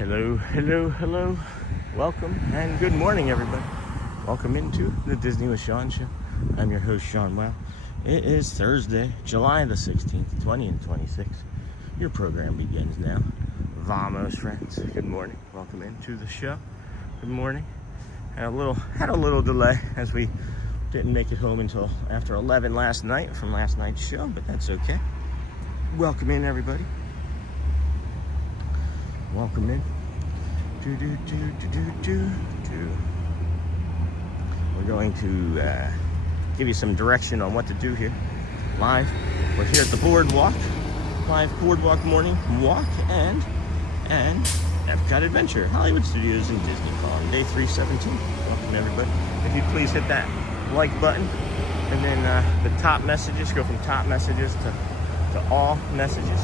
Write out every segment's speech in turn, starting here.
Hello, hello, hello. Welcome and good morning, everybody. Welcome into the Disney with Sean show. I'm your host, Sean Wow. It is Thursday, July the 16th, 2026. Your program begins now. Vamos, friends. Good morning. Welcome into the show. Good morning. Had a little delay as we didn't make it home until after 11 last night from last night's show, but that's okay. Welcome in, everybody. Welcome in. We're going to give you some direction on what to do here. Live. We're here at the Boardwalk. Live Boardwalk morning walk and Epcot Adventure. Hollywood Studios and Disney Cologne. Day 317. Welcome, everybody. If you'd please hit that like button. And then the top messages, go from top messages to all messages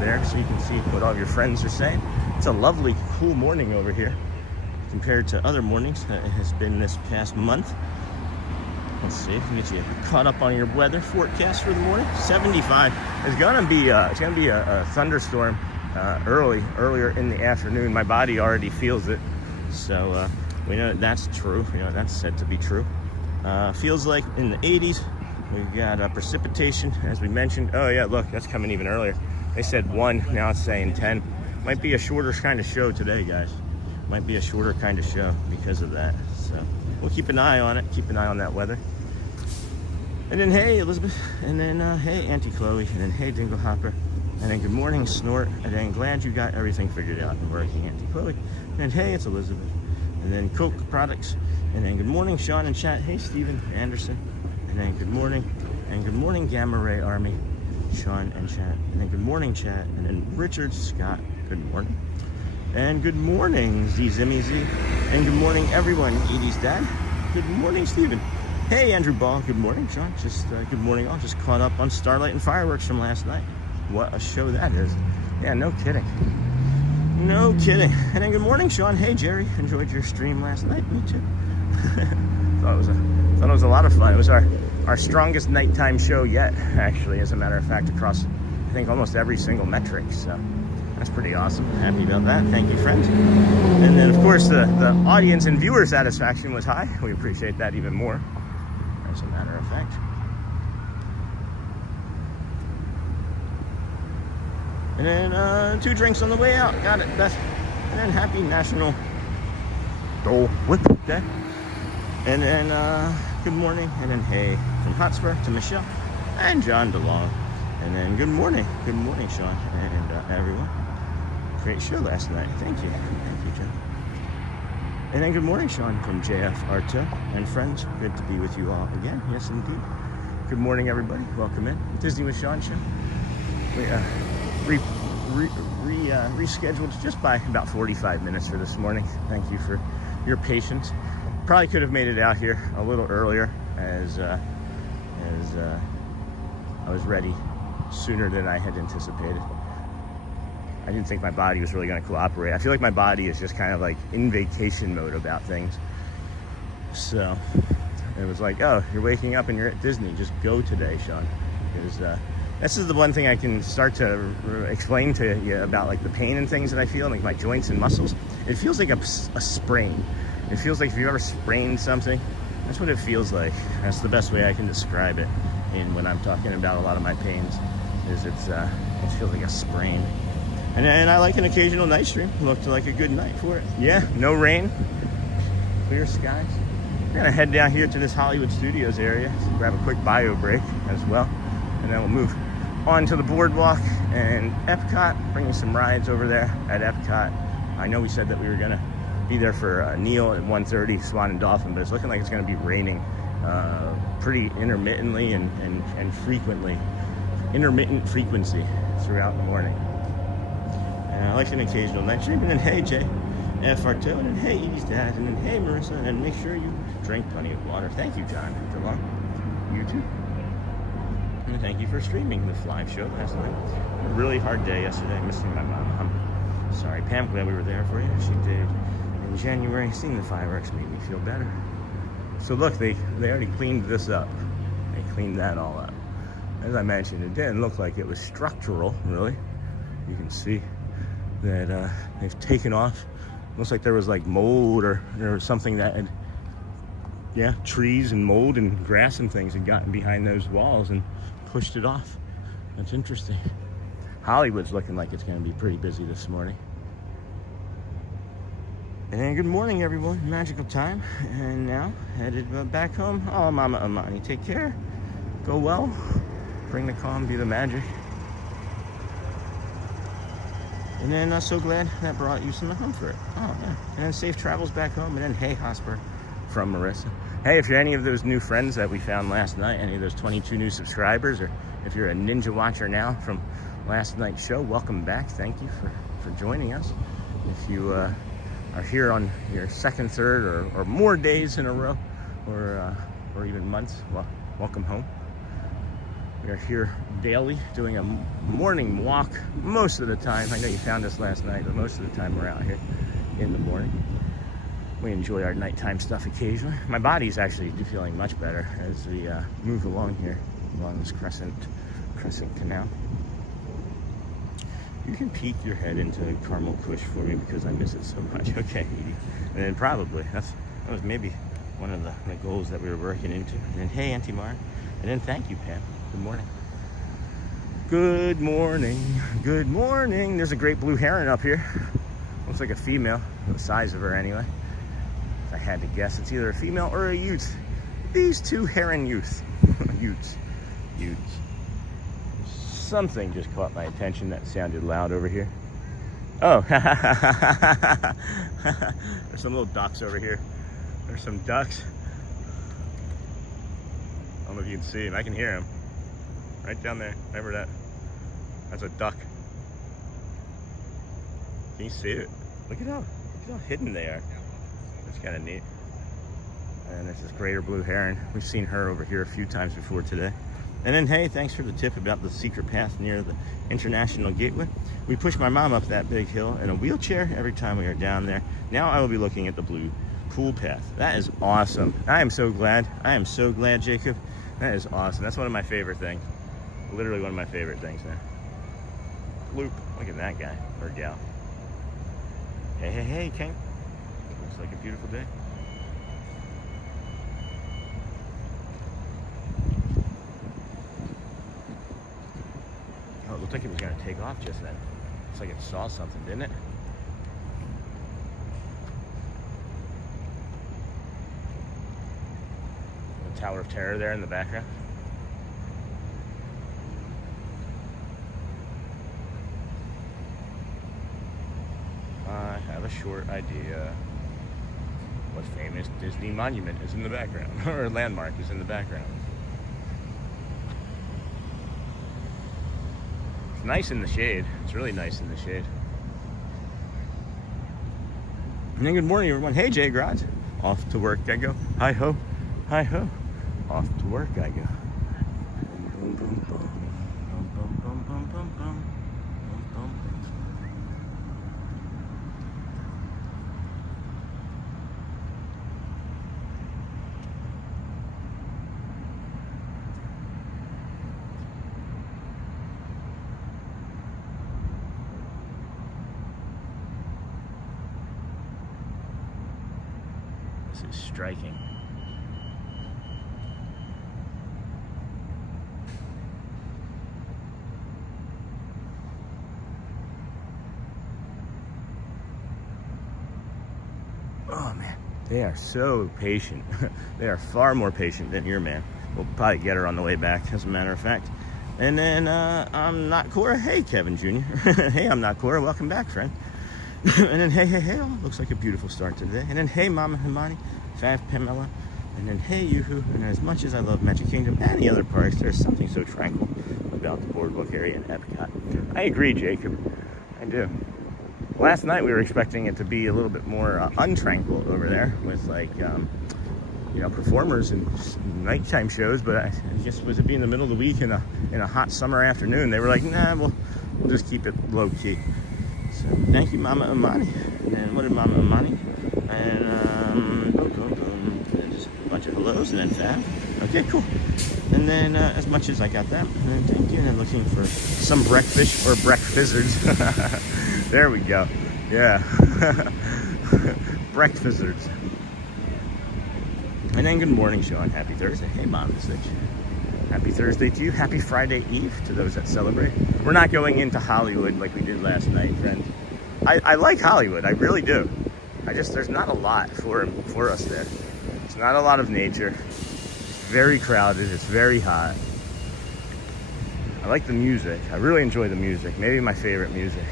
there, so you can see what all your friends are saying. It's a lovely, cool morning over here compared to other mornings that it has been this past month. Let's see if we can get you caught up on your weather forecast for the morning. 75. It's gonna be a thunderstorm earlier in the afternoon. My body already feels it, so we know that's true. You know, that's said to be true. Feels like in the 80s. We've got precipitation, as we mentioned. Oh yeah, look, that's coming even earlier. They said 1, now it's saying 10. Might be a shorter kind of show today, guys. Might be a shorter kind of show because of that. So we'll keep an eye on it. Keep an eye on that weather. And then hey, Elizabeth. And then hey, Auntie Chloe. And then hey, Dingle Hopper. And then good morning, Snort. And then glad you got everything figured out and working, Auntie Chloe. And then hey, it's Elizabeth. And then Coke Products. And then good morning, Sean and chat. Hey, Steven Anderson. And then good morning. And good morning, Gamma Ray Army. Sean and chat. And then good morning, chat. And then Richard Scott. Good morning. And good morning, Zimmy Z. And good morning, everyone. Edie's dad. Good morning, Steven. Hey, Andrew Ball. Good morning, Sean. Just good morning, all. Just caught up on Starlight and Fireworks from last night. What a show that is. Yeah, no kidding. No kidding. And then good morning, Sean. Hey, Jerry. Enjoyed your stream last night. Me too. thought it was a lot of fun. It was our strongest nighttime show yet, actually, as a matter of fact, across, I think, almost every single metric. So that's pretty awesome. Happy about that. Thank you, friends. And then, of course, the audience and viewer satisfaction was high. We appreciate that even more, as a matter of fact. And then 2 drinks on the way out. Got it, Beth. And then happy National Dole Whip Day. And then good morning. And then hey from Hotspur to Michelle and John DeLong. And then good morning, Sean and everyone. Great show last night. Thank you, John. And then good morning, Sean from JF Arto and friends. Good to be with you all again. Yes, indeed. Good morning, everybody. Welcome in Disney with Sean show. We rescheduled just by about 45 minutes for this morning. Thank you for your patience. Probably could have made it out here a little earlier, as I was ready sooner than I had anticipated. I didn't think my body was really going to cooperate. I feel like my body is just kind of like in vacation mode about things. So it was like, oh, you're waking up and you're at Disney. Just go today, Sean. Because this is the one thing I can start to explain to you about, like the pain and things that I feel, like my joints and muscles. It feels like a sprain. It feels like if you ever sprained something, that's what it feels like. That's the best way I can describe it. And when I'm talking about a lot of my pains, is it feels like a sprain. And I like an occasional night stream. Looked like a good night for it. Yeah, no rain, clear skies. We're gonna head down here to this Hollywood Studios area, so grab a quick bio break as well, and then we'll move on to the Boardwalk and Epcot. Bringing some rides over there at Epcot. I know we said that we were gonna be there for Neil at 1:30, Swan and Dolphin, but it's looking like it's gonna be raining pretty intermittently and frequently. Intermittent frequency throughout the morning. And I like an occasional night stream. And then hey, Jay, F.R.2, and then hey, Edie's dad, and then hey, Marissa, and make sure you drink plenty of water. Thank you, John DeLong. You too. And thank you for streaming the live show last night. A really hard day yesterday, missing my mom. I'm sorry, Pam, glad we were there for you. She did in January. Seeing the fireworks made me feel better. So look, they already cleaned this up. They cleaned that all up. As I mentioned, it didn't look like it was structural, really. You can see that they've taken off. Looks like there was like mold or there was something that had, yeah, trees and mold and grass and things had gotten behind those walls and pushed it off. That's interesting. Hollywood's looking like it's going to be pretty busy this morning. And then good morning, everyone. Magical time. And now headed back home. Oh, Mama Amani, take care. Go well. Bring the calm, be the magic. And then so glad that brought you some comfort. Oh, yeah. And then safe travels back home. And then hey, Hosper from Marissa. Hey, if you're any of those new friends that we found last night, any of those 22 new subscribers, or if you're a Ninja Watcher now from last night's show, welcome back. Thank you for joining us. If you are here on your second, third, or more days in a row, or even months, well, welcome home. We are here daily doing a morning walk most of the time. I know you found us last night, but most of the time we're out here in the morning. We enjoy our nighttime stuff occasionally. My body's actually feeling much better as we move along here along this crescent canal. You can peek your head into Caramell-Küche for me because I miss it so much. Okay, Edie. And then probably that was maybe one of the goals that we were working into. And then hey, Auntie Mara. And then thank you, Pam. Good morning. Good morning. Good morning. There's a great blue heron up here. Looks like a female, the size of her anyway. If I had to guess, it's either a female or a youth. These two heron youths. Utes. Something just caught my attention that sounded loud over here. Oh, there's some little ducks over here. There's some ducks. I don't know if you can see them. I can hear them. Right down there. Remember that? That's a duck. Can you see it? Look at how hidden they are. That's kind of neat. And there's this greater blue heron. We've seen her over here a few times before today. And then, hey, thanks for the tip about the secret path near the International Gateway. We push my mom up that big hill in a wheelchair every time we are down there. Now I will be looking at the blue pool path. That is awesome. I am so glad. I am so glad, Jacob. That is awesome. That's one of my favorite things. Literally one of my favorite things there. Loop. Look at that guy or gal. Hey, King. Looks like a beautiful day. Oh, it looked like it was going to take off just then. Looks like it saw something, didn't it? The Tower of Terror there in the background. I have a short idea what famous Disney monument is in the background, or landmark is in the background. It's nice in the shade. It's really nice in the shade. And then good morning, everyone. Hey, Jay Grods. Off to work I go. Hi ho, hi ho. Off to work I go. Boom, boom, boom. Boom, boom, boom, boom, boom, boom. This is striking. Oh man, they are so patient. They are far more patient than your man. We'll probably get her on the way back, as a matter of fact. And then I'm not Cora. Hey, Kevin Jr. Hey, I'm not Cora. Welcome back, friend. And then hey, oh, looks like a beautiful start to the day. And then hey, Mama Himani, Fav Pamela. And then hey, Yoo-hoo. And as much as I love Magic Kingdom and the other parks, there's something so tranquil about the boardwalk area in Epcot. I agree, Jacob. I do. Last night we were expecting it to be a little bit more untranquil over there with like, you know, performers and nighttime shows. But I guess with it being the middle of the week in a hot summer afternoon, they were like, nah, we'll just keep it low key. So thank you, Mama Amani. And then what did Mama Amani? And boom, boom, boom. And just a bunch of hellos and then Fab. Okay, cool. And then as much as I got that, and then thank you. And I'm looking for some breakfish or breakfizzards. There we go. Yeah. Breakfizzards. And then good morning, Sean. Happy Thursday. Hey, Mom message. Happy Thursday to you. Happy Friday Eve to those that celebrate. We're not going into Hollywood like we did last night, friends. I like Hollywood. I really do. There's not a lot for us there. It's not a lot of nature. Very crowded. It's very hot. I like the music. I really enjoy the music. Maybe my favorite music.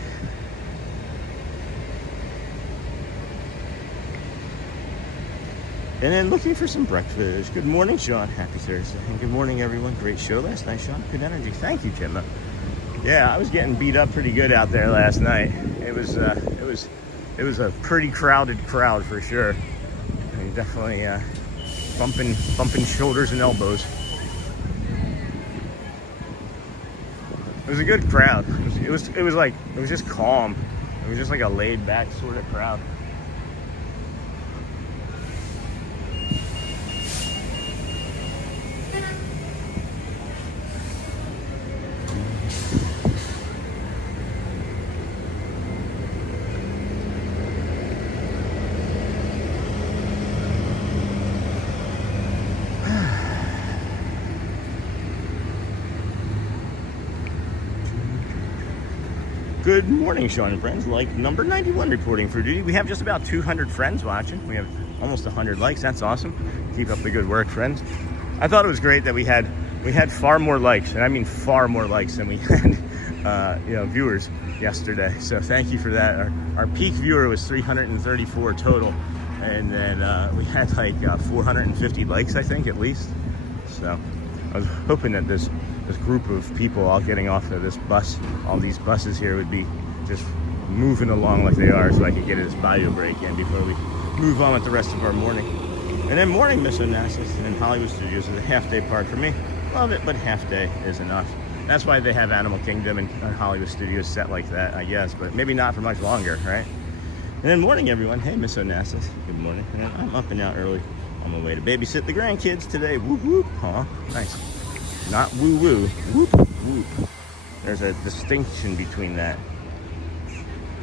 And then looking for some breakfast. Good morning, Sean. Happy Thursday. And good morning, everyone. Great show last night, Sean. Good energy. Thank you, Gemma. Yeah, I was getting beat up pretty good out there last night. It was a pretty crowded crowd for sure. I mean, definitely bumping shoulders and elbows. It was a good crowd. It was just calm. It was just like a laid back sort of crowd. Good morning, Sean and friends. Like number 91 reporting for duty. We have just about 200 friends watching. We have almost 100 likes. That's awesome. Keep up the good work, friends. I thought it was great that we had far more likes, and I mean far more likes than we had viewers yesterday. So thank you for that. Our peak viewer was 334 total, and then we had like 450 likes, I think, at least. So I was hoping that this group of people all getting off of this bus, all these buses here, would be just moving along like they are, so I could get this bio break in before we move on with the rest of our morning. And then morning, Miss Onassis and Hollywood Studios is a half-day park for me. Love it, but half day is enough. That's why they have Animal Kingdom and Hollywood Studios set like that, I guess, but maybe not for much longer, right? And then morning, everyone. Hey, Miss Onassis. Good morning. And then I'm up and out early on my way to babysit the grandkids today. Whoop, whoop. Huh? Nice. Not woo-woo. Whoop, whoop. There's a distinction between that.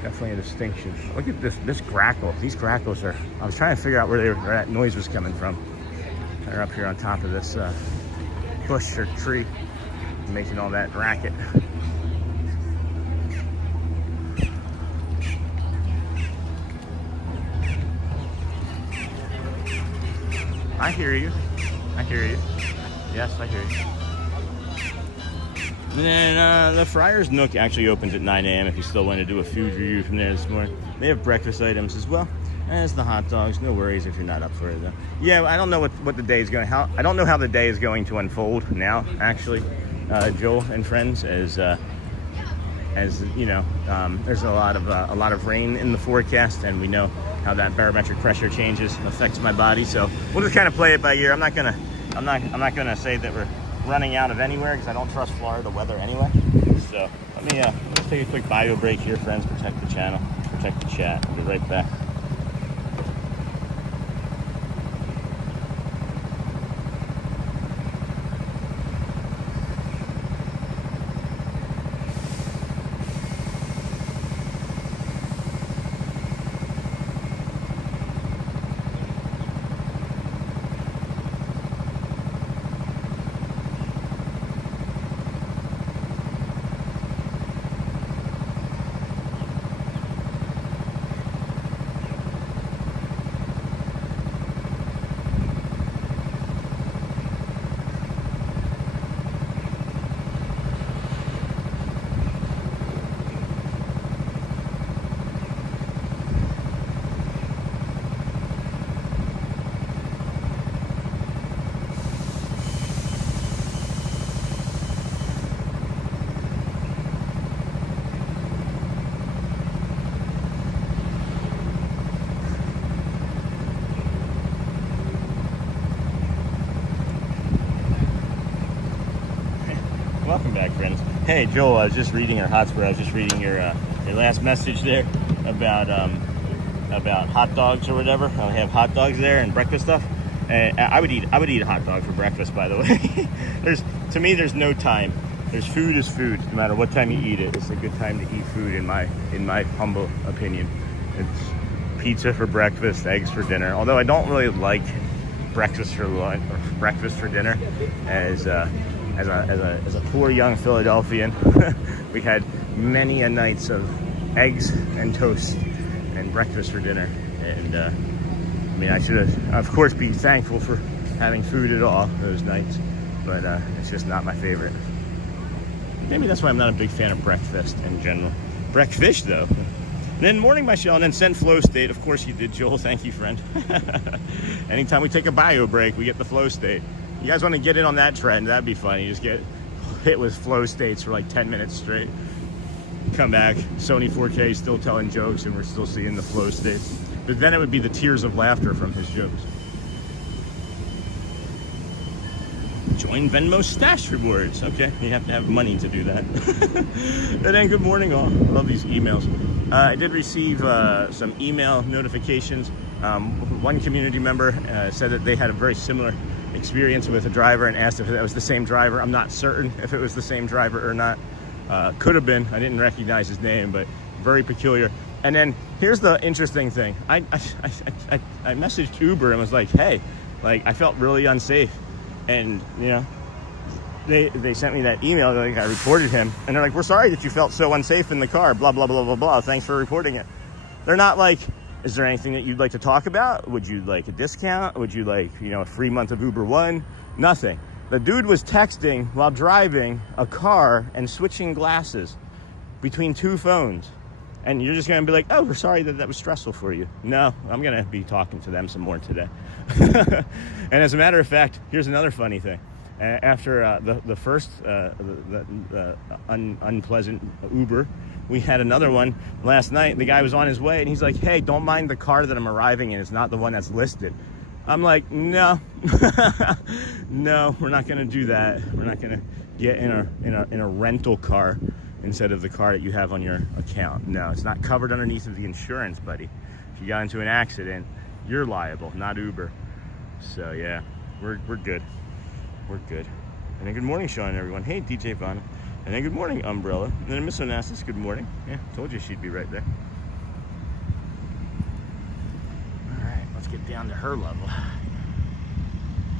Definitely a distinction. Look at this grackle. These grackles are... I was trying to figure out where that noise was coming from. They're up here on top of this bush or tree, making all that racket. I hear you. I hear you. Yes, I hear you. And then the Friar's Nook actually opens at 9 a.m. if you still want to do a food review from there this morning. They have breakfast items as well as the hot dogs. No worries if you're not up for it, though. Yeah, I don't know what the day is going. I don't know how the day is going to unfold now. Actually, Joel and friends, as you know, there's a lot of rain in the forecast, and we know how that barometric pressure changes affects my body. So we'll just kind of play it by ear. I'm not gonna say that we're running out of anywhere because I don't trust Florida weather anyway. So let's take a quick bio break here, friends. Protect the channel, protect the chat. I'll be right back. Welcome back, friends. Hey, Joel, I was just reading your Hotspur. I was just reading your last message there about hot dogs or whatever. I have hot dogs there and breakfast stuff. I would eat a hot dog for breakfast, by the way. To me, there's no time. There's food is food, no matter what time you eat it. It's a good time to eat food, in my humble opinion. It's pizza for breakfast, eggs for dinner. Although I don't really like breakfast for lunch or breakfast for dinner. As a poor young Philadelphian, we had many a nights of eggs and toast and breakfast for dinner. And I mean, I should have, of course, be thankful for having food at all those nights, but it's just not my favorite. Maybe that's why I'm not a big fan of breakfast in general. Breakfast, though. And then morning, Michelle, and then send flow state. Of course you did, Joel. Thank you, friend. Anytime we take a bio break, we get the flow state. You guys want to get in on that trend? That'd be funny. You just get hit with flow states for like 10 minutes straight. Come back, Sony 4K still telling jokes, and we're still seeing the flow states. But then it would be the tears of laughter from his jokes. Join Venmo Stash Rewards. Okay, you have to have money to do that. And then good morning all. I love these emails. I did receive some email notifications. One community member said that they had a very similar experience with a driver and asked if that was the same driver. I'm not certain if it was the same driver or not. Could have been. I didn't recognize his name, but very peculiar. And then here's the interesting thing. I messaged Uber and was like, hey, like I felt really unsafe. And, you know, they sent me that email, like I reported him. And they're like, we're sorry that you felt so unsafe in the car, blah, blah, blah, blah, blah. Thanks for reporting it. They're not like, is there anything that you'd like to talk about? Would you like a discount? Would you like, you know, a free month of Uber One? Nothing. The dude was texting while driving a car and switching glasses between two phones. And you're just going to be like, oh, we're sorry that was stressful for you. No, I'm going to be talking to them some more today. And as a matter of fact, here's another funny thing. After the first unpleasant Uber, we had another one last night. The guy was on his way, and he's like, hey, don't mind the car that I'm arriving in. It's not the one that's listed. I'm like, no, no, we're not going to do that. We're not going to get in a rental car instead of the car that you have on your account. No, it's not covered underneath of the insurance, buddy. If you got into an accident, you're liable, not Uber. So yeah, we're good. We're good. And then good morning, Sean and everyone. Hey, DJ Vonna. And then good morning, Umbrella. And then Miss Onassis, good morning. Yeah, told you she'd be right there. All right, let's get down to her level.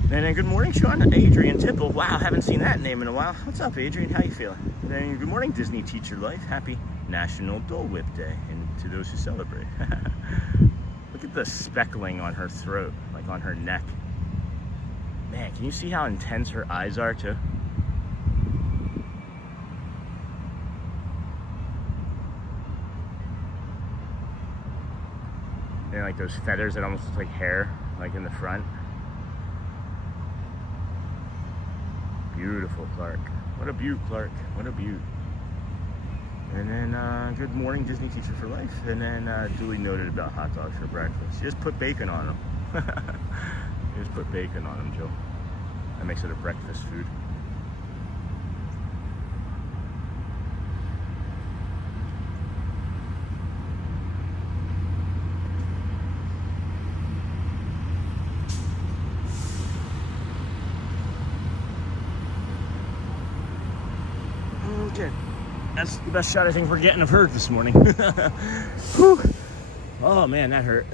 And then good morning, Sean. Adrian Tipple. Wow, haven't seen that name in a while. What's up, Adrian? How you feeling? And then good morning, Disney Teacher Life. Happy National Dole Whip Day, and to those who celebrate. Look at the speckling on her throat, like on her neck. Man, can you see how intense her eyes are, too? And like those feathers that almost look like hair, like in the front. Beautiful, Clark. What a beaut, Clark. What a beaut. And then, good morning, Disney Teacher for Life. And then, duly noted about hot dogs for breakfast. You just put bacon on them. You just put bacon on them, Joe. That makes it a breakfast food. Okay. That's the best shot I think we're getting of her this morning. Whew. Oh man, that hurt.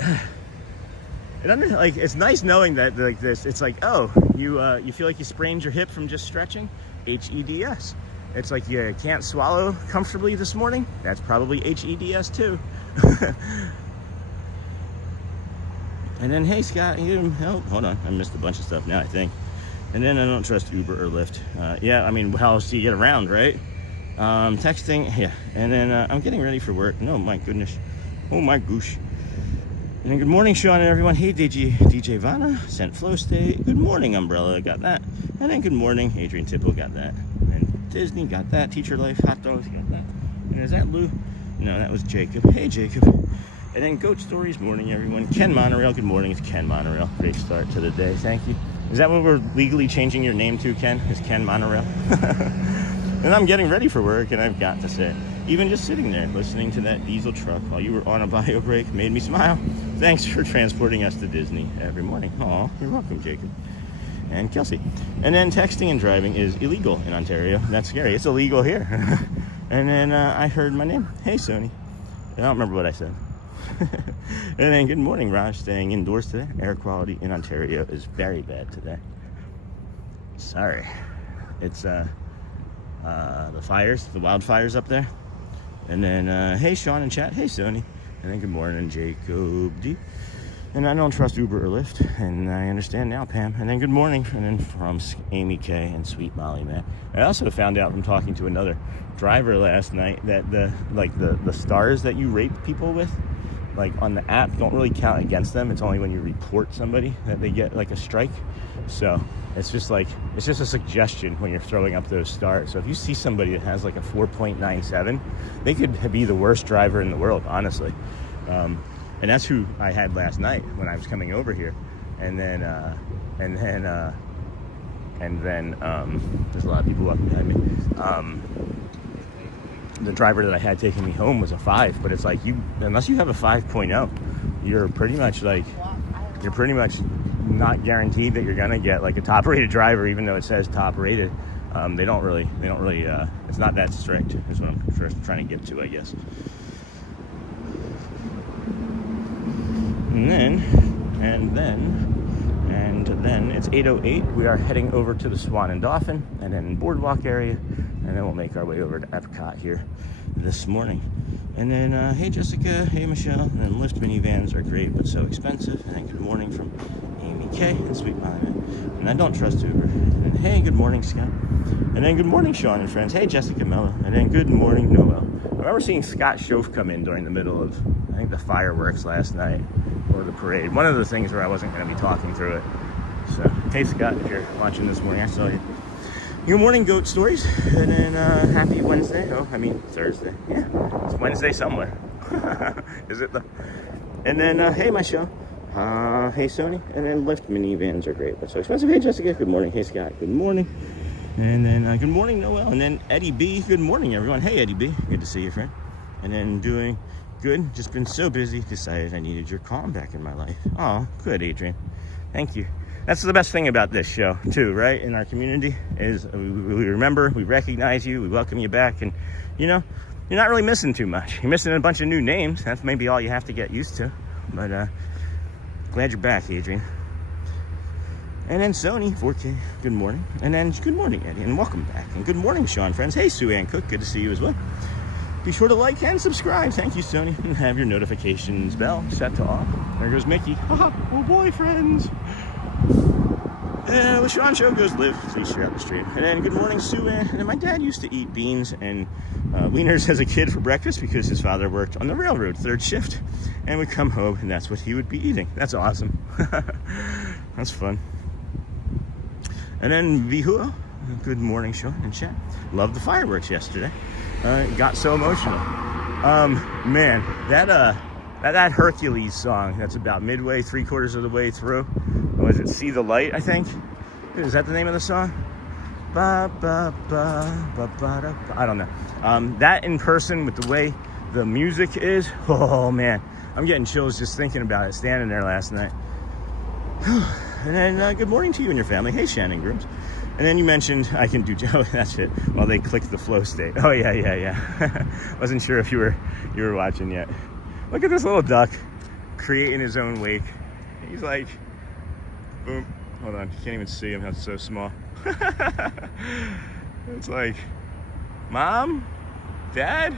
It's nice knowing that like this. It's like, oh, you feel like you sprained your hip from just stretching? HEDS. It's like you can't swallow comfortably this morning? That's probably HEDS too. And then, hey Scott, hold on, I missed a bunch of stuff now I think. And then I don't trust Uber or Lyft. Yeah, I mean, how else do you get around, right? Texting, yeah. And then I'm getting ready for work. No, my goodness. Oh my gosh. And then good morning, Sean and everyone. Hey, DJ Vanna, sent flow state. Good morning, Umbrella, got that. And then good morning, Adrian Tipple, got that. And Disney, got that. Teacher Life, hot dogs, got that. And is that Lou? No, that was Jacob. Hey, Jacob. And then Goat Stories, morning, everyone. Ken Monorail, good morning. It's Ken Monorail. Great start to the day, thank you. Is that what we're legally changing your name to, Ken? Is Ken Monorail? And I'm getting ready for work, and I've got to say, even just sitting there listening to that diesel truck while you were on a bio break made me smile. Thanks for transporting us to Disney every morning. Aw, you're welcome, Jacob. And Kelsey. And then texting and driving is illegal in Ontario. That's scary. It's illegal here. And then I heard my name. Hey, Stoney. I don't remember what I said. And then good morning, Raj. Staying indoors today. Air quality in Ontario is very bad today. Sorry. It's the fires, the wildfires up there. And then hey, Sean and chat. Hey, Stoney. And then good morning, Jacob D. And I don't trust Uber or Lyft, and I understand now, Pam. And then good morning, and then from Amy K and Sweet Molly, man. I also found out from talking to another driver last night that the stars that you rate people with, like on the app, don't really count against them. It's only when you report somebody that they get like a strike. So it's just a suggestion when you're throwing up those stars. So if you see somebody that has like a 4.97, they could be the worst driver in the world, honestly. And that's who I had last night when I was coming over here. And then there's a lot of people walking behind me. The driver that I had taking me home was a 5, but it's like unless you have a 5.0, you're pretty much not guaranteed that you're gonna get like a top rated driver, even though it says top rated. They don't really, it's not that strict, is what I'm trying to get to, I guess. And then it's 8:08. We are heading over to the Swan and Dolphin, and then boardwalk area, and then we'll make our way over to Epcot here this morning. And then hey Jessica, hey Michelle, and then Lyft minivans are great but so expensive. And then good morning from Amy K and Sweet Molly. And I don't trust Uber. And hey, good morning Scott. And then good morning Sean and friends. Hey Jessica Mello. And then good morning Noel. I remember seeing Scott Schoaf come in during the middle of, I think, the fireworks last night, or the parade. One of the things where I wasn't going to be talking through it. So, hey Scott, if you're watching this morning, I saw you. Good morning, Goat Stories. And then happy Wednesday. Oh, I mean Thursday. Yeah, it's Wednesday somewhere. Is it the? And then hey Michelle. Hey Stoney. And then Lyft minivans are great but so expensive. Hey Jessica, good morning. Hey Scott, good morning. And then good morning Noel. And then Eddie B, good morning everyone. Hey Eddie B, good to see you, friend. And then doing good, just been so busy, decided I needed your calm back in my life. Oh, good, Adrian. Thank you. That's the best thing about this show, too, right? In our community, is we remember, we recognize you, we welcome you back, and, you know, you're not really missing too much. You're missing a bunch of new names. That's maybe all you have to get used to. But glad you're back, Adrian. And then Sony, 4K, good morning. And then good morning, Eddie, and welcome back. And good morning, Sean, friends. Hey, Sue Ann Cook, good to see you as well. Be sure to like and subscribe. Thank you, Stoney. And have your notifications bell set to all. There goes Mickey. Haha, oh boy, friends. The Sean Show goes live. See you out the street. And then good morning, Sue Ann. And then my dad used to eat beans and wieners as a kid for breakfast because his father worked on the railroad, 3rd shift. And would come home and that's what he would be eating. That's awesome. That's fun. And then Vihuo. Good morning, Sean and chat. Loved the fireworks yesterday. Got so emotional. Man, that Hercules song that's about midway, 3/4 of the way through. Was it See the Light, I think? Is that the name of the song? Ba, ba, ba, ba, ba, da, ba. I don't know. That in person with the way the music is, oh man, I'm getting chills just thinking about it, standing there last night. And then good morning to you and your family. Hey, Shannon Grooms. And then you mentioned I can do Joe. That's it. While they click the flow state. Oh yeah. Wasn't sure if you were watching yet. Look at this little duck creating his own wake. He's like, boom. Hold on, you can't even see him. That's so small. It's like, Mom, Dad,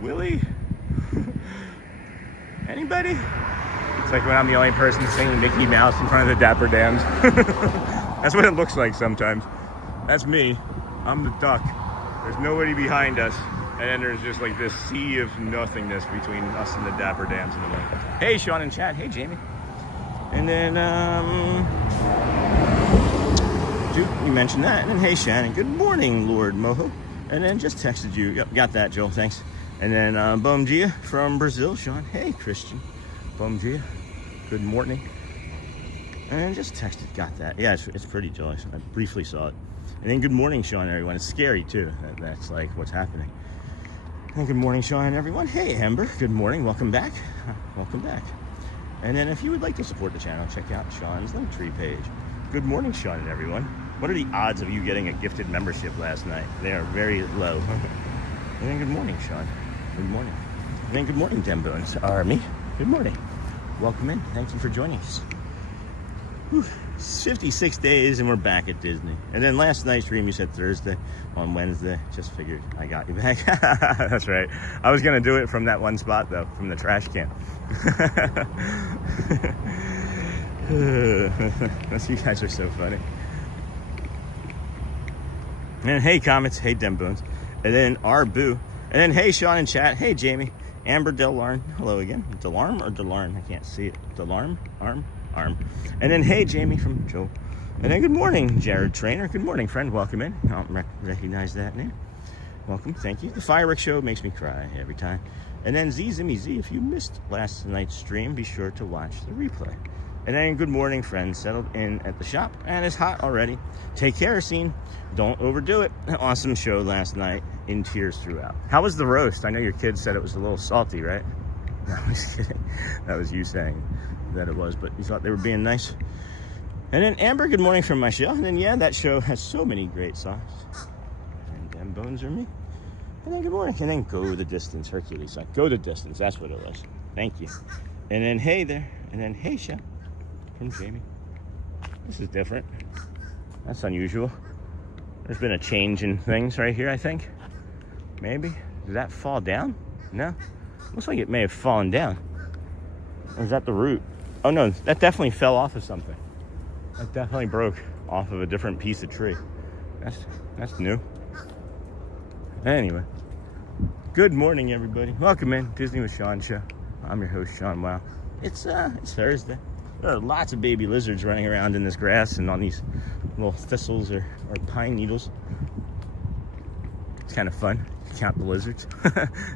Willie, anybody? It's like when I'm the only person singing Mickey Mouse in front of the Dapper Dans. That's what it looks like sometimes. That's me. I'm the duck. There's nobody behind us. And then there's just like this sea of nothingness between us and the Dapper Dans in the way. Hey, Sean and Chad. Hey, Jamie. And then, you mentioned that. And then, hey, Shannon. Good morning, Lord Moho. And then just texted you. Yep, got that, Joel. Thanks. And then, Bom Dia from Brazil, Sean. Hey, Christian. Bom Dia. Good morning. And just texted, got that. Yeah, it's pretty Joel. I briefly saw it. And then good morning, Sean, everyone. It's scary, too. That's like what's happening. And good morning, Sean, everyone. Hey, Amber. Good morning. Welcome back. Welcome back. And then if you would like to support the channel, check out Sean's Linktree page. Good morning, Sean and everyone. What are the odds of you getting a gifted membership last night? They are very low. And then good morning, Sean. Good morning. And then good morning, Dembones Army. Good morning. Welcome in. Thank you for joining us. Whew. 56 days and we're back at Disney. And then last night's stream, you said Thursday. On Wednesday, just figured I got you back. That's right. I was gonna do it from that one spot though, from the trash can. You guys are so funny. And then hey Comets, hey Dembones, and then our Boo, and then hey Sean in chat, hey Jamie, Amber Delarn, hello again. Delarm or Delarn? I can't see it. Delarm, arm. And then hey Jamie from Joe. And then good morning, Jared Trainer. Good morning, friend. Welcome in. I don't recognize that name. Welcome. Thank you. The fireworks show makes me cry every time. And then Zimmy Z, if you missed last night's stream, be sure to watch the replay. And then good morning, friends. Settled in at the shop and it's hot already. Take kerosene. Don't overdo it. Awesome show last night. In tears throughout. How was the roast? I know your kids said it was a little salty, right? No, I'm just kidding. That was you saying that it was, but you thought they were being nice. And then Amber, good morning from Michelle. And then yeah, that show has so many great songs. And them bones are me. And then good morning. And then go the distance, Hercules. Go the distance. That's what it was. Thank you. And then hey there. And then hey Sha from Jamie. This is different. That's unusual. There's been a change in things right here, I think. Maybe. Did that fall down? No. Looks like it may have fallen down. Or is that the root? Oh no, that definitely fell off of something. That definitely broke off of a different piece of tree. That's new. Anyway, good morning, everybody. Welcome in Disney with Sean show. I'm your host, Sean. Wow, it's Thursday. There are lots of baby lizards running around in this grass and on these little thistles or pine needles. It's kind of fun. Count the lizards.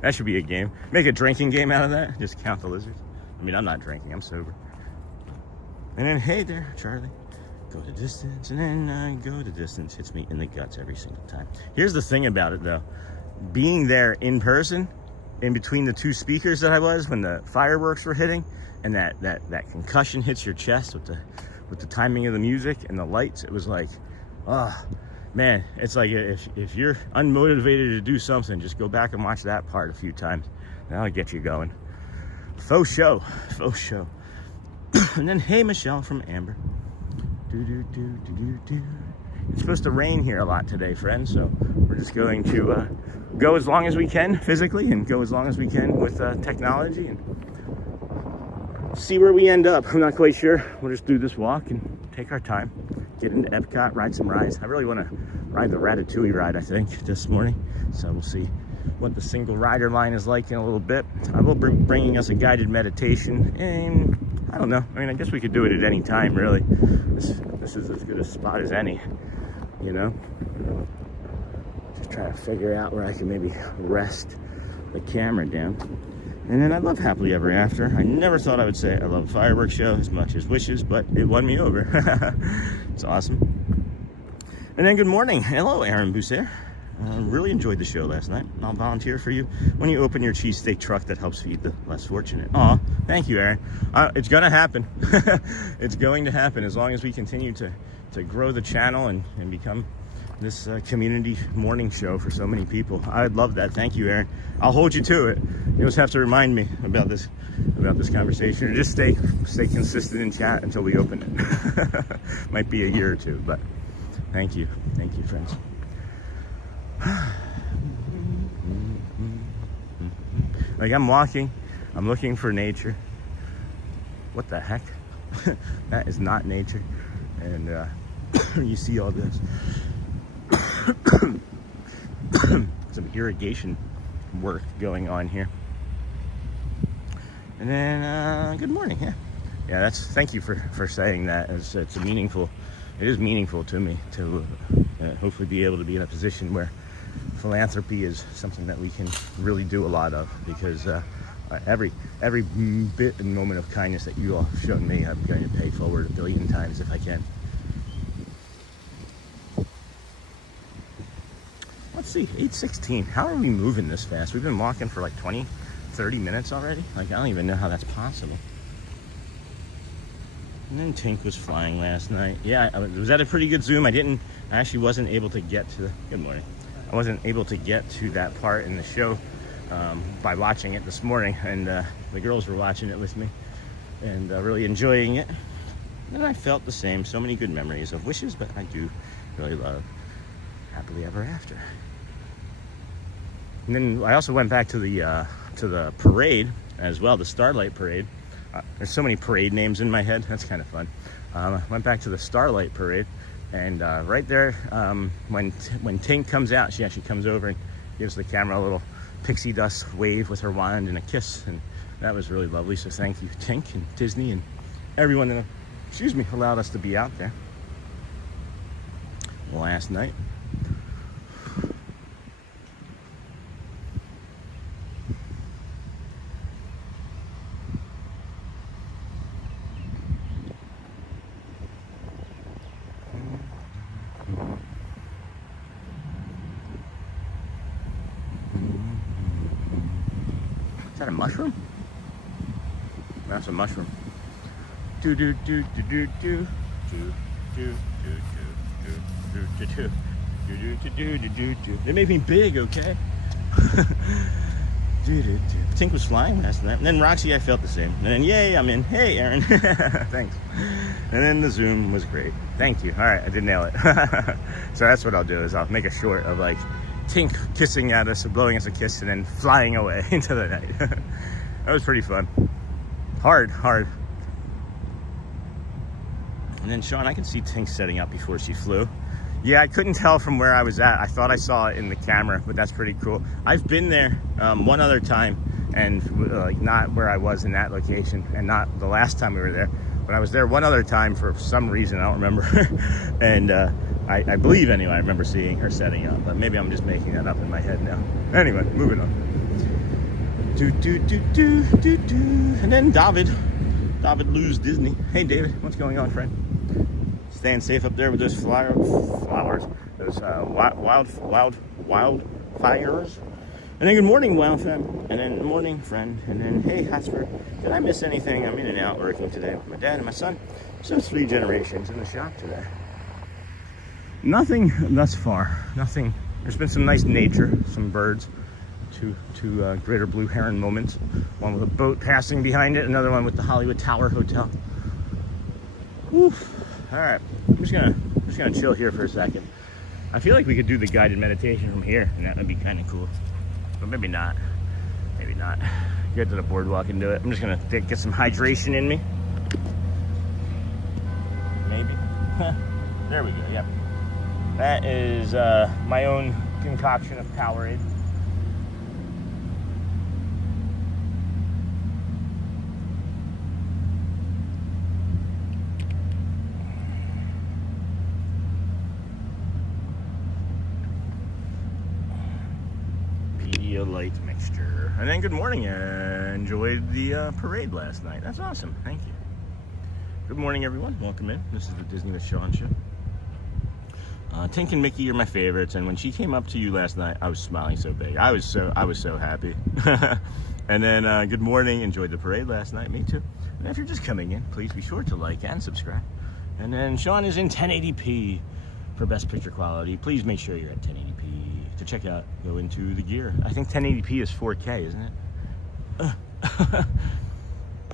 That should be a game. Make a drinking game out of that. Just count the lizards. I mean, I'm not drinking. I'm sober. And then hey there, Charlie. Go the distance, and then go the distance hits me in the guts every single time. Here's the thing about it though, being there in person, in between the two speakers that I was when the fireworks were hitting, and that concussion hits your chest with the timing of the music and the lights, it was like, oh man, it's like if you're unmotivated to do something, just go back and watch that part a few times. That'll get you going. Faux show. And then hey Michelle from Amber. It's supposed to rain here a lot today, friends, so we're just going to go as long as we can physically and go as long as we can with technology and see where we end up. I'm not quite sure. We'll just do this walk and take our time, get into Epcot, ride some rides. I really want to ride the Ratatouille ride, I think, this morning, so we'll see what the single rider line is like in a little bit. I will be bringing us a guided meditation, and I don't know. I mean, I guess we could do it at any time, really. This is as good a spot as any, you know? Just try to figure out where I can maybe rest the camera down. And then I love Happily Ever After. I never thought I would say I love a fireworks show as much as Wishes, but it won me over. It's awesome. And then good morning. Hello, Aaron Bousser. Really enjoyed the show last night. I'll volunteer for you when you open your cheesesteak truck that helps feed the less fortunate. Aw, thank you, Aaron. It's gonna happen. It's going to happen as long as we continue to grow the channel and become this community morning show for so many people. I'd love that. Thank you, Aaron. I'll hold you to it. You just have to remind me about this conversation, or just stay consistent in chat until we open it. Might be a year or two, but thank you, friends. Like, I'm walking, I'm looking for nature. What the heck? That is not nature. And you see all this some irrigation work going on here. And then good morning. Yeah, thank you for saying that. It's meaningful. It is meaningful to me to hopefully be able to be in a position where philanthropy is something that we can really do a lot of, because every bit and moment of kindness that you all have shown me, I'm going to pay forward 1 billion times if I can. Let's see, 8:16. How are we moving this fast? We've been walking for like 20, 30 minutes already. Like, I don't even know how that's possible. And then Tink was flying last night. Yeah, was that a pretty good zoom? I actually wasn't able to get to good morning. I wasn't able to get to that part in the show by watching it this morning. And the girls were watching it with me and really enjoying it. And I felt the same. So many good memories of Wishes, but I do really love Happily Ever After. And then I also went back to the parade as well, the Starlight Parade. There's so many parade names in my head. That's kind of fun. I went back to the Starlight Parade, and right there, when Tink comes out, she actually comes over and gives the camera a little pixie dust wave with her wand and a kiss, and that was really lovely. So thank you, Tink and Disney and everyone that, allowed us to be out there last night. Is that a mushroom? That's a mushroom. Do do do do do do do do do do do do do do do do. They made me big, okay? Tink was flying last night, and then Roxy, I felt the same. And then yay, I'm in. Hey, Aaron, thanks. And then the zoom was great. Thank you. All right, I did nail it. So that's what I'll do is I'll make a short of like Tink kissing at us, blowing us a kiss, and then flying away into the night. That was pretty fun. Hard. And then Sean, I can see Tink setting up before she flew. Yeah, I couldn't tell from where I was at. I thought I saw it in the camera, but that's pretty cool. I've been there one other time, and like not where I was in that location, and not the last time we were there, but I was there one other time for some reason, I don't remember. And I believe anyway, I remember seeing her setting up, but maybe I'm just making that up in my head now. Anyway, moving on. Do do do do do do. And then David Lou's Disney. Hey David, what's going on, friend? Staying safe up there with those flowers, those wildfires. And then good morning, Wild Fam. And then morning, friend. And then hey, Hotspur. Did I miss anything? I'm in and out working today with my dad and my son. So 3 generations in the shop today. Nothing thus far. Nothing. There's been some nice nature, some birds. Two greater blue heron moments. One with a boat passing behind it. Another one with the Hollywood Tower Hotel. Oof. All right, I'm just gonna chill here for a second. I feel like we could do the guided meditation from here, and that would be kind of cool. But maybe not. Maybe not. Get to the boardwalk and do it. I'm just gonna get some hydration in me. Maybe. There we go. Yep. That is my own concoction of Powerade. Light mixture. And then good morning. Enjoyed the parade last night. That's awesome. Thank you. Good morning, everyone. Welcome in. This is the Disney with Sean show. Tink and Mickey are my favorites, and when she came up to you last night, I was smiling so big. I was so happy. And then good morning. Enjoyed the parade last night. Me too. And if you're just coming in, please be sure to like and subscribe. And then Sean is in 1080p for best picture quality. Please make sure you're at 1080p. To check out, go into the gear. I think 1080p is 4K, isn't it?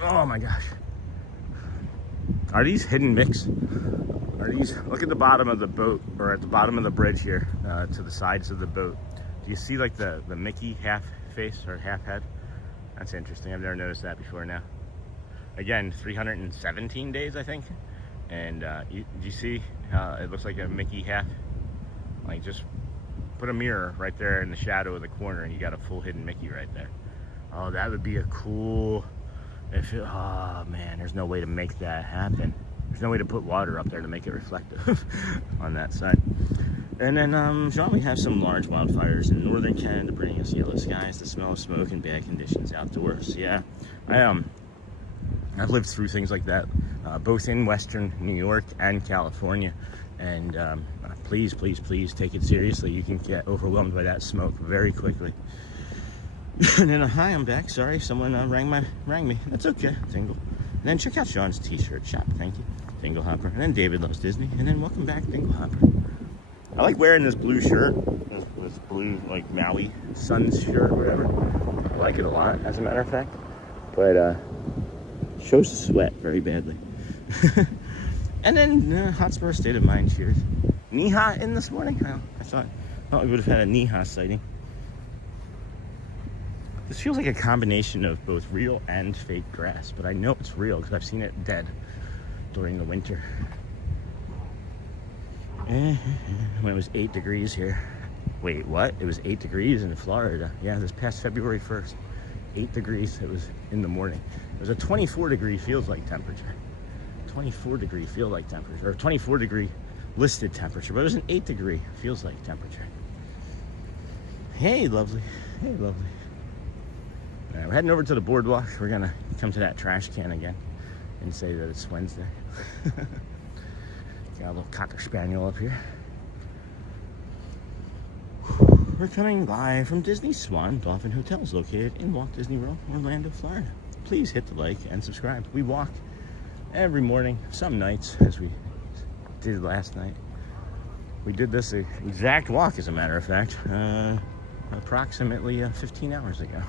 Oh my gosh. Are these hidden mix? Are these, look at the bottom of the boat, or at the bottom of the bridge here, to the sides of the boat. Do you see like the Mickey half face or half head? That's interesting. I've never noticed that before now. Again, 317 days, I think. And do you see how it looks like a Mickey half? Like just put a mirror right there in the shadow of the corner and you got a full hidden Mickey right there. Oh, that would be a cool, oh man, there's no way to make that happen. There's no way to put water up there to make it reflective on that side. And then, Sean, we have some large wildfires in northern Canada bringing us yellow skies, the smell of smoke, and bad conditions outdoors. Yeah, I've lived through things like that, both in Western New York and California. And please, please, please take it seriously. You can get overwhelmed by that smoke very quickly. And then, hi, I'm back. Sorry, someone rang me. That's okay. Tingle. And then check out Sean's t-shirt shop. Thank you. Dingle Hopper. And then David loves Disney. And then welcome back, Dingle Hopper. I like wearing this blue shirt. This blue, like, Maui Suns shirt or whatever. I like it a lot, as a matter of fact. But, shows the sweat very badly. And then, Hotspur State of Mind. Cheers. Knee-high in this morning? I thought we would have had a knee-high sighting. This feels like a combination of both real and fake grass, but I know it's real because I've seen it dead during the winter. When it was 8 degrees here. Wait, what? It was 8 degrees in Florida. Yeah, this past February 1st. 8 degrees, it was in the morning. It was a 24 degree feels like temperature. 24 degree feel like temperature, or 24 degree listed temperature, but it was an 8 degree feels like temperature. Hey, lovely. Hey, lovely. All right, we're heading over to the boardwalk. We're gonna come to that trash can again and say that it's Wednesday. Got a little Cocker Spaniel up here. We're coming live from Disney Swan and Dolphin Hotels located in Walt Disney World, Orlando, Florida. Please hit the like and subscribe. We walk every morning, some nights, as we did last night. We did this exact walk, as a matter of fact, approximately 15 hours ago.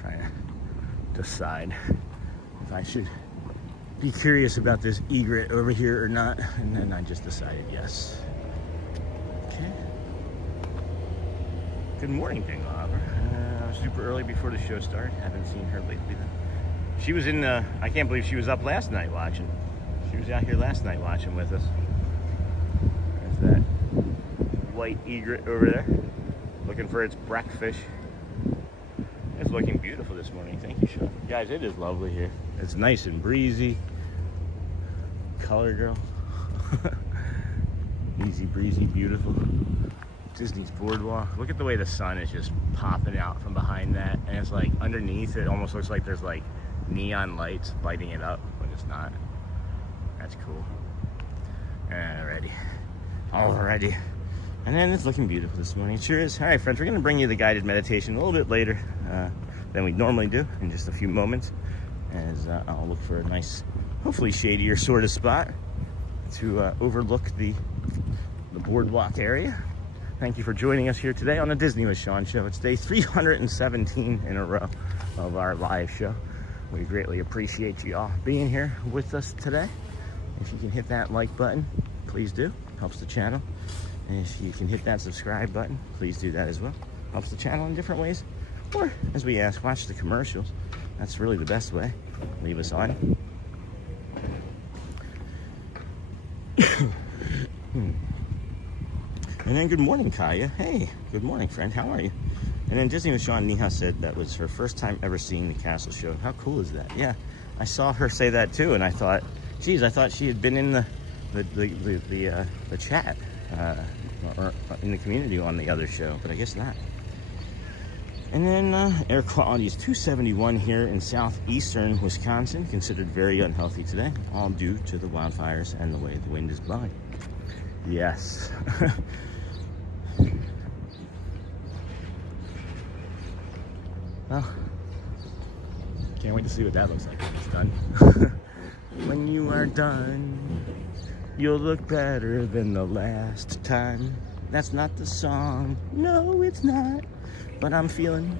Trying to decide if I should be curious about this egret over here or not, and then I just decided yes. Okay. Good morning, Dingle Hopper. Super early before the show started. Haven't seen her lately though. She was in the, I can't believe she was up last night watching. She was out here last night watching with us. There's that white egret over there, looking for its breakfast. It's looking beautiful this morning. Thank you, Sean. Guys, it is lovely here. It's nice and breezy. Color girl. Easy breezy, beautiful. Disney's boardwalk. Look at the way the sun is just popping out from behind that, and it's like underneath it almost looks like there's like neon lights lighting it up, but it's not. That's cool. Alrighty. And then it's looking beautiful this morning. It sure is. All right, friends, we're gonna bring you the guided meditation a little bit later than we normally do in just a few moments, as I'll look for a nice, hopefully shadier sort of spot to overlook the boardwalk area. Thank you for joining us here today on the Disney with Sean show. It's day 317 in a row of our live show. We greatly appreciate you all being here with us today. If you can hit that like button, please do. Helps the channel. And if you can hit that subscribe button, please do that as well. Helps the channel in different ways. Or, as we ask, watch the commercials. That's really the best way. Leave us on. And then good morning, Kaya. Hey, good morning, friend. How are you? And then Disney with Sean Neha said that was her first time ever seeing the castle show. How cool is that? Yeah, I saw her say that too, and I thought, geez, I thought she had been in the chat or in the community on the other show, but I guess not. And then air quality is 271 here in southeastern Wisconsin, considered very unhealthy today, all due to the wildfires and the way the wind is blowing. Yes. Well, can't wait to see what that looks like when it's done. When you are done, you'll look better than the last time. That's not the song. No, it's not. But I'm feeling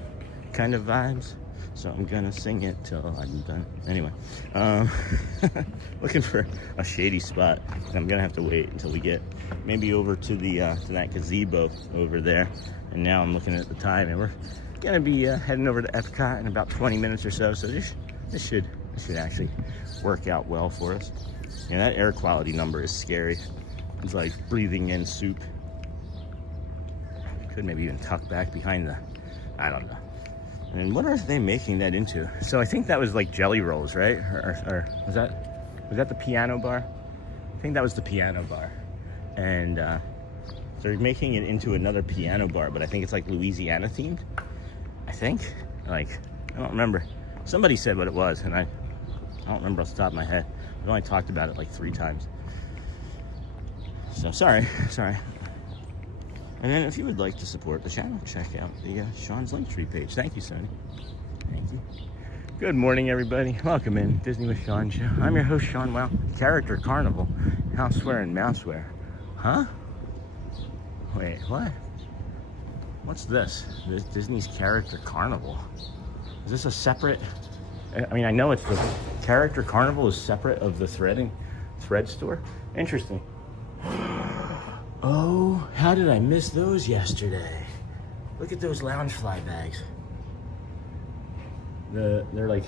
kind of vibes, so I'm gonna sing it till I'm done. Anyway, looking for a shady spot. I'm gonna have to wait until we get maybe over to the to that gazebo over there. And now I'm looking at the time, and we're gonna be heading over to Epcot in about 20 minutes or so. So this should actually work out well for us. Yeah, that air quality number is scary. It's like breathing in soup. Could maybe even tuck back behind the, I don't know. And what are they making that into? So I think that was like jelly rolls, right? Or was that the piano bar? I think that was the piano bar. And they're making it into another piano bar, but I think it's like Louisiana themed. I think, like, I don't remember. Somebody said what it was, and I don't remember off the top of my head. We only talked about it like 3 times. So sorry. And then if you would like to support the channel, check out the Sean's Linktree page. Thank you, Stoney. Thank you. Good morning, everybody. Welcome in Disney with Sean show. I'm your host, Sean. Wow. Character Carnival. Houseware and mouseware. Huh? Wait, what? What's this? This Disney's Character Carnival. Is this a separate... I mean, I know it's the Character Carnival is separate of the thread store. Interesting. Oh, how did I miss those yesterday? Look at those Loungefly bags. They're like,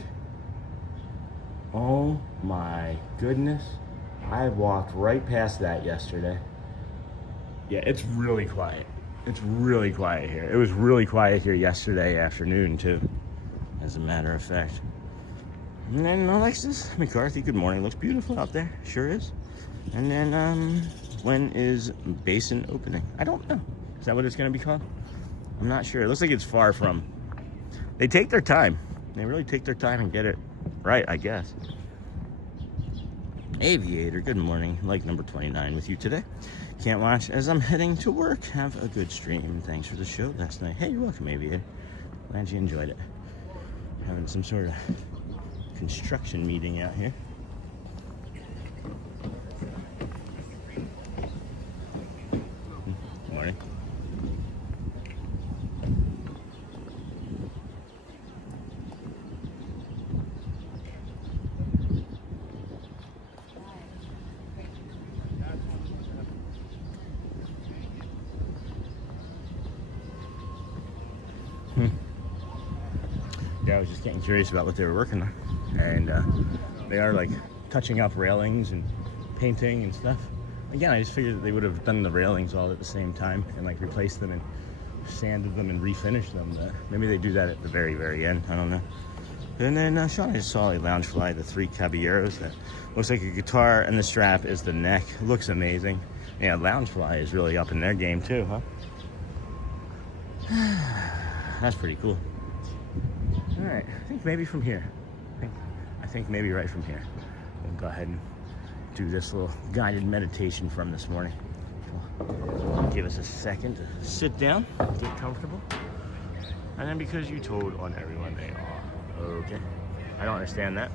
oh my goodness. I walked right past that yesterday. Yeah, it's really quiet. It's really quiet here. It was really quiet here yesterday afternoon too, as a matter of fact. And then Alexis McCarthy, good morning. Looks beautiful out there. Sure is. And then, when is Basin opening? I don't know. Is that what it's going to be called? I'm not sure. It looks like it's far from. They take their time. They really take their time and get it right, I guess. Aviator, good morning. Like number 29 with you today. Can't watch as I'm heading to work. Have a good stream. Thanks for the show last night. Hey, you're welcome, Aviator. Glad you enjoyed it. Having some sort of construction meeting out here. Morning. Yeah, I was just getting curious about what they were working on. And they are like touching up railings and painting and stuff. Again, I just figured that they would have done the railings all at the same time and like replaced them and sanded them and refinished them. Maybe they do that at the very, very end. I don't know. And then Sean, I just saw a Loungefly, the 3 Caballeros. That looks like a guitar, and the strap is the neck. Looks amazing. Yeah, Loungefly is really up in their game too, huh? That's pretty cool. All right, I think maybe from here. I think maybe right from here. We'll go ahead and do this little guided meditation from this morning. Give us a second to sit down, get comfortable. And then because you told on everyone they are. Okay. I don't understand that.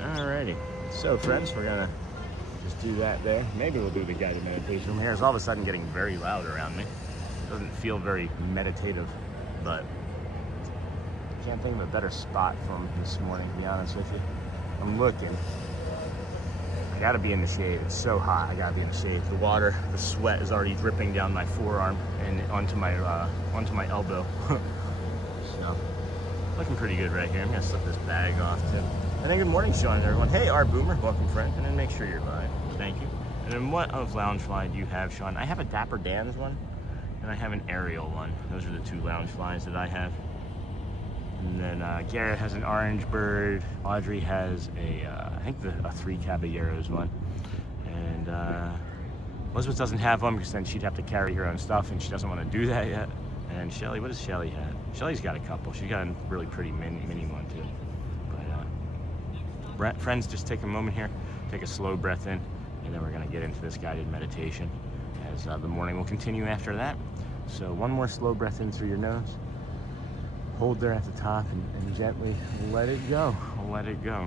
Alrighty. So friends, we're gonna just do that there. Maybe we'll do the guided meditation from here. It's all of a sudden getting very loud around me. It doesn't feel very meditative, but I can't think of a better spot from this morning, to be honest with you. I'm looking. I gotta be in the shade. It's so hot. I gotta be in the shade. The water, the sweat is already dripping down my forearm and onto my elbow. So, looking pretty good right here. I'm gonna slip this bag off too. And then good morning, Sean, everyone. Hey, our boomer, welcome, friend. And then make sure you're live. Thank you. And then what of Loungefly do you have, Sean? I have a Dapper Dan's one, and I have an Ariel one. Those are the 2 Loungeflies that I have. And then Garrett has an Orange Bird. Audrey has I think a 3 Caballeros one. And Elizabeth doesn't have one because then she'd have to carry her own stuff, and she doesn't want to do that yet. And Shelly, what does Shelly have? Shelly's got a couple. She's got a really pretty mini one too. But friends, just take a moment here, take a slow breath in, and then we're going to get into this guided meditation as the morning will continue after that. So one more slow breath in through your nose. Hold there at the top and gently let it go. Let it go.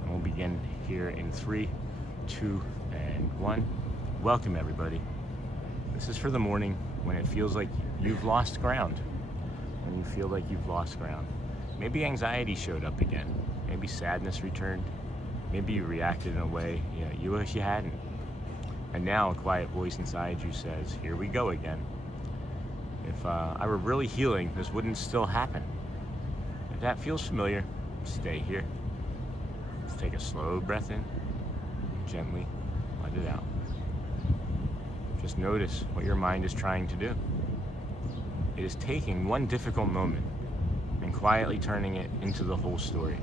And we'll begin here in 3, 2, and 1. Welcome, everybody. This is for the morning when it feels like you've lost ground. When you feel like you've lost ground. Maybe anxiety showed up again. Maybe sadness returned. Maybe you reacted in a way you wish you hadn't. And now a quiet voice inside you says, here we go again. If I were really healing, this wouldn't still happen. If that feels familiar, stay here. Let's take a slow breath in. Gently let it out. Just notice what your mind is trying to do. It is taking one difficult moment and quietly turning it into the whole story.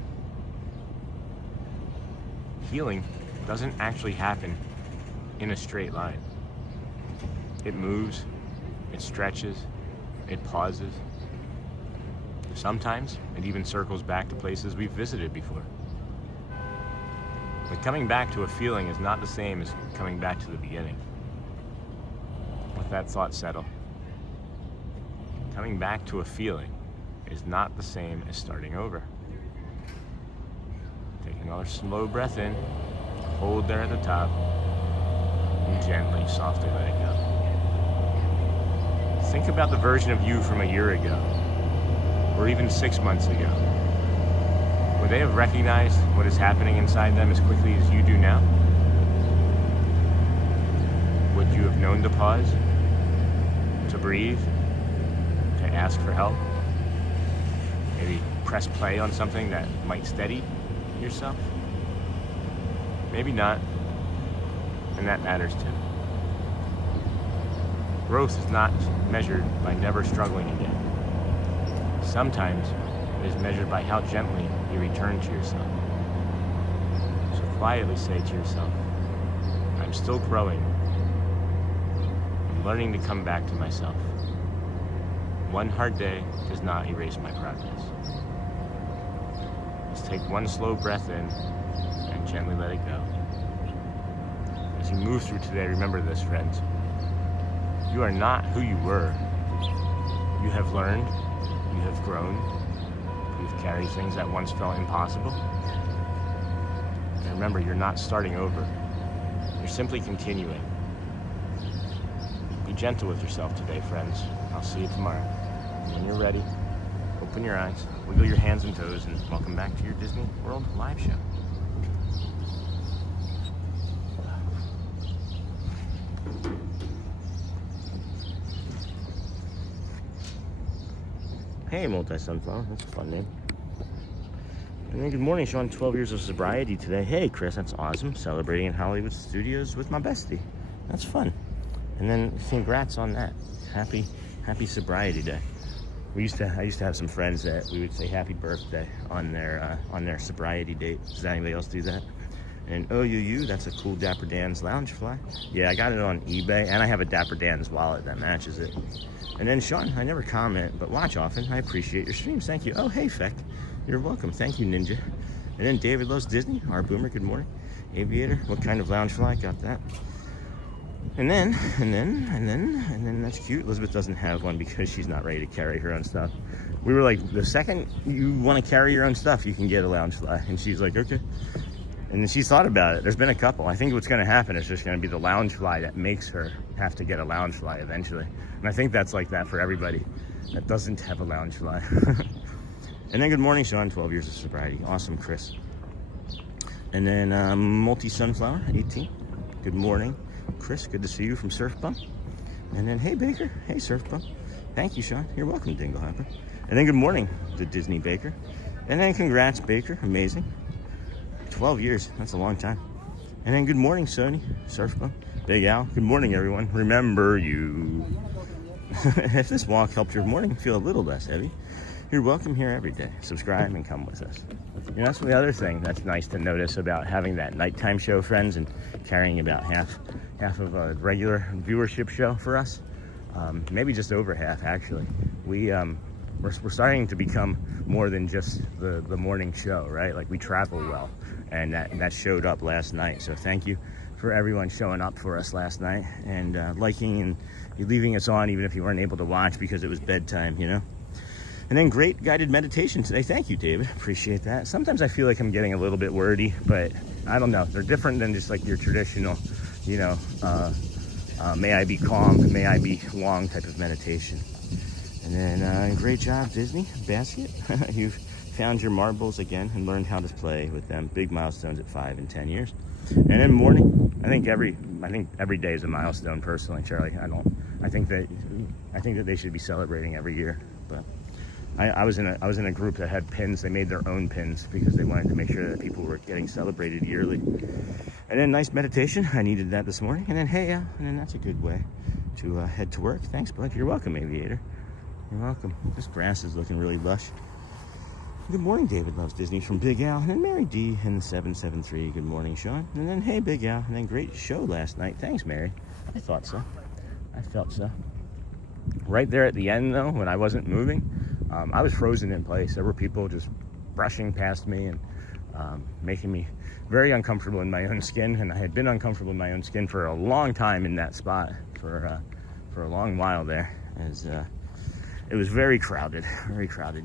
Healing doesn't actually happen in a straight line. It moves, it stretches, it pauses. Sometimes it even circles back to places we've visited before. But coming back to a feeling is not the same as coming back to the beginning. Let that thought settle. Coming back to a feeling is not the same as starting over. Take another slow breath in, hold there at the top, and gently, softly let it go. Think about the version of you from a year ago, or even 6 months ago. Would they have recognized what is happening inside them as quickly as you do now? Would you have known to pause, to breathe, to ask for help? Maybe press play on something that might steady yourself? Maybe not, and that matters too. Growth is not measured by never struggling again. Sometimes it is measured by how gently you return to yourself. So quietly say to yourself, I'm still growing. I'm learning to come back to myself. One hard day does not erase my progress. Let's take one slow breath in and gently let it go. As you move through today, remember this, friends. You are not who you were. You have learned, you have grown, you've carried things that once felt impossible. And remember, you're not starting over. You're simply continuing. Be gentle with yourself today, friends. I'll see you tomorrow. When you're ready, open your eyes, wiggle your hands and toes, and welcome back to your Disney World live show. Hey, Multi-Sunflower, that's a fun name. And then good morning, Sean, 12 years of sobriety today. Hey, Chris, that's awesome. Celebrating in Hollywood Studios with my bestie. That's fun. And then congrats on that. Happy sobriety day. I used to have some friends that we would say happy birthday on their sobriety date. Does anybody else do that? And OUU, that's a cool Dapper Dan's Loungefly. Yeah, I got it on eBay, and I have a Dapper Dan's wallet that matches it. And then Sean, I never comment, but watch often. I appreciate your streams. Thank you. Oh, hey, Feck. You're welcome. Thank you, Ninja. And then David Loves Disney. Our Boomer, good morning. Aviator, what kind of Loungefly? Got that. And then, that's cute. Elizabeth doesn't have one because she's not ready to carry her own stuff. We were like, the second you want to carry your own stuff, you can get a Loungefly. And she's like, okay. And then she's thought about it. There's been a couple. I think what's going to happen is just going to be the Loungefly that makes her have to get a Loungefly eventually. And I think that's like that for everybody that doesn't have a Loungefly. And then good morning, Sean, 12 years of sobriety. Awesome, Chris. And then Multi-Sunflower, 18. Good morning, Chris. Good to see you from Surf Bump. And then, hey, Baker. Hey, Surf Bump. Thank you, Sean. You're welcome, Dingle Hopper. And then good morning, the Disney Baker. And then congrats, Baker. Amazing. 12 years, that's a long time. And then good morning, Stoney, Surf Bump, Big Al. Good morning, everyone. Remember you. If this walk helped your morning feel a little less heavy, you're welcome here every day. Subscribe and come with us. You know, that's the other thing that's nice to notice about having that nighttime show, friends, and carrying about half of a regular viewership show for us. Maybe just over half, actually. We're starting to become more than just the morning show, right? Like, we travel well, and that showed up last night. So thank you for everyone showing up for us last night and liking and leaving us on even if you weren't able to watch because it was bedtime, you know? And then great guided meditation today. Thank you, David. Appreciate that. Sometimes I feel like I'm getting a little bit wordy, but I don't know. They're different than just like your traditional, you know, may I be calm, may I be long type of meditation. And then great job, Disney Basket. You've found your marbles again and learned how to play with them. Big milestones at 5 and 10 years. And then morning. I think every day is a milestone. Personally, Charlie. I think that they should be celebrating every year. But I was in a group that had pins. They made their own pins because they wanted to make sure that people were getting celebrated yearly. And then nice meditation. I needed that this morning. And then hey, and then that's a good way to head to work. Thanks, bud. You're welcome, Aviator. You're welcome. This grass is looking really lush. Good morning, David Loves Disney from Big Al. And then Mary D in the 773. Good morning, Sean. And then, hey, Big Al. And then, great show last night. Thanks, Mary. I thought so. I felt so. Right there at the end, though, when I wasn't moving, I was frozen in place. There were people just brushing past me and making me very uncomfortable in my own skin. And I had been uncomfortable in my own skin for a long time in that spot, for a long while there, as it was very crowded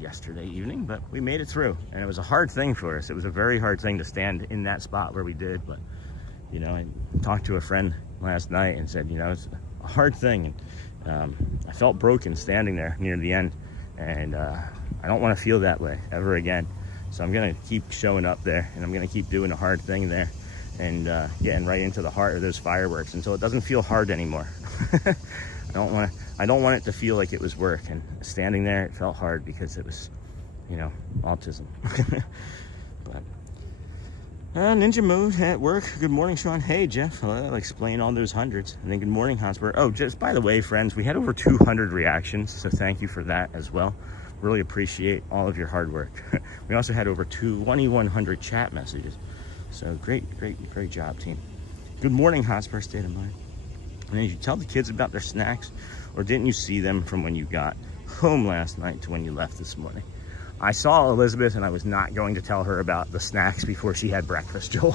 yesterday evening, but we made it through. And it was a hard thing for us. It was a very hard thing to stand in that spot where we did. But, you know, I talked to a friend last night and said, you know, it's a hard thing. And I felt broken standing there near the end. And I don't want to feel that way ever again. So I'm going to keep showing up there, and I'm going to keep doing a hard thing there and getting right into the heart of those fireworks until it doesn't feel hard anymore. I don't want it to feel like it was work. And standing there, it felt hard because it was, you know, autism. But Ninja Mode at work. Good morning, Sean. Hey, Jeff. I'll explain all those hundreds. And then good morning, Hotspur. Oh, just by the way, friends, we had over 200 reactions, so thank you for that as well. Really appreciate all of your hard work. We also had over 2,100 chat messages. So great job, team. Good morning, Hotspur. State of mind. And did you tell the kids about their snacks, or didn't you see them from when you got home last night to when you left this morning? I saw Elizabeth, and I was not going to tell her about the snacks before she had breakfast, Joel.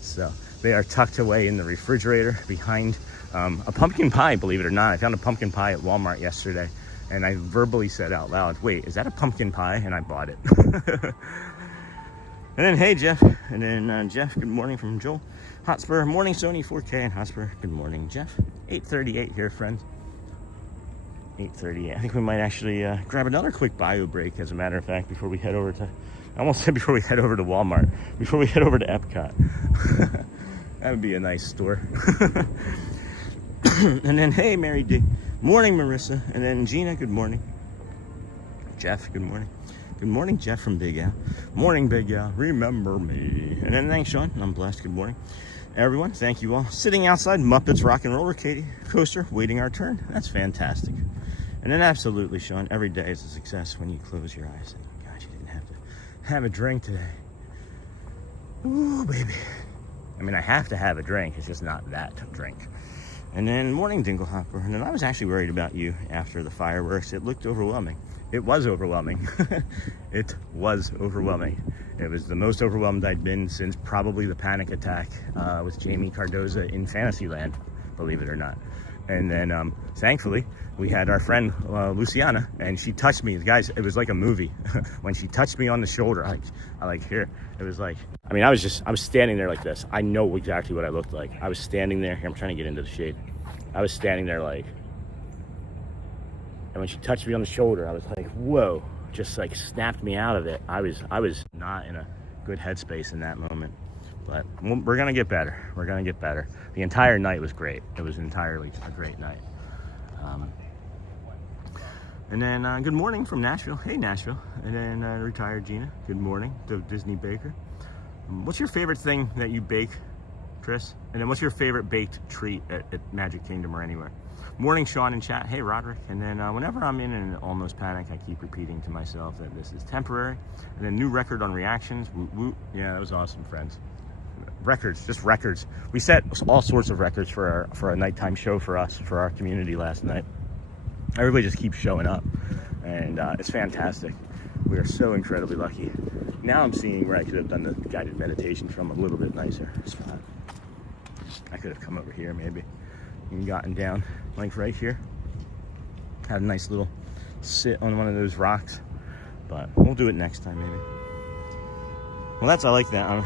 So they are tucked away in the refrigerator behind a pumpkin pie, believe it or not. I found a pumpkin pie at Walmart yesterday, and I verbally said out loud, wait, is that a pumpkin pie? And I bought it. And then, hey, Jeff. And then, Jeff, good morning from Joel. Hotspur, morning, Stoney, 4K, and Hotspur, good morning, Jeff. 8:38 here, friends. 8:38. I think we might actually grab another quick bio break, as a matter of fact, before we head over to, I almost said before we head over to Walmart, before we head over to Epcot. That would be a nice store. And then, hey, Mary D. Morning, Marissa. And then Gina, good morning. Jeff, good morning. Good morning, Jeff from Big Al. Morning, Big Al. Remember me. And then thanks, Sean. I'm blessed. Good morning, everyone. Thank you all. Sitting outside Muppets Rock and Roller Coaster, waiting our turn. That's fantastic. And then absolutely, Sean, every day is a success when you close your eyes. And God, you didn't have to have a drink today. Ooh, baby. I mean, I have to have a drink. It's just not that drink. And then morning, Dinglehopper. And then I was actually worried about you after the fireworks. It looked overwhelming. It was overwhelming. It was overwhelming. It was the most overwhelmed I'd been since probably the panic attack with Jamie Cardoza in Fantasyland, believe it or not. And then thankfully we had our friend Luciana, and she touched me. Guys, it was like a movie. When she touched me on the shoulder, I like here. It was like, I mean, I was standing there like this. I know exactly what I looked like. I was standing there. Here, I'm trying to get into the shade. I was standing there like, and when she touched me on the shoulder, I was like, whoa, just like snapped me out of it. I was not in a good headspace in that moment. But we're going to get better. We're going to get better. The entire night was great. It was entirely a great night. And then good morning from Nashville. Hey, Nashville. And then retired Gina. Good morning to Disney Baker. What's your favorite thing that you bake, Chris? And then what's your favorite baked treat at Magic Kingdom or anywhere? Morning, Sean in chat. Hey, Roderick. And then whenever I'm in an almost panic, I keep repeating to myself that this is temporary. And then new record on reactions. Woot, woot. Yeah, that was awesome, friends. Records, just records. We set all sorts of records for a nighttime show for us, for our community last night. Everybody just keeps showing up, and it's fantastic. We are so incredibly lucky. Now I'm seeing where I could have done the guided meditation from a little bit nicer spot. I could have come over here maybe and gotten down like right here. Had a nice little sit on one of those rocks, but we'll do it next time maybe. Well, I like that.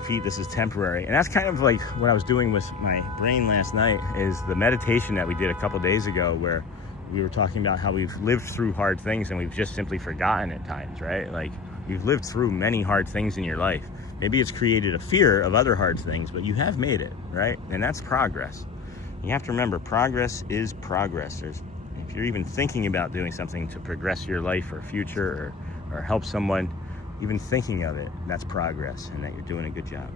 Repeat, this is temporary. And that's kind of like what I was doing with my brain last night, is the meditation that we did a couple days ago, where we were talking about how we've lived through hard things and we've just simply forgotten at times, right? Like, you've lived through many hard things in your life. Maybe it's created a fear of other hard things, but you have made it, right? And that's progress. You have to remember, progress is progress. If you're even thinking about doing something to progress your life or future or help someone, even thinking of it, that's progress, and that you're doing a good job.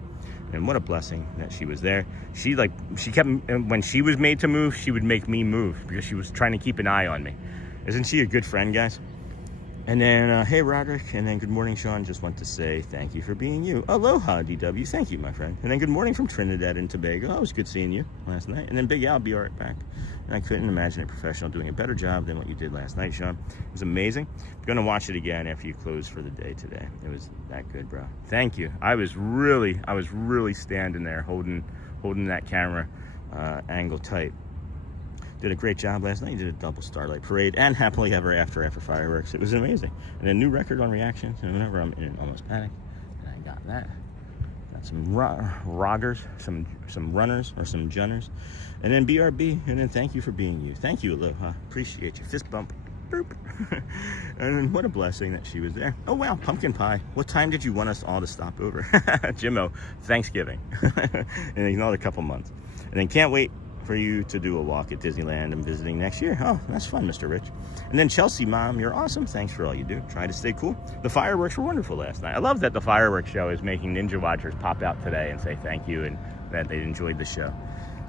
And what a blessing that she was there. She kept, when she was made to move, she would make me move because she was trying to keep an eye on me. Isn't she a good friend, guys? And then, hey, Roderick. And then, good morning, Sean. Just want to say thank you for being you. Aloha, DW. Thank you, my friend. And then, good morning from Trinidad and Tobago. Oh, it was good seeing you last night. And then, Big Al, be right back. And I couldn't imagine a professional doing a better job than what you did last night, Sean. It was amazing. I'm going to watch it again after you close for the day today. It was that good, bro. Thank you. I was really standing there holding that camera angle tight. Did a great job last night. You did a double Starlight Parade and Happily Ever After fireworks. It was amazing. And a new record on reactions. And whenever I'm in Almost Panic, and I got that. Got some roggers, some runners or some junners. And then BRB. And then thank you for being you. Thank you, Aloha. Appreciate you. Fist bump. Boop. And what a blessing that she was there. Oh, wow. Pumpkin pie. What time did you want us all to stop over? Jimmo, Thanksgiving. In another couple months. And then can't wait for you to do a walk at Disneyland and visiting next year. Oh, that's fun, Mr. Rich. And then Chelsea, Mom, you're awesome. Thanks for all you do. Try to stay cool. The fireworks were wonderful last night. I love that the fireworks show is making Ninja Watchers pop out today and say thank you and that they enjoyed the show.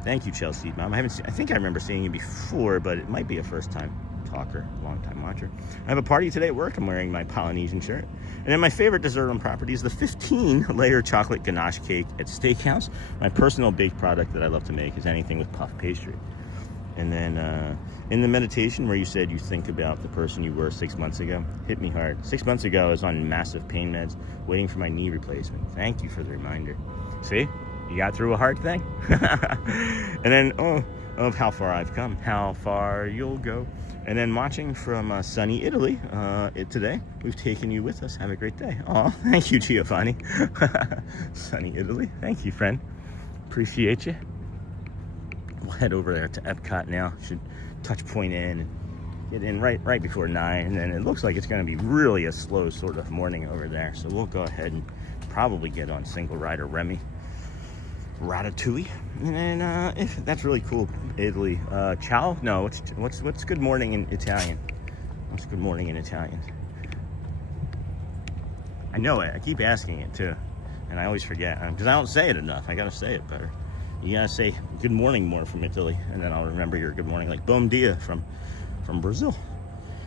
Thank you, Chelsea, Mom. I think I remember seeing you before, but it might be a first time talker, long time watcher. I have a party today at work. I'm wearing my Polynesian shirt. And then my favorite dessert on property is the 15-layer chocolate ganache cake at Steakhouse. My personal baked product that I love to make is anything with puff pastry. And then in the meditation where you said you think about the person you were 6 months ago, hit me hard. 6 months ago, I was on massive pain meds, waiting for my knee replacement. Thank you for the reminder. See, you got through a hard thing. And then, of how far I've come, how far you'll go. And then watching from sunny Italy today, we've taken you with us. Have a great day. Oh, thank you, Giovanni. Sunny Italy. Thank you, friend. Appreciate you. We'll head over there to Epcot now. Should touch point in and get in right before 9. And then it looks like it's going to be really a slow sort of morning over there. So we'll go ahead and probably get on single rider Remy. Ratatouille, and then if that's really cool. Italy, ciao. No, what's good morning in Italian? What's good morning in Italian? I know it. I keep asking it too, and I always forget because I don't say it enough. I gotta say it better. You gotta say good morning more from Italy, and then I'll remember your good morning, like bom dia from Brazil.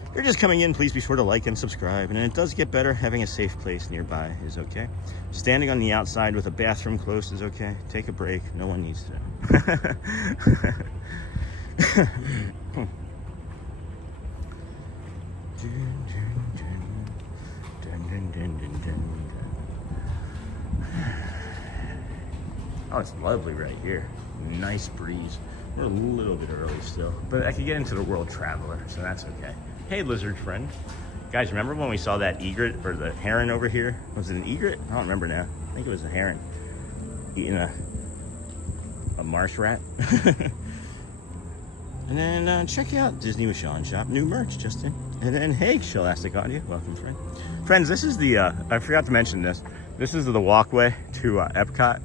If you're just coming in, please be sure to like and subscribe. And it does get better. Having a safe place nearby is okay. Standing on the outside with a bathroom close is okay. Take a break. No one needs to. Oh, it's lovely right here. Nice breeze. We're a little bit early still, but I could get into the World Traveler, so that's okay. Hey, lizard friend. Guys, remember when we saw that egret or the heron over here? Was it an egret? I don't remember now. I think it was a heron eating a marsh rat. And then check out Disney with Sean shop. New merch just in. And then, hey, Scholastic Audio. Welcome, friend. Friends, this is the, I forgot to mention this. This is the walkway to Epcot.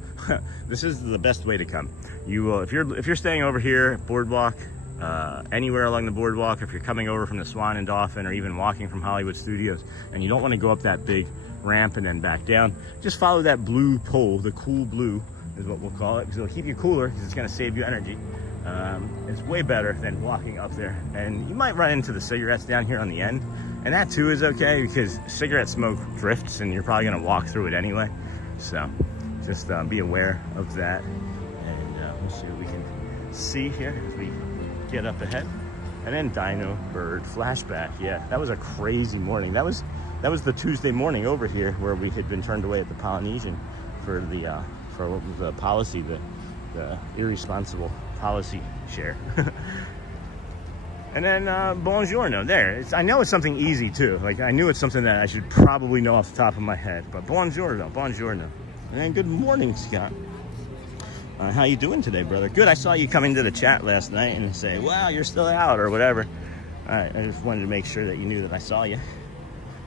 This is the best way to come. You will, if you're staying over here at Boardwalk, anywhere along the boardwalk, if you're coming over from the Swan and Dolphin or even walking from Hollywood Studios and you don't want to go up that big ramp and then back down, just follow that blue pole. The cool blue is what we'll call it, because it'll keep you cooler because it's going to save you energy. It's way better than walking up there, and you might run into the cigarettes down here on the end, and that too is okay because cigarette smoke drifts and you're probably going to walk through it anyway. So just be aware of that, and we'll see what we can see here as we get up ahead. And then Dino Bird flashback. Yeah, that was a crazy morning. That was the Tuesday morning over here where we had been turned away at the Polynesian for the for what was the policy, the irresponsible policy share. And then buongiorno there. I know it's something easy too. Like I knew it's something that I should probably know off the top of my head, but buongiorno. And then good morning, Scott. How you doing today, brother? Good. I saw you come into the chat last night and say, wow, you're still out or whatever. All right, I just wanted to make sure that you knew that I saw you.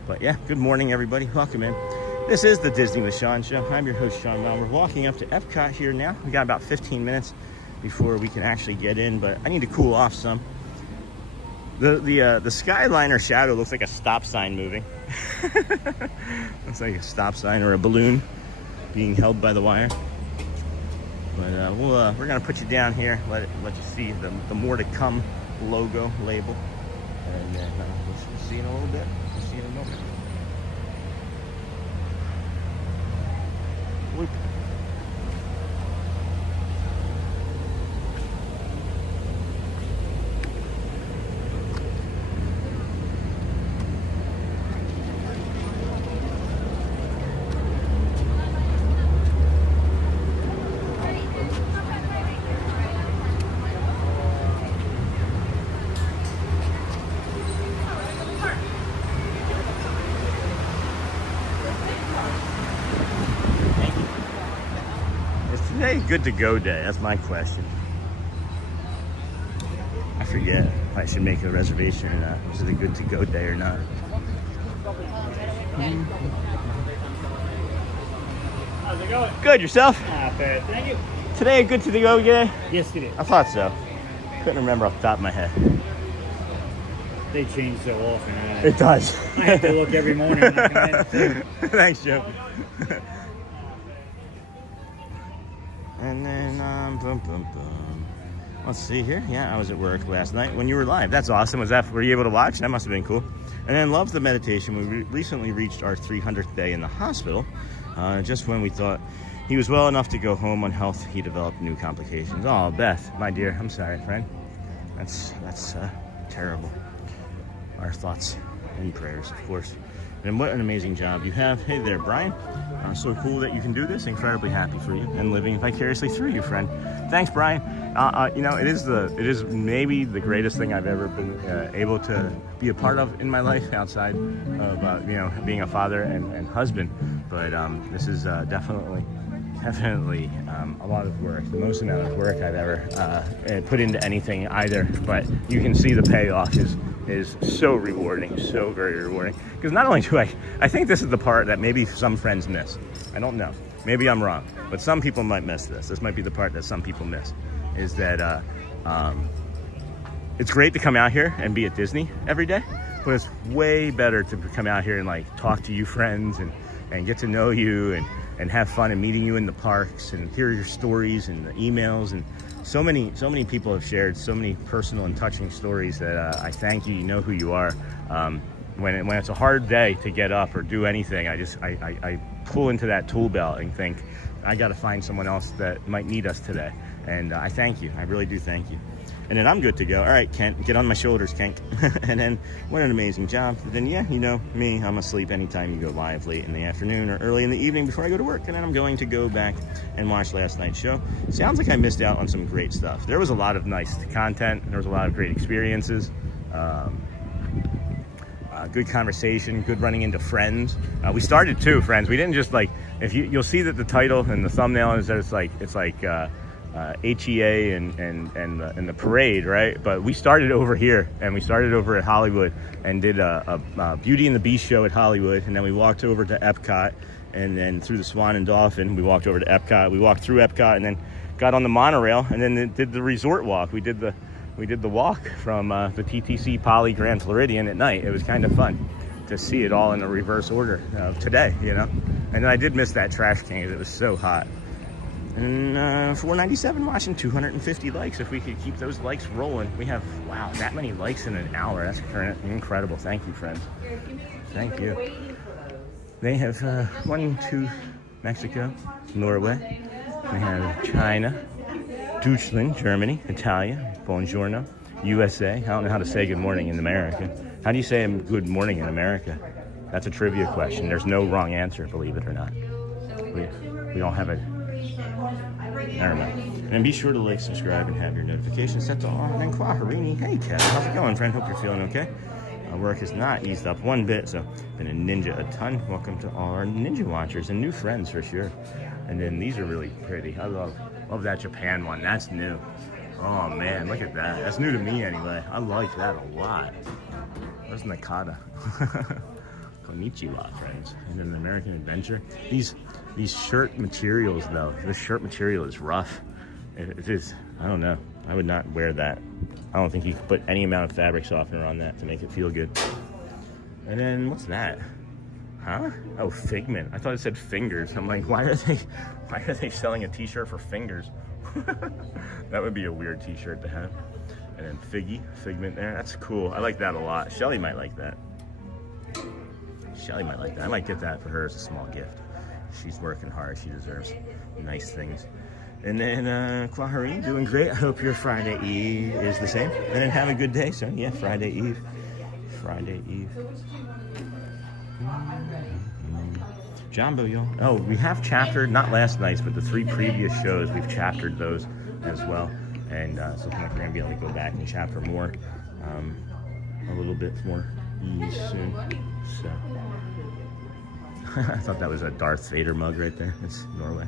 But yeah, good morning, everybody. Welcome in. This is the Disney with Sean show. I'm your host, Sean Bell. We're walking up to Epcot here now. We got about 15 minutes before we can actually get in, but I need to cool off some. The Skyliner shadow looks like a stop sign moving. Looks like a stop sign or a balloon being held by the wire. But we're gonna put you down here, let you see the more to come logo label, and then we'll see in a little bit. We'll see in a moment. Whoopie. Today, good to go day. That's my question. I forget if I should make a reservation or not. Is it a good to go day or not? How's it going? Good, yourself? Not bad, thank you. Today, a good to go day? Yes, it is. I thought so. Couldn't remember off the top of my head. They change so often. It does. I have to look every morning when I come in. Thanks, Joe. And then, boom, boom, boom. Let's see here. Yeah, I was at work last night when you were live. That's awesome. Were you able to watch? That must have been cool. And then love the meditation. We recently reached our 300th day in the hospital. Just when we thought he was well enough to go home on health, he developed new complications. Oh, Beth, my dear, I'm sorry, friend. That's terrible. Our thoughts and prayers, of course. And what an amazing job you have. Hey there, Brian. So cool that you can do this. Incredibly happy for you and living vicariously through you, friend. Thanks, Brian. You know, it is maybe the greatest thing I've ever been able to be a part of in my life outside of you know, being a father and husband. But this is definitely a lot of work, the most amount of work I've ever put into anything either. But you can see the payoff is so rewarding, so very rewarding. Because not only do I think this is the part that maybe some friends miss. I don't know. Maybe I'm wrong, but some people might miss this. This might be the part that some people miss, is that it's great to come out here and be at Disney every day, but it's way better to come out here and like talk to you friends and get to know you and have fun and meeting you in the parks and hear your stories and the emails. And so many people have shared so many personal and touching stories that I thank you. You know who you are. When it's a hard day to get up or do anything, I pull into that tool belt and think, I got to find someone else that might need us today. And I thank you. I really do thank you. And then I'm good to go. All right, Kent, get on my shoulders, Kent. And then what an amazing job. And then, yeah, you know me, I'm asleep anytime you go live late in the afternoon or early in the evening before I go to work. And then I'm going to go back and watch last night's show. Sounds like I missed out on some great stuff. There was a lot of nice content. There was a lot of great experiences. Good conversation, good running into friends. We started too, friends. We didn't just like, if you'll see that the title and the thumbnail is that it's like HEA and the parade, right? But we started over here, and we started over at Hollywood and did a Beauty and the Beast show at Hollywood, and then we walked over to Epcot, and then through the Swan and Dolphin, we walked over to Epcot. We walked through Epcot, and then got on the monorail, and then did the resort walk. We did the walk from the TTC Poly Grand Floridian at night. It was kind of fun to see it all in the reverse order of today, you know? And then I did miss that trash can because it was so hot. And 497 watching, 250 likes. If we could keep those likes rolling. We have, wow, that many likes in an hour. That's incredible. Thank you, friends. Thank you. They have 1, 2, Mexico, Norway. We have China, Deutschland, Germany, Italia, Buongiorno, USA. I don't know how to say good morning in America. How do you say good morning in America? That's a trivia question. There's no wrong answer, believe it or not. We don't have a... I don't know. And be sure to like, subscribe, and have your notifications set to all. And then Quaharini. Hey, Kat, how's it going, friend? Hope you're feeling okay. Work has not eased up one bit, so been a ninja a ton. Welcome to all our ninja watchers and new friends for sure. And then these are really pretty. I love that Japan one. That's new. Oh man, look at that. That's new to me anyway. I like that a lot. Where's Nakata? Konnichiwa, friends. And then the American Adventure. These shirt materials though. This shirt material is rough. It is, I don't know. I would not wear that. I don't think you could put any amount of fabric softener on that to make it feel good. And then what's that? Huh? Oh, Figment. I thought it said fingers. I'm like, why are they selling a t-shirt for fingers? That would be a weird t-shirt to have. And then Figment there. That's cool. I like that a lot. Shelly might like that. Shelly might like that. I might get that for her as a small gift. She's working hard. She deserves nice things. And then Claharine, doing great. I hope your Friday Eve is the same. And then have a good day, son. Yeah, Friday Eve. Friday Eve. Jumbo, yo. Oh, we have chaptered, not last night's, but the 3 previous shows, we've chaptered those as well. And so it's like we're going to be able to go back and chapter more, a little bit more soon. So, I thought that was a Darth Vader mug right there. It's Norway.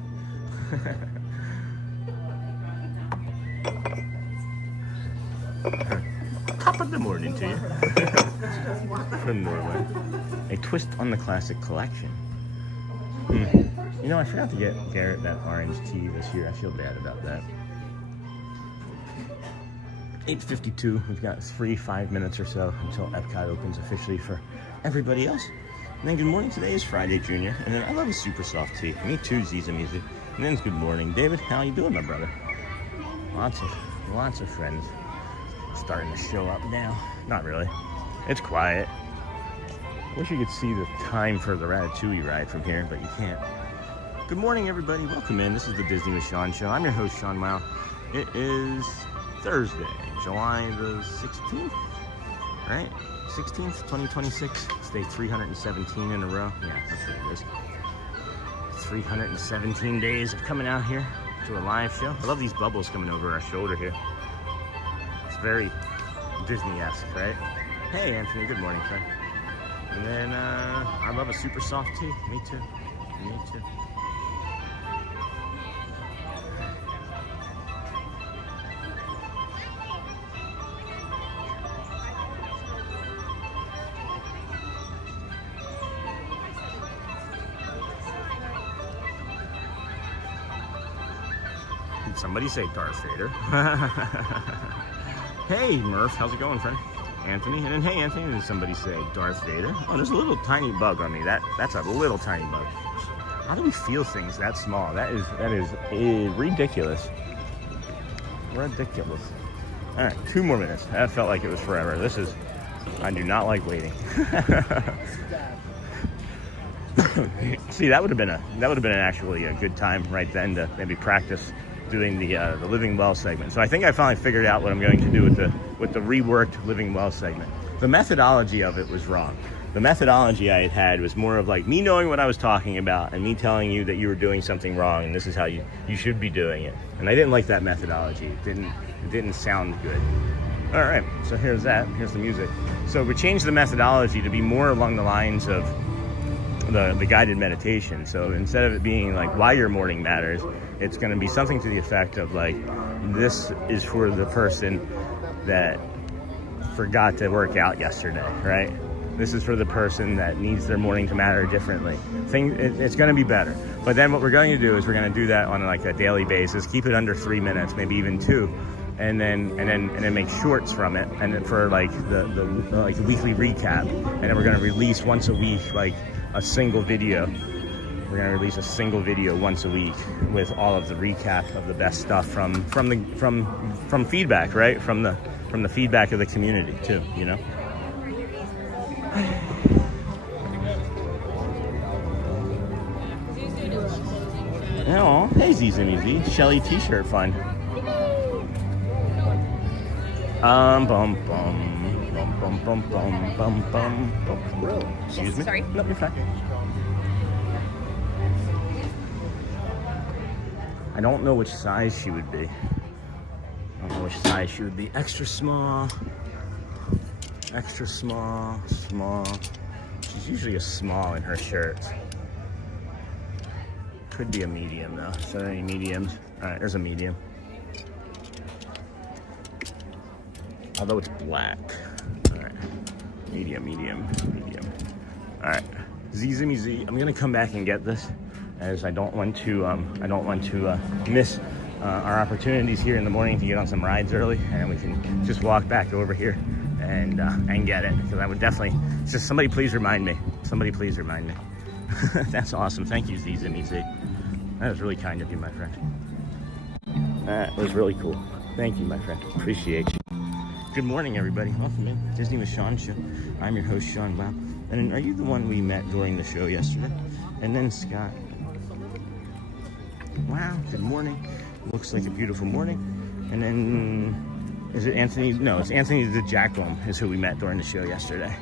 Top of the morning to you. From Norway. A twist on the classic collection. You know, I forgot to get Garrett that orange tea this year. I feel bad about that. 8:52. We've got free 5 minutes or so until Epcot opens officially for everybody else. And then good morning. Today is Friday, Junior. And then I love a super soft tea. Me too, Ziza Music. And then it's good morning. David, how you doing, my brother? Lots of friends starting to show up now. Not really. It's quiet. Wish you could see the time for the Ratatouille ride from here, but you can't. Good morning, everybody. Welcome in. This is the Disney with Sean show. I'm your host, Sean Wow. It is Thursday, July the 16th, right? 16th, 2026. It's day 317 in a row. Yeah, that's what it is. 317 days of coming out here to a live show. I love these bubbles coming over our shoulder here. It's very Disney-esque, right? Hey, Anthony. Good morning, friend. And then, I love a super soft tea. Me too. Me too. Did somebody say Darth Vader? Hey, Murph. How's it going, friend? Anthony, and then hey Anthony, did somebody say Darth Vader? Oh, there's a little tiny bug on me. That's a little tiny bug. How do we feel things that small? That is ridiculous. Ridiculous. All right, 2 more minutes. That felt like it was forever. I do not like waiting. See, that would have been actually a good time right then to maybe practice doing the Living Well segment. So I think I finally figured out what I'm going to do with the reworked Living Well segment. The methodology of it was wrong. The methodology I had was more of like me knowing what I was talking about and me telling you that you were doing something wrong and this is how you should be doing it. And I didn't like that methodology. It didn't sound good. All right, so here's that. Here's the music. So we changed the methodology to be more along the lines of the guided meditation. So instead of it being like why your morning matters, it's going to be something to the effect of like, this is for the person that forgot to work out yesterday, right? This is for the person that needs their morning to matter differently. It's going to be better. But then what we're going to do is we're going to do that on like a daily basis, keep it under 3 minutes, maybe even 2, and then make shorts from it, and then for like the like the weekly recap, and then we're going to release once a week like a single video. We're going to release a single video once a week with all of the recap of the best stuff from feedback, right? From the feedback of the community too, you know? Oh, hey Zizzy, Shelly t-shirt fun. Bum bum bum bum bum bum bum bum. Excuse me. Sorry. No, you're fine. I don't know which size she would be. I don't know which size she would be. Extra small, small. She's usually a small in her shirts. Could be a medium though. So any mediums? All right, there's a medium. Although it's black. All right, medium. All right, Z. I'm gonna come back and get this, as I don't want to miss our opportunities here in the morning to get on some rides early, and we can just walk back over here and get it. Because I would definitely just somebody please remind me. That's awesome. Thank you, Z. That was really kind of you, my friend. That was really cool. Thank you, my friend. Appreciate you. Good morning, everybody. Welcome in Disney with Sean show. I'm your host, Sean Wow. And then, are you the one we met during the show yesterday? And then Scott. Wow, good morning. Looks like a beautiful morning. And then, is it Anthony? No, it's Anthony the Jackalum is who we met during the show yesterday.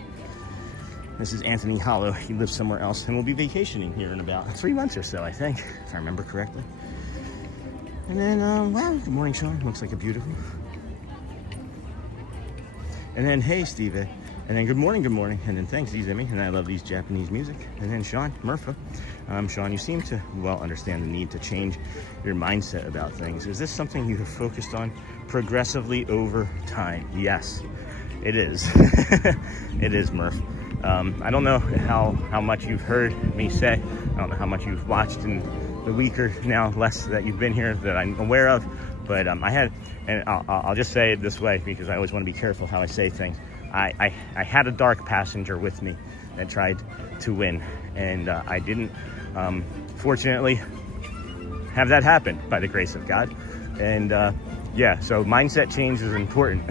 This is Anthony Hollow. He lives somewhere else and will be vacationing here in about 3 months or so, I think, if I remember correctly. And then, wow, good morning, Sean. Looks like a beautiful. And then, hey, Steve. And then, good morning. And then, thanks, Izemi. And I love these Japanese music. And then, Sean, Murpha. Sean, you seem to, well, understand the need to change your mindset about things. Is this something you have focused on progressively over time? Yes, it is. It is, Murph. I don't know how much you've heard me say. I don't know how much you've watched in the week or now less that you've been here that I'm aware of. But I had, and I'll just say it this way because I always want to be careful how I say things. I had a dark passenger with me that tried to win, and I didn't, fortunately, have that happen by the grace of God. And yeah, so mindset change is important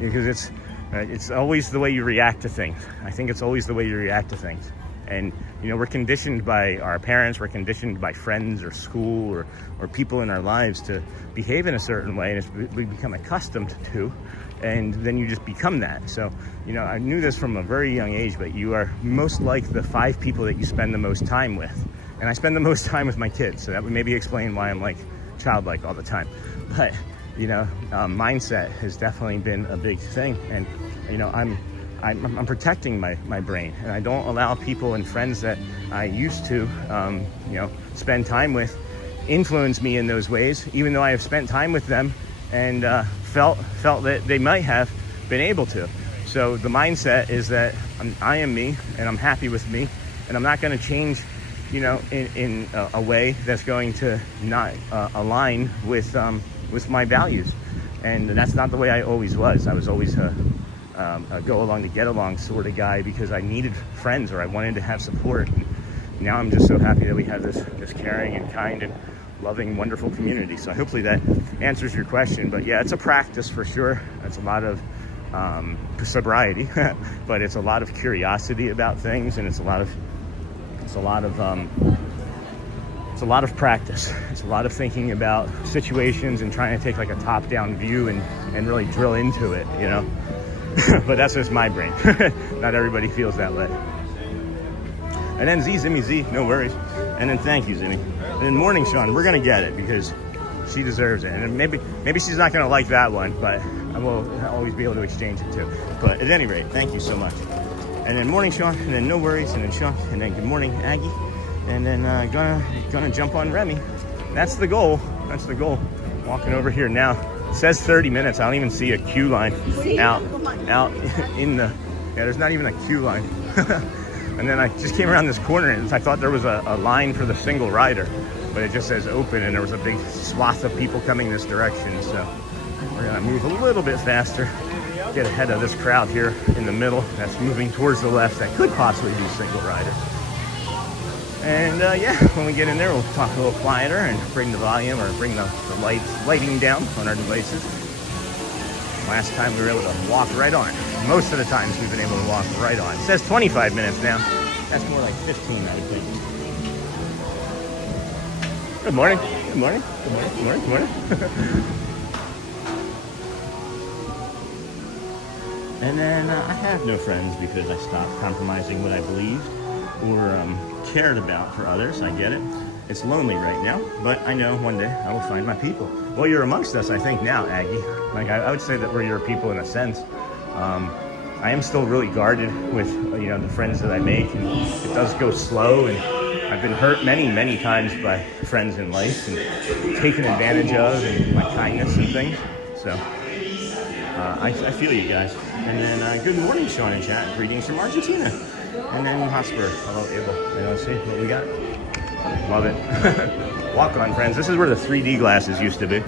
because it's always the way you react to things. I think it's always the way you react to things. And, you know, we're conditioned by our parents, we're conditioned by friends or school or people in our lives to behave in a certain way, and we become accustomed to, and then you just become that. So, you know, I knew this from a very young age, but you are most like the 5 people that you spend the most time with. And I spend the most time with my kids, so that would maybe explain why I'm like childlike all the time. But, you know, mindset has definitely been a big thing. And, you know, I'm protecting my brain, and I don't allow people and friends that I used to, you know, spend time with influence me in those ways, even though I have spent time with them and felt that they might have been able to. So the mindset is that I am me, and I'm happy with me, and I'm not going to change, you know, in a way that's going to not align with my values. And that's not the way I always was. I was always a go along to get along sort of guy because I needed friends or I wanted to have support. And now I'm just so happy that we have this caring and kind and loving, wonderful community. So hopefully that answers your question. But yeah, it's a practice for sure. It's a lot of sobriety, but it's a lot of curiosity about things, and it's a lot of practice. It's a lot of thinking about situations and trying to take like a top-down view and really drill into it, you know. But that's just my brain. Not everybody feels that way. And then Zimmy Z, no worries. And then thank you, Zimmy. And then morning, Sean, we're gonna get it because she deserves it. And maybe she's not gonna like that one, but I will always be able to exchange it too. But at any rate, thank you so much. And then morning, Sean, and then no worries, and then Sean, and then good morning, Aggie. And then gonna jump on Remy. That's the goal. That's the goal. Walking over here now. It says 30 minutes. I don't even see a queue line out in the, yeah, there's not even a queue line. And then I just came around this corner and I thought there was a line for the single rider, but it just says open, and there was a big swath of people coming this direction. So we're gonna move a little bit faster, get ahead of this crowd here in the middle that's moving towards the left that could possibly be single rider. And yeah, when we get in there, we'll talk a little quieter and bring the volume or bring the lighting down on our devices. Last time we were able to walk right on. Most of the times we've been able to walk right on. It says 25 minutes now. That's more like 15, I think. Good morning. Good morning. Good morning. Good morning. Good morning. And then I have no friends because I stopped compromising what I believed or cared about for others. I get it. It's lonely right now, but I know one day I will find my people. Well, you're amongst us, I think, now, Aggie. Like, I would say that we're your people in a sense. I am still really guarded with, you know, the friends that I make, and it does go slow, and I've been hurt many, many times by friends in life and taken advantage of, and my kindness and things. So I feel you guys. And then good morning, Sean in chat. Greetings from Argentina. And then Hotspur. Hello, Abel. And let's see what we got. Love it. Walk on, friends. This is where the 3D glasses used to be.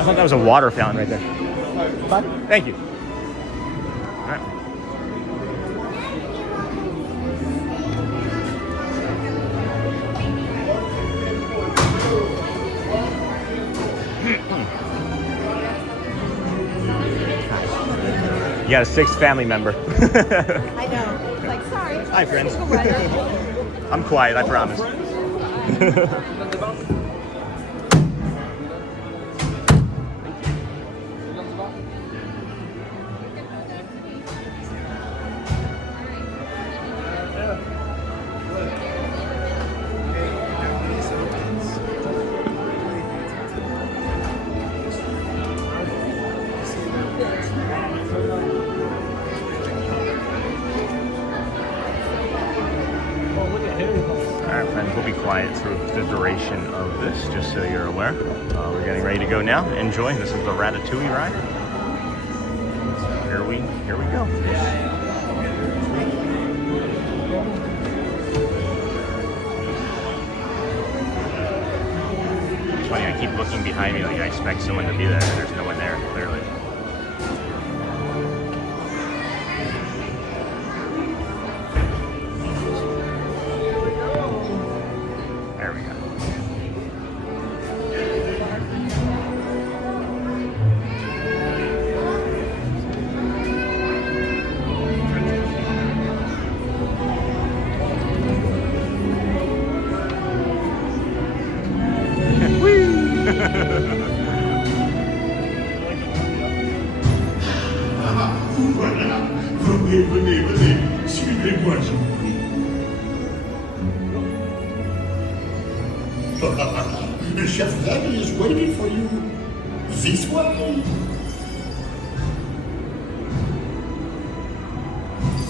I thought that was a water fountain right there. Fun? Thank you. All right. got a sixth family member. I know. It's like, sorry. Hi, friends. Cool weather. I'm quiet, I promise. Alright friends, we'll be quiet through the duration of this, just so you're aware. We're getting ready to go now. Enjoy. This is the Ratatouille ride. So here we go. It's funny, I keep looking behind me like I expect someone to be there, and there's no one there, clearly. There we go. Voilà. Venez. Suivez-moi, je vous prie. Chef Daddy is waiting for you. This way.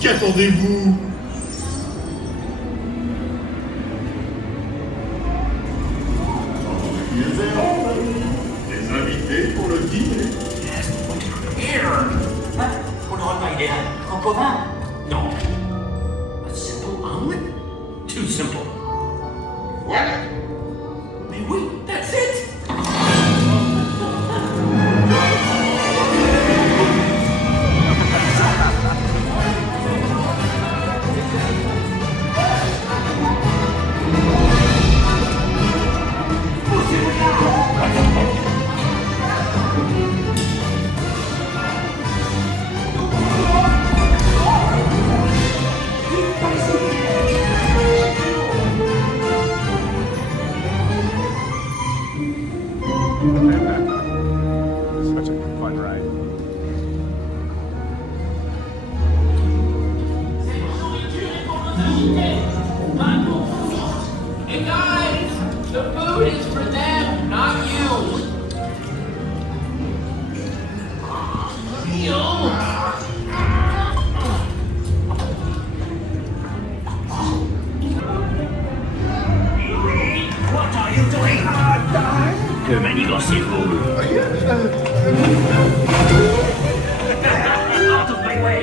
Qu'attendez-vous? Ils verront des invités pour le dîner. Here! What on my dad? Cocoa? No. A simple omelet? Too simple. Voilà. Mais oui, that's it! Such a fun ride. Hey guys, the food is for them, not you. What are you doing? Que manigocez-vous? Out of my way!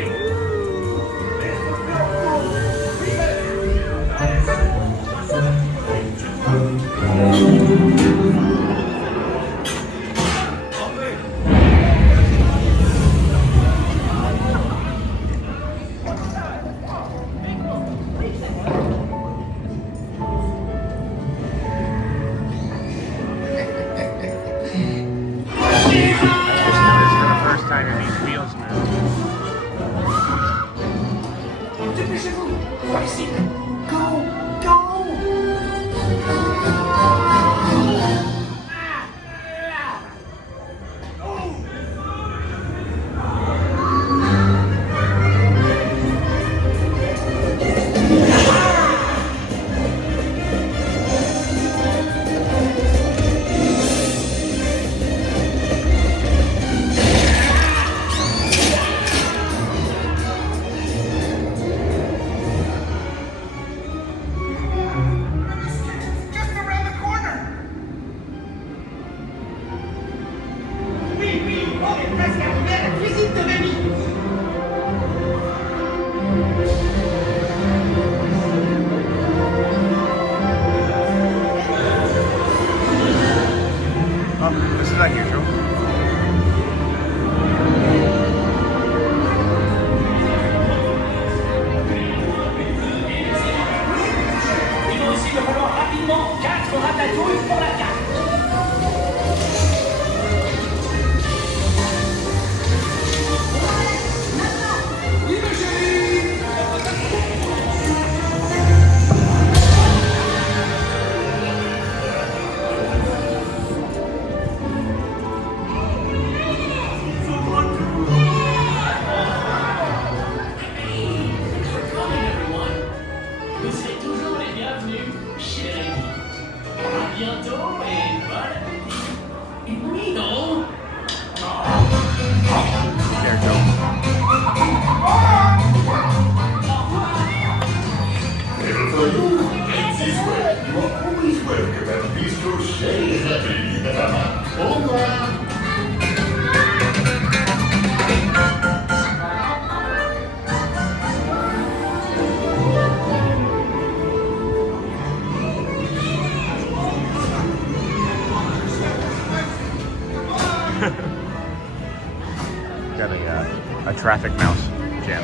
traffic mouse jam.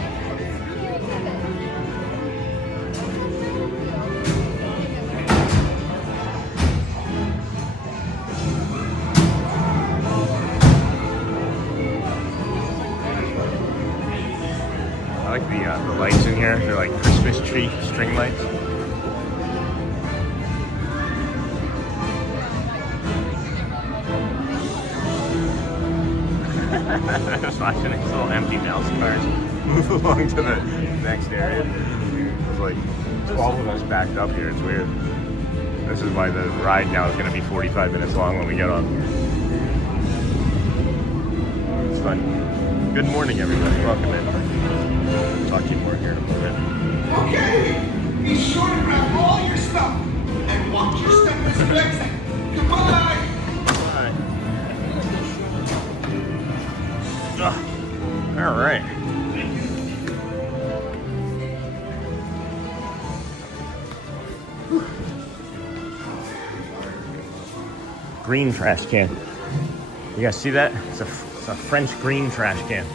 I like the lights in here. They're like Christmas tree string lights. I was watching these little empty mouse cars move along to the next area. There's like 12 of us backed up here. It's weird. This is why the ride now is going to be 45 minutes long when we get off. It's fun. Good morning, everybody. Welcome in. Talk to you more here in a moment. Okay, be sure to grab all your stuff and watch your step, Mr. Dixon. Goodbye. Bye. All right. Green trash can. You guys see that? It's a French green trash can.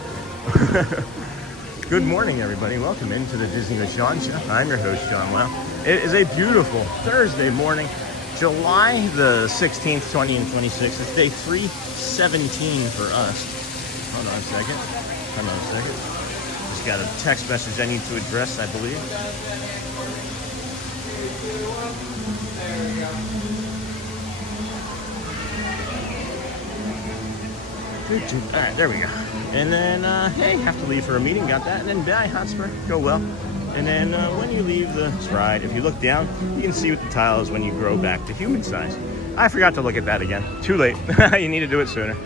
Good morning, everybody. Welcome into the Disney with Sean Show. I'm your host, Sean Wow. It is a beautiful Thursday morning, July the 16th, 20 and 26th. It's day 317 for us. Hold on a second. Just got a text message I need to address, I believe. All right, there we go. And then, hey, have to leave for a meeting, got that. And then bye, Hotspur, go well. And then when you leave the ride, if you look down, you can see what the tile is when you grow back to human size. I forgot to look at that again. Too late. You need to do it sooner.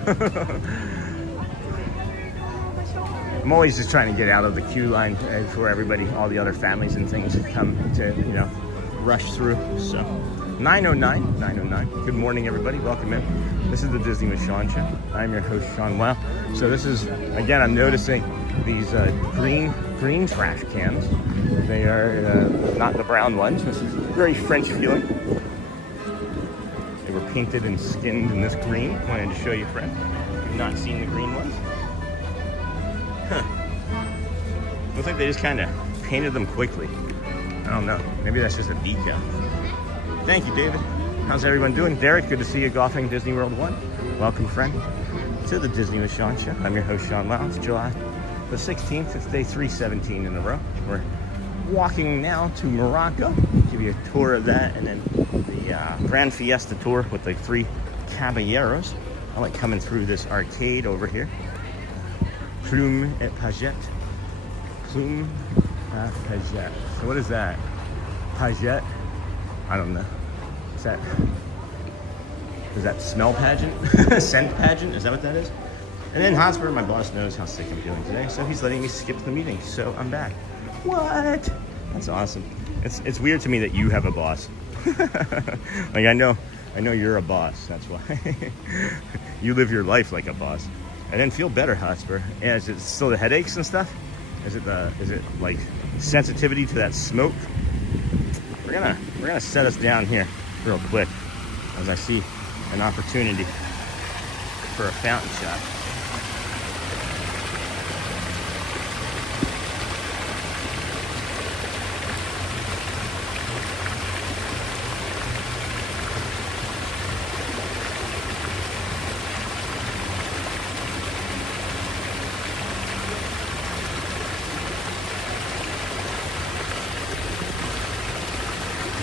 I'm always just trying to get out of the queue line before everybody, all the other families and things come to, rush through. So 909. Good morning, everybody. Welcome in. This is the Disney with Sean Show. I'm your host, Sean Wow. So this is, again, I'm noticing these green trash cans. They are not the brown ones. This is very French feeling. They were painted and skinned in this green. Wanted to show you, friend. You've not seen the green ones? Huh. Looks like they just kind of painted them quickly. I don't know. Maybe that's just a decal. Thank you, David. How's everyone doing? Derek, good to see you golfing Disney World 1. Welcome, friend, to the Disney with Sean Show. I'm your host, Sean Wow. It's July the 16th. It's day 317 in a row. We're walking now to Morocco. Give you a tour of that, and then the Grand Fiesta tour with the 3 Caballeros. I like coming through this arcade over here. Plume et Paillette. Plume et Paillette. So what is that? Paillette? I don't know. Is that smell pageant? Scent pageant? Is that what that is? And then Hotspur, my boss, knows how sick I'm feeling today, so he's letting me skip the meeting. So I'm back. What? That's awesome. It's weird to me that you have a boss. Like I know you're a boss. That's why you live your life like a boss. I didn't feel better, Hotspur. Yeah, is it still the headaches and stuff? Is it like sensitivity to that smoke? We're gonna set us down here real quick as I see an opportunity for a fountain shot.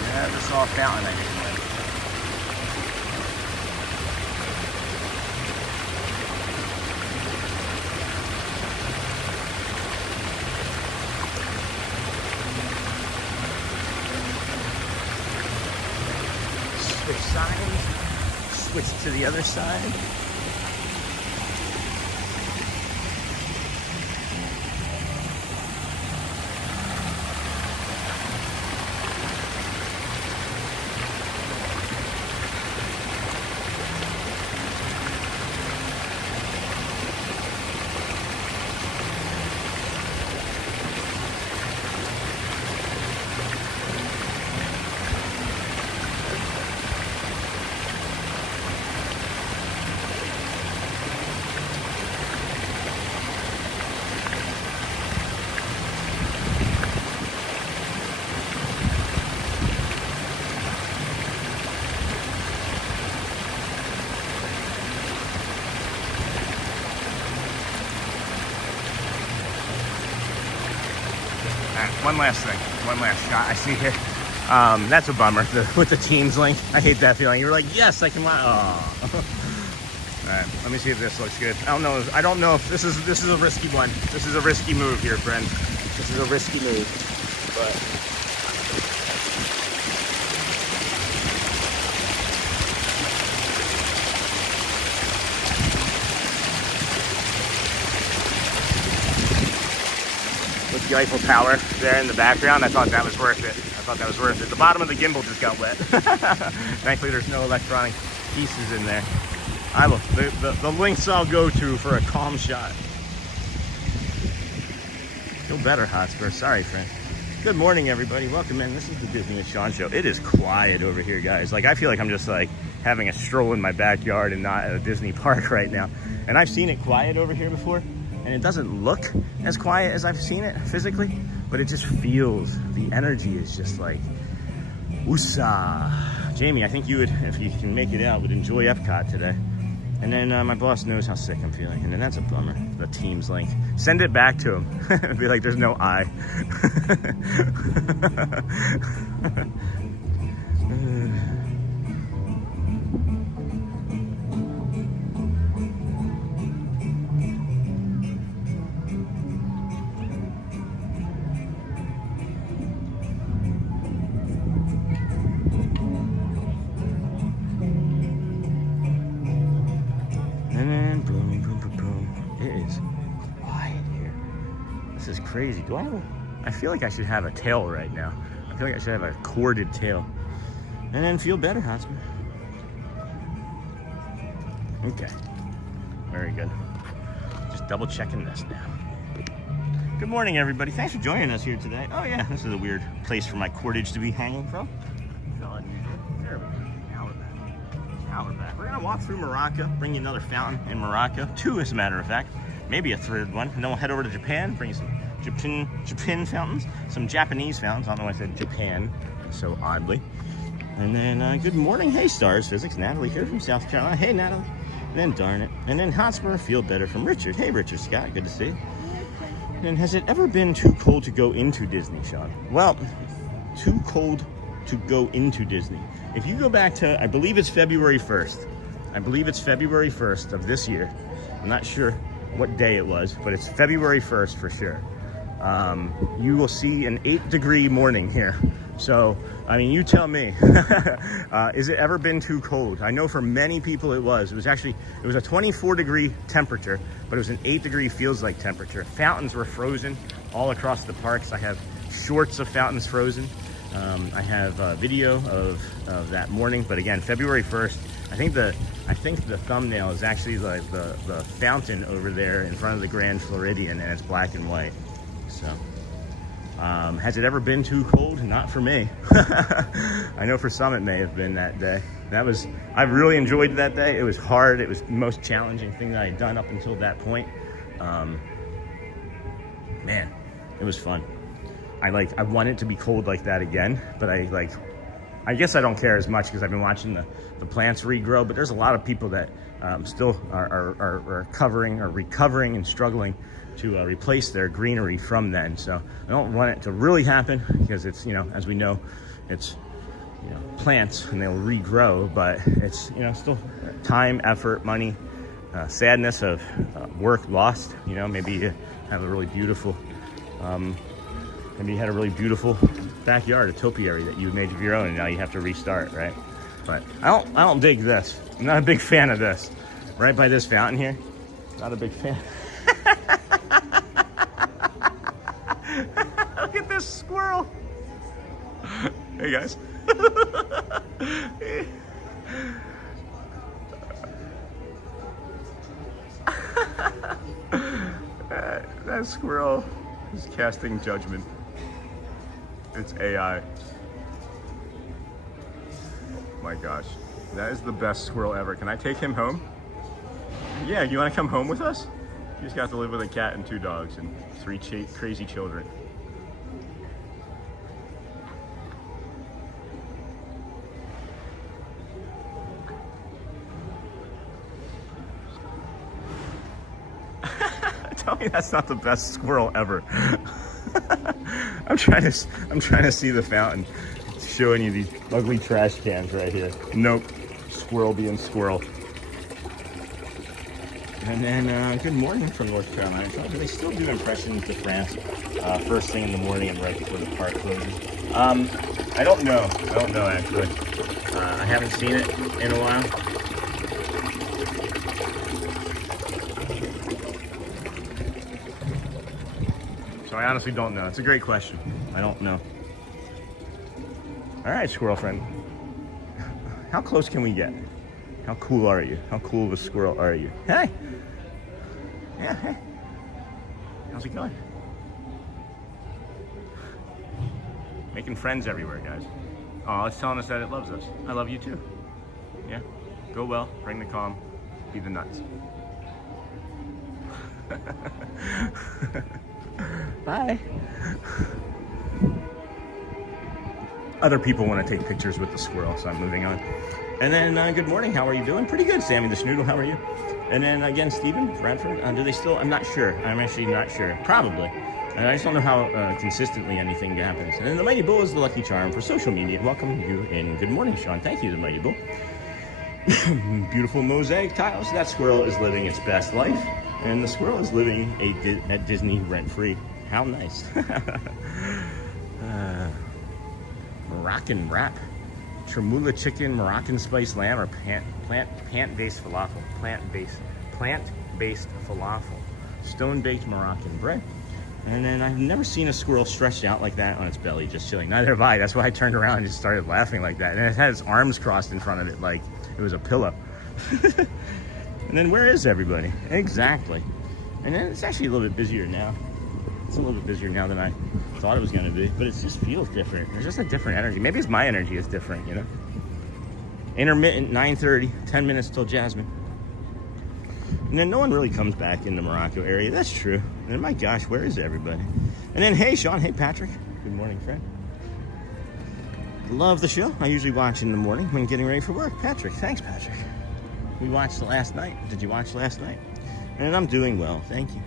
Yeah, this is all fountain I just went. Switch sides, switch to the other side. right, one last thing. One last shot I see here. That's a bummer with the Teams link. I hate that feeling. You're like, yes, I can watch. Oh. All right, let me see if this looks good. I don't know if this is a risky one. This is a risky move here, friend. This is a risky move, but. With the Eiffel Tower there in the background, I thought that was worth it. The bottom of the gimbal just got wet. Thankfully, there's no electronic pieces in there. The links I'll go to for a calm shot. Feel better, Hotspur. Sorry, friend. Good morning, everybody. Welcome in. This is the Disney with Sean show. It is quiet over here, guys. Like, I feel like I'm just like having a stroll in my backyard and not at a Disney park right now. And I've seen it quiet over here before, and it doesn't look as quiet as I've seen it physically, but it just feels, the energy is just like, woosah. Jamie, I think you would, if you can make it out, would enjoy Epcot today. And then my boss knows how sick I'm feeling, and then that's a bummer, the Teams link. Send it back to him. Be like, there's no I. This is crazy. I feel like I should have a tail right now. I feel like I should have a corded tail. And then feel better, Hotspur. Okay. Very good. Just double checking this now. Good morning, everybody. Thanks for joining us here today. Oh yeah, this is a weird place for my cordage to be hanging from. There we go. Now we're back. Now we're back. We're gonna walk through Morocco, bring you another fountain in Morocco. 2 as a matter of fact. Maybe a third one, and then we'll head over to Japan, bring you some Japan fountains, some Japanese fountains. I don't know why I said Japan so oddly. And then good morning, hey Stars Physics, Natalie here from South Carolina. Hey Natalie. And then darn it. And then Hotspur, feel better from Richard. Hey Richard Scott, good to see you. And has it ever been too cold to go into Disney, Sean? Well, too cold to go into Disney. If you go back to, I believe it's February 1st. I believe it's February 1st of this year. I'm not sure what day it was, but it's February 1st for sure. You will see an 8-degree morning here. So, I mean, you tell me, is it ever been too cold? I know for many people it was. It was a 24-degree temperature, but it was an 8-degree feels like temperature. Fountains were frozen all across the parks. I have shorts of fountains frozen. I have video of that morning, but again, February 1st, I think the thumbnail is actually like the fountain over there in front of the Grand Floridian, and it's black and white. So, has it ever been too cold? Not for me. I know for some it may have been that day. I really enjoyed that day. It was hard. It was the most challenging thing that I had done up until that point. Man, it was fun. I want it to be cold like that again, but I guess I don't care as much because I've been watching the plants regrow, but there's a lot of people that still are recovering and struggling to replace their greenery from then. So I don't want it to really happen because it's, as we know, it's, plants and they'll regrow, but it's, still time, effort, money, sadness of work lost. Maybe you have a really beautiful, maybe you had a really beautiful backyard, a topiary that you made of your own, and now you have to restart, right? But I don't dig this. I'm not a big fan of this. Right by this fountain here, not a big fan. Look at this squirrel. Hey guys. That squirrel is casting judgment. It's AI. My gosh, that is the best squirrel ever. Can I take him home? Yeah, you want to come home with us? You just got to live with a cat and 2 dogs and 3 crazy children. Tell me that's not the best squirrel ever. I'm trying to see the fountain. It's showing you these ugly trash cans right here. Nope. Squirrel being squirrel. And then, good morning from North Carolina. So, do they still do impressions to France first thing in the morning and right before the park closes? I don't know. Actually. I haven't seen it in a while. So I honestly don't know. It's a great question. I don't know. All right, squirrel friend. How close can we get? How cool are you? How cool of a squirrel are you? Hey! Yeah, hey. How's it going? Making friends everywhere, guys. Oh, it's telling us that it loves us. I love you too. Yeah. Go well, bring the calm, be the nuts. Bye. Other people want to take pictures with the squirrel, so I'm moving on. And then, good morning, how are you doing? Pretty good, Sammy the Snoodle, how are you? And then again, Stephen, Bradford, do they still, I'm not sure. I'm actually not sure. Probably. And I just don't know how consistently anything happens. And then the Mighty Bull is the lucky charm for social media. Welcome you in. Good morning, Sean. Thank you, the Mighty Bull. Beautiful mosaic tiles. That squirrel is living its best life. And the squirrel is living at Disney rent-free. How nice. Moroccan wrap. Tremula chicken, Moroccan spiced lamb, or plant-based falafel. Plant-based falafel. Stone-baked Moroccan bread. And then I've never seen a squirrel stretched out like that on its belly, just chilling. Neither have I. That's why I turned around and just started laughing like that. And it had its arms crossed in front of it like it was a pillow. And then where is everybody? Exactly. And then it's actually a little bit busier now. It's a little bit busier now than I thought it was going to be. But it just feels different. There's just a different energy. Maybe it's my energy is different, you know? Intermittent, 9:30, 10 minutes till Jasmine. And then no one really comes back in the Morocco area. That's true. And then, my gosh, where is everybody? And then, hey, Sean. Hey, Patrick. Good morning, friend. Love the show. I usually watch in the morning when getting ready for work. Patrick. Thanks, Patrick. We watched last night. Did you watch last night? And I'm doing well. Thank you.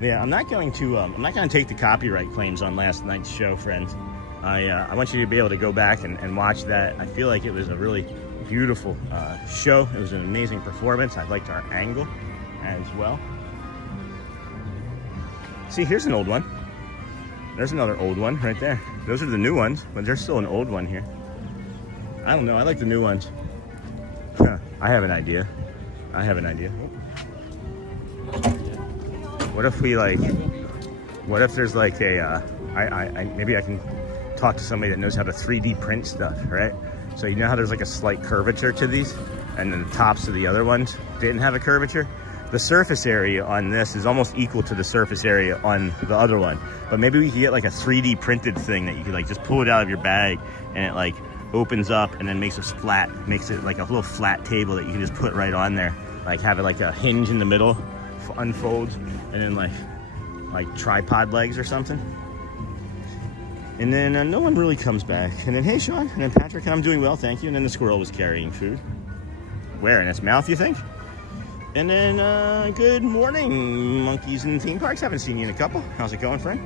Yeah, I'm not going to take the copyright claims on last night's show, friends. I want you to be able to go back and watch that. I feel like it was a really beautiful show. It was an amazing performance. I liked our angle as well. See, here's an old one. There's another old one right there. Those are the new ones, but there's still an old one here. I don't know. I like the new ones. I have an idea. What if we what if there's like a, maybe I can talk to somebody that knows how to 3D print stuff, right? So you know how there's like a slight curvature to these, and then the tops of the other ones didn't have a curvature? The surface area on this is almost equal to the surface area on the other one. But maybe we could get like a 3D printed thing that you could like just pull it out of your bag and it like opens up and then makes it like a little flat table that you can just put right on there. Like have it like a hinge in the middle, unfolds, and then like tripod legs or something. And then no one really comes back. And then, hey, Sean. And then Patrick, and I'm doing well, thank you. And then the squirrel was carrying food. Where? In its mouth, you think? And then, good morning, monkeys in theme parks. Haven't seen you in a couple. How's it going, friend?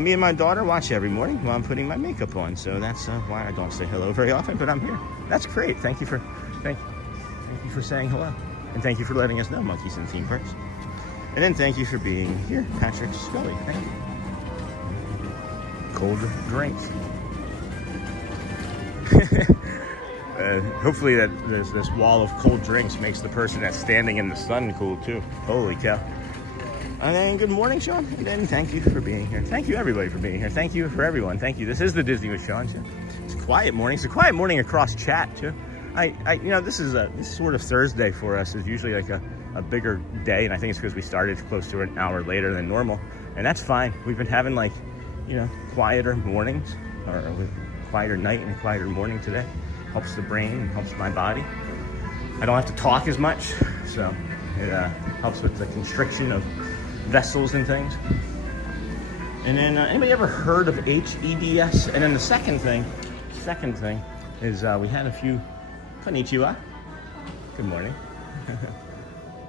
Me and my daughter watch every morning while I'm putting my makeup on. So that's why I don't say hello very often, but I'm here. That's great. Thank you for saying hello. And thank you for letting us know, monkeys in theme parks. And then thank you for being here, Patrick Scully. Thank you. Cold drinks. Hopefully that this wall of cold drinks makes the person that's standing in the sun cool too. Holy cow. And then good morning, Sean. And then thank you for being here. Thank you everybody for being here. Thank you for everyone. Thank you. This is the Disney with Sean. It's a quiet morning. It's a quiet morning across chat too. This is sort of Thursday for us. It's usually like a bigger day, and I think it's because we started close to an hour later than normal, and that's fine. We've been having quieter mornings, or a quieter night and a quieter morning today. Helps the brain, helps my body. I don't have to talk as much, so it helps with the constriction of vessels and things. And then, anybody ever heard of HEDS? And then the second thing is we had a few. Konnichiwa. Good morning.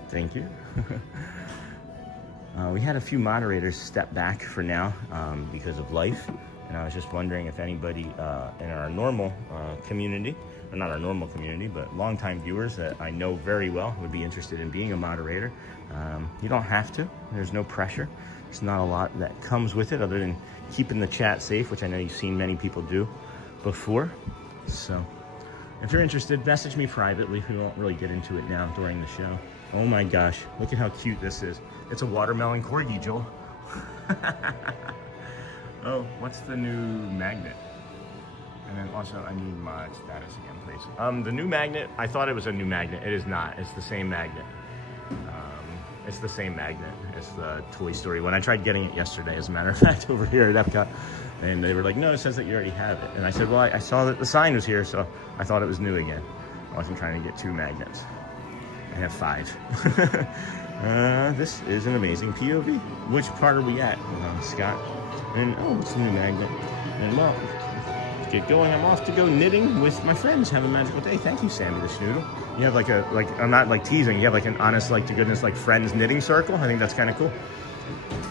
Thank you. We had a few moderators step back for now because of life, and I was just wondering if anybody in our normal community, or not our normal community, but longtime viewers that I know very well would be interested in being a moderator. You don't have to. There's no pressure. There's not a lot that comes with it other than keeping the chat safe, which I know you've seen many people do before. So if you're interested, message me privately. We won't really get into it now during the show. Oh my gosh, look at how cute this is. It's a watermelon corgi, Joel. Oh, what's the new magnet? And then also, I need my status again, please. The new magnet, I thought it was a new magnet. It is not. It's the same magnet. It's the same magnet. It's the Toy Story one. I tried getting it yesterday, as a matter of fact, over here at Epcot. And they were like, no, it says that you already have it. And I said, well, I saw that the sign was here, so I thought it was new again. I wasn't trying to get 2 magnets. I have 5. This is an amazing POV. Which part are we at, Scott? And, oh, it's a new magnet. And, well, let's get going. I'm off to go knitting with my friends. Have a magical day. Thank you, Sammy the Schnoodle. You have I'm not like teasing. You have like an honest, like to goodness, like friends knitting circle. I think that's kind of cool.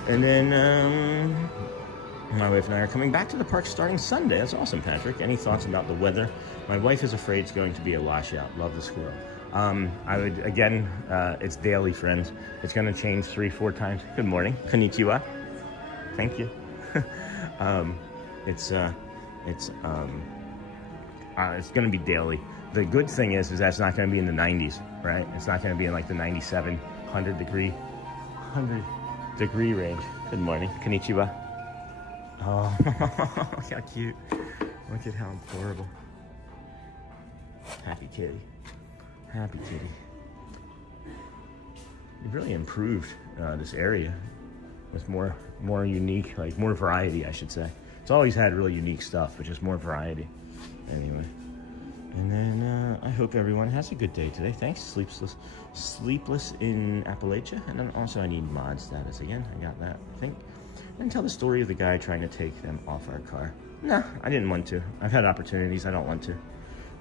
And then my wife and I are coming back to the park starting Sunday. That's awesome, Patrick. Any thoughts about the weather? My wife is afraid it's going to be a washout. Love the squirrel. I would, again, it's daily, friends. It's going to change 3-4 times. Good morning. Konnichiwa. Thank you. It's going to be daily. The good thing is that's not going to be in the 90s, right? It's not going to be in like the 97, 100 degree range. Good morning. Konnichiwa. Oh, look how cute. Look at how adorable. Happy kitty. Happy kitty. You've really improved this area with more unique, like more variety, I should say. It's always had really unique stuff, but just more variety. Anyway. And then I hope everyone has a good day today. Thanks, Sleepless in Appalachia. And then also I need mod status again. I got that, I think. And tell the story of the guy trying to take them off our car. Nah, I didn't want to. I've had opportunities. I don't want to.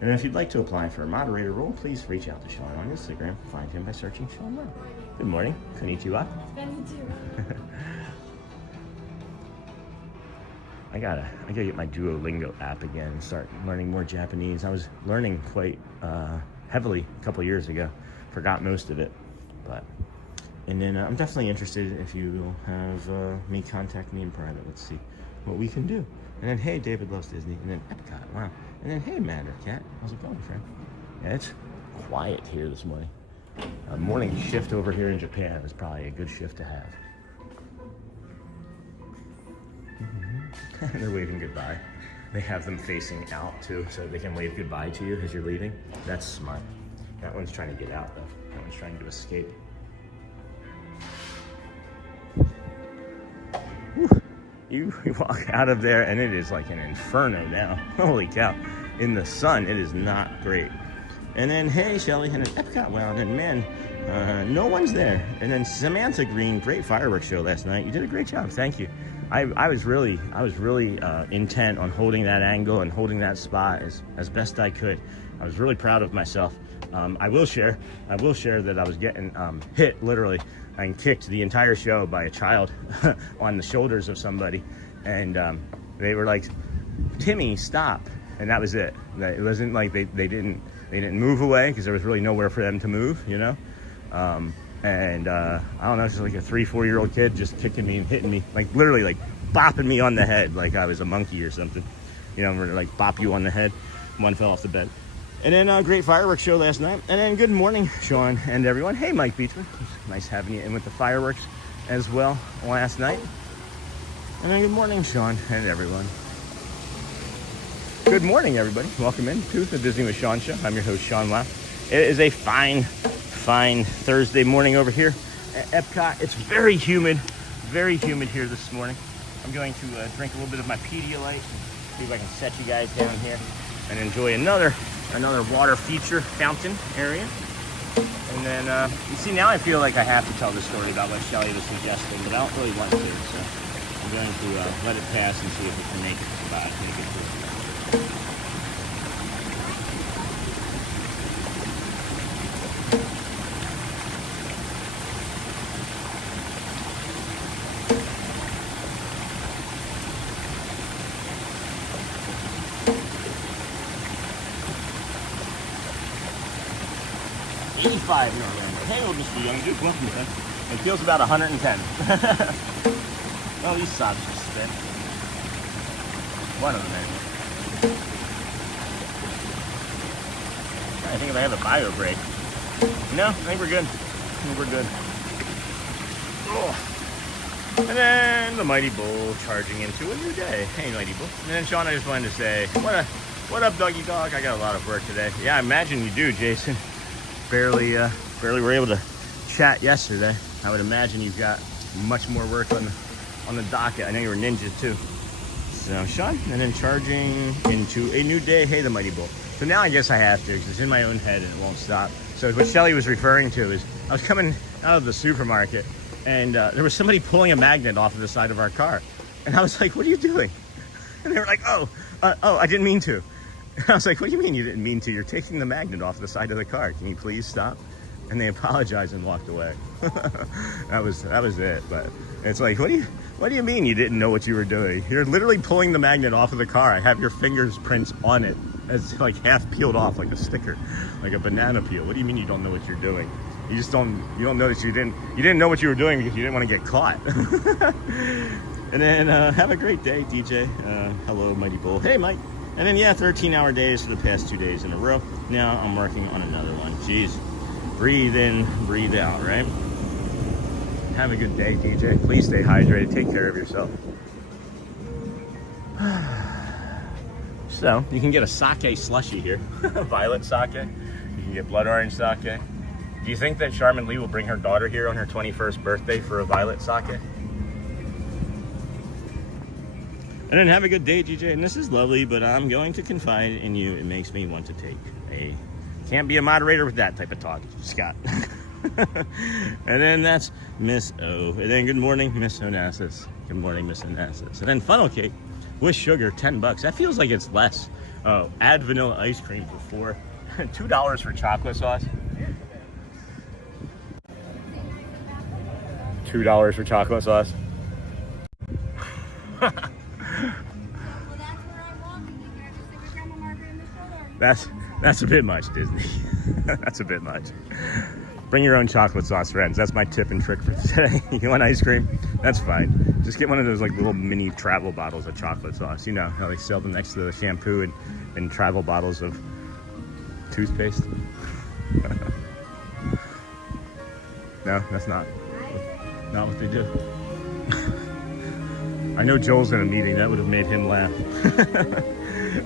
And if you'd like to apply for a moderator role, please reach out to Sean on Instagram. Find him by searching Sean Lowe. Good morning. Konnichiwa. Konnichiwa. I gotta get my Duolingo app again and start learning more Japanese. I was learning quite heavily a couple years ago. Forgot most of it, and then I'm definitely interested if you will have me contact me in private. Let's see what we can do. And then, hey, David loves Disney. And then Epcot, wow. And then, hey, Matter Cat, how's it going, friend? Yeah, it's quiet here this morning. A morning shift over here in Japan is probably a good shift to have. They're waving goodbye. They have them facing out too, so they can wave goodbye to you as you're leaving. That's smart. That one's trying to get out though. That one's trying to escape. Whew. You walk out of there and it is like an inferno now. Holy cow. In the sun, it is not great. And then, hey, Shelly, and an Epcot wow, and then, man, no one's there. And then Samantha Green, great fireworks show last night. You did a great job. Thank you. I was really intent on holding that angle and holding that spot as best I could. I was really proud of myself. I will share that I was getting hit literally and kicked the entire show by a child on the shoulders of somebody, and they were like, "Timmy, stop!" And that was it. It wasn't like they didn't move away because there was really nowhere for them to move, you know. And I don't know, it's just like a 3-4-year-old kid just kicking me and hitting me, like literally like bopping me on the head like I was a monkey or something. You know, like bop you on the head. One fell off the bed. And then a great fireworks show last night. And then good morning, Sean and everyone. Hey, Mike Beachman. Nice having you in with the fireworks as well last night. And then good morning, Sean and everyone. Good morning, everybody. Welcome in to the Disney with Sean show. I'm your host, Sean Lau. It is a fine Thursday morning over here at Epcot. It's very humid here this morning. I'm going to drink a little bit of my Pedialyte and see if I can set you guys down here and enjoy another water feature fountain area. And then you see, now I feel like I have to tell the story about what Shelly was suggesting, but I don't really want to, so I'm going to let it pass and see if we can make it through. 85 million. Hey, old Mr. Young Duke, welcome, son. It feels about 110. Well, these sobs just spin. One of them, maybe. I think if I have a bio break. No, I think we're good. I think we're good. Oh. And then the Mighty Bull charging into a new day. Hey, Mighty Bull. And then, Sean, I just wanted to say, what up, doggy dog? I got a lot of work today. Yeah, I imagine you do, Jason. Barely were able to chat yesterday. I would imagine you've got much more work on the docket. I know you were ninja too. So, Sean, and then charging into a new day. Hey, the Mighty Bull. So now I guess I have to, because it's in my own head and it won't stop. So what Shelly was referring to is, I was coming out of the supermarket, and there was somebody pulling a magnet off of the side of our car. And I was like, what are you doing? And they were like, oh, I didn't mean to. And I was like, what do you mean you didn't mean to? You're taking the magnet off the side of the car. Can you please stop? And they apologized and walked away. That was it. But it's like, what do you mean you didn't know what you were doing? You're literally pulling the magnet off of the car. I have your fingerprints on it. It's like half peeled off, like a sticker, like a banana peel. What do you mean you don't know what you're doing? You don't know that you didn't know what you were doing because you didn't want to get caught. And then have a great day, DJ. Hello, Mighty Bull. Hey, Mike. And then, yeah, 13-hour days for the past 2 days in a row. Now I'm working on another one. Jeez. Breathe in, breathe out, right? Have a good day, DJ. Please stay hydrated. Take care of yourself. So, you can get a sake slushy here. Violet sake. You can get blood orange sake. Do you think that Charmin Lee will bring her daughter here on her 21st birthday for a violet sake? And then have a good day, DJ. And this is lovely, but I'm going to confide in you. It makes me want to take a... Can't be a moderator with that type of talk, Scott. And then that's Miss O. And then good morning, Miss Onassis. Good morning, Miss Onassis. And then funnel cake with sugar, $10. That feels like it's less. Oh, add vanilla ice cream for $4. $2 for chocolate sauce. $2 for chocolate sauce. That's a bit much, Disney. That's a bit much. Bring your own chocolate sauce, friends. That's my tip and trick for today. You want ice cream? That's fine. Just get one of those like little mini travel bottles of chocolate sauce. You know how they sell them next to the shampoo and travel bottles of toothpaste. No, that's not what they do. I know Joel's in a meeting. That would have made him laugh.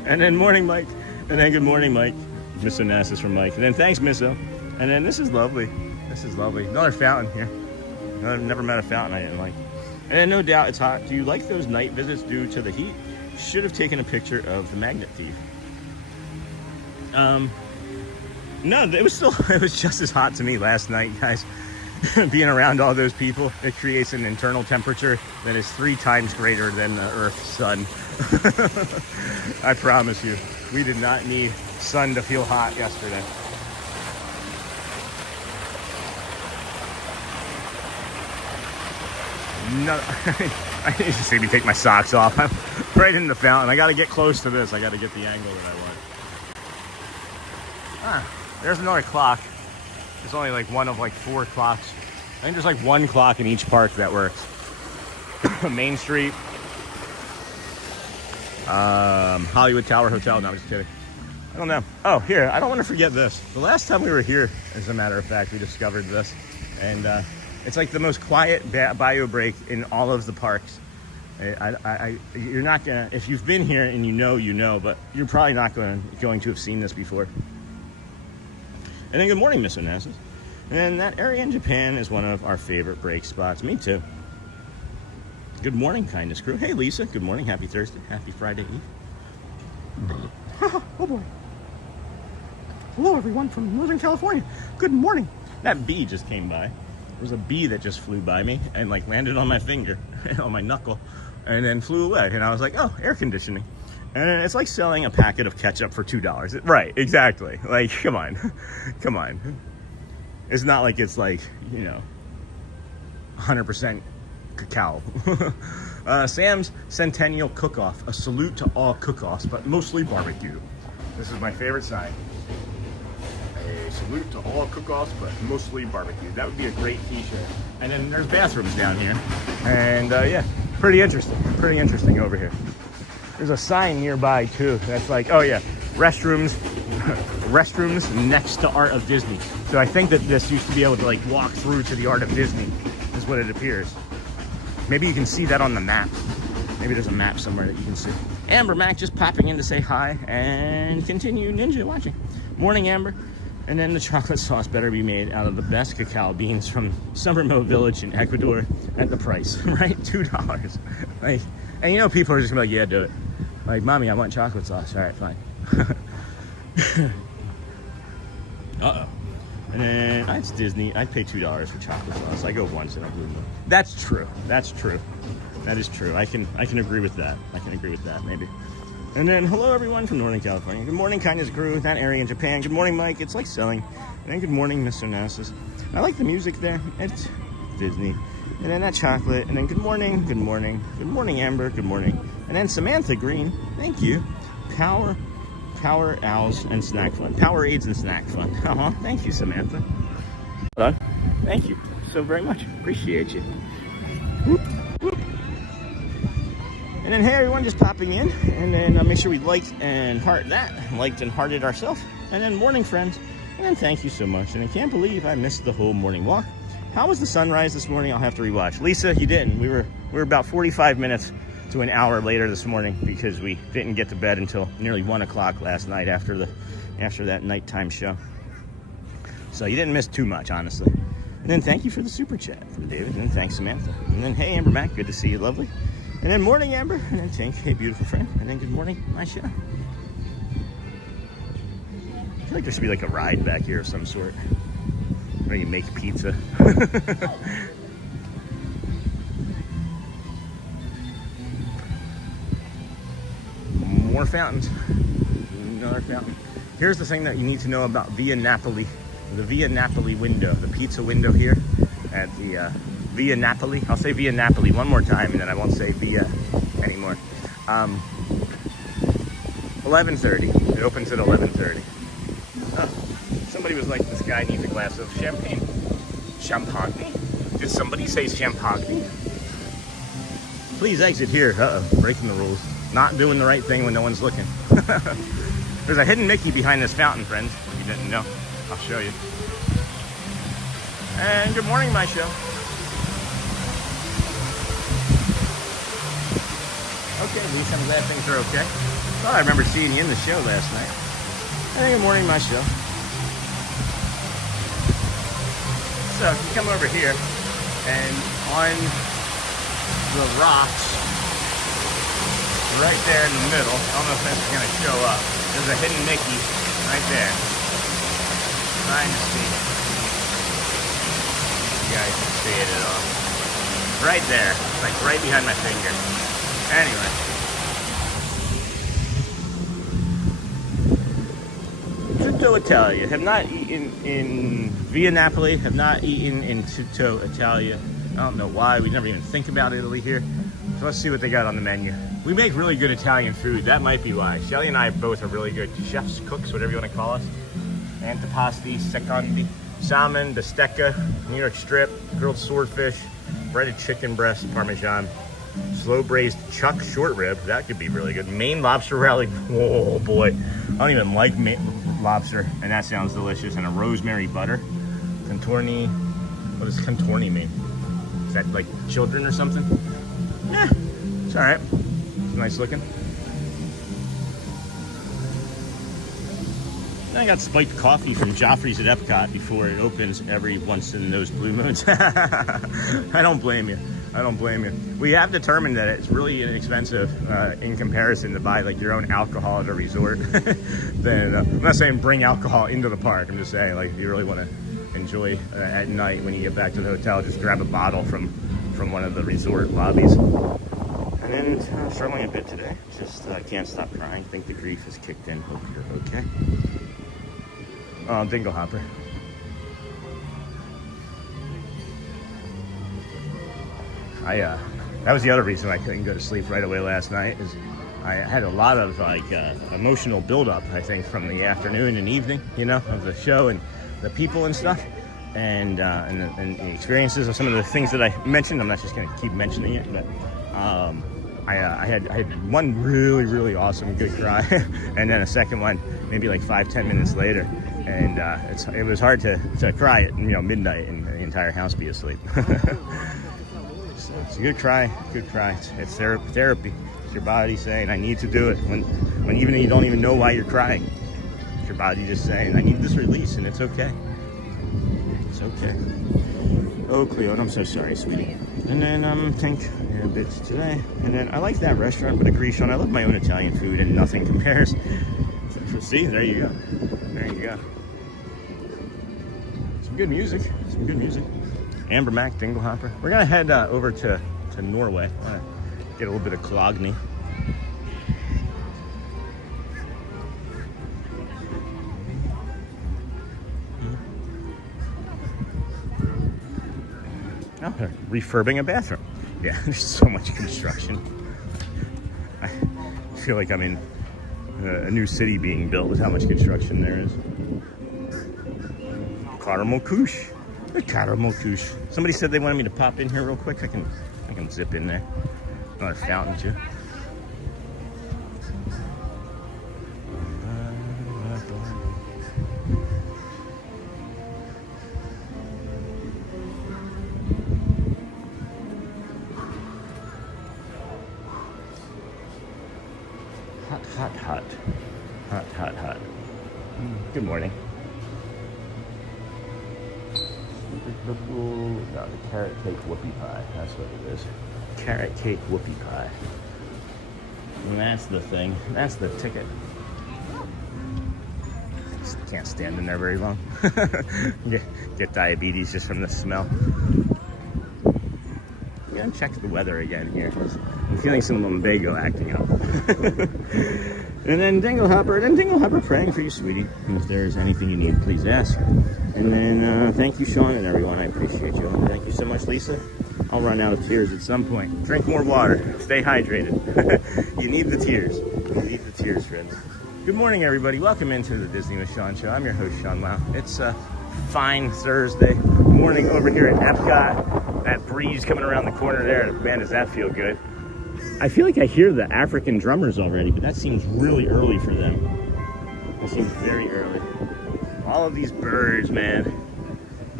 And then morning, Mike. And then good morning, Mike. Miss Onassis from Mike. And then thanks, Miss O. And then this is lovely. This is lovely. Another fountain here. I've never met a fountain I didn't like. And then no doubt it's hot. Do you like those night visits due to the heat? Should have taken a picture of the magnet thief. No, it was just as hot to me last night, guys. Being around all those people, it creates an internal temperature that is 3 times greater than the Earth's sun. I promise you, we did not need sun to feel hot yesterday. No, I need to see me take my socks off. I'm right in the fountain. I got to get close to this. I got to get the angle that I want. Ah, there's another clock. There's only like one of like 4 clocks. I think there's like 1 clock in each park that works. Main Street, Hollywood Tower Hotel. No, I'm just kidding. I don't know. Oh, here, I don't want to forget this. The last time we were here, as a matter of fact, we discovered this. And it's like the most quiet bio break in all of the parks. You're not gonna, if you've been here and you know, but you're probably not going to have seen this before. And then good morning, Miss Onassis. And that area in Japan is one of our favorite break spots. Me too. Good morning, Kindness Crew. Hey, Lisa. Good morning. Happy Thursday. Happy Friday Eve. Oh, boy. Hello, everyone from Northern California. Good morning. That bee just came by. There was a bee that just flew by me and like landed on my finger, on my knuckle, and then flew away. And I was like, oh, air conditioning. And it's like selling a packet of ketchup for $2. Right, exactly. Like, come on. Come on. It's not like it's like, 100% cacao. Sam's Centennial Cook-Off. A salute to all cook-offs, but mostly barbecue. This is my favorite sign. A salute salute to all cook-offs, but mostly barbecue. That would be a great t-shirt. And then there's bathrooms down here. And yeah, pretty interesting over here. There's a sign nearby too that's like, oh yeah, restrooms next to Art of Disney. So I think that this used to be able to like walk through to the Art of Disney, is what it appears. Maybe you can see that on the map. Maybe there's a map somewhere that you can see. Amber Mac just popping in to say hi and continue Ninja watching. Morning, Amber. And then the chocolate sauce better be made out of the best cacao beans from Summermo Village in Ecuador at the price, right? $2. Like, and you know, people are just gonna be like, yeah, do it. Like, mommy, I want chocolate sauce. All right, fine. Uh-oh. And then it's Disney. I'd pay $2 for chocolate sauce. I go once and I do it. That's true. That's true. That is true. I can agree with that. I can agree with that, maybe. And then, hello everyone from Northern California. Good morning, Kindness Crew, that area in Japan. Good morning, Mike. It's like selling. And then good morning, Mr. Nassus. I like the music there. It's Disney. And then that chocolate. And then good morning, good morning. Good morning, Amber. Good morning. And then Samantha Green. Thank you. Power Owls and Snack Fun. Powerades and Snack Fun. Thank you, Samantha. Hold on. Thank you so very much. Appreciate you. Whoop, whoop. And then, hey everyone, just popping in. And then make sure we liked and heart that. Liked and hearted ourselves. And then morning, friends. And then thank you so much. And I can't believe I missed the whole morning walk. How was the sunrise this morning? I'll have to rewatch. Lisa, you didn't. We were about 45 minutes to an hour later this morning because we didn't get to bed until nearly 1 o'clock last night after that nighttime show. So you didn't miss too much, honestly. And then thank you for the super chat from David. And then thanks, Samantha. And then, hey, Amber Mac, good to see you, lovely. And then morning, Amber. And then Tink, hey, beautiful friend. And then good morning, my show. I feel like there should be like a ride back here of some sort where you make pizza. More fountains. Another fountain. Here's the thing that you need to know about Via Napoli. The Via Napoli window, the pizza window here at the Via Napoli. I'll say Via Napoli one more time and then I won't say Via anymore. 11:30. It opens at 11:30. Oh, somebody was like, this guy needs a glass of champagne. Champagne? Did somebody say champagne? Please exit here. Uh-oh, breaking the rules. Not doing the right thing when no one's looking. There's a hidden Mickey behind this fountain, friends. If you didn't know, I'll show you. And good morning, my show. Okay, Lisa, I'm glad things are okay. Thought I remember seeing you in the show last night. And good morning, my show. So you come over here, and on the rocks, right there in the middle, I don't know if that's going to show up. There's a hidden Mickey right there. Trying to see. You guys can see it at all. Right there, like right behind my finger. Anyway. Tutto Italia. Have not eaten in Via Napoli. Have not eaten in Tutto Italia. I don't know why. We never even think about Italy here. So let's see what they got on the menu. We make really good Italian food. That might be why. Shelly and I both are really good chefs, cooks, whatever you want to call us. Antipasti, secondi, salmon, bistecca, New York strip, grilled swordfish, breaded chicken breast, Parmesan, slow braised chuck short rib. That could be really good. Maine lobster rally. Oh boy. I don't even like lobster, and that sounds delicious. And a rosemary butter. Contorni. What does contorni mean? Is that like children or something? Yeah, it's all right. It's nice looking. I got spiked coffee from Joffrey's at Epcot before it opens every once in those blue moons. I don't blame you. I don't blame you. We have determined that it's really inexpensive in comparison to buy like your own alcohol at a resort. Then I'm not saying bring alcohol into the park. I'm just saying, like, if you really want to enjoy at night when you get back to the hotel, just grab a bottle from one of the resort lobbies. And then struggling a bit today. Just can't stop crying. Think the grief has kicked in. Hope you're okay. Oh, Dingle Hopper. That was the other reason I couldn't go to sleep right away last night. Is I had a lot of like emotional buildup, I think, from the afternoon and evening, you know, of the show, and the people and stuff, and the experiences of some of the things that I mentioned. I'm not just going to keep mentioning it, but I had one really awesome good cry, and then a second one maybe like 5-10 minutes later, and it was hard to cry at midnight and the entire house be asleep. So it's a good cry. It's therapy. It's your body saying, I need to do it, when even you don't even know why you're crying. It's your body just saying, I need this release, and it's okay. It's okay. Oh, Cleo, I'm so sorry, sweetie. And then think bits today. And then I like that restaurant, but agree, Sean, I love my own Italian food, and nothing compares. See, there you go. There you go. Some good music. Amber Mac, Dinglehopper. We're gonna head over to Norway. Get a little bit of Clogne. Oh, they're refurbing a bathroom. Yeah, there's so much construction. I feel like I'm in a new city being built with how much construction there is. Caramell-Küche. The Caramell-Küche. Somebody said they wanted me to pop in here real quick. I can zip in there. Not a fountain too. Hot. Good morning. No, the carrot cake whoopie pie. That's what it is. Carrot cake whoopie pie. And that's the thing. That's the ticket. Just can't stand in there very long. Get diabetes just from the smell. I'm gonna check the weather again here. I'm feeling some lumbago acting up. And then Dinglehopper praying for you, sweetie. And if there's anything you need, please ask. And then thank you, Sean, and everyone. I appreciate you. And thank you so much, Lisa. I'll run out of tears at some point. Drink more water. Stay hydrated. You need the tears. You need the tears, friends. Good morning, everybody. Welcome into the Disney with Sean Show. I'm your host, Sean Wow. It's a fine Thursday morning over here at Epcot. That breeze coming around the corner there. Man, does that feel good. I feel like I hear the African drummers already, but that seems really early for them. That seems very early. All of these birds, man.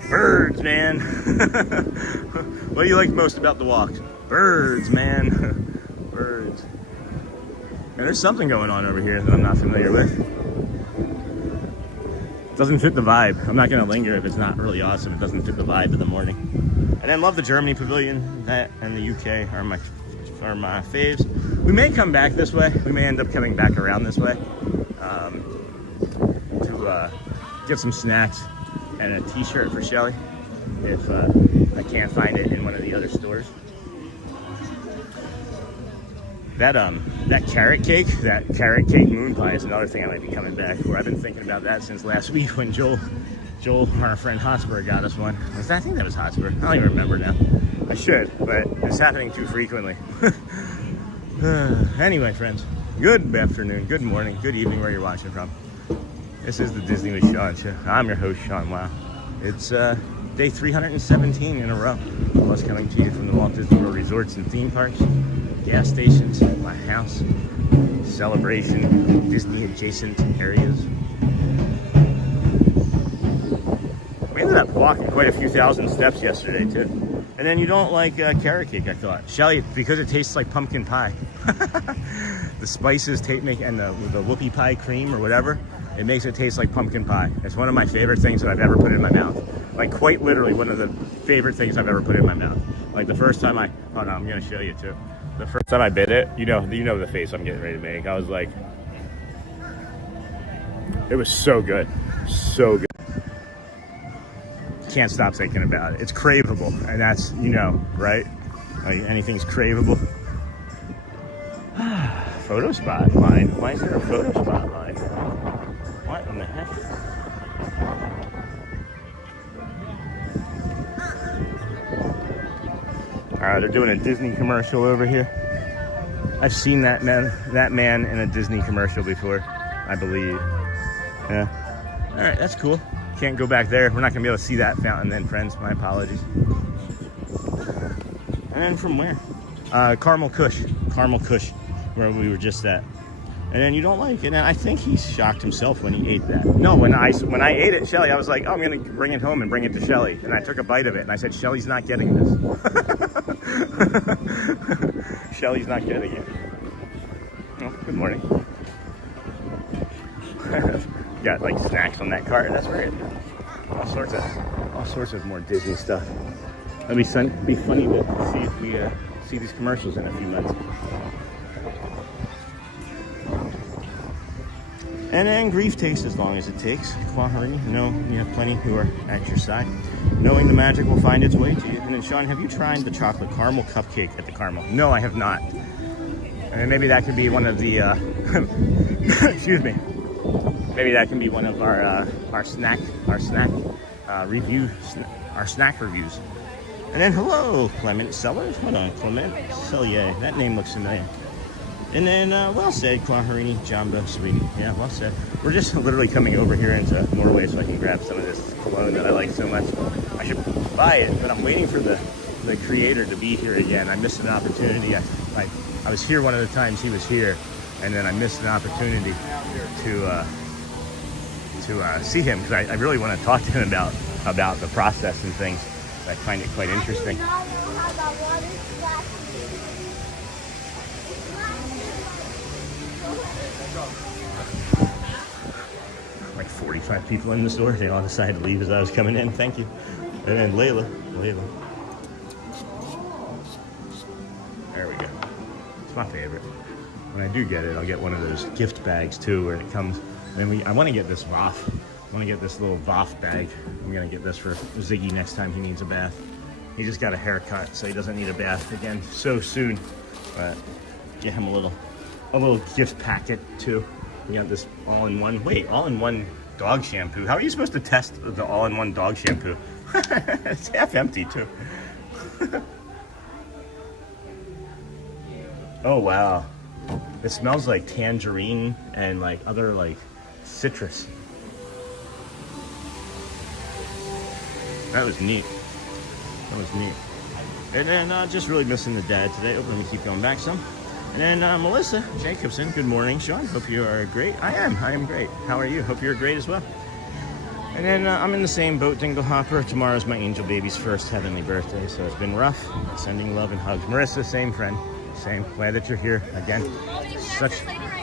Birds, man. What do you like most about the walk? Birds, man. Birds. Man, there's something going on over here that I'm not familiar with. It doesn't fit the vibe. I'm not going to linger if it's not really awesome. It doesn't fit the vibe of the morning. And then love the Germany Pavilion. That and the UK are my faves. We may come back this way. We may end up coming back around this way to get some snacks and a t-shirt for Shelly if I can't find it in one of the other stores. That carrot cake moon pie is another thing I might be coming back for. I've been thinking about that since last week when Joel, our friend Hotspur, got us one. I think that was Hotspur. I don't even remember now. I should, but it's happening too frequently. Anyway, friends, good afternoon, good morning, good evening, where you're watching from. This is the Disney with Sean Show. I'm your host, Sean Wow. It's day 317 in a row. Plus coming to you from the Walt Disney World resorts and theme parks, gas stations, my house, celebration, Disney adjacent areas. We ended up walking quite a few thousand steps yesterday too. And then you don't like carrot cake, I thought. Shelly, because it tastes like pumpkin pie. The spices make and the whoopie pie cream or whatever, it makes it taste like pumpkin pie. It's one of my favorite things that I've ever put in my mouth. Like quite literally one of the favorite things I've ever put in my mouth. Like the first time I'm gonna show you too. The first time I bit it, you know the face I'm getting ready to make. I was like, it was so good, so good. Can't stop thinking about it. It's craveable, and that's, right? Like anything's craveable. Photo spot line. Why is there a photo spot line? What in the heck? They're doing a Disney commercial over here. I've seen that man in a Disney commercial before, I believe. Yeah. All right, that's cool. Can't go back there. We're not gonna be able to see that fountain then, friends. My apologies. And then from where? Caramell-Küche, where we were just at. And then you don't like it. And I think he shocked himself when he ate that. No, when I ate it, Shelly, I was like, oh, I'm gonna bring it home and bring it to Shelly. And I took a bite of it and I said, Shelly's not getting this. Shelly's not getting it. Oh, good morning. Got like snacks on that cart. That's great. All sorts of more Disney stuff. It'll be funny to see if we see these commercials in a few months. And then grief takes as long as it takes. Quahari, you have plenty who are at your side. Knowing the magic will find its way to you. And then Sean, have you tried the chocolate caramel cupcake at the Caramel? No, I have not. And maybe that could be one of the, excuse me. Maybe that can be one of our snack reviews. And then hello, Clement Sellers. Hold on, Clement Cellier. That name looks familiar. And then, well said, Quaharini, Jamba, Sweetie. Yeah, well said. We're just literally coming over here into Norway so I can grab some of this cologne that I like so much. I should buy it, but I'm waiting for the creator to be here again. I missed an opportunity. I was here one of the times he was here, and then I missed an opportunity to see him because I really want to talk to him about the process and things. I find it quite interesting. Like 45 people in the store. They all decided to leave as I was coming in. Thank you. And then Layla. There we go. It's my favorite. When I do get it, I'll get one of those gift bags too, where it comes. And I want to get this Voff. I want to get this little Voff bag. I'm gonna get this for Ziggy next time he needs a bath. He just got a haircut, so he doesn't need a bath again so soon. But get him a little gift packet too. We got this all-in-one dog shampoo. How are you supposed to test the all-in-one dog shampoo? It's half empty too. Oh wow. It smells like tangerine and like other like citrus. That was neat. And then just really missing the dad today. Oh, let me keep going back some. And then Melissa Jacobson, good morning, Sean. Hope you are great. I am great. How are you? Hope you're great as well. And then I'm in the same boat, Dingle Hopper. Tomorrow's my angel baby's first heavenly birthday, so it's been rough. Sending love and hugs. Marissa, same friend. Same. Glad that you're here again.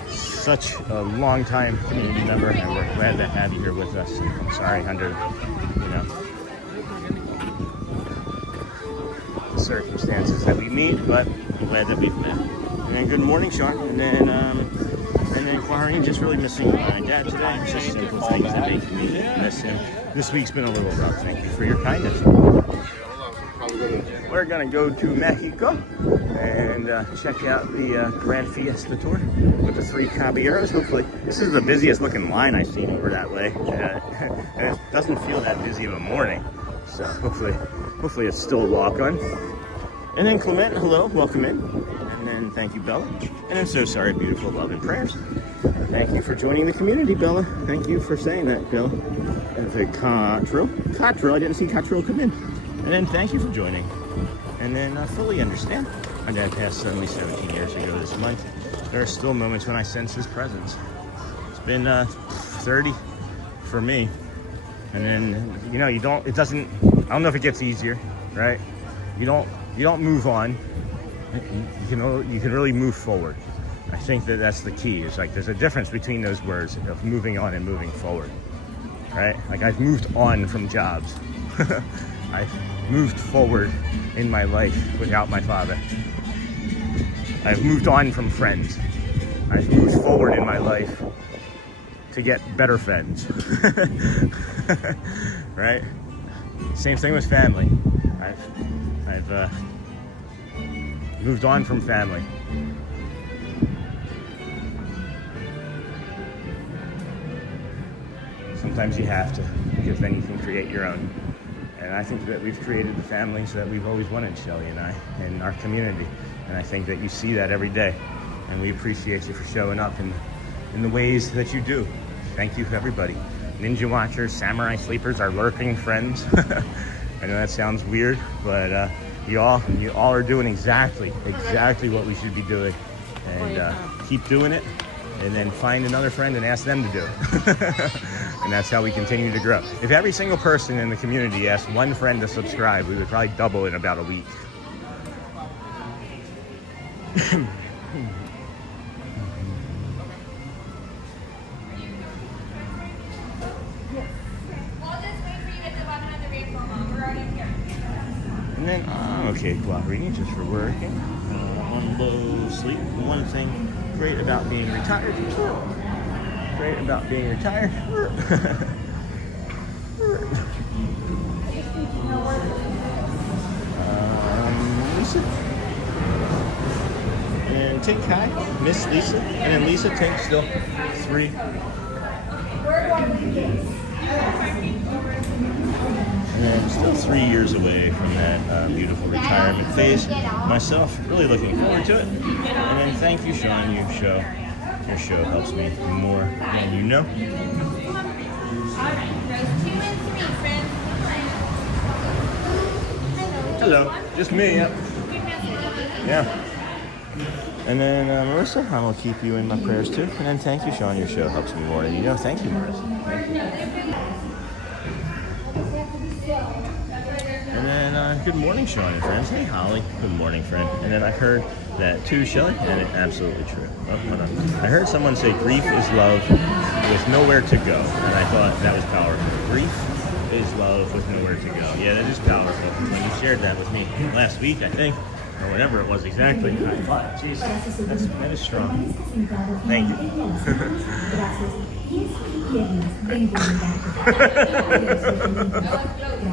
Such a long time community member, and we're glad to have you here with us. Sorry under, the circumstances that we meet, but I'm glad that we've met. And then good morning, Sean. And then Quahari, just really missing my dad today. It's just simple things that make me miss him. This week's been a little rough. Thank you for your kindness. We're gonna go to Mexico and check out the Grand Fiesta tour with the 3 Caballeros. Hopefully, this is the busiest looking line I've seen over that way. And it doesn't feel that busy of a morning. So hopefully it's still a walk on. And then Clement, hello, welcome in. And then thank you, Bella. And I'm so sorry, beautiful love and prayers. Thank you for joining the community, Bella. Thank you for saying that, Bella. And the Cottrell, I didn't see Cottrell come in. And then thank you for joining. And then I fully understand. My dad passed suddenly 17 years ago this month. There are still moments when I sense his presence. It's been 30 for me. And then, I don't know if it gets easier, right? You don't move on. You can really move forward. I think that's the key. It's like there's a difference between those words of moving on and moving forward, right? Like I've moved on from jobs. I've moved forward in my life without my father. I've moved on from friends. I've moved forward in my life to get better friends. Right? Same thing with family. I've moved on from family. Sometimes you have to, because then you can create your own. And I think that we've created the families that we've always wanted, Shelly and I, in our community. And I think that you see that every day. And we appreciate you for showing up in the ways that you do. Thank you, everybody. ninja watchers, samurai sleepers, our lurking friends. I know that sounds weird, but you all are doing exactly what we should be doing. And keep doing it, and then find another friend and ask them to do it. And that's how we continue to grow. If every single person in the community asked one friend to subscribe, we would probably double in about a week. And then, okay, cooperating just for working. On low sleep. One thing great about being retired. Great about being retired. Lisa. And Tink, hi. Miss Lisa. And then Lisa, Tink, still 3. And then still 3 years away from that beautiful retirement phase. Myself, really looking forward to it. And then thank you, Sean. Your show helps me more than you know. Hello, just me. Yep. Yeah. And then Marissa, I'm gonna keep you in my prayers too. And then thank you, Sean. Your show helps me more than you know. Thank you, Marissa. Thank you. And then good morning, Sean and friends. Hey, Holly. Good morning, friend. And then I heard that too, Shelley, and it's absolutely true. Oh, hold on. I heard someone say grief is love with nowhere to go, and I thought that was powerful. Grief is love with nowhere to go. Yeah, that is powerful. When you shared that with me last week, I think, or whatever it was exactly, I thought, geez, that is strong. Thank you.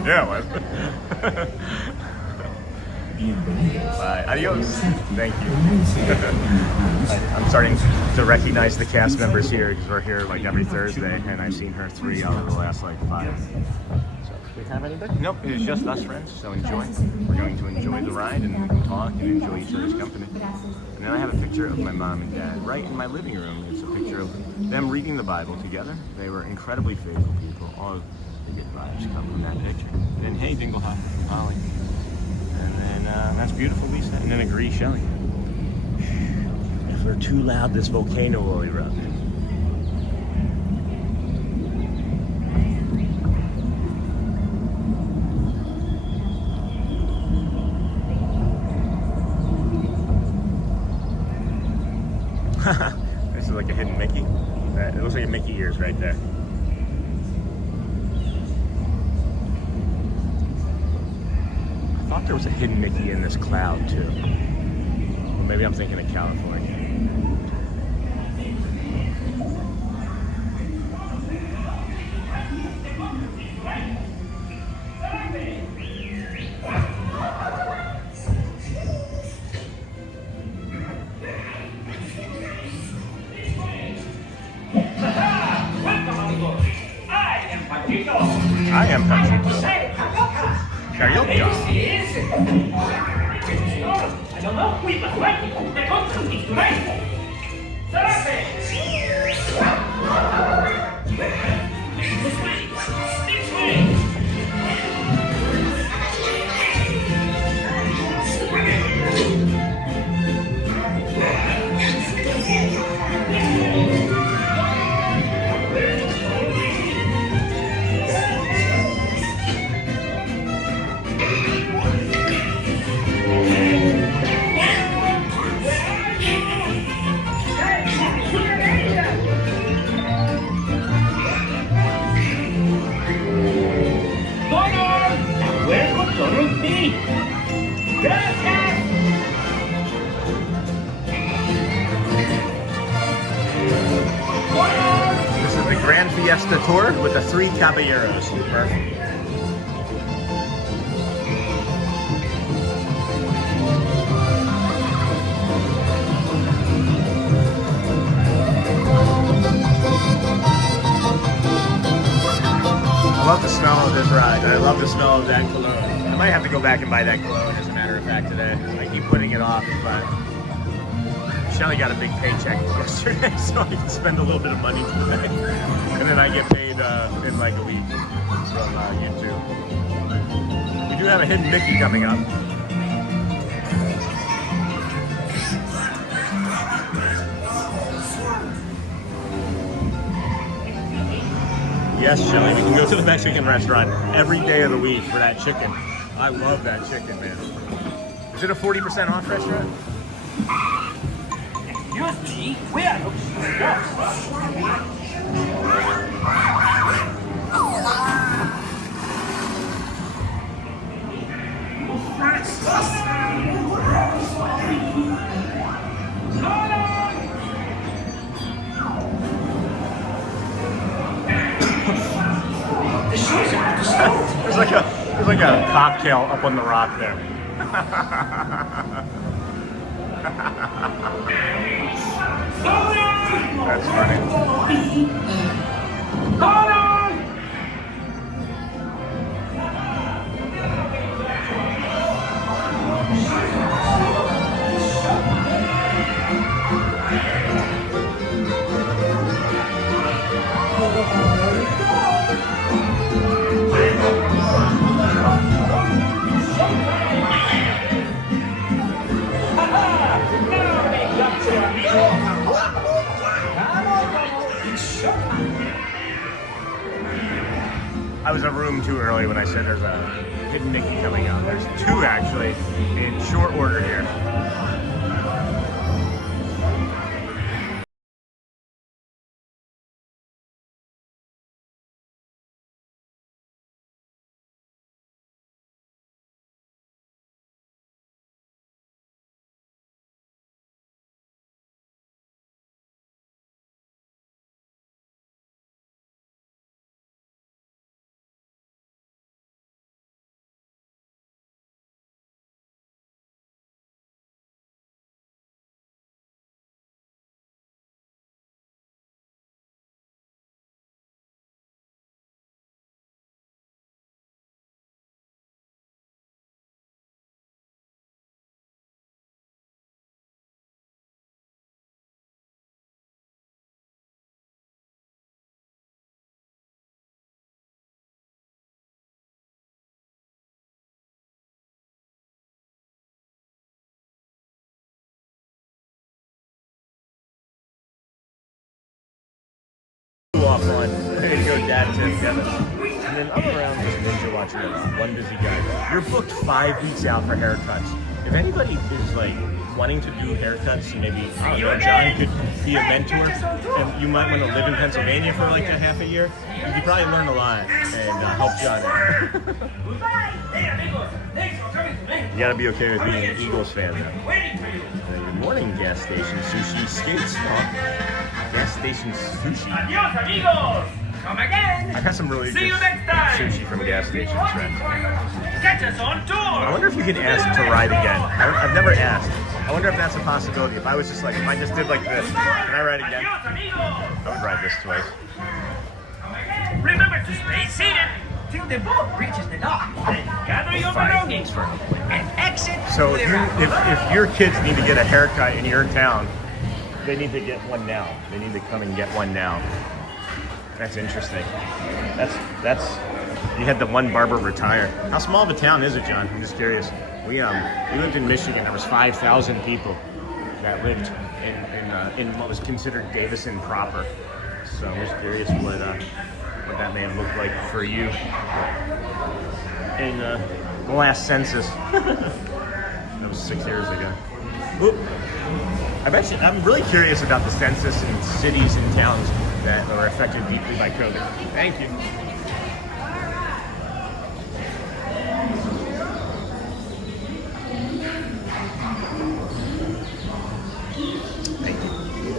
Yeah, well. Bye. Adios. Thank you. I'm starting to recognize the cast members here because we're here like every Thursday, and I've seen her 3 out of the last like 5. So, do we have anybody? Nope, it's just us friends, so enjoy. We're going to enjoy the ride and talk and enjoy each other's company. And then I have a picture of my mom and dad right in my living room. It's a picture of them reading the Bible together. They were incredibly faithful people. All of the good vibes come from that picture. And then, hey, Dingle Hop, Holly. And then that's beautiful, Lisa. And then agree, Shelley. If we're too loud, this volcano will erupt. This is like a hidden Mickey. It looks like a Mickey ears right there. I thought there was a hidden Mickey in this cloud too. Or maybe I'm thinking of California. I am Panchito. Karaoke. I don't know. We must wait. The conference is tonight. This way. This way. This is the Grand Fiesta Tour with the 3 Caballeros. Perfect. I love the smell of this ride. I love the smell of that cologne. I might have to go back and buy that cologne, as a matter of fact, today. I keep putting it off, but Shelly got a big paycheck yesterday, so I can spend a little bit of money today. And then I get paid in like a week from YouTube. We do have a hidden Mickey coming up. Yes, Shelly, we can go to the Mexican restaurant every day of the week for that chicken. I love that chicken, man. Is it a 40% off restaurant? Excuse me, we are There's like a cocktail up on the rock there. That's funny. I was a room too early when I said there's a hidden Mickey coming out. There's two actually in short order here. Off on. There you go, Dad, Tim, Kevin. And then I'm around just ninja watching one busy guy. You're booked 5 weeks out for haircuts. If anybody is like wanting to do haircuts, maybe I don't know, John could be a mentor, and you might want to live in Pennsylvania for like a half a year. You could probably learn a lot and help John out. You gotta be okay with being an Eagles fan though. Good morning, gas station sushi skates. Gas station sushi. Adios, amigos! Come again! I got some really See good you next time! sushi from gas stations, friends. Catch us on tour! I wonder if you can ask to ride again. I've never asked. I wonder if that's a possibility. If I was just like, if I just did like this, can I ride again? Adios, amigos! I would ride this twice. Remember to stay seated till the boat reaches the dock. Then gather your 5 belongings weeks for and exit So to if, the if your kids need to get a haircut in your town, they need to get one now. They need to come and get one now. That's interesting. That's. You had the one barber retire. How small of a town is it, John? I'm just curious. We lived in Michigan. There was 5,000 people that lived in what was considered Davison proper. So I'm just curious what that may have looked like for you in the last census. That was 6 years ago. Oop. I'm really curious about the census in cities and towns that are affected deeply by COVID. Thank you. Thank you.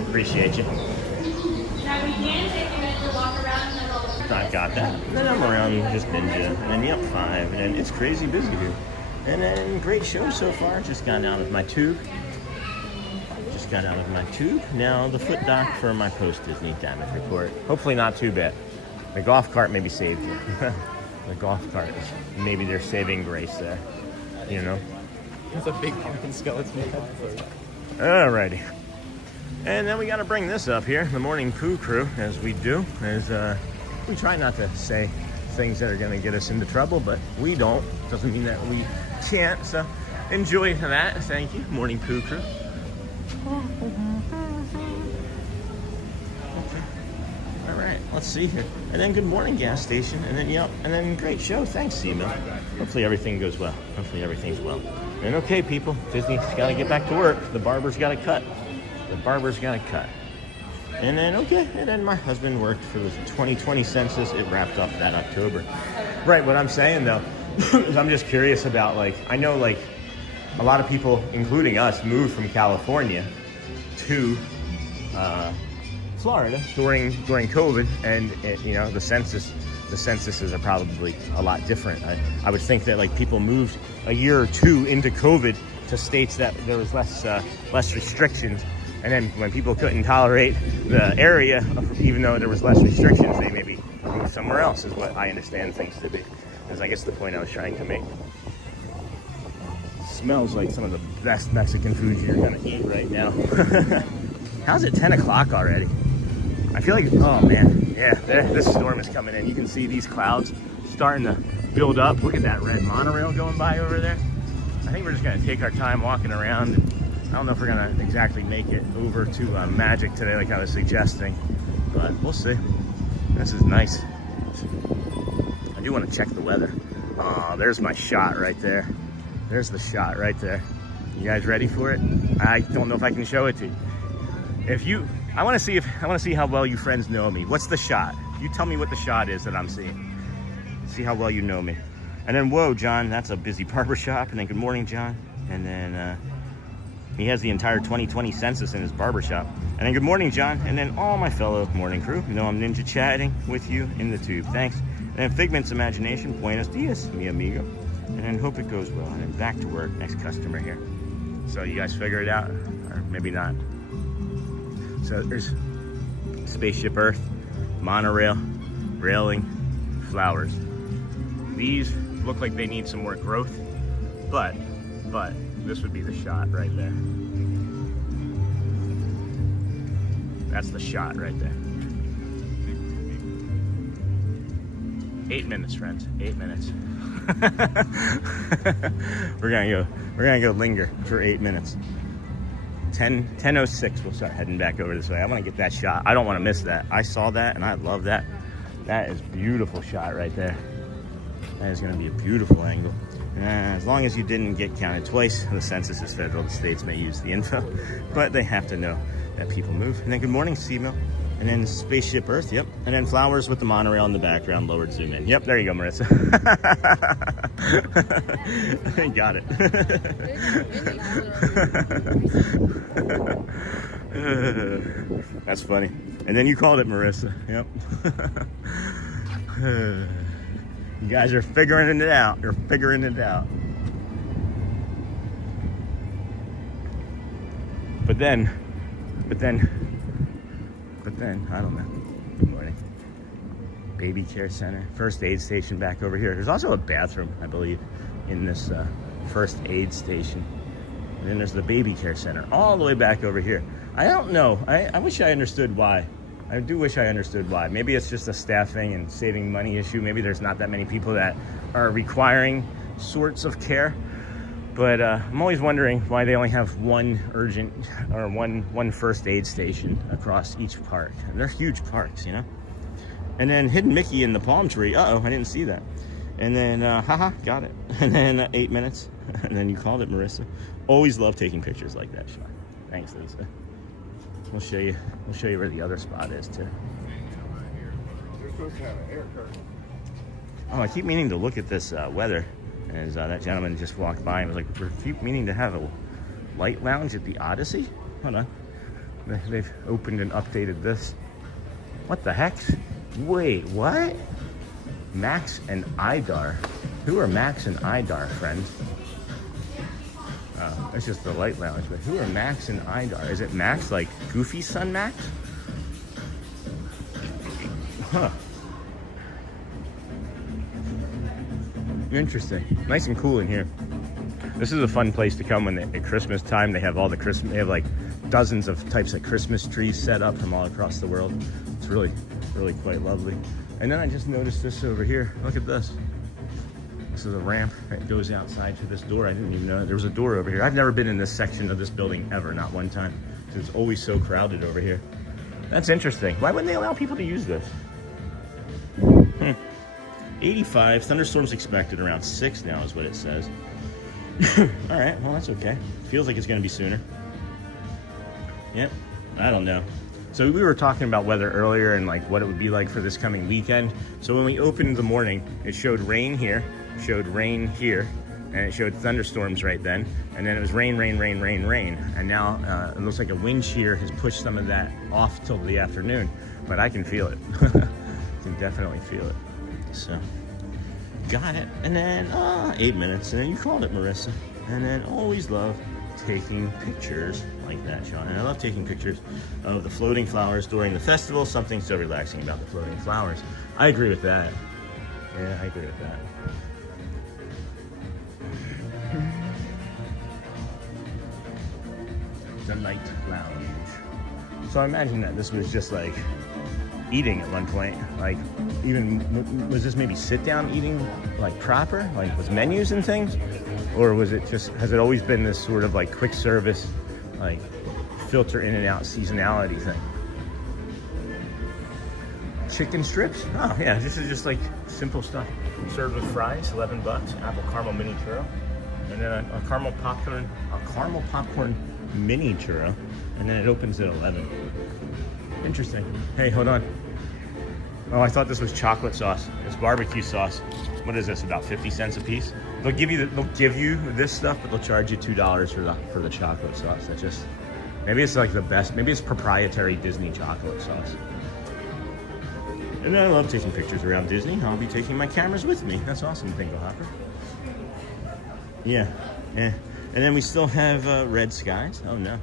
Appreciate you. Now we can take a minute to walk around and then we'll... I've got that. And then I'm around just Ninja. And then yep, 5. And then it's crazy busy here. And then great show so far. Just got out of my tube. Now the foot dock for my post-Disney damage report. Hopefully not too bad. The golf cart maybe saved you. The golf cart is maybe their saving grace there. You know? That's a big pumpkin skeleton head. Alrighty. And then we got to bring this up here, the morning Pooh crew, as we do. As we try not to say things that are going to get us into trouble, but we don't. Doesn't mean that we can't. So enjoy that. Thank you, morning Pooh crew. All right, let's see here. And then good morning, gas station. And then, yep, and then great show. Thanks, Seaman. Hopefully everything goes well. Hopefully everything's well. And okay, people, Disney's got to get back to work. The barber's got to cut. The barber's got to cut. And then, okay, and then my husband worked for the 2020 census. It wrapped up that October. Right, what I'm saying, though, is I'm just curious about, like, I know, like, a lot of people, including us, moved from California to Florida during COVID, and it, you know, the censuses are probably a lot different. I would think that, like, people moved a year or two into COVID to states that there was less restrictions, and then when people couldn't tolerate the area, even though there was less restrictions, they maybe moved somewhere else, is what I understand things to be. Is I guess the point I was trying to make. Smells like some of the best Mexican food you're gonna eat right now. How's it 10 o'clock already? I feel like, oh man, yeah, this storm is coming in. You can see these clouds starting to build up. Look at that red monorail going by over there. I think we're just gonna take our time walking around. I don't know if we're gonna exactly make it over to Magic today like I was suggesting, but we'll see. This is nice. I do want to check the weather. Oh, there's my shot right there. There's the shot right there. You guys ready for it? I don't know if I can show it to you. I want to see how well you friends know me. What's the shot? You tell me what the shot is that I'm seeing. See how well you know me. And then, whoa, John, that's a busy barber shop. And then, good morning, John. And then he has the entire 2020 census in his barber shop. And then, good morning, John. And then all my fellow morning crew. You know I'm ninja chatting with you in the tube. Thanks. And then Figment's Imagination. Buenos dias, mi amigo. And then hope it goes well. And then back to work. Next customer here. So you guys figure it out, or maybe not. So there's Spaceship Earth, monorail, railing, flowers. These look like they need some more growth, but this would be the shot right there. That's the shot right there. 8 minutes, friends. 8 minutes. We're gonna go linger for 8 minutes. 10:06, we'll start heading back over this way. I want to get that shot. I don't want to miss that. I saw that and I love that. That is a beautiful shot right there. That is going to be a beautiful angle. As long as you didn't get counted twice, the census is federal. The states may use the info, but they have to know that people move. And then good morning, Seamill. And then Spaceship Earth, yep. And then flowers with the monorail in the background, lowered zoom in. Yep, there you go, Marissa. Got it. That's funny. And then you called it, Marissa. Yep. You guys are figuring it out. You're figuring it out. But then, I don't know. Good morning. Baby care center, first aid station back over here. There's also a bathroom, I believe, in this first aid station. And then there's the baby care center all the way back over here. I don't know. I wish I understood why. I do wish I understood why. Maybe it's just a staffing and saving money issue. Maybe there's not that many people that are requiring sorts of care. But I'm always wondering why they only have one urgent or one first aid station across each park. And they're huge parks, you know? And then Hidden Mickey in the palm tree. Uh-oh, I didn't see that. And then, haha, got it. And then 8 minutes. And then you called it, Marissa. Always love taking pictures like that, Sean. Thanks, Lisa. We'll show you where the other spot is, too. You're supposed to have an air curtain. Oh, I keep meaning to look at this weather. As that gentleman just walked by and was like, we keep meaning to have a light lounge at the Odyssey? Hold on. They've opened and updated this. What the heck? Wait, what? Max and Idar. Who are Max and Idar, friends? Oh, it's just the light lounge, but who are Max and Idar? Is it Max, like Goofy's son Max? Huh. Interesting. Nice and cool in here. This is a fun place to come when at Christmas time they have all the Christmas. They have like dozens of types of Christmas trees set up from all across the world. It's really, really quite lovely. And then I just noticed this over here. Look at this. This is a ramp that goes outside to this door. I didn't even know there was a door over here. I've never been in this section of this building ever, not one time. It's always so crowded over here. That's interesting. Why wouldn't they allow people to use this? 85, thunderstorms expected around 6 now is what it says. All right, well, that's okay. Feels like it's gonna be sooner. Yep, I don't know. So we were talking about weather earlier and like what it would be like for this coming weekend. So when we opened in the morning, it showed rain here, showed rain here, and it showed thunderstorms right then. And then it was rain, rain, rain, rain, rain. And now it looks like a wind shear has pushed some of that off till the afternoon, but I can feel it. Can definitely feel it. So, got it. And then 8 minutes, and then you called it, Marissa. And then always love taking pictures like that, Sean. And I love taking pictures of the floating flowers during the festival. Something so relaxing about the floating flowers. I agree with that. Yeah, I agree with that. The night lounge. So I imagine that this was just like eating at one point. Like, even, was this maybe sit down eating like proper? Like with menus and things? Or was it just, has it always been this sort of like quick service, like filter in and out seasonality thing? Chicken strips? Oh yeah, this is just like simple stuff. Served with fries, $11. Apple caramel mini churro. And then a caramel popcorn mini churro. And then it opens at 11. Interesting. Hey, hold on. Oh, I thought this was chocolate sauce. It's barbecue sauce. What is this? About 50 cents a piece. They'll give you this stuff, but they'll charge you $2 for the chocolate sauce. That just, maybe it's like the best. Maybe it's proprietary Disney chocolate sauce. And I love taking pictures around Disney. I'll be taking my cameras with me. That's awesome, Bingo Hopper. Yeah. And then we still have red skies. Oh no.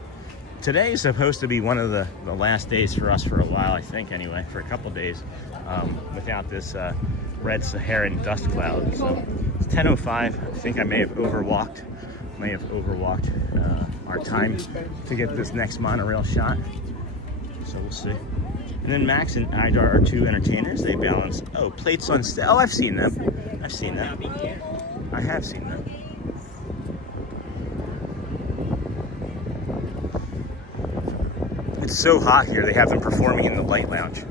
Today is supposed to be one of the last days for us for a while, I think, anyway, for a couple days, without this red Saharan dust cloud. So it's 10:05. I think I may have overwalked our time to get this next monorail shot. So we'll see. And then Max and Idar are two entertainers. They balance, plates on stage. Oh, I've seen them. I have seen them. It's so hot here, they have them performing in the light lounge.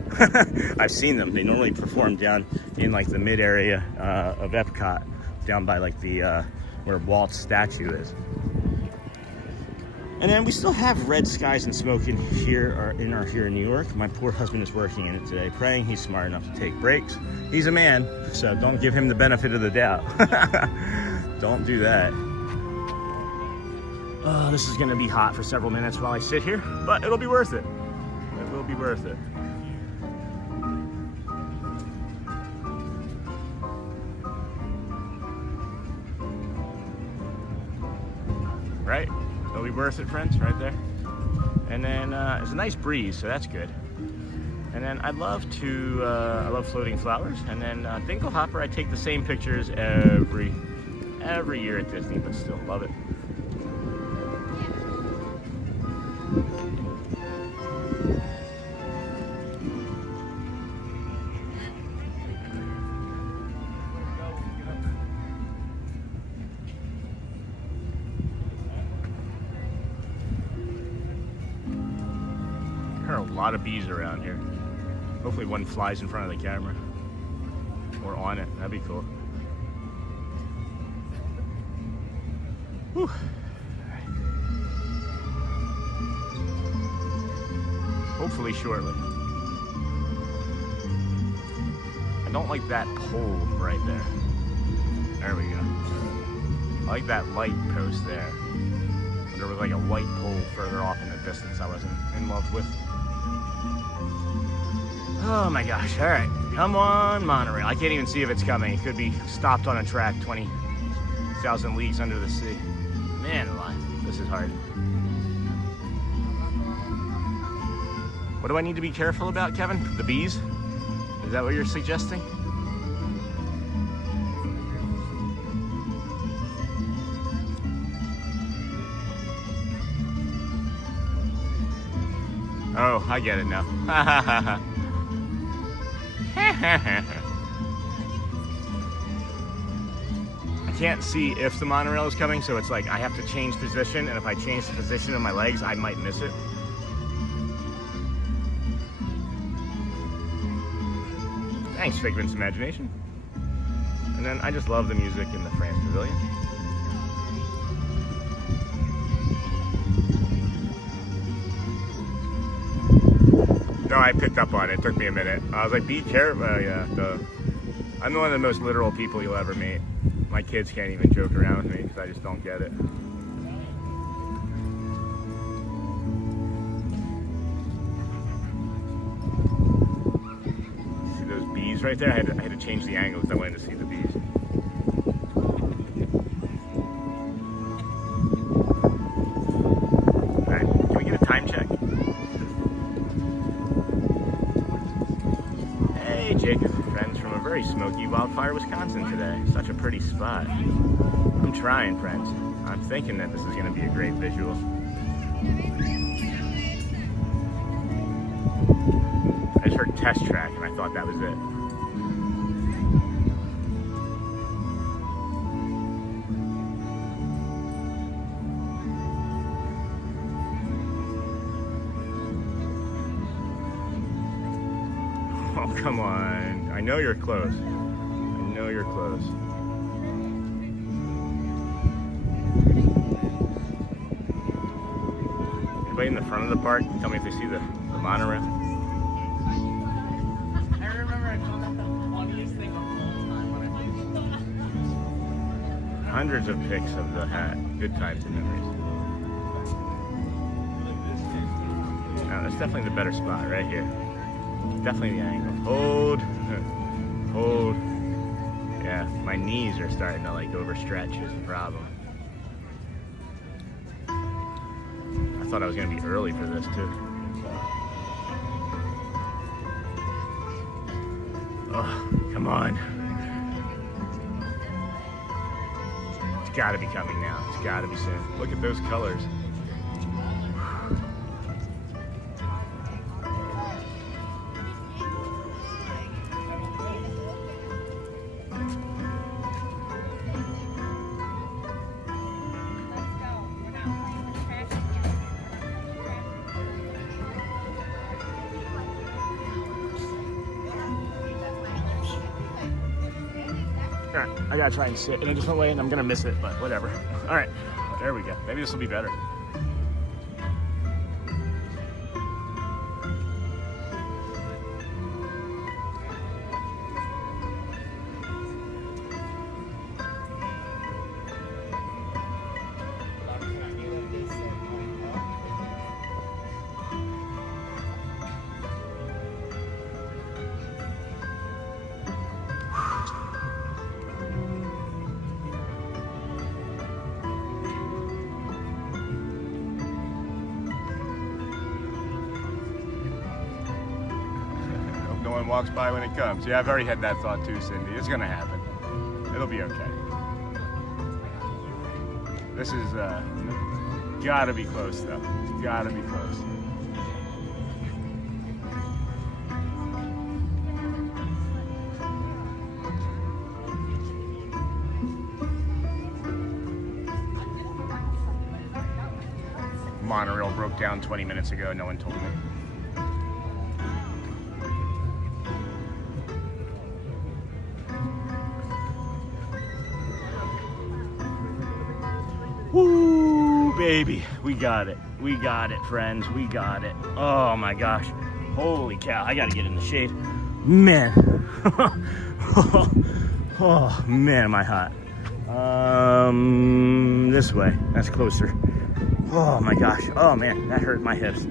I've seen them. They normally perform down in like the mid area of Epcot, down by like the where Walt's statue is. And then we still have red skies and smoke here in New York. My poor husband is working in it today, praying he's smart enough to take breaks. He's a man, so don't give him the benefit of the doubt. Don't do that. Oh, this is gonna be hot for several minutes while I sit here, but it'll be worth it. It will be worth it. Right? It'll be worth it, friends, right there. And then it's a nice breeze, so that's good. And then I love floating flowers. And then Bingo Hopper, I take the same pictures every year at Disney, but still love it. There are a lot of bees around here. Hopefully one flies in front of the camera or on it. That'd be cool. Whew. Hopefully shortly. I don't like that pole right there. There we go. I like that light post there. But there was like a white pole further off in the distance I wasn't in love with. Oh my gosh, all right. Come on, monorail. I can't even see if it's coming. It could be stopped on a track 20,000 leagues under the sea. Man alive, this is hard. What do I need to be careful about, Kevin? The bees? Is that what you're suggesting? Oh, I get it now. I can't see if the monorail is coming, so it's like I have to change position, and if I change the position of my legs, I might miss it. Thanks, Figment's imagination. And then I just love the music in the France Pavilion. No, I picked up on it. It took me a minute. I was like, be careful. Yeah, I'm one of the most literal people you'll ever meet. My kids can't even joke around with me because I just don't get it. See those bees right there? I had to change the angle because I wanted to see the bees. Alright, can we get a time check? Hey, Jacob. Friends from a very smoky Wildfire, Wisconsin today. Such a pretty spot. I'm trying, friends. I'm thinking that this is going to be a great visual. I just heard test track and I thought that was it. Oh, come on. I know you're close. I know you're close. Anybody in the front of the park? Tell me if they see the monorail. I remember I called that the funniest thing of all time when I Hundreds of pics of the hat. Good times and memories. Now, that's definitely the better spot right here. Definitely the angle. Hold. Hold. Yeah, my knees are starting to like overstretch is the problem. I thought I was going to be early for this too. Oh, come on. It's got to be coming now. It's got to be soon. Look at those colors. Alright, I gotta try and sit in a different way and I'm gonna miss it, but whatever. Alright, there we go. Maybe this will be better. Walks by when it comes. Yeah, I've already had that thought too, Cindy. It's gonna happen. It'll be okay. This is gotta be close though. It's gotta be close. Monorail broke down 20 minutes ago. No one told me. Woo, baby, we got it. We got it, friends. We got it. Oh my gosh. Holy cow, I gotta get in the shade. Man. Oh, man, am I hot. This way. That's closer. Oh my gosh. Oh man, that hurt my hips.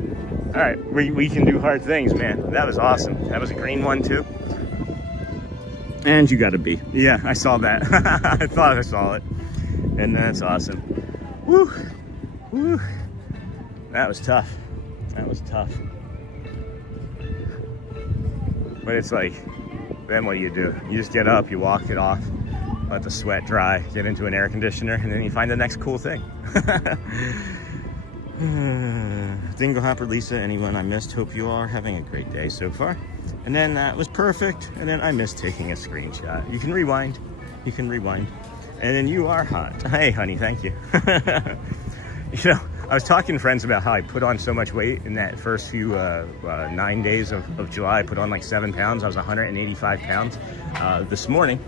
All right, we can do hard things, man. That was awesome. That was a green one too. And you got a B. Yeah, I saw that. I thought I saw it. And that's awesome. Woo, woo. That was tough. That was tough. But it's like, then what do? You just get up, you walk it off, let the sweat dry, get into an air conditioner, and then you find the next cool thing. Dingle Hopper, Lisa, anyone I missed, hope you are having a great day so far. And then that was perfect. And then I missed taking a screenshot. You can rewind. You can rewind. And then you are hot. Hey, honey, thank you. You know, I was talking to friends about how I put on so much weight in that first few 9 days of July. I put on like 7 pounds. I was 185 pounds this morning.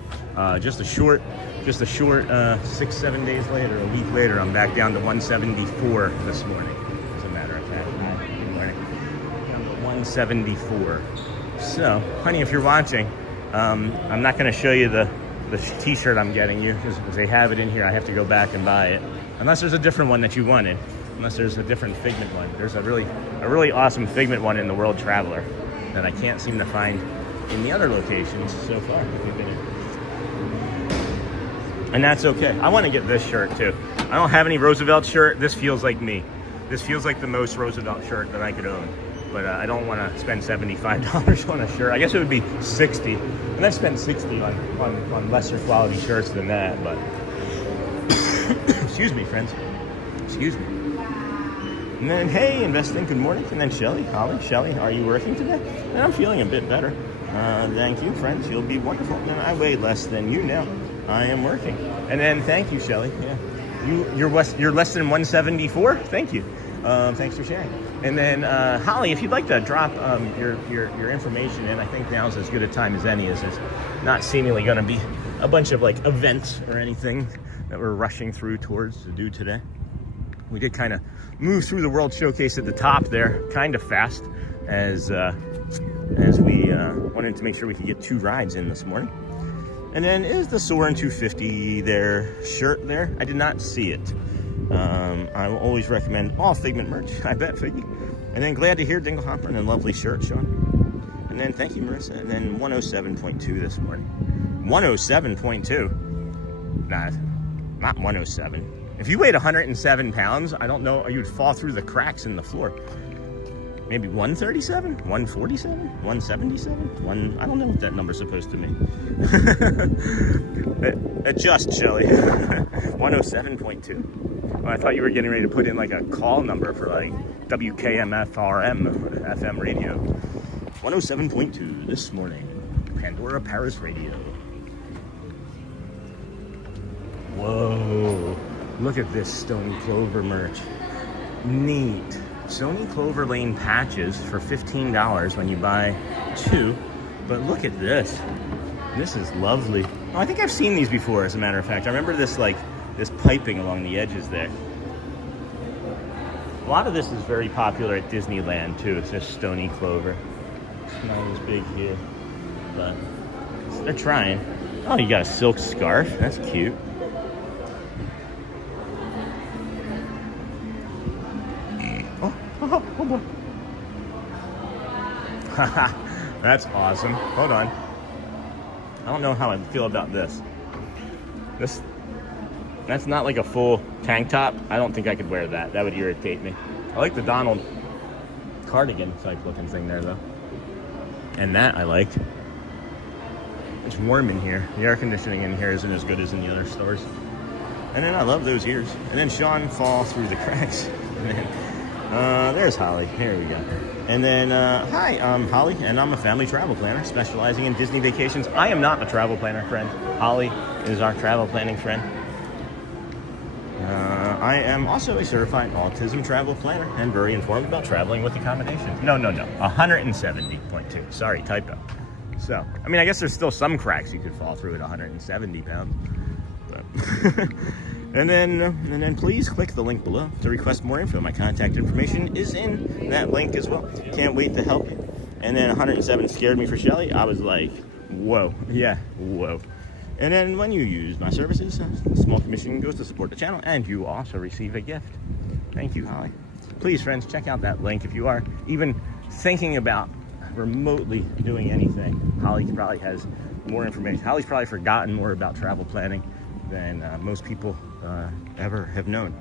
Just a short 6-7 days later, a week later, I'm back down to 174 this morning. As a matter of fact, good morning. Down to 174. So, honey, if you're watching, I'm not going to show you the t-shirt I'm getting you because they have it in here. I have to go back and buy it. Unless there's a different one that you wanted. Unless there's a different Figment one. There's a really awesome Figment one in the World Traveler that I can't seem to find in the other locations so far that we've been in. And that's okay. I want to get this shirt too. I don't have any Roosevelt shirt. This feels like me. This feels like the most Roosevelt shirt that I could own. But I don't want to spend $75 on a shirt. I guess it would be $60. And I've spent $60 on lesser quality shirts than that. But excuse me, friends. Excuse me. And then, hey, investing, good morning. And then Shelly, Holly, Shelly, are you working today? And I'm feeling a bit better. Thank you, friends. You'll be wonderful. And I weigh less than you now. I am working. And then, thank you, Shelly. Yeah, you're less than 174. Thank you. Thanks for sharing. And then, Holly, if you'd like to drop your information in, I think now's as good a time as any. As there's not seemingly going to be a bunch of like events or anything that we're rushing through towards to do today. We did kind of move through the World Showcase at the top there, kind of fast, as we wanted to make sure we could get 2 rides in this morning. And then is the Soarin' 250 there shirt there? I did not see it. I will always recommend all Figment merch. I bet, Figgy. And then glad to hear Dingle Hopper and a lovely shirt, Sean. And then thank you, Marissa. And then 107.2 this morning. 107.2. Nah, not 107. If you weighed 107 pounds, I don't know, you'd fall through the cracks in the floor. Maybe 137, 147, 177, I don't know what that number's supposed to mean. Adjust, Shelly. 107.2. Well, I thought you were getting ready to put in like a call number for like WKMFRM FM radio. 107.2 this morning. Pandora Paris Radio. Whoa. Look at this Stoney Clover merch. Neat. Stoney Clover Lane patches for $15 when you buy 2. But look at this. This is lovely. Oh, I think I've seen these before, as a matter of fact. I remember this piping along the edges there. A lot of this is very popular at Disneyland too. It's just Stoney Clover. It's not as big here, but they're trying. Oh, you got a silk scarf. That's cute. Oh boy. That's awesome. Hold on. I don't know how I feel about this. That's not like a full tank top. I don't think I could wear that. That would irritate me. I like the Donald cardigan type looking thing there though. And that I liked. It's warm in here. The air conditioning in here isn't as good as in the other stores. And then I love those ears. And then Sean fall through the cracks. And then, there's Holly. Here we go. And then, hi, I'm Holly, and I'm a family travel planner specializing in Disney vacations. I am not a travel planner, friend. Holly is our travel planning friend. I am also a certified autism travel planner and very informed about traveling with accommodations. No. 170.2. Sorry, typo. So, I mean, I guess there's still some cracks you could fall through at 170 pounds. But And then please click the link below to request more info. My contact information is in that link as well. Can't wait to help you. And then 107 scared me for Shelly. I was like, whoa. Yeah, whoa. And then when you use my services, a small commission goes to support the channel, and you also receive a gift. Thank you, Holly. Please, friends, check out that link if you are even thinking about remotely doing anything. Holly probably has more information. Holly's probably forgotten more about travel planning than most people ever have known.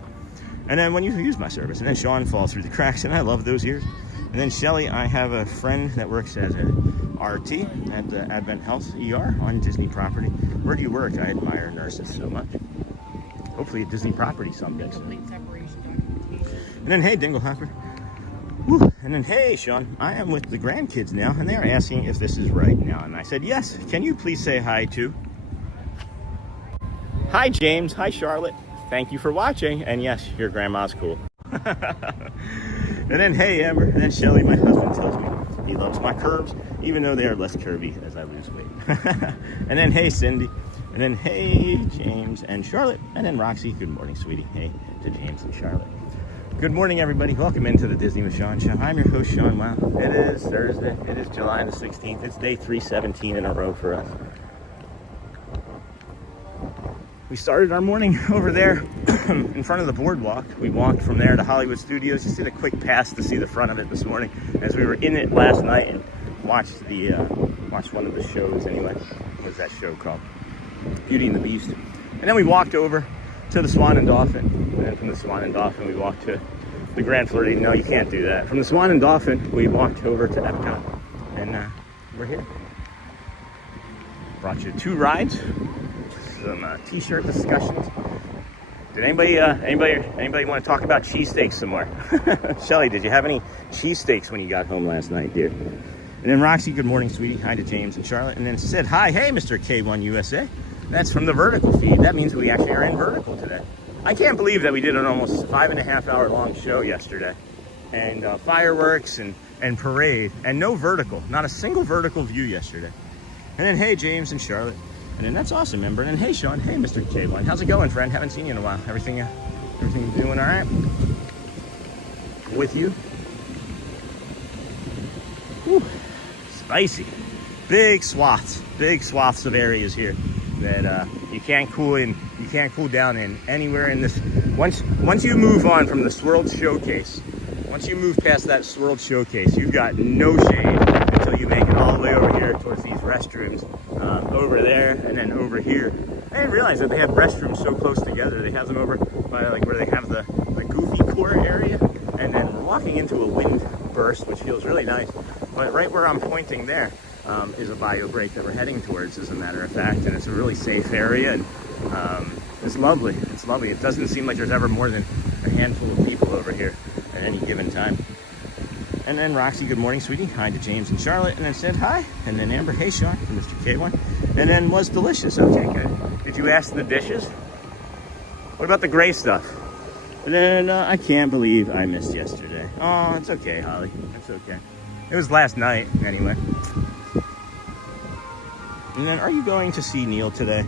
And then when you use my service, and then Sean falls through the cracks, and I love those ears. And then Shelly, I have a friend that works as a RT at the Advent Health ER on Disney property. Where do you work? I admire nurses so much. Hopefully at Disney property someday. And then, hey, Dinglehopper. Woo. And then, hey, Sean, I am with the grandkids now, and they are asking if this is right now. And I said, yes. Can you please say hi to? Hi, James. Hi, Charlotte. Thank you for watching. And yes, your grandma's cool. And then, hey, Amber. And then Shelly, my husband, tells me he loves my curves, even though they are less curvy as I lose weight. And then, hey, Cindy. And then, hey, James and Charlotte. And then Roxy, good morning, sweetie. Hey to James and Charlotte. Good morning, everybody. Welcome into the Disney with Sean Show. I'm your host, Sean. Wow, it is Thursday. It is July the 16th. It's day 317 in a row for us. We started our morning over there in front of the boardwalk. We walked from there to Hollywood Studios. Just did a quick pass to see the front of it this morning, as we were in it last night and watched one of the shows. Anyway, what was that show called? Beauty and the Beast. And then we walked over to the Swan and Dolphin. And then from the Swan and Dolphin, we walked to the Grand Floridian. No, you can't do that. From the Swan and Dolphin, we walked over to Epcot. And we're here. Brought you 2 rides, some t-shirt discussions. Did anybody want to talk about cheesesteaks some more? Shelly, did you have any cheesesteaks when you got home last night, dear? And then Roxy, good morning, sweetie. Hi to James and Charlotte. And then said, hi, hey, Mr. K1 USA. That's from the vertical feed. That means we actually are in vertical today. I can't believe that we did an almost 5.5-hour long show yesterday. And fireworks and parade and no vertical. Not a single vertical view yesterday. And then, hey, James and Charlotte. And then that's awesome, member. And then, hey, Sean. Hey, Mr. K1. How's it going, friend? Haven't seen you in a while. Everything doing all right? With you? Whew. Spicy. Big swaths of areas here that you can't cool down in anywhere in this. Once you move on from the Swirled Showcase, once you move past that Swirled Showcase, you've got no shade until you make it all the way over here towards these restrooms, over there and then over here. I didn't realize that they have restrooms so close together. They have them over by like where they have the goofy core area, and then we're walking into a wind burst, which feels really nice. But right where I'm pointing there is a bio break that we're heading towards, as a matter of fact, and it's a really safe area, and it's lovely. It's lovely. It doesn't seem like there's ever more than a handful of people over here at any given time. And then Roxy, good morning, sweetie. Hi to James and Charlotte, and then said hi. And then Amber, hey, Sean, to Mr. K1. And then was delicious. Okay, good. Did you ask the dishes? What about the gray stuff? And then I can't believe I missed yesterday. Oh, it's okay, Holly. It's okay. It was last night, anyway. And then, are you going to see Neil today?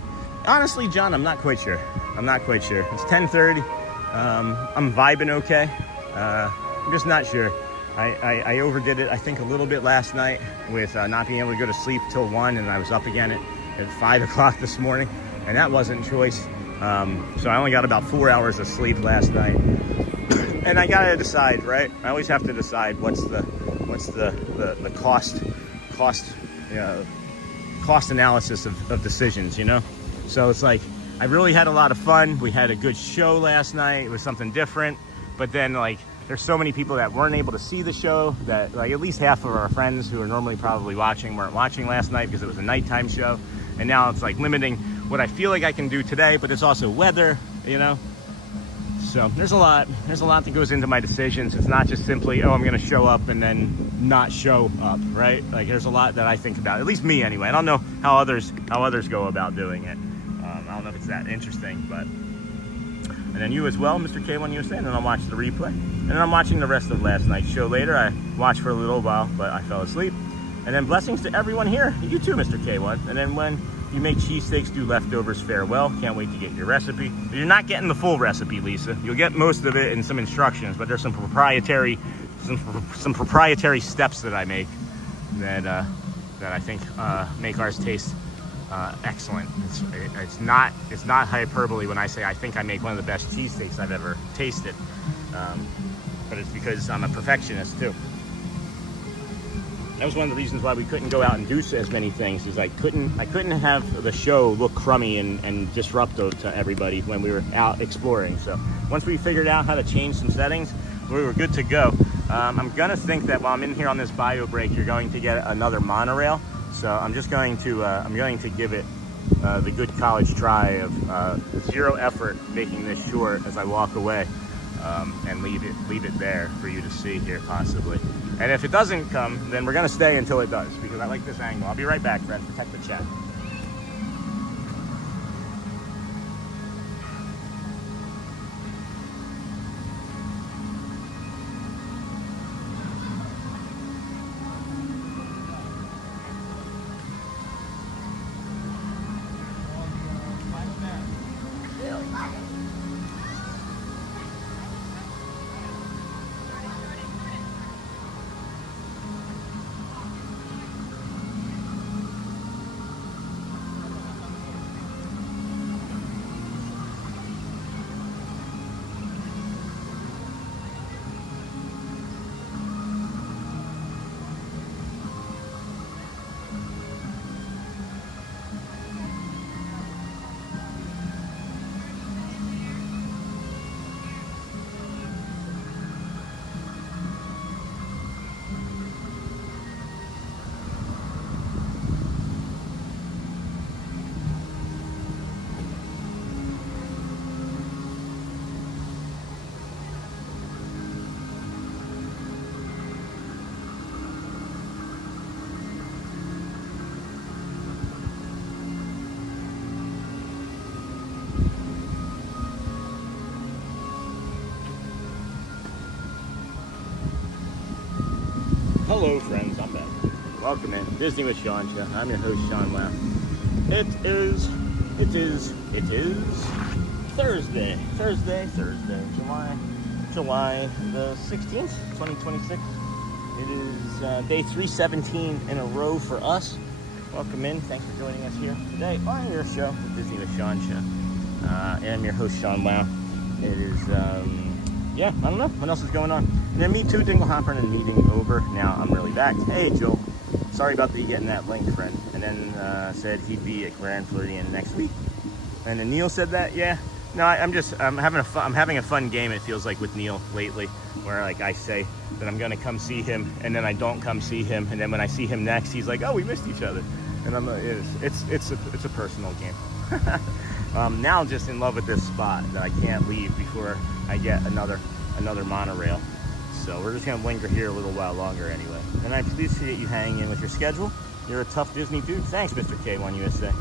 Honestly, John, I'm not quite sure. It's 10:30. I'm vibing okay. I'm just not sure. I overdid it, I think, a little bit last night with not being able to go to sleep till 1, and I was up again at 5 o'clock this morning, and that wasn't choice. So I only got about 4 hours of sleep last night. And I gotta decide, right? I always have to decide what's the cost analysis of decisions, you know? So it's like, I really had a lot of fun. We had a good show last night. It was something different. But then, like, there's so many people that weren't able to see the show that, like, at least half of our friends who are normally probably watching weren't watching last night because it was a nighttime show. And now it's like limiting what I feel like I can do today, but it's also weather, you know? So there's a lot that goes into my decisions. It's not just simply, oh, I'm gonna show up and then not show up, right? Like, there's a lot that I think about, at least me anyway. I don't know how others go about doing it. I don't know if it's that interesting, but. And then you as well, Mr. K1 USA, and then I'll watch the replay. And then I'm watching the rest of last night's show later. I watched for a little while, but I fell asleep. And then blessings to everyone here. You too, Mr. K1. And then when you make cheesesteaks, do leftovers, farewell. Can't wait to get your recipe. You're not getting the full recipe, Lisa. You'll get most of it in some instructions, but there's some proprietary steps that I make that I think make ours taste excellent. It's not hyperbole when I say I think I make one of the best cheesesteaks I've ever tasted, but it's because I'm a perfectionist too. That was one of the reasons why we couldn't go out and do as many things, is I couldn't have the show look crummy and disruptive to everybody when we were out exploring. So once we figured out how to change some settings, we were good to go. I'm gonna think that while I'm in here on this bio break, you're going to get another monorail. So I'm just going to give it the good college try of zero effort making this short as I walk away. and leave it there for you to see here possibly. And if it doesn't come, then we're gonna stay until it does, because I like this angle. I'll be right back, friends. Protect the chat. Hello friends, I'm back. Welcome in. Disney with Sean Show. I'm your host, Sean Wow. It is Thursday, July the 16th, 2026. It is day 317 in a row for us. Welcome in. Thanks for joining us here today on your show, the Disney with Sean Show. I'm your host, Sean Wow. It is, yeah, I don't know what else is going on. And then me too, Dingle Hopper, and meeting over. Now I'm really back. Hey, Joel. Sorry about getting that link, friend. And then said he'd be at Grand Floridian next week. And then Neil said that, yeah. No, I'm having a fun game. It feels like with Neil lately, where like I say that I'm gonna come see him, and then I don't come see him, and then when I see him next, he's like, oh, we missed each other. And I'm it's a personal game. Now I'm just in love with this spot that I can't leave before I get another monorail. So we're just gonna linger here a little while longer anyway. And I appreciate you hanging in with your schedule. You're a tough Disney dude. Thanks, Mr. K1 USA.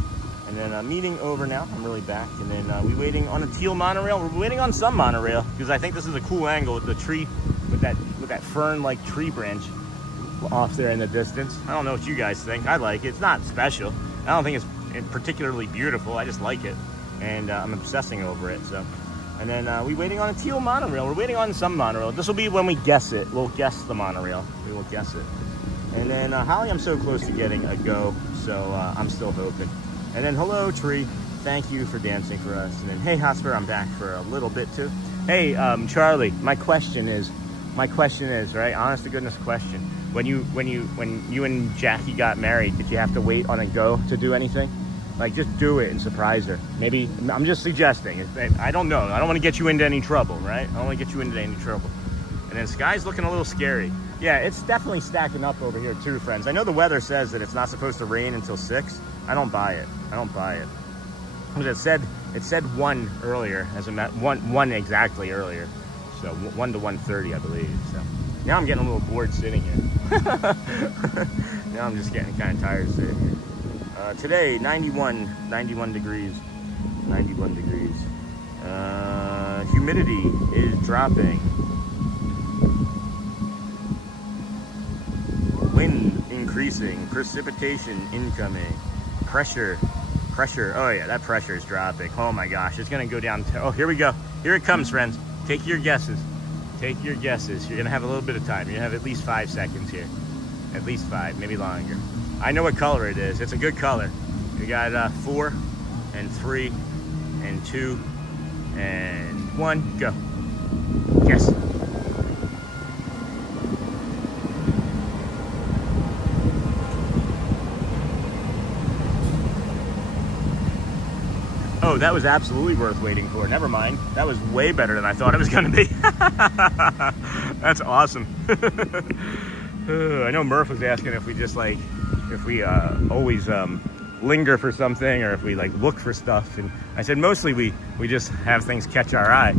And then meeting over now. I'm really back. And then we waiting on a teal monorail. We're waiting on some monorail because I think this is a cool angle with the tree, with that fern-like tree branch off there in the distance. I don't know what you guys think. I like it. It's not special. I don't think it's particularly beautiful. I just like it, and I'm obsessing over it. So. And then we waiting on a teal monorail. We're waiting on some monorail. This will be when we guess it. We'll guess the monorail. We will guess it. And then Holly, I'm so close to getting a go, so I'm still hoping. And then hello, Tree. Thank you for dancing for us. And then hey, Hotspur, I'm back for a little bit too. Hey, Charlie, my question is, right? Honest to goodness question. When you and Jackie got married, did you have to wait on a go to do anything? Like, just do it and surprise her. Maybe, I'm just suggesting. I don't know. I don't want to get you into any trouble, right? I don't want to get you into any trouble. And then Sky's looking a little scary. Yeah, it's definitely stacking up over here too, friends. I know the weather says that it's not supposed to rain until 6. I don't buy it. I don't buy it. It said 1 earlier, as a one exactly earlier. So 1 to 1:30, I believe. So now I'm getting a little bored sitting here. Now I'm just getting kind of tired sitting here. Today, 91 degrees. 91 degrees. Humidity is dropping. Wind increasing. Precipitation incoming. Pressure. Oh yeah, that pressure is dropping. Oh my gosh, it's gonna go down. Oh, here we go. Here it comes, friends. Take your guesses. Take your guesses. You're gonna have a little bit of time. You're gonna have at least 5 seconds here. At least 5, maybe longer. I know what color it is. It's a good color. We got 4 and 3 and 2 and 1. Go. Guess. Oh, that was absolutely worth waiting for. Never mind. That was way better than I thought it was going to be. That's awesome. I know Murph was asking if we just like, if we always linger for something or if we like look for stuff. And I said mostly we just have things catch our eye.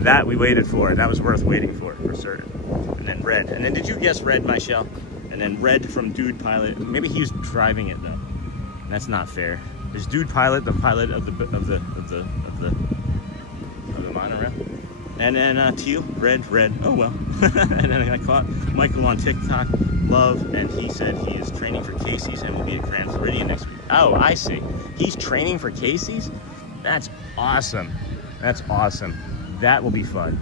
That we waited for, and that was worth waiting for certain. And then Red. And then did you guess Red, Michelle? And then Red from Dude Pilot. Maybe he was driving it though. That's not fair. Is Dude Pilot the pilot of the monorail? And then Teal, Red. Oh well. And then I caught Michael on TikTok, Love, and he said he is training for Casey's and will be at Grand Floridian next week. Oh, I see. He's training for Casey's? That's awesome. That's awesome. That will be fun.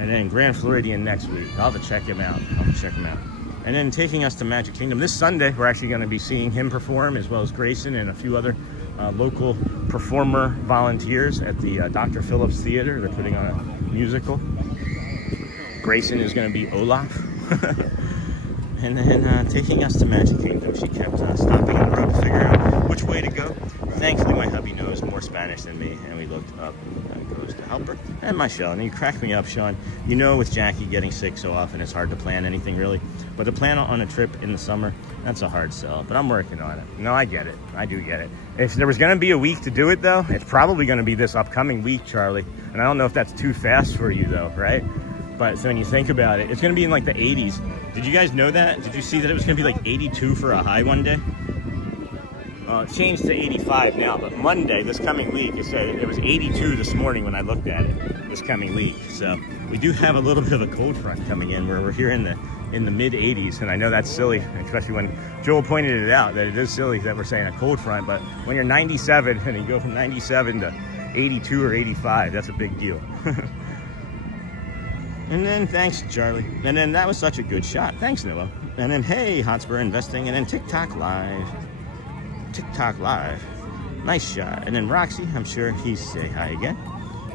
And then Grand Floridian next week. I'll have to check him out. And then taking us to Magic Kingdom. This Sunday, we're actually going to be seeing him perform, as well as Grayson and a few other local performer volunteers at the Dr. Phillips Theater. They're putting on a musical. Grayson is going to be Olaf. And then taking us to Magic Kingdom. She kept stopping in the road to figure out which way to go. Thankfully, my hubby knows more Spanish than me, and we looked up and goes to help her. And Michelle, and you crack me up, Sean. You know, with Jackie getting sick so often, it's hard to plan anything really. But to plan on a trip in the summer, that's a hard sell. But I'm working on it. No, I get it. I do get it. If there was going to be a week to do it, though, it's probably going to be this upcoming week, Charlie. And I don't know if that's too fast for you, though, right? But so when you think about it, it's going to be in like the 80s. Did you guys know that? Did you see that it was going to be like 82 for a high one day? It's changed to 85 now, but Monday, this coming week, it said it was 82 this morning when I looked at it, this coming week. So we do have a little bit of a cold front coming in where we're here in the mid 80s, and I know that's silly, especially when Joel pointed it out, that it is silly that we're saying a cold front, but when you're 97 and you go from 97 to 82 or 85, that's a big deal. And then thanks, Charlie. And then that was such a good shot. Thanks, Noah. And then, hey, Hotspur Investing. And then TikTok Live. Nice shot. And then Roxy, I'm sure he's say hi again.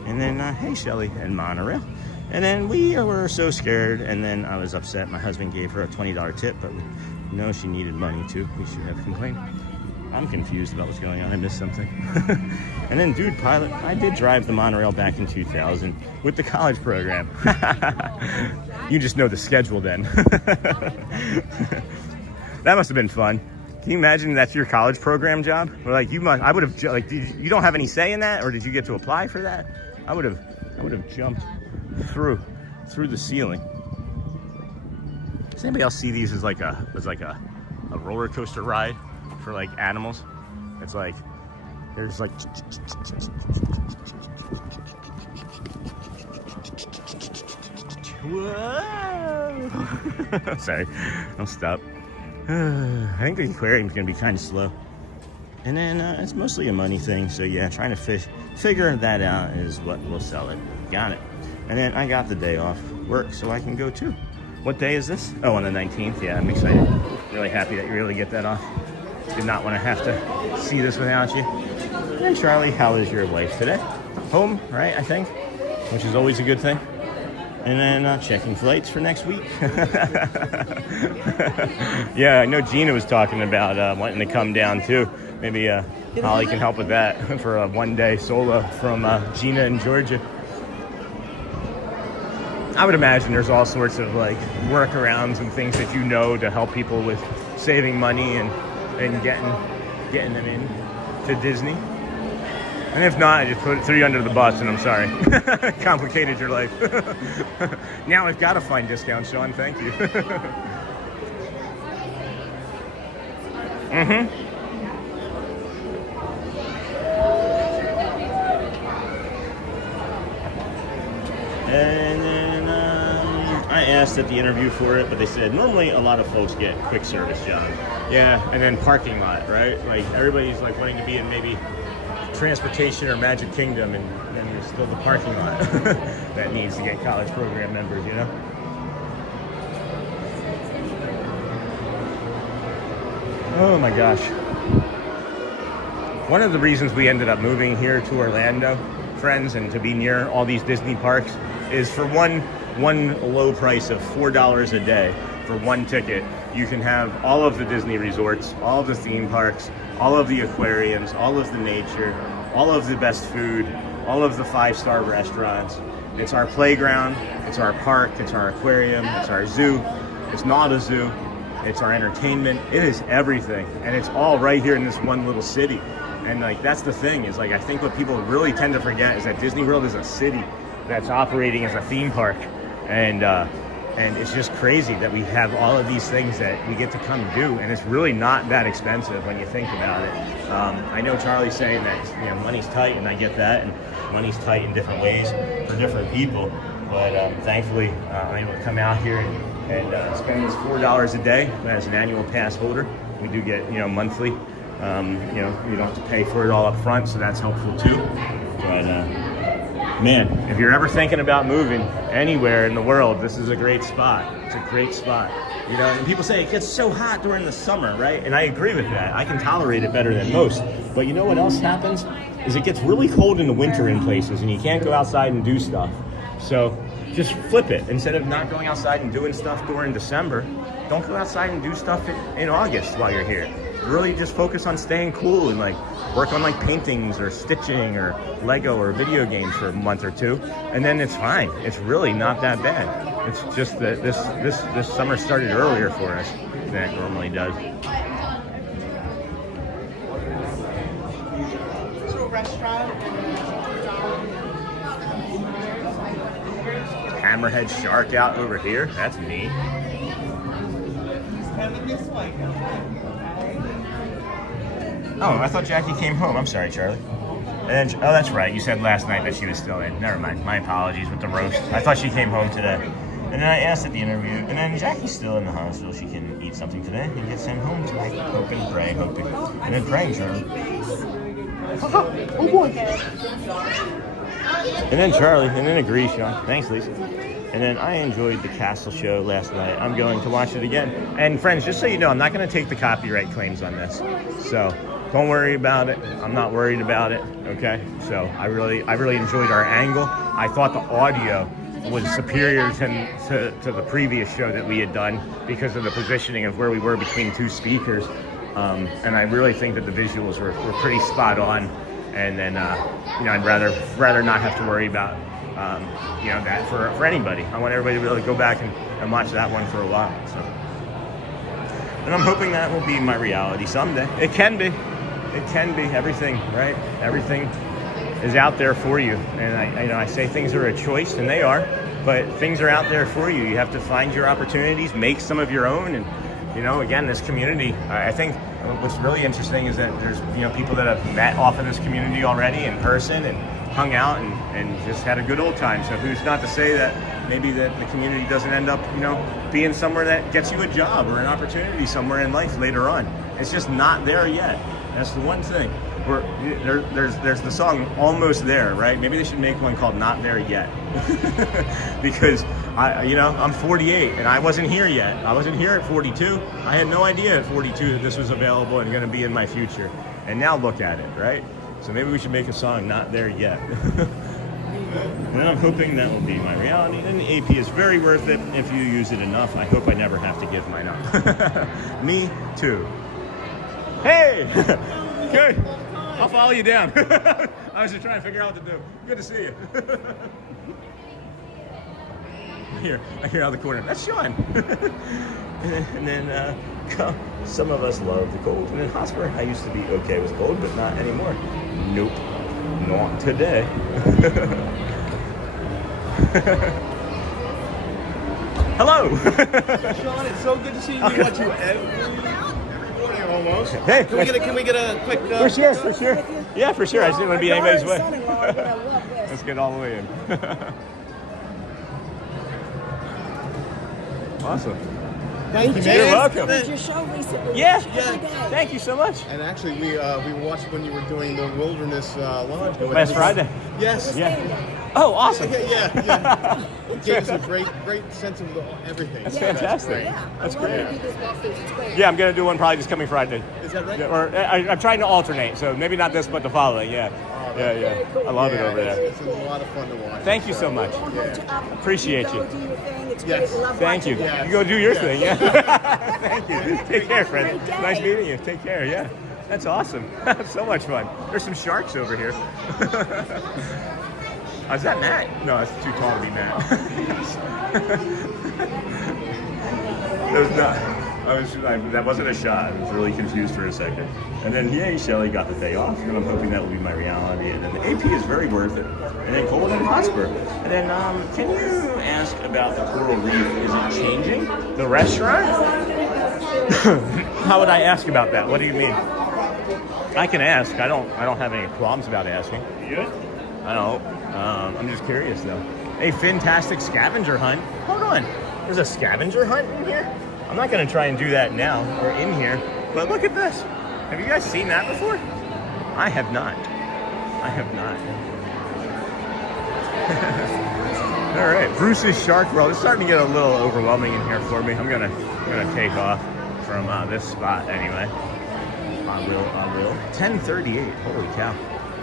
And then, hey, Shelly and Monorail. And then we were so scared. And then I was upset. My husband gave her a $20 tip, but we know she needed money too. We should have complained. I'm confused about what's going on. I missed something. And then Dude Pilot, I did drive the monorail back in 2000 with the college program. You just know the schedule then. That must have been fun. Can you imagine that's your college program job? Or like I would have, like, you don't have any say in that, or did you get to apply for that? I would have jumped through the ceiling. Does anybody else see these as like a roller coaster ride for like animals? It's like there's like whoa. Sorry, I'll stop. I think the aquarium's gonna be kind of slow, and then it's mostly a money thing. So yeah, trying to figure that out is what will sell it. Got it. And then I got the day off work, so I can go too. What day is this? Oh, on the 19th. Yeah, I'm excited. Really happy that you really get that off. Did not want to have to see this without you. And Charlie, how is your wife today? Home, right, I think, which is always a good thing. And then checking flights for next week. Yeah, I know Gina was talking about wanting to come down too. Maybe Holly can help with that for a one-day solo from Gina in Georgia. I would imagine there's all sorts of like workarounds and things that you know to help people with saving money and getting them in to Disney. And if not, I just threw you under the bus, and I'm sorry. Complicated your life. Now I've got to find discounts, Sean. Thank you. And then I asked at the interview for it, but they said normally a lot of folks get quick service jobs. Yeah, and then parking lot, right? Like everybody's like wanting to be in maybe transportation or Magic Kingdom, and then there's still the parking lot that needs to get college program members, you know? Oh my gosh. One of the reasons we ended up moving here to Orlando, friends, and to be near all these Disney parks is for one low price of $4 a day for one ticket. You can have all of the Disney resorts, all of the theme parks, all of the aquariums, all of the nature, all of the best food, all of the 5-star restaurants. It's our playground, it's our park, it's our aquarium, it's our zoo. It's not a zoo, it's our entertainment, it is everything, and it's all right here in this one little city. And like that's the thing is like I think what people really tend to forget is that Disney World is a city that's operating as a theme park, and it's just crazy that we have all of these things that we get to come do, and it's really not that expensive when you think about it. I know Charlie's saying that money's tight, and I get that, and money's tight in different ways for different people. But thankfully, I'm able to come out here and spend this $4 a day as an annual pass holder. We do get monthly. You don't have to pay for it all up front, so that's helpful too. But man, if you're ever thinking about moving anywhere in the world, this is a great spot. It's a great spot. And people say it gets so hot during the summer, right? And I agree with that. I can tolerate it better than most. But you know what else happens? Is it gets really cold in the winter in places, and you can't go outside and do stuff. So just flip it. Instead of not going outside and doing stuff during December, don't go outside and do stuff in August while you're here. Really just focus on staying cool and like work on like paintings or stitching or Lego or video games for a month or two, and then it's fine. It's really not that bad. It's just that this summer started earlier for us than it normally does. Hammerhead shark out over here. That's neat. Oh, I thought Jackie came home. I'm sorry, Charlie. And then, oh, that's right. You said last night that she was still in. Never mind. My apologies with the roast. I thought she came home today. And then I asked at the interview, and then Jackie's still in the hospital. She can eat something today and get sent home tonight. Hoping, praying, hoping. And then praying, Charlie. Oh, boy. And then Charlie, and then agrees, Sean. Thanks, Lisa. And then I enjoyed the Castle show last night. I'm going to watch it again. And friends, just so you know, I'm not going to take the copyright claims on this. So don't worry about it. I'm not worried about it. Okay. So I really enjoyed our angle. I thought the audio was superior to the previous show that we had done because of the positioning of where we were between two speakers. And I really think that the visuals were pretty spot on. And then, I'd rather not have to worry about, that for anybody. I want everybody to be able to go back and watch that one for a while. So, and I'm hoping that will be my reality someday. It can be. It can be. Everything, right? Everything is out there for you. And I say things are a choice, and they are. But things are out there for you. You have to find your opportunities, make some of your own, and again, this community. I think what's really interesting is that there's people that have met off of this community already in person and hung out and just had a good old time. So who's not to say that maybe that the community doesn't end up being somewhere that gets you a job or an opportunity somewhere in life later on. It's just not there yet. That's the one thing. There's the song Almost There, right? Maybe they should make one called Not There Yet. Because I'm 48 and I wasn't here yet. I wasn't here at 42. I had no idea at 42 that this was available and going to be in my future. And now look at it, right? So maybe we should make a song Not There Yet. And then I'm hoping that will be my reality. And the AP is very worth it if you use it enough. I hope I never have to give mine up. Me too. Hey! Good. I'll follow you down. I was just trying to figure out what to do. Good to see you. I hear out the corner. That's Sean. and then some of us love the cold. And then Hotspur, I used to be okay with cold, but not anymore. Nope. Not today. Hello. Sean, it's so good to see you. We watch you every morning almost. Hey, can we get a quick? For sure. Yeah, for sure. I just didn't want to be anybody's way. Let's get all the way in. Awesome. Thank you, man. You're welcome. Did your show recently? Yeah. Every day. Thank you so much. And actually, we watched when you were doing the Wilderness Lodge. Last Friday. Yes. Yeah. Oh, awesome. Yeah. It gave us a great sense of everything. That's fantastic. Yeah. That's I love great. when people's waffles. It's great. Yeah, I'm going to do one probably this coming Friday. Is that right? Yeah, or I'm trying to alternate, so maybe not this, but the following. Yeah. Yeah. I love it over there. It's a lot of fun to watch. Thank you so much. Appreciate you. Go do your thing. It's Yes. great. Love Thank you. watching it. You go do your thing, yeah. Thank you. Take care, friend. Nice meeting you. Take care, yeah. That's awesome. So much fun. There's some sharks over here. Oh, is that Matt? No, that's too tall to be Matt. There's not. That wasn't a shot. I was really confused for a second. And then, yay, Shelly got the day off, and I'm hoping that will be my reality. And then the AP is very worth it. And then Cologne and Hotspur. And then, can you ask about the Coral Reef? Is it changing? The restaurant? How would I ask about that? What do you mean? I can ask. I don't have any qualms about asking. You good? I don't. I'm just curious, though. A fantastic scavenger hunt. Hold on. There's a scavenger hunt in here? I'm not going to try and do that now or in here, but look at this. Have you guys seen that before? I have not. I have not. All right, Bruce's Shark World. It's starting to get a little overwhelming in here for me. I'm gonna take off from this spot anyway. I will. 10:38. Holy cow.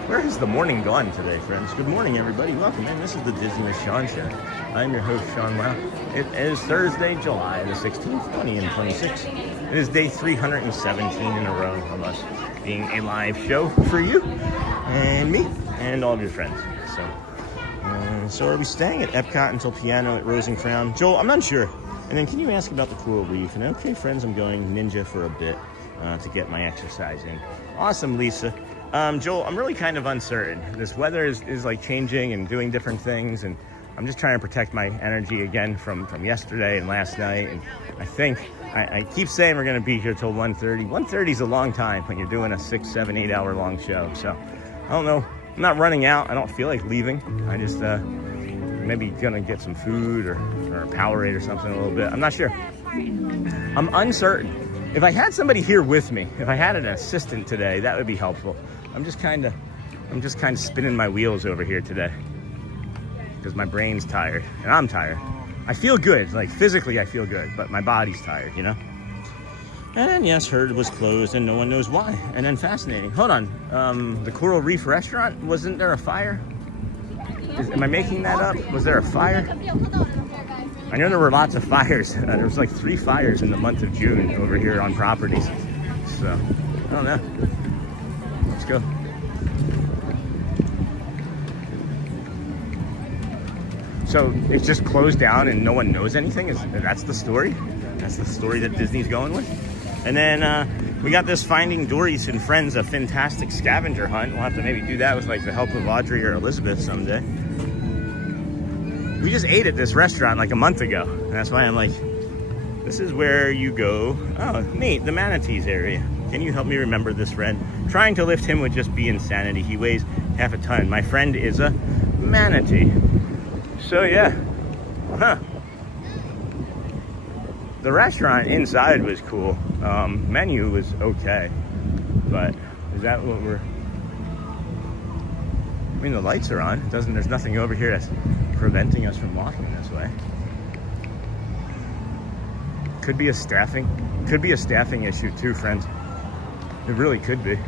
Where has the morning gone today, friends? Good morning, everybody. Welcome in. This is the Disney with Sean Show. I'm your host, Sean Wow. It is Thursday, July the 16th, 2026. It is day 317 in a row of us being a live show for you and me and all of your friends. So are we staying at Epcot until piano at Rose and Crown? Joel, I'm not sure. And then can you ask about the Coral Reef? And okay, friends, I'm going ninja for a bit to get my exercise in. Awesome, Lisa. Joel, I'm really kind of uncertain. This weather is like changing and doing different things, and I'm just trying to protect my energy again from yesterday and last night. And I think I keep saying we're going to be here till 1:30. 1:30 is a long time when you're doing a 6, 7, 8 hour long show. So I don't know. I'm not running out. I don't feel like leaving. I just maybe gonna get some food or a Powerade or something a little bit. I'm not sure. I'm uncertain. If I had somebody here with me, if I had an assistant today, that would be helpful. I'm just kind of spinning my wheels over here today because my brain's tired and I'm tired. I feel good, like physically I feel good, but my body's tired, you know? And then, yes, Herd was closed and no one knows why. And then fascinating. Hold on, the Coral Reef restaurant, wasn't there a fire? Am I making that up? Was there a fire? I know there were lots of fires. There was like 3 fires in the month of June over here on properties. So, I don't know. Let's go. So it's just closed down and no one knows anything? That's the story? That's the story that Disney's going with? And then we got this Finding Dory's and Friends, a fantastic scavenger hunt. We'll have to maybe do that with like the help of Audrey or Elizabeth someday. We just ate at this restaurant like a month ago. And that's why I'm like, this is where you go. Oh, neat, the manatees area. Can you help me remember this friend? Trying to lift him would just be insanity. He weighs half a ton. My friend is a manatee. So yeah, The restaurant inside was cool. Menu was okay, but is that what we're... I mean, the lights are on. There's nothing over here that's preventing us from walking this way. Could be a staffing issue too, friends. It really could be.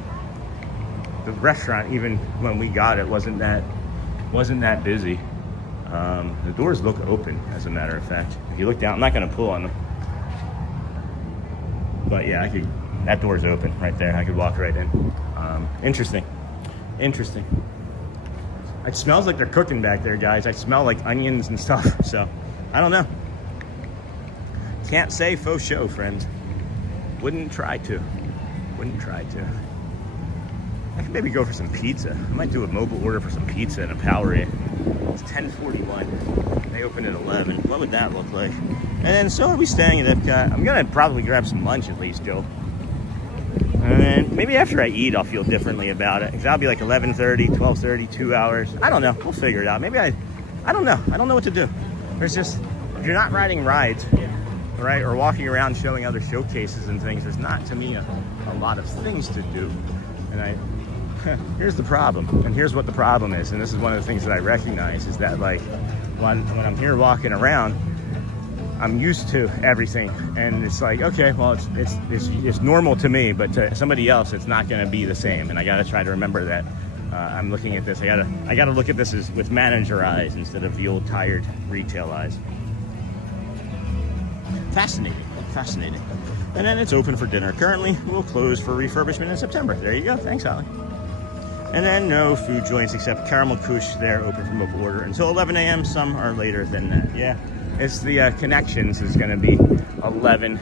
The restaurant, even when we got it, wasn't that busy. The doors look open, as a matter of fact. If you look down, I'm not going to pull on them. But yeah, that door's open right there. I could walk right in. Interesting. It smells like they're cooking back there, guys. I smell like onions and stuff. So, I don't know. Can't say faux show, friends. Wouldn't try to. I could maybe go for some pizza. I might do a mobile order for some pizza and a Powerade. It's 10:41. They open at 11. What would that look like? And then, so are we staying at Epcot? I'm gonna probably grab some lunch at least, Joe. And then maybe after I eat, I'll feel differently about it. Because that'll be like 11:30, 12:30, 2 hours. I don't know. We'll figure it out. Maybe I don't know. I don't know what to do. There's just, if you're not riding rides, right, or walking around showing other showcases and things, there's not, to me, a lot of things to do. And here's the problem, and here's what the problem is, and this is one of the things that I recognize, is that like when I'm here walking around, I'm used to everything, and it's like, okay, well, it's normal to me, but to somebody else, it's not going to be the same. And I got to try to remember that. I'm looking at this. I gotta look at this with manager eyes instead of the old tired retail eyes. Fascinating. And then it's open for dinner. Currently, we'll close for refurbishment in September. There you go. Thanks, Holly. And then no food joints except Caramell-Küche. They're open for mobile order until 11 a.m. Some are later than that. Yeah, it's the Connections is going to be 11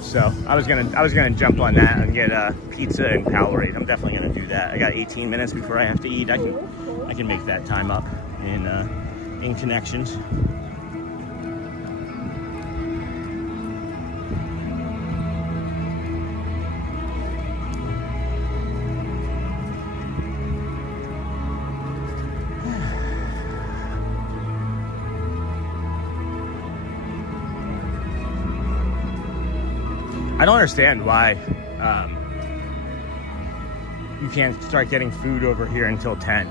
So I was gonna jump on that and get pizza and Powerade. I'm definitely gonna do that. I got 18 minutes before I have to eat. I can make that time up in connections. I don't understand why you can't start getting food over here until 10.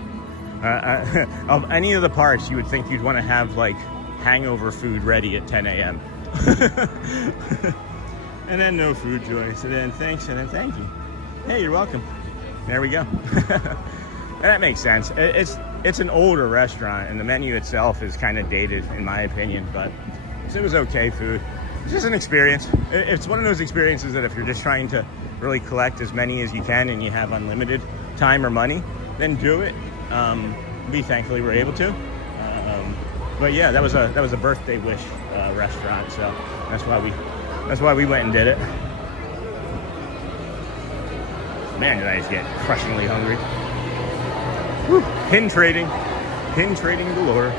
Of any of the parks, you would think you'd want to have like hangover food ready at 10 a.m. And then no food choice, and then thanks, and then thank you. Hey, you're welcome. There we go. And that makes sense. It's an older restaurant, and the menu itself is kind of dated, in my opinion, but it was okay food. It's just an experience. It's one of those experiences that if you're just trying to really collect as many as you can and you have unlimited time or money, then do it. We thankfully were able to. But yeah, that was a birthday wish restaurant, so that's why we went and did it. Man, did I just get crushingly hungry. Whew. Pin trading galore.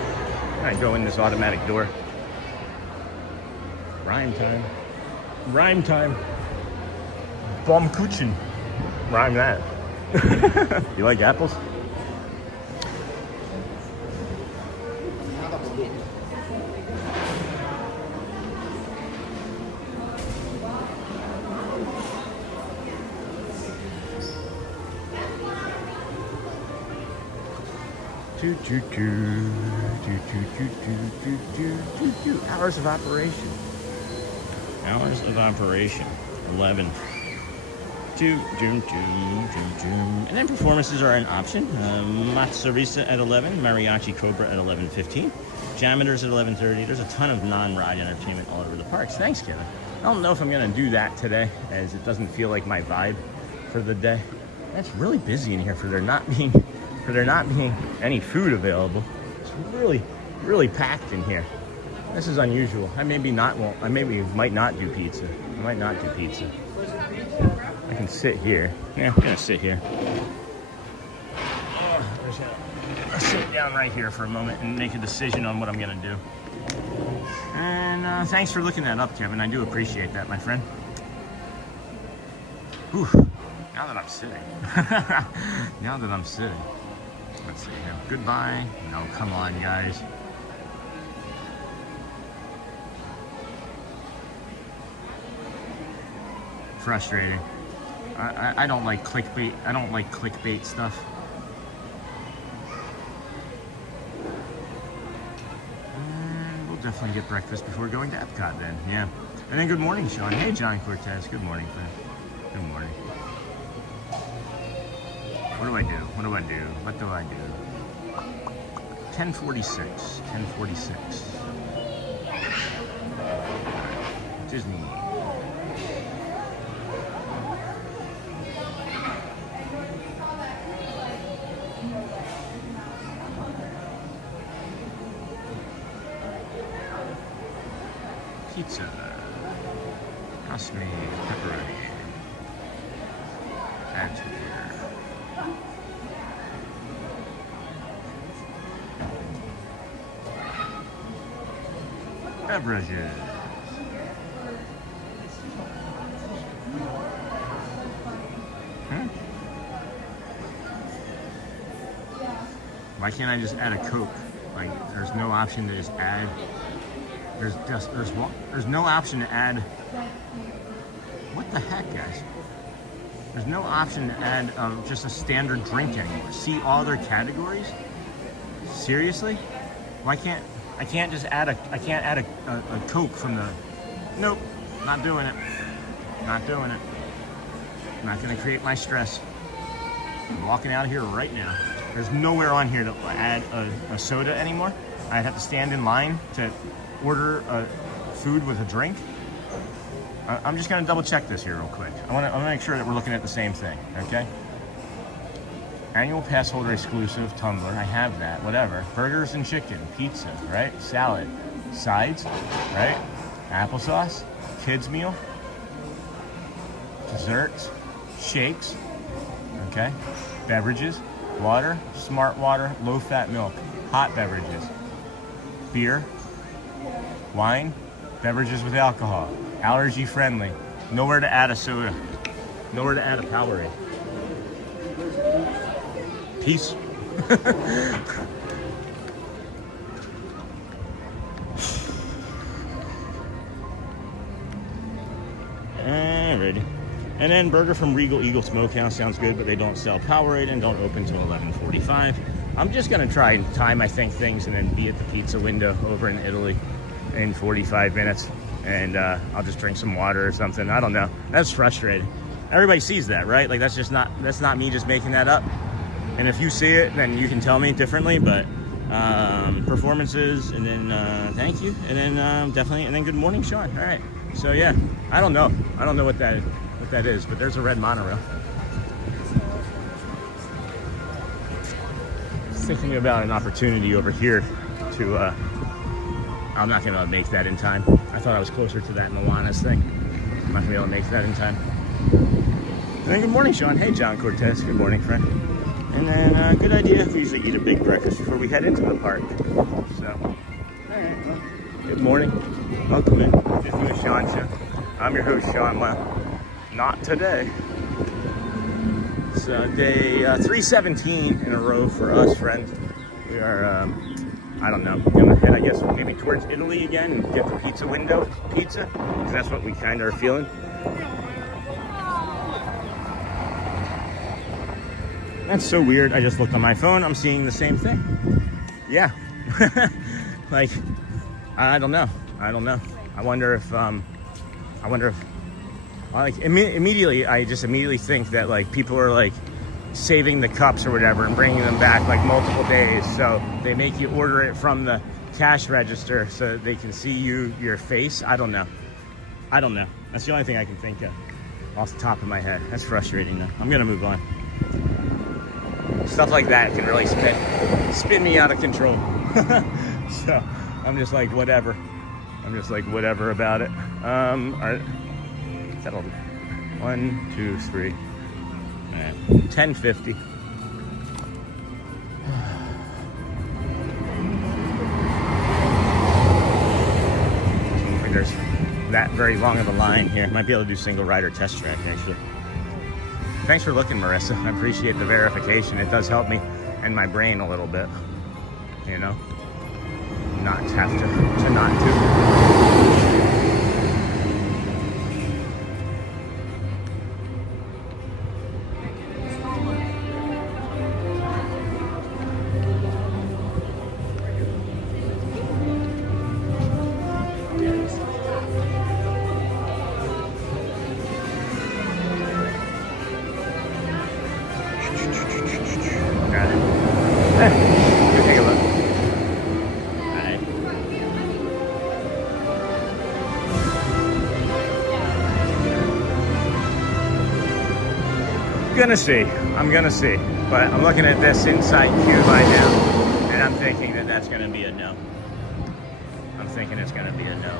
I go in this automatic door. Rhyme time. Baumkuchen. Rhyme that. You like apples? Hours of operation. Hours of operation, 11. And then performances are an option. Matzarisa at 11, Mariachi Cobra at 11:15, Jameters at 11:30. There's a ton of non-ride entertainment all over the parks. Thanks, Kevin. I don't know if I'm gonna do that today, as it doesn't feel like my vibe for the day. It's really busy in here for there not being any food available. It's really packed in here. This is unusual. I maybe might not do pizza. I might not do pizza. I can sit here. Yeah, I'm gonna sit here. I'll sit down right here for a moment and make a decision on what I'm gonna do. And thanks for looking that up, Kevin. I do appreciate that, my friend. Whew. Now that I'm sitting. Let's see here. Goodbye. No, come on, guys. Frustrating. I don't like clickbait. I don't like clickbait stuff. And we'll definitely get breakfast before going to Epcot then. Yeah. And then good morning, Sean. Hey, John Cortez. Good morning, friend. Good morning. What do I do? 10:46. 10:46. Disney. Pizza. Trust me, pepperoni. Add to here. Beverages. Why can't I just add a Coke? Like, there's no option to just add. There's no option to add. What the heck, guys? There's no option to add just a standard drink anymore. See all their categories? Seriously? Why can't I can't add a Coke from the. Nope, not doing it. Not doing it. I'm not gonna create my stress. I'm walking out of here right now. There's nowhere on here to add a soda anymore. I'd have to stand in line to order food with a drink. I'm just gonna double check this here real quick. I wanna make sure that we're looking at the same thing, okay? Annual pass holder exclusive tumbler, I have that, whatever. Burgers and chicken, pizza, right? Salad, sides, right? Applesauce, kids meal, desserts, shakes, okay, beverages, water, smart water, low-fat milk, hot beverages, beer, wine, beverages with alcohol, allergy-friendly, nowhere to add a soda, nowhere to add a Powerade. Peace. Alrighty. And then burger from Regal Eagle Smokehouse sounds good, but they don't sell Powerade and don't open till 11:45. I'm just gonna try and time, I think, things and then be at the pizza window over in Italy in 45 minutes. And I'll just drink some water or something. I don't know. That's frustrating. Everybody sees that, right? Like that's not me just making that up. And if you see it, then you can tell me differently. But performances, and then thank you, and then definitely, and then good morning, Sean. All right. So yeah, I don't know what that is, but there's a red monorail. Thinking about an opportunity over here to. I'm not gonna make that in time. I thought I was closer to that Moana's thing. I'm not gonna be able to make that in time. And then good morning, Sean. Hey, John Cortez. Good morning, friend. And then good idea. We usually eat a big breakfast before we head into the park. So, all right. Well, good morning. Welcome in. This is Sean Show. I'm your host, Sean. Well, not today. So day 317 in a row for us, friends. We are. I don't know, I'm gonna head, I guess, maybe towards Italy again and get the pizza window pizza, because that's what we kind of are feeling. That's so weird. I just looked on my phone. I'm seeing the same thing. Yeah. Like, I don't know. I wonder if, like, immediately, I just immediately think that, like, people are, like, saving the cups or whatever and bringing them back like multiple days, so they make you order it from the cash register so that they can see your face. I don't know. That's the only thing I can think of off the top of my head. That's frustrating though. I'm gonna move on. Stuff like that can really spin me out of control. So I'm just like whatever about it. Settled. 1, 2, 3. 10:50. There's that very long of a line here. Might be able to do single rider test track actually. Thanks for looking, Marissa. I appreciate the verification. It does help me and my brain a little bit. You know, not have to not do. Take a look. All right. I'm gonna see. But I'm looking at this inside queue right now, and I'm thinking that that's gonna be a no. I'm thinking it's gonna be a no.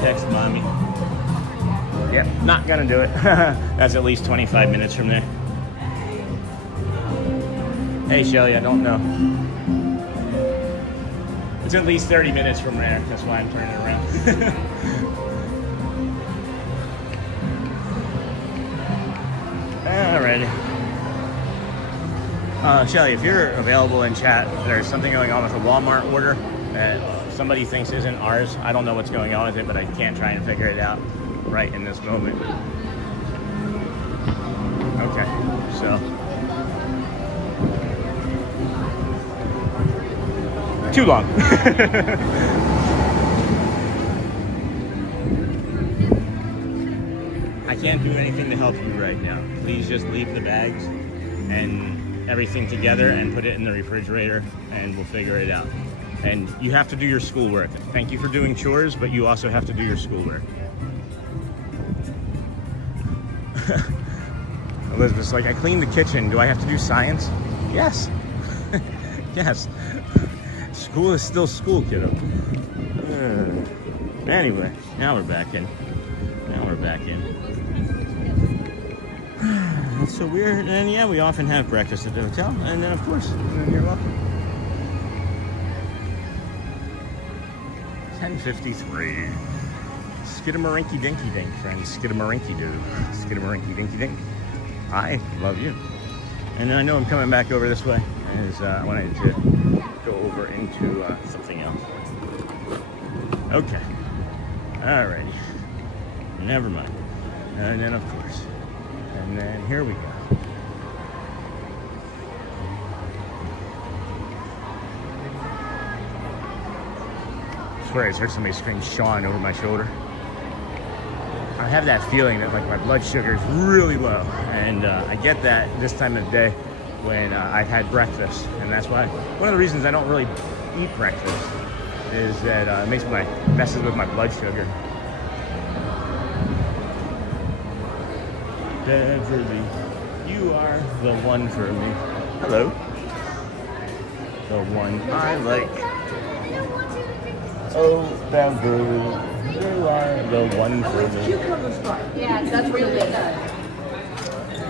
Text mommy. Yep, not gonna do it. That's at least 25 minutes from there. Hey Shelly, I don't know. It's at least 30 minutes from there. That's why I'm turning around. Alrighty. Shelly, if you're available in chat, there's something going on with a Walmart order that somebody thinks isn't ours. I don't know what's going on with it, but I can't try and figure it out right in this moment. Okay, so. Too long. I can't do anything to help you right now. Please just leave the bags and everything together and put it in the refrigerator and we'll figure it out. And you have to do your schoolwork. Thank you for doing chores, but you also have to do your schoolwork. Elizabeth's like, I cleaned the kitchen. Do I have to do science? Yes. Yes. School is still school, kiddo. Anyway, now we're back in. It's so weird. And yeah, we often have breakfast at the hotel. And then, of course, you're welcome. 10:53. Skidamarinky dinky dink, friends. Skidamarinky doo. Skidamarinky dinky dink. I love you. And I know I'm coming back over this way, as I wanted to go over into something else. Okay. Alrighty. Never mind. And then, of course. And then here we go. I swear I just heard somebody scream Sean over my shoulder. I have that feeling that like my blood sugar is really low, and I get that this time of day when I've had breakfast, and that's why one of the reasons I don't really eat breakfast is that it messes with my blood sugar. Beverly, you are the one for me. Hello. The one I like. Oh, Beverly, you are the one for me. Yeah, that's really good. I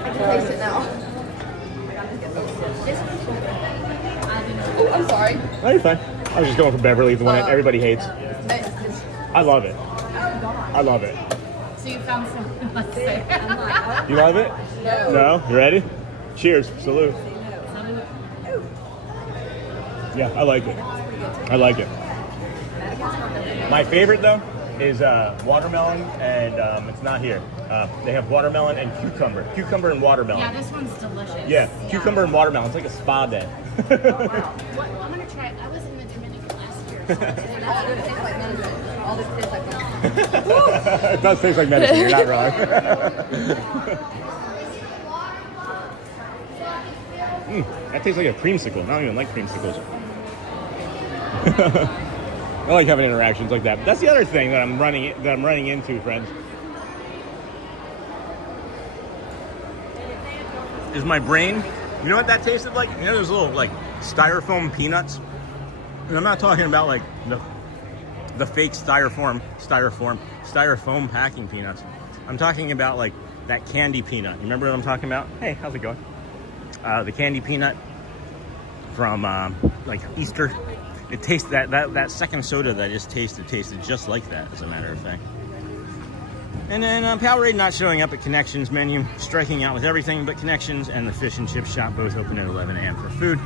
can taste it now. Oh, I'm sorry. Oh, you're fine. I was just going for Beverly, the one that everybody hates. I love it. I love it. So you found something, let's say. You love it? No. No? You ready? Cheers. Salute. Yeah, I like it. I like it. My favorite, though, is watermelon, and it's not here. They have watermelon and cucumber. Cucumber and watermelon. Yeah, this one's delicious. Yeah, cucumber and watermelon. It's like a spa day. Oh, wow. I'm going to try it. I was in the Dominican last year. So All this tastes like medicine. All this tastes like medicine. It does taste like medicine. You're not wrong. That tastes like a creamsicle. I don't even like creamsicles. I like having interactions like that. But that's the other thing that I'm running into, friends. Is my brain. You know what that tasted like? You know those little like styrofoam peanuts? And I'm not talking about like the fake styrofoam packing peanuts. I'm talking about like that candy peanut. You remember what I'm talking about? Hey, how's it going? The candy peanut from like Easter. It tastes that second soda that I just tasted just like that, as a matter of fact. And then Powerade not showing up at Connections menu, striking out with everything but Connections and the fish and chip shop, both open at 11 a.m. for food.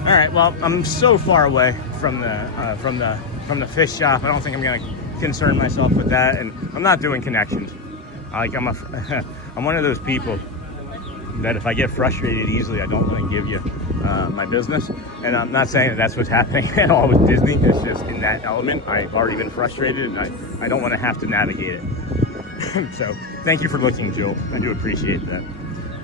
All right, well, I'm so far away from the fish shop. I don't think I'm gonna concern myself with that, and I'm not doing Connections. Like I'm one of those people that if I get frustrated easily, I don't want to give you my business. And I'm not saying that that's what's happening at all with Disney. It's just in that element, I've already been frustrated, and I don't want to have to navigate it. So thank you for looking, Jill. I do appreciate that.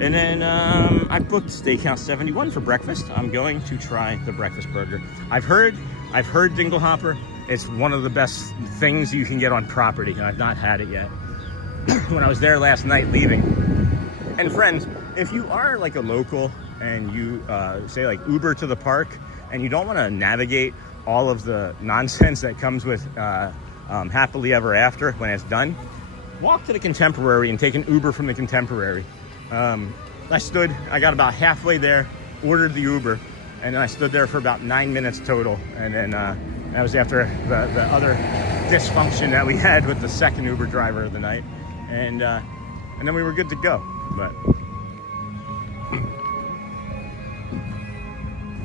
And then I booked Steakhouse 71 for breakfast. I'm going to try the breakfast burger. I've heard Dinglehopper. It's one of the best things you can get on property, and I've not had it yet. When I was there last night leaving. And friends, if you are like a local and you say like Uber to the park and you don't want to navigate all of the nonsense that comes with Happily Ever After when it's done, walk to the Contemporary and take an Uber from the Contemporary. I got about halfway there, ordered the Uber, and then I stood there for about 9 minutes total. And then that was after the other dysfunction that we had with the second Uber driver of the night. And then we were good to go. But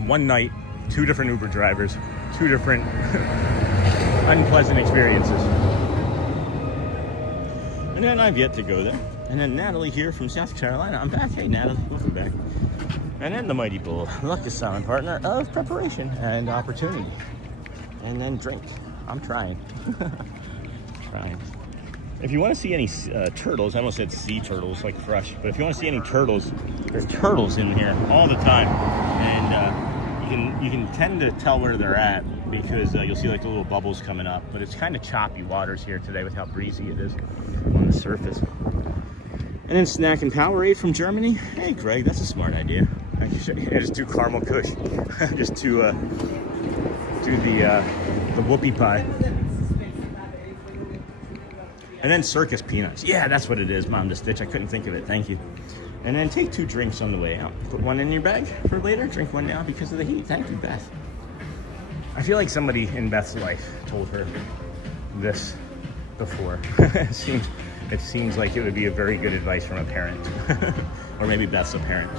one night, 2 different Uber drivers, 2 different unpleasant experiences. And then I've yet to go there. And then Natalie here from South Carolina. I'm back. Hey, Natalie, welcome back. And then the Mighty Bull, luckiest silent partner of preparation and opportunity. And then drink. I'm trying. Trying. If you want to see any turtles, I almost said sea turtles, like fresh, but if you want to see any turtles, there's turtles in here all the time. And you can tend to tell where they're at because you'll see like the little bubbles coming up, but it's kind of choppy waters here today with how breezy it is on the surface. And then snack and Powerade from Germany. Hey Greg, that's a smart idea. I just do Caramell-Küche. Just do the Whoopie pie. And then circus peanuts. Yeah, that's what it is, Mom to Stitch. I couldn't think of it. Thank you. And then take 2 drinks on the way out. Put one in your bag for later. Drink one now because of the heat. Thank you, Beth. I feel like somebody in Beth's life told her this before. It seems like it would be a very good advice from a parent. Or maybe Beth's a parent.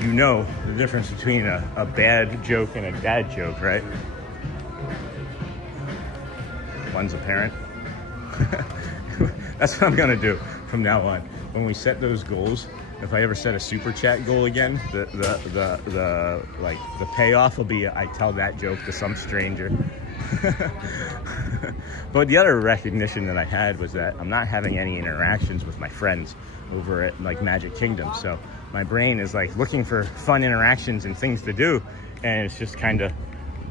You know the difference between a bad joke and a dad joke, right? One's a parent. That's what I'm gonna do from now on. When we set those goals, if I ever set a super chat goal again, the payoff will be I tell that joke to some stranger. But the other recognition that I had was that I'm not having any interactions with my friends over at like Magic Kingdom. So my brain is like looking for fun interactions and things to do, and it's just kind of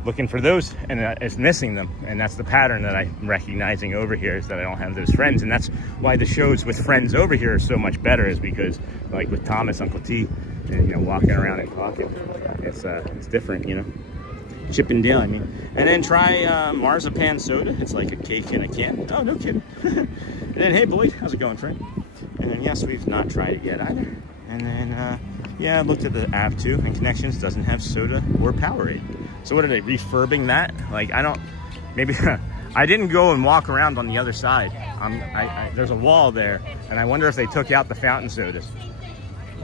looking for those, and it's missing them. And that's the pattern that I'm recognizing over here, is that I don't have those friends. And that's why the shows with friends over here are so much better, is because like with Thomas, Uncle T, and, you know, walking around and talking, it's different, you know. Chip and Dale, I mean. And then try marzipan soda. It's like a cake in a can. Oh, no kidding. And then, hey Boyd, how's it going, friend? And then yes, we've not tried it yet either. And then yeah, I looked at the app too, and Connections doesn't have soda or Powerade. So what are they, refurbing that? Like, I don't, maybe, I didn't go and walk around on the other side. There's a wall there, and I wonder if they took out the fountain sodas.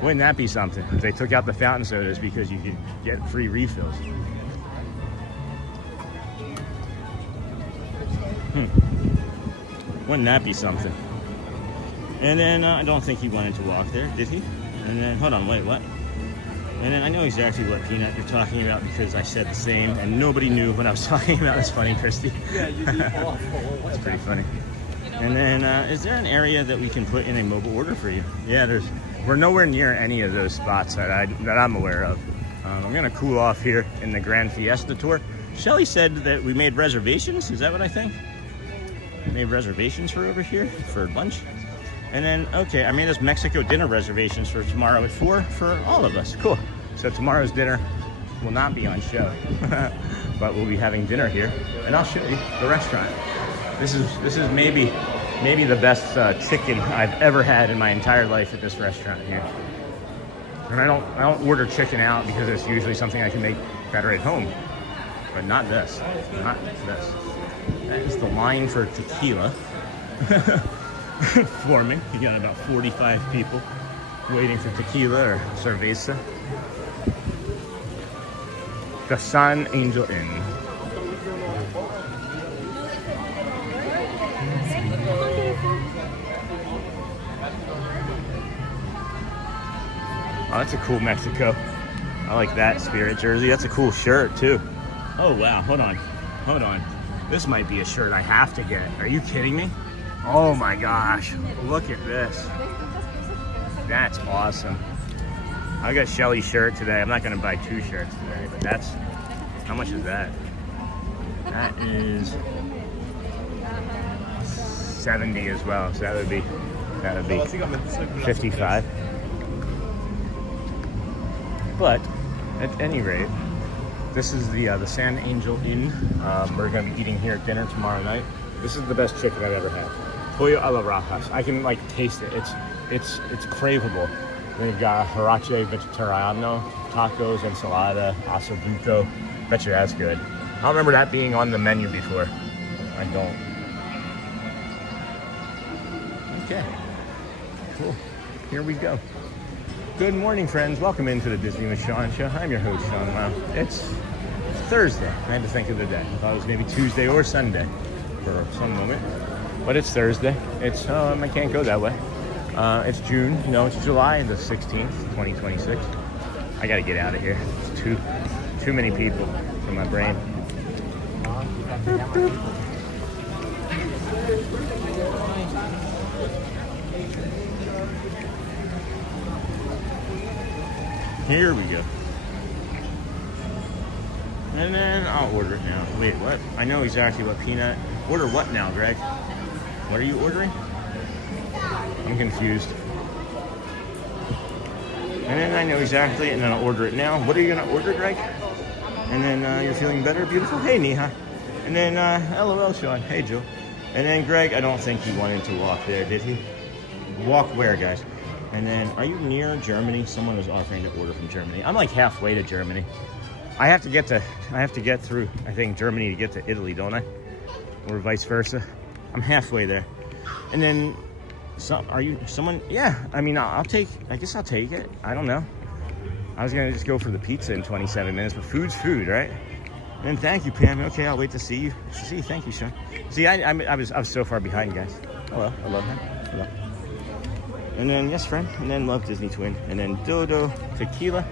Wouldn't that be something, if they took out the fountain sodas because you could get free refills? Wouldn't that be something? And then I don't think he wanted to walk there, did he? And then, hold on, wait, what? And then I know exactly what peanut you're talking about because I said the same, and nobody knew what I was talking about. That's funny, Christy. Yeah, you did awful. That's pretty funny. And then, is there an area that we can put in a mobile order for you? Yeah, we're nowhere near any of those spots that I'm aware of. I'm gonna cool off here in the Grand Fiesta tour. Shelly said that we made reservations. Is that what I think? We made reservations for over here for lunch. And then, okay, I made us Mexico dinner reservations for tomorrow at 4 for all of us. Cool. So tomorrow's dinner will not be on show, but we'll be having dinner here, and I'll show you the restaurant. This is maybe the best chicken I've ever had in my entire life at this restaurant here. And I don't order chicken out because it's usually something I can make better at home, but not this. Not this. That is the line for tequila. Forming. You got about 45 people waiting for tequila or cerveza. The Sun Angel Inn. Oh, that's a cool Mexico. I like that Spirit jersey. That's a cool shirt too. Oh wow, hold on. This might be a shirt I have to get. Are you kidding me? Oh my gosh, look at this. That's awesome. I got Shelly's shirt today. I'm not gonna buy 2 shirts today, but that's, how much is that? That is 70 as well, so that would be 55. But at any rate, this is the San Angel Inn. We're gonna be eating here at dinner tomorrow night. This is the best chicken I've ever had. Pollo a la rajas. I can like taste it. It's craveable. Then you got Harache Vegetariano, tacos, ensalada, asadito. Bet you that's good. I don't remember that being on the menu before. I don't. Okay. Cool. Here we go. Good morning, friends. Welcome into the Disney with Sean show. I'm your host, Sean. Wow. It's Thursday. I had to think of the day. I thought it was maybe Tuesday or Sunday for some moment, but it's Thursday. It's I can't go that way. It's June. No, it's July the 16th, 2026. I gotta get out of here. It's too many people for my brain. Boop, boop. Here we go. And then I'll order it now. Wait, what? I know exactly what peanut. Order what now, Greg? What are you ordering? I'm confused. And then I know exactly, and then I'll order it now. What are you gonna order, Greg? And then you're feeling better, beautiful. Hey, Neha. And then LOL, Sean. Hey, Joe. And then Greg, I don't think he wanted to walk there, did he? Walk where, guys? And then, are you near Germany? Someone was offering to order from Germany. I'm like halfway to Germany. I have to get through, I think, Germany to get to Italy, don't I? Or vice versa. I'm halfway there. And then, are you someone? Yeah, I mean, I guess I'll take it. I don't know. I was gonna just go for the pizza in 27 minutes, but food's food, right? And thank you, Pam. Okay, I'll wait to see you. Thank you, Sean. See, I was so far behind, guys. Oh well, I love that. Hello. And then, yes, friend. And then love Disney Twin. And then Dodo Tequila.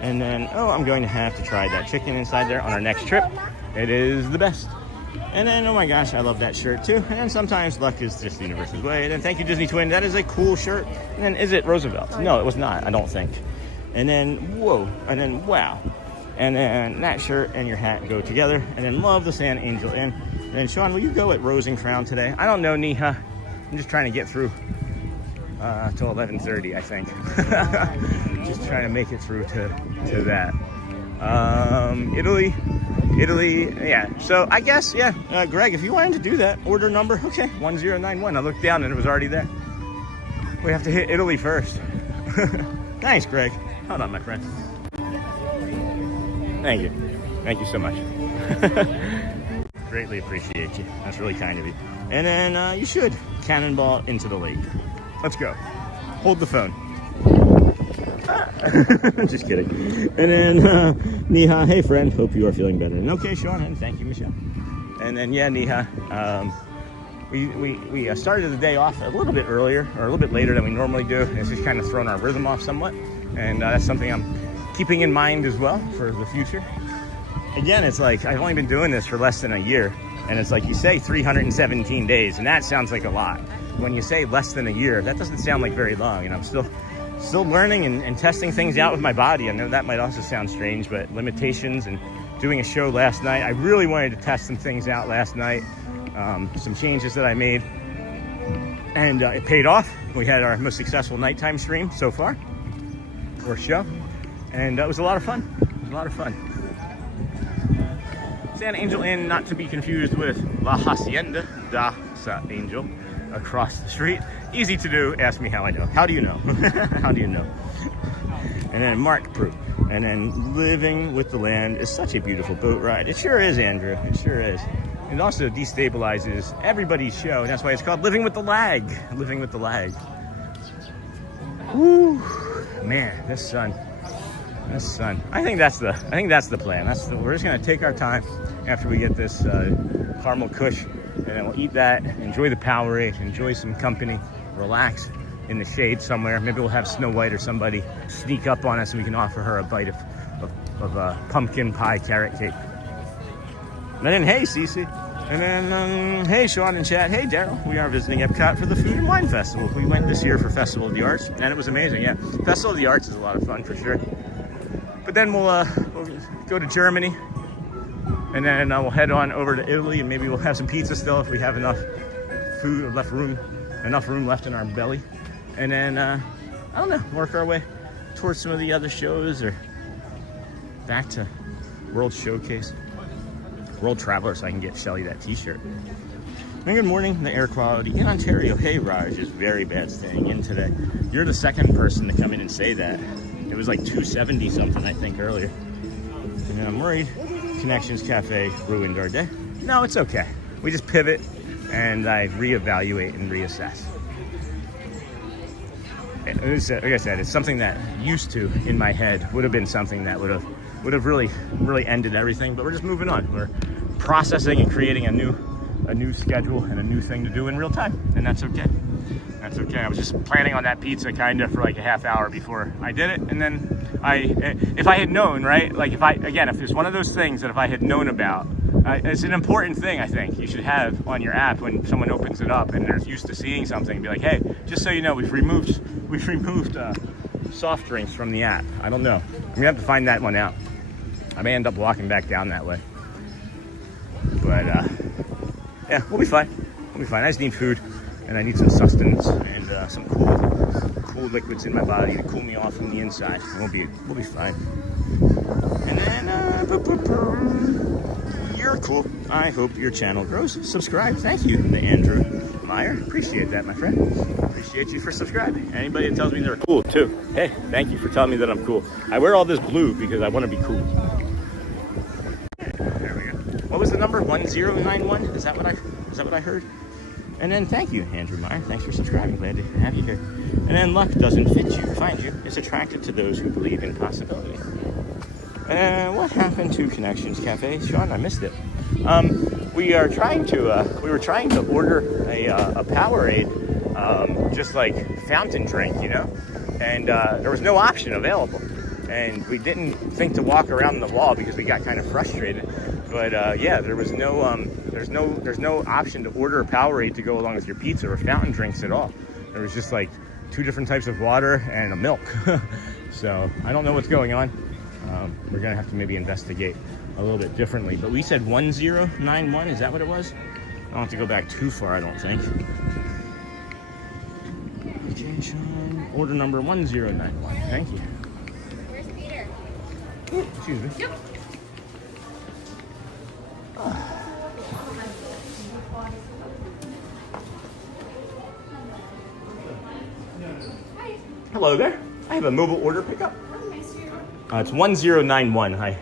And then, oh, I'm going to have to try that chicken inside there on our next trip. It is the best. And then, oh my gosh, I love that shirt too. And then sometimes luck is just the universe's way. And then thank you, Disney Twin. That is a cool shirt. And then, is it Roosevelt? No, it was not, I don't think. And then, whoa. And then, wow. And then that shirt and your hat go together. And then love the Sand Angel Inn. And then, Sean, will you go at Rose and Crown today? I don't know, Neha. I'm just trying to get through till 11:30, I think. Just trying to make it through to that. Italy, yeah. So I guess, yeah, Greg, if you wanted to do that, order number, okay, 1091. I looked down and it was already there. We have to hit Italy first. Nice, Greg. Hold on, my friend. Thank you so much. Greatly appreciate you. That's really kind of you. And then you should cannonball into the lake. Let's go. Hold the phone. Just kidding. And then Neha, hey friend, hope you are feeling better. And okay, Sean, and thank you, Michelle. And then yeah, Neha, we started the day off a little bit earlier, or a little bit later than we normally do. It's just kind of thrown our rhythm off somewhat, and that's something I'm keeping in mind as well for the future. Again, it's like I've only been doing this for less than a year, and it's like you say 317 days, and that sounds like a lot. When you say less than a year, that doesn't sound like very long, and I'm still learning and testing things out with my body. I know that might also sound strange, but limitations and doing a show last night, I really wanted to test some things out last night, some changes that I made, and it paid off. We had our most successful nighttime stream so far, or show, and it was a lot of fun. It was a lot of fun. San Angel Inn, not to be confused with La Hacienda da San Angel, across the street. Easy to do. Ask me how I know. How do you know? How do you know? And then Mark Prue. And then Living with the Land is such a beautiful boat ride. It sure is, Andrew. It sure is. It also destabilizes everybody's show, and that's why it's called Living with the Lag. Living with the Lag. Woo, man, this sun. I think that's the plan. We're just gonna take our time after we get this Caramell-Küche, and then we'll eat that, enjoy the Powerade, enjoy some company, relax in the shade somewhere. Maybe we'll have Snow White or somebody sneak up on us and we can offer her a bite of pumpkin pie carrot cake. And then, hey, Cece. And then, hey, Sean and Chad. Hey, Daryl. We are visiting Epcot for the Food and Wine Festival. We went this year for Festival of the Arts, and it was amazing, yeah. Festival of the Arts is a lot of fun, for sure. But then we'll go to Germany, and then we'll head on over to Italy, and maybe we'll have some pizza still if we have enough food, enough room left in our belly. And then, I don't know, work our way towards some of the other shows, or back to World Showcase, World Traveler, so I can get Shelly that t-shirt. And good morning. The air quality in Ontario, hey Raj, is very bad staying in today. You're the second person to come in and say that. It was like 270 something, I think, earlier. And then I'm worried Connections Cafe ruined our day. No, it's okay. We just pivot and I reevaluate and reassess. Like I said, it's something that used to, in my head, would have been something that would have really ended everything. But we're just moving on. We're processing and creating a new schedule and a new thing to do in real time, and that's okay. That's okay. I was just planning on that pizza kind of for like a half hour before I did it, and then if I had known, right? Like if there's one of those things that if I had known about, it's an important thing I think you should have on your app when someone opens it up and they're used to seeing something. Be like, hey, just so you know, we've removed soft drinks from the app. I don't know. I'm gonna have to find that one out. I may end up walking back down that way. But yeah, we'll be fine. We'll be fine. I just need food, and I need some sustenance and some cool liquids in my body to cool me off from the inside. We'll be fine. And then you're cool. I hope your channel grows. Subscribe. Thank you, Andrew Meyer. Appreciate that, my friend. Appreciate you for subscribing. Anybody that tells me they're cool too. Hey, thank you for telling me that I'm cool. I wear all this blue because I want to be cool. There we go. What was the number? 1091? Is that what I heard? And then thank you, Andrew Meyer. Thanks for subscribing. Glad to have you here. And then luck doesn't fit you, find you. It's attracted to those who believe in possibility. What happened to Connections Cafe? Sean, I missed it. We were trying to order a Powerade, just like fountain drink, you know? And there was no option available. And we didn't think to walk around the wall because we got kind of frustrated. But yeah, there was there's no option to order a Powerade to go along with your pizza or fountain drinks at all. There was just like 2 different types of water and a milk. So I don't know what's going on. We're gonna have to maybe investigate a little bit differently. But we said 1091, is that what it was? I don't have to go back too far, I don't think. Order number 1091, thank you. Where's Peter? Ooh, excuse me. Yep. Hello there. I have a mobile order pickup. It's 1091. Hi.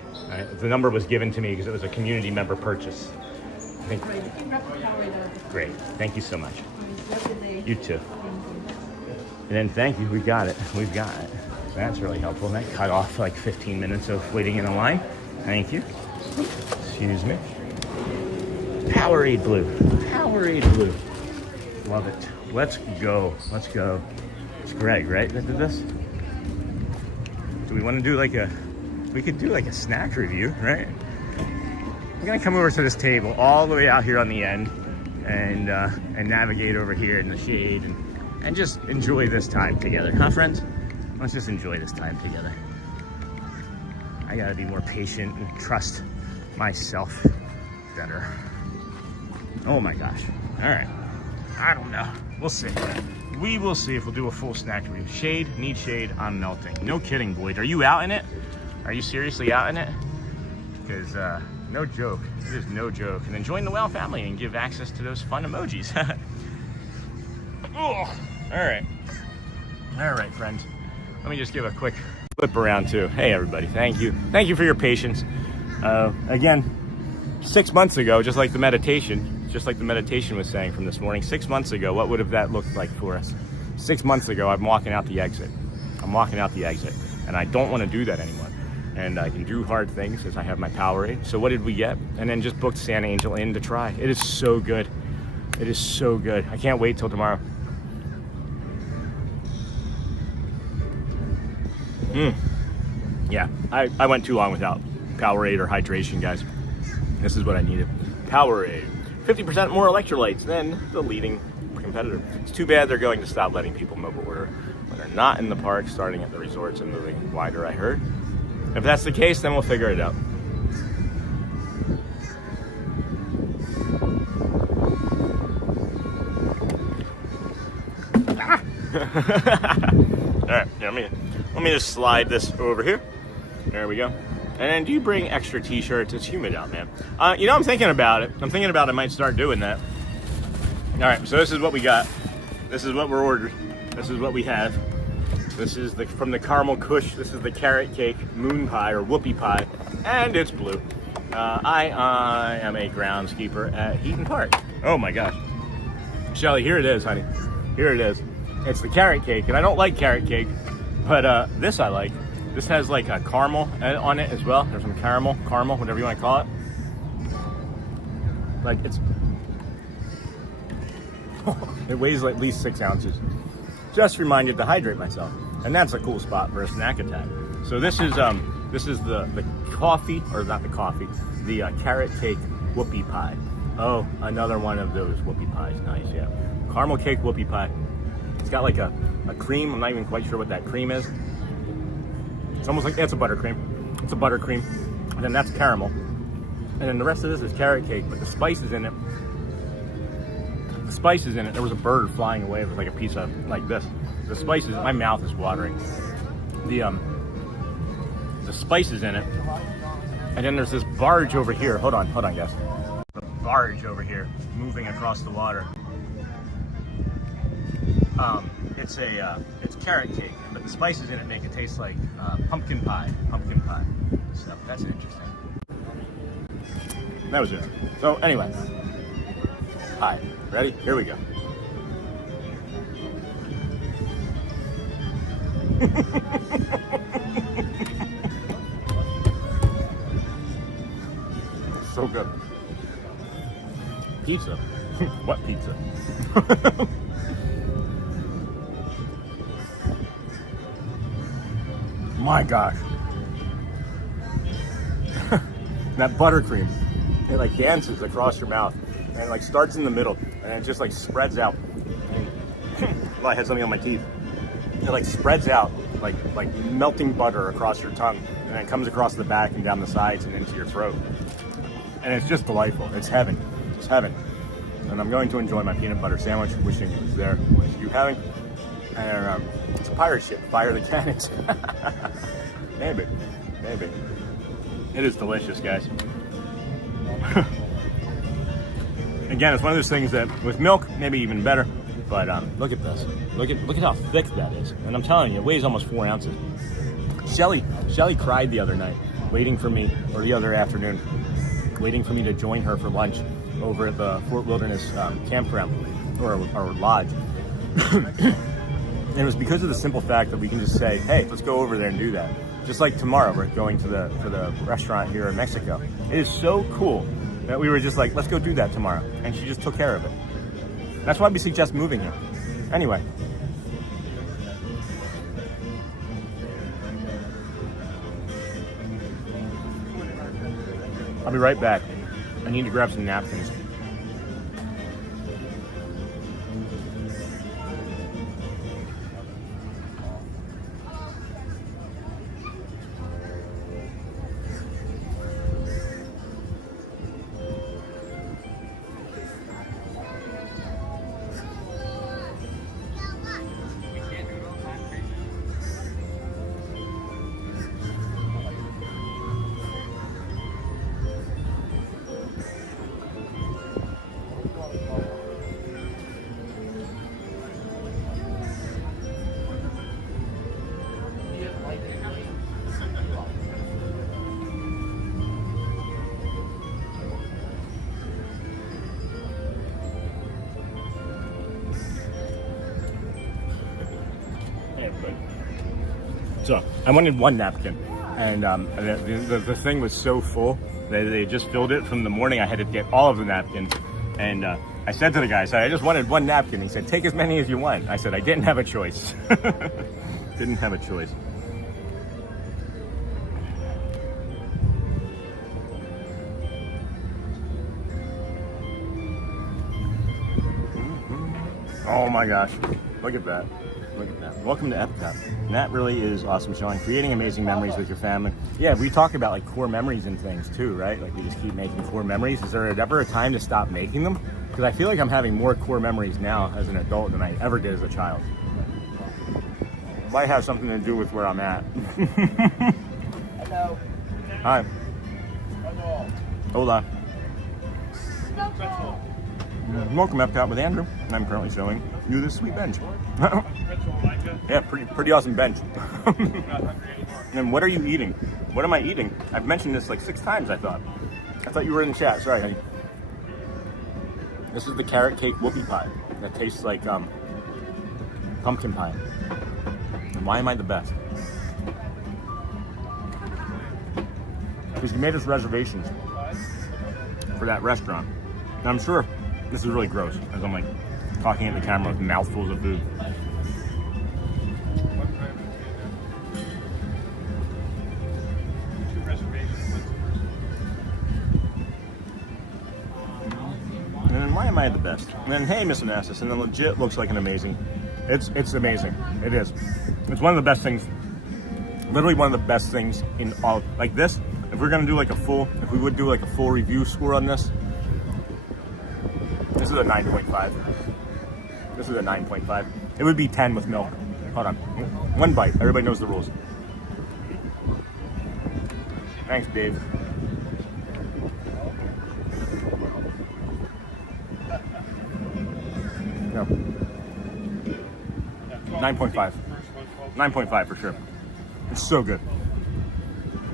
The number was given to me because it was a community member purchase. I think. Great. Thank you so much. You too. And then thank you. We got it. We've got it. So that's really helpful. That cut off like 15 minutes of waiting in a line. Thank you. Excuse me. Powerade Blue. Powerade Blue. Love it. Let's go. Let's go. It's Greg, right, that did this? Do we want to do we could do like a snack review, right? I'm gonna come over to this table all the way out here on the end and navigate over here in the shade and just enjoy this time together, huh, friends? Let's just enjoy this time together. I gotta be more patient and trust myself better. Oh my gosh. All right. I don't know. We'll see. We will see if we'll do a full snack review. Shade, need shade, I'm melting. No kidding, Boyd. Are you out in it? Are you seriously out in it? Because no joke. It is no joke. And then join the WOW family and give access to those fun emojis. Oh, all right. All right, friends. Let me just give a quick flip around too. Hey, everybody. Thank you. Thank you for your patience. Again, 6 months ago, just like the meditation was saying from this morning, 6 months ago, what would have that looked like for us? 6 months ago, I'm walking out the exit. And I don't want to do that anymore. And I can do hard things as I have my Powerade. So what did we get? And then just booked San Angel in to try. It is so good. It is so good. I can't wait till tomorrow. Yeah, I went too long without Powerade or hydration, guys. This is what I needed. Powerade. 50% more electrolytes than the leading competitor. It's too bad they're going to stop letting people mobile order when they're not in the park, starting at the resorts and moving wider, I heard. If that's the case, then we'll figure it out. All right, let me just slide this over here. There we go. And then do you bring extra t-shirts? It's humid out, man. You know, I'm thinking about it. I might start doing that. All right, so this is what we got. This is what we're ordered. This is what we have. This is from the Caramell-Küche. This is the carrot cake moon pie or whoopie pie, and it's blue. I am a groundskeeper at Heaton Park. Oh my gosh. Shelly, here it is, honey. Here it is. It's the carrot cake, and I don't like carrot cake, but this I like. This has like a caramel on it as well. There's some caramel, whatever you want to call it. Like it weighs at least 6 ounces. Just reminded to hydrate myself, and that's a cool spot for a snack attack. So this is the coffee, or not the coffee, the carrot cake whoopie pie. Oh, another one of those whoopie pies. Nice, yeah. Caramel cake whoopie pie. It's got like a cream. I'm not even quite sure what that cream is. It's almost like, it's a buttercream. It's a buttercream. And then that's caramel. And then the rest of this is carrot cake, but the spices in it. The spices in it. There was a bird flying away with like a piece of like this. The spices. My mouth is watering. The spices in it. And then there's this barge over here. Hold on, guys. The barge over here, moving across the water. It's carrot cake, but the spices in it make it taste like pumpkin pie. So that's interesting. That was it. So anyway, hi, ready? Here we go. It's so good. Pizza. What pizza? My gosh. That buttercream, it like dances across your mouth and it like starts in the middle and it just like spreads out. Well, I had something on my teeth. It like spreads out like melting butter across your tongue and it comes across the back and down the sides and into your throat. And it's just delightful. It's heaven. It's heaven. And I'm going to enjoy my peanut butter sandwich, wishing it was there. What are you having? And it's a pirate ship. Fire the cannons. Maybe. It is delicious, guys. Again, it's one of those things that with milk, maybe even better. But look at this. Look at how thick that is. And I'm telling you, it weighs almost 4 ounces. Shelly cried the other night, waiting for me, or the other afternoon, waiting for me to join her for lunch over at the Fort Wilderness campground or lodge. And it was because of the simple fact that we can just say, hey, let's go over there and do that. Just like tomorrow, we're going to the restaurant here in Mexico. It is so cool that we were just like, let's go do that tomorrow. And she just took care of it. That's why we suggest moving here. Anyway. I'll be right back. I need to grab some napkins. So I wanted one napkin, and the thing was so full that they just filled it from the morning. I had to get all of the napkins, and I said to the guy, I just wanted one napkin. He said, take as many as you want. I said, I didn't have a choice. Didn't have a choice. Oh my gosh, look at that. Look at that. Welcome to EPCOT. And that really is awesome, Sean. Creating amazing memories with your family. Yeah, we talk about like core memories and things too, right? Like we just keep making core memories. Is there ever a time to stop making them? Because I feel like I'm having more core memories now as an adult than I ever did as a child. It might have something to do with where I'm at. Hello. Hi. Hola. Welcome EPCOT with Andrew, and I'm currently showing you this sweet bench. Yeah, pretty awesome bench. And what are you eating? What am I eating? I've mentioned this like 6 times, I thought. I thought you were in the chat. Sorry, honey. This is the carrot cake whoopie pie that tastes like pumpkin pie. And why am I the best? Because you made us reservations for that restaurant. And I'm sure this is really gross, as I'm like talking at the camera with mouthfuls of food. And then why am I the best? And then hey, Miss Onassis, and then legit looks like an amazing. It's amazing. It is. It's one of the best things. Literally one of the best things in all. Like this, if we're gonna do like if we would do like a full review score on this, this is a 9.5. This is a 9.5. It would be 10 with milk. Hold on. One bite. Everybody knows the rules. Thanks, Dave. No. 9.5. 9.5 for sure. It's so good.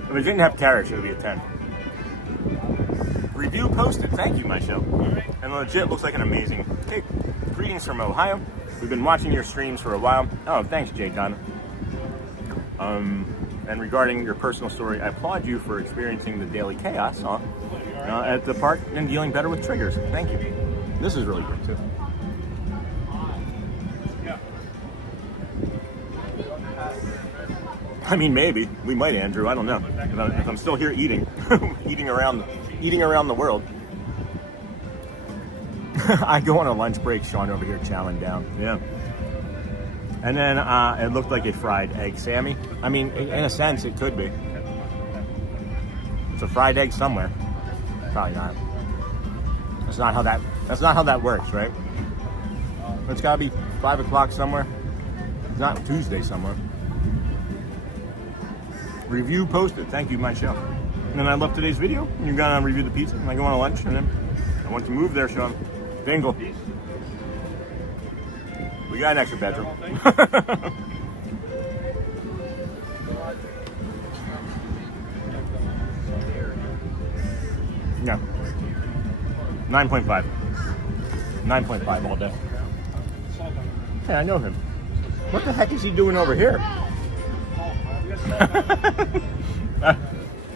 If it didn't have carrots, it would be a 10. Review posted. Thank you, my show. And legit looks like an amazing cake. Greetings from Ohio. We've been watching your streams for a while. Oh, thanks, Jake Don. And regarding your personal story, I applaud you for experiencing the daily chaos at the park and dealing better with triggers. Thank you. This is really good too. I mean, maybe we might, Andrew. I don't know. If I'm still here eating, eating around the world. I go on a lunch break. Sean over here chowing down. Yeah. And then it looked like a fried egg Sammy. I mean, in a sense, it could be. It's a fried egg somewhere. Probably not. That's not how that works, right? It's gotta be 5 o'clock somewhere. It's not Tuesday somewhere. Review posted. Thank you, my show. And then I love today's video. You're gonna review the pizza. And I go on a lunch, and then I want to move there, Sean. Dingle. We got an extra bedroom. Yeah. 9.5. 9.5 all day. Hey, I know him. What the heck is he doing over here?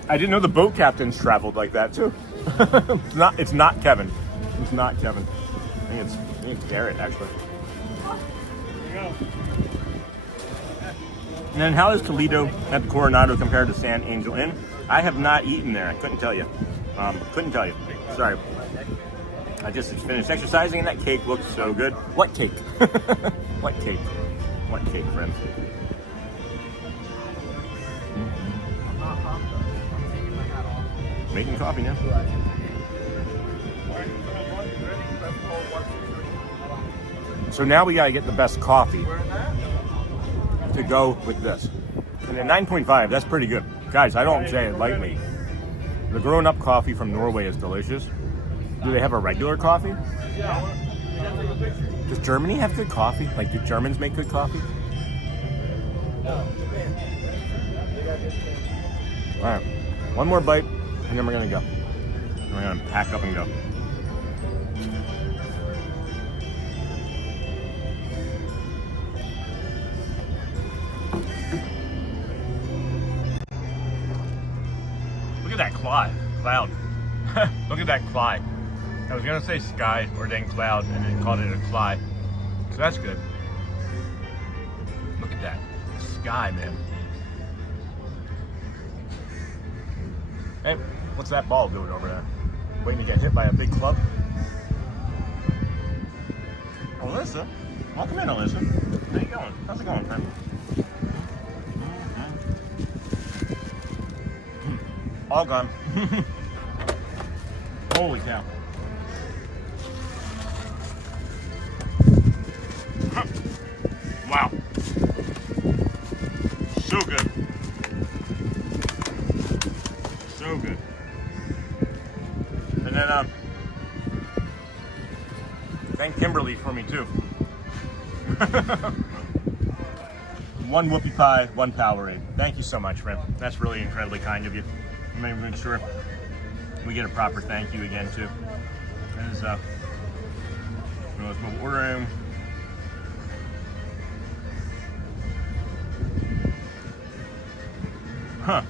I didn't know the boat captains traveled like that too. It's not Kevin. It's not Kevin. I think it's Garrett actually. And then how is Toledo at the Coronado compared to San Angel Inn? I have not eaten there. I couldn't tell you. Couldn't tell you. Sorry. I just finished exercising and that cake looks so good. What cake? What cake? What cake, friends? Making coffee now. So now we gotta get the best coffee to go with this. And at 9.5, that's pretty good. Guys, I don't say it lightly. The grown-up coffee from Norway is delicious. Do they have a regular coffee? Does Germany have good coffee? Like, do Germans make good coffee? All right, one more bite, and then we're gonna go. We're gonna pack up and go. Look at that cloud. Look at that cloud. I was gonna say sky or then cloud and then called it a cloud. So that's good. Look at that. Sky, man. Hey, what's that ball doing over there? Waiting to get hit by a big club? Alyssa? Welcome in, Alyssa. How you going? How's it going, friend? All gone. Holy cow. Wow. So good. So good. And then, thank Kimberly for me too. One whoopie pie, one Powerade. Thank you so much, friend. That's really incredibly kind of you. I'm going to make sure we get a proper thank you again too. As mobile ordering. Huh.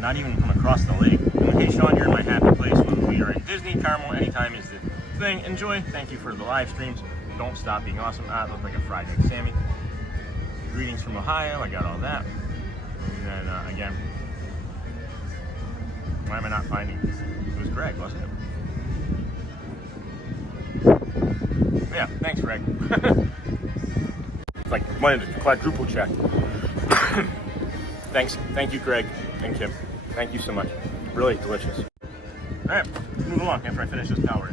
Not even from across the lake. Hey Sean, you're in my happy place when we are in Disney. Caramel anytime is the thing. Enjoy. Thank you for the live streams. Don't stop being awesome. It looked like a fried egg Sammy. Greetings from Ohio. I got all that. And then again, why am I not finding? It was Greg, wasn't it? Yeah, thanks, Greg. It's like wanted to quadruple check. Thanks, thank you, Greg and Kim. Thank you so much. Really delicious. All right, let's move along after I finish this power.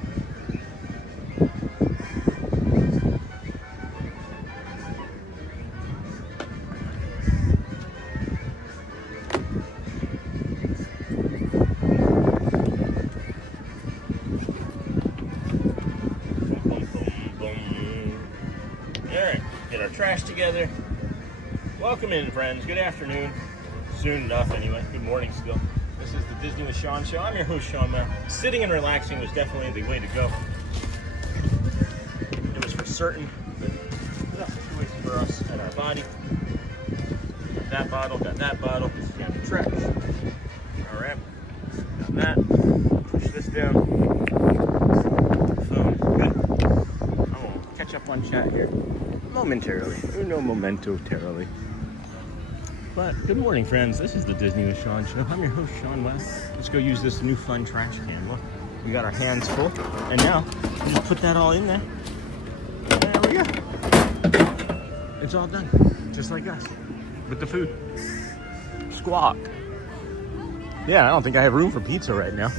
Trash together. Welcome in, friends. Good afternoon. Soon enough, anyway. Good morning still. This is the Disney with Sean show. I'm your host, Sean Mel. Sitting and relaxing was definitely the way to go. It was for certain the choice for us and our body. Got that bottle, got that bottle. This is going to be trash. Alright. Got that. Push this down. Phone. Good. I will catch up on chat here. Momentarily, no memento-tarily. But good morning, friends. This is the Disney with Sean show. I'm your host, Sean West. Let's go use this new fun trash can. Look, we got our hands full, and now we just put that all in there. And there we go. It's all done, just like us, with the food. Squawk. Yeah, I don't think I have room for pizza right now.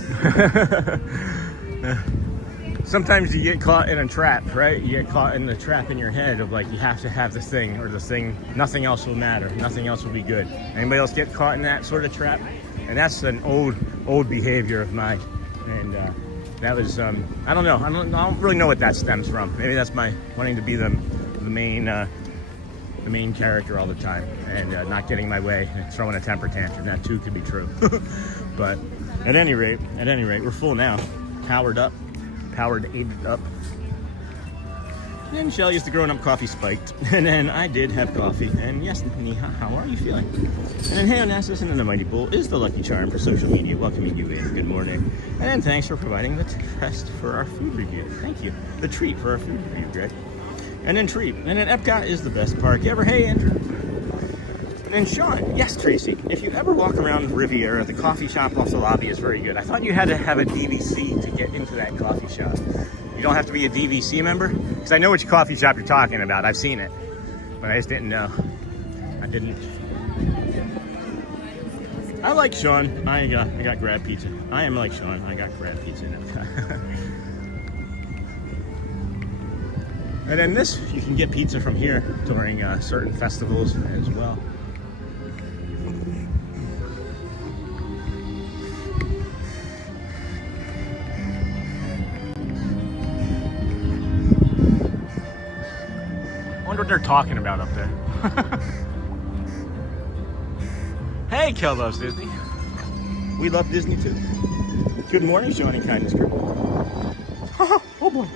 Sometimes you get caught in a trap, right? You get caught in the trap in your head of like, you have to have this thing or this thing, nothing else will matter, nothing else will be good. Anybody else get caught in that sort of trap? And that's an old behavior of mine. And that was, I don't know, I don't really know what that stems from. Maybe that's my wanting to be the main character all the time and not getting my way and throwing a temper tantrum. That too could be true. But at any rate, we're full now, powered up. Aided up. And then Shelly used the grown-up coffee spiked. And then I did have coffee. And yes, how are you feeling? And then Hey Onassis and then the Mighty Bull is the lucky charm for social media, welcoming you in. Good morning. And then thanks for providing the test for our food review. Thank you. The treat for our food review, Greg. And then treat. And then Epcot is the best park ever. Hey, Andrew. And Sean, yes, Tracy, if you ever walk around Riviera, the coffee shop off the lobby is very good. I thought you had to have a DVC to get into that coffee shop. You don't have to be a DVC member? Because I know which coffee shop you're talking about. I've seen it. But I just didn't know. I didn't. I like Sean. I got grab pizza. I am like Sean. I got grab pizza. And then this, you can get pizza from here during certain festivals as well. I wonder what they're talking about up there. Hey, Kel loves Disney. We love Disney too. Good morning, Sean and Kindness Crew. Oh boy.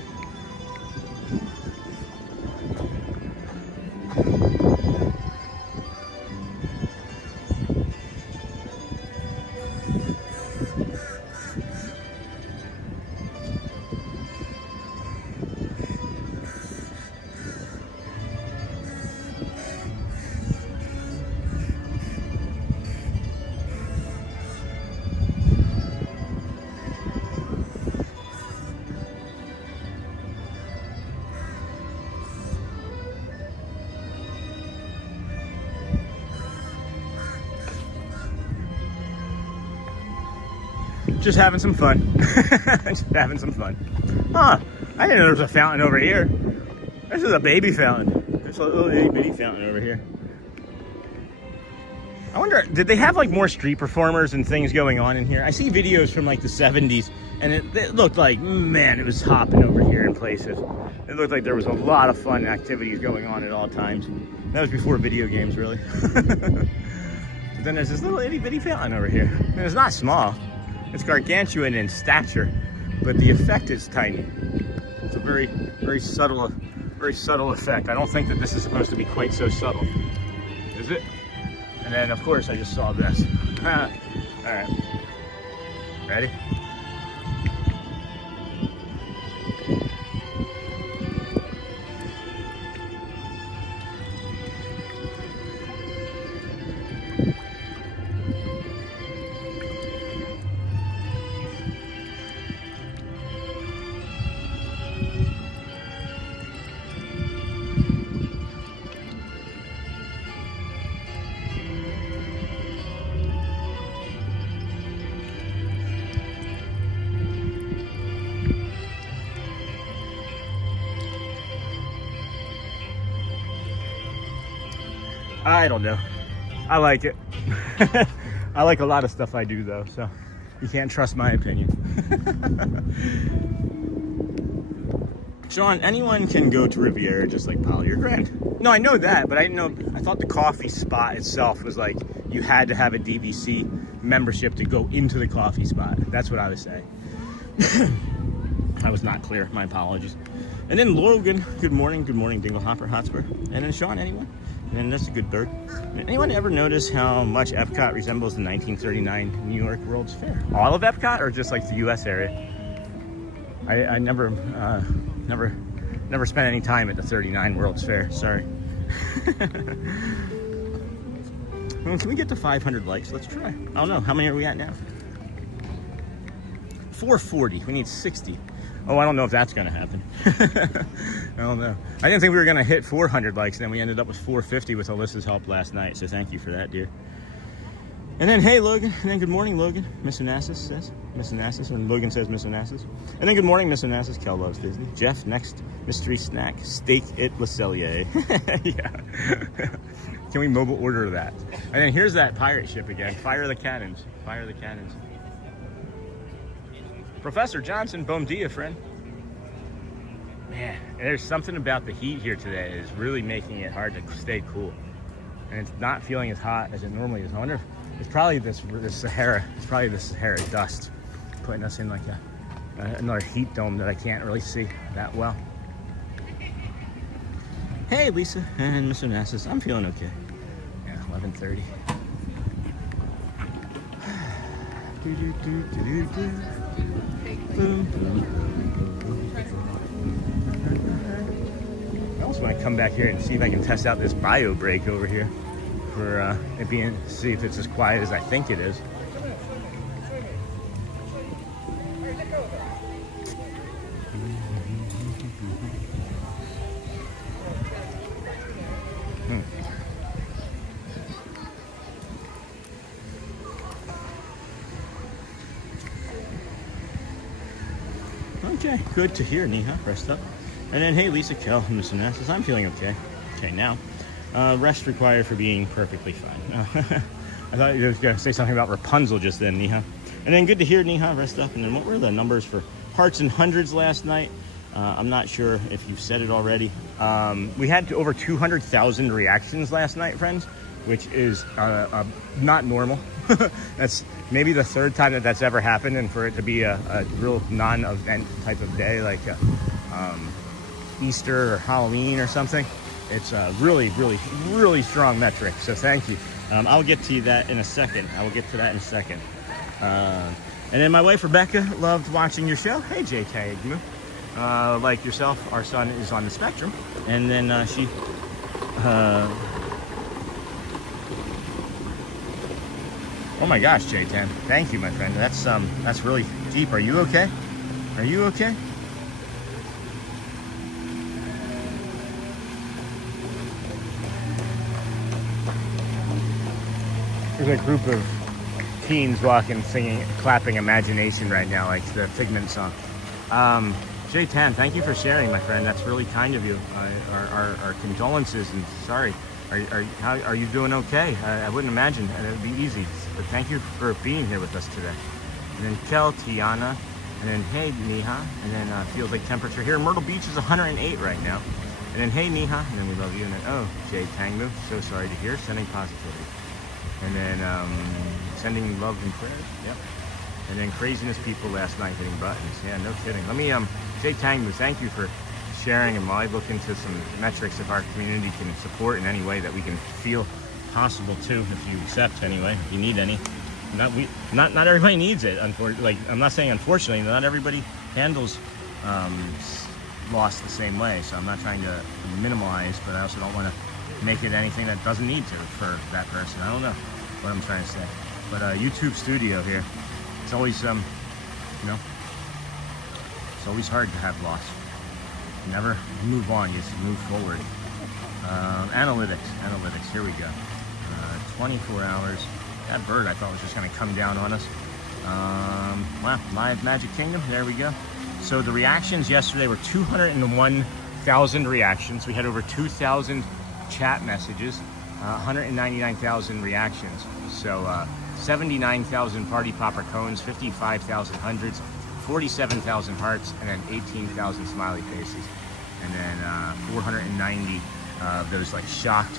Just having some fun. Just having some fun. Huh, I didn't know there was a fountain over here. This is a baby fountain. There's a little itty bitty fountain over here. I wonder, did they have like more street performers and things going on in here? I see videos from like the 70s and it looked like, man, it was hopping over here in places. It looked like there was a lot of fun activities going on at all times. That was before video games, really. But then there's this little itty bitty fountain over here. And it's not small. It's gargantuan in stature, but the effect is tiny. It's a very, very subtle effect. I don't think that this is supposed to be quite so subtle. Is it? And then, of course, I just saw this. All right. Ready? I don't know. I like it. I like a lot of stuff I do though, so you can't trust my opinion. Sean, anyone can go to Riviera just like Polly. You're grand. No, I know that, but I didn't know. I thought the coffee spot itself was like you had to have a DVC membership to go into the coffee spot. That's what I was saying. I was not clear. My apologies. And then Logan, good morning, Dinglehopper Hotspur. And then Sean, anyone? And then that's a good bird. Anyone ever notice how much Epcot resembles the 1939 New York World's Fair? All of Epcot, or just like the U.S. area? I never spent any time at the 39 World's Fair. Sorry. Can we get to 500 likes? Let's try. I don't know. How many are we at now? 440. We need 60. Oh, I don't know if that's going to happen. I don't know. I didn't think we were going to hit 400 likes, and then we ended up with 450 with Alyssa's help last night. So thank you for that, dear. And then, hey, Logan. And then good morning, Logan. Miss Onassis says. Miss Onassis. And Logan says Miss Onassis. And then good morning, Miss Onassis. Kel loves Disney. Jeff, next mystery snack. Steak it Le Cellier. Yeah. Can we mobile order that? And then here's that pirate ship again. Fire the cannons. Fire the cannons. Professor Johnson, bom dia, friend. Man, there's something about the heat here today that is really making it hard to stay cool. And it's not feeling as hot as it normally is. I wonder if it's probably this Sahara. It's probably the Sahara dust putting us in like another heat dome that I can't really see that well. Hey, Lisa and Mr. Onassis. I'm feeling okay. Yeah, 11:30. I also want to come back here and see if I can test out this bio break over here for it being, see if it's as quiet as I think it is. Okay, good to hear, Neha. Rest up. And then, hey, Lisa, Kel, Miss Onassis, I'm feeling okay. Okay, now. Rest required for being perfectly fine. I thought you were going to say something about Rapunzel just then, Neha. And then good to hear, Neha. Rest up. And then what were the numbers for hearts and hundreds last night? I'm not sure if you've said it already. We had over 200,000 reactions last night, friends, which is not normal. That's maybe the third time that that's ever happened, and for it to be a real non-event type of day like Easter or Halloween or something, it's a really, really, really strong metric. So thank you. I'll get to that in a second. I will get to that in a second. And then my wife Rebecca loved watching your show. Hey, Jay Tagmu. Like yourself, our son is on the spectrum, and then she. Oh my gosh, J10. Thank you, my friend. That's really deep. Are you okay? Are you okay? There's a group of teens walking, singing, clapping Imagination right now, like the Figment song. J10, thank you for sharing, my friend. That's really kind of you. Our condolences, and sorry. Are you doing okay? I wouldn't imagine it would be easy, but thank you for being here with us today. And then Kel, Tiana, and then hey, Neha, and then feels like temperature here in Myrtle Beach is 108 right now. And then hey, Neha, and then we love you. And then oh, Jay Tangmu, so sorry to hear, sending positivity. And then sending love and prayers, yep. And then craziness people last night hitting buttons. Yeah, no kidding. Let me, Jay Tangmu, thank you for sharing, and while I look into some metrics if our community can support in any way that we can feel possible too, if you accept anyway, if you need any. Not everybody needs it. Like, I'm not saying unfortunately, not everybody handles loss the same way. So I'm not trying to minimize, but I also don't want to make it anything that doesn't need to for that person. I don't know what I'm trying to say. But YouTube Studio here, it's always it's always hard to have loss. You never move on, you just move forward. Analytics, here we go. 24 hours. That bird I thought was just gonna come down on us. Wow, Live Magic Kingdom, there we go. So the reactions yesterday were 201,000 reactions. We had over 2,000 chat messages. 199,000 reactions. So 79,000 party popper cones, 55,000 hundreds, 47,000 hearts, and then 18,000 smiley faces. And then 490 of those like shocked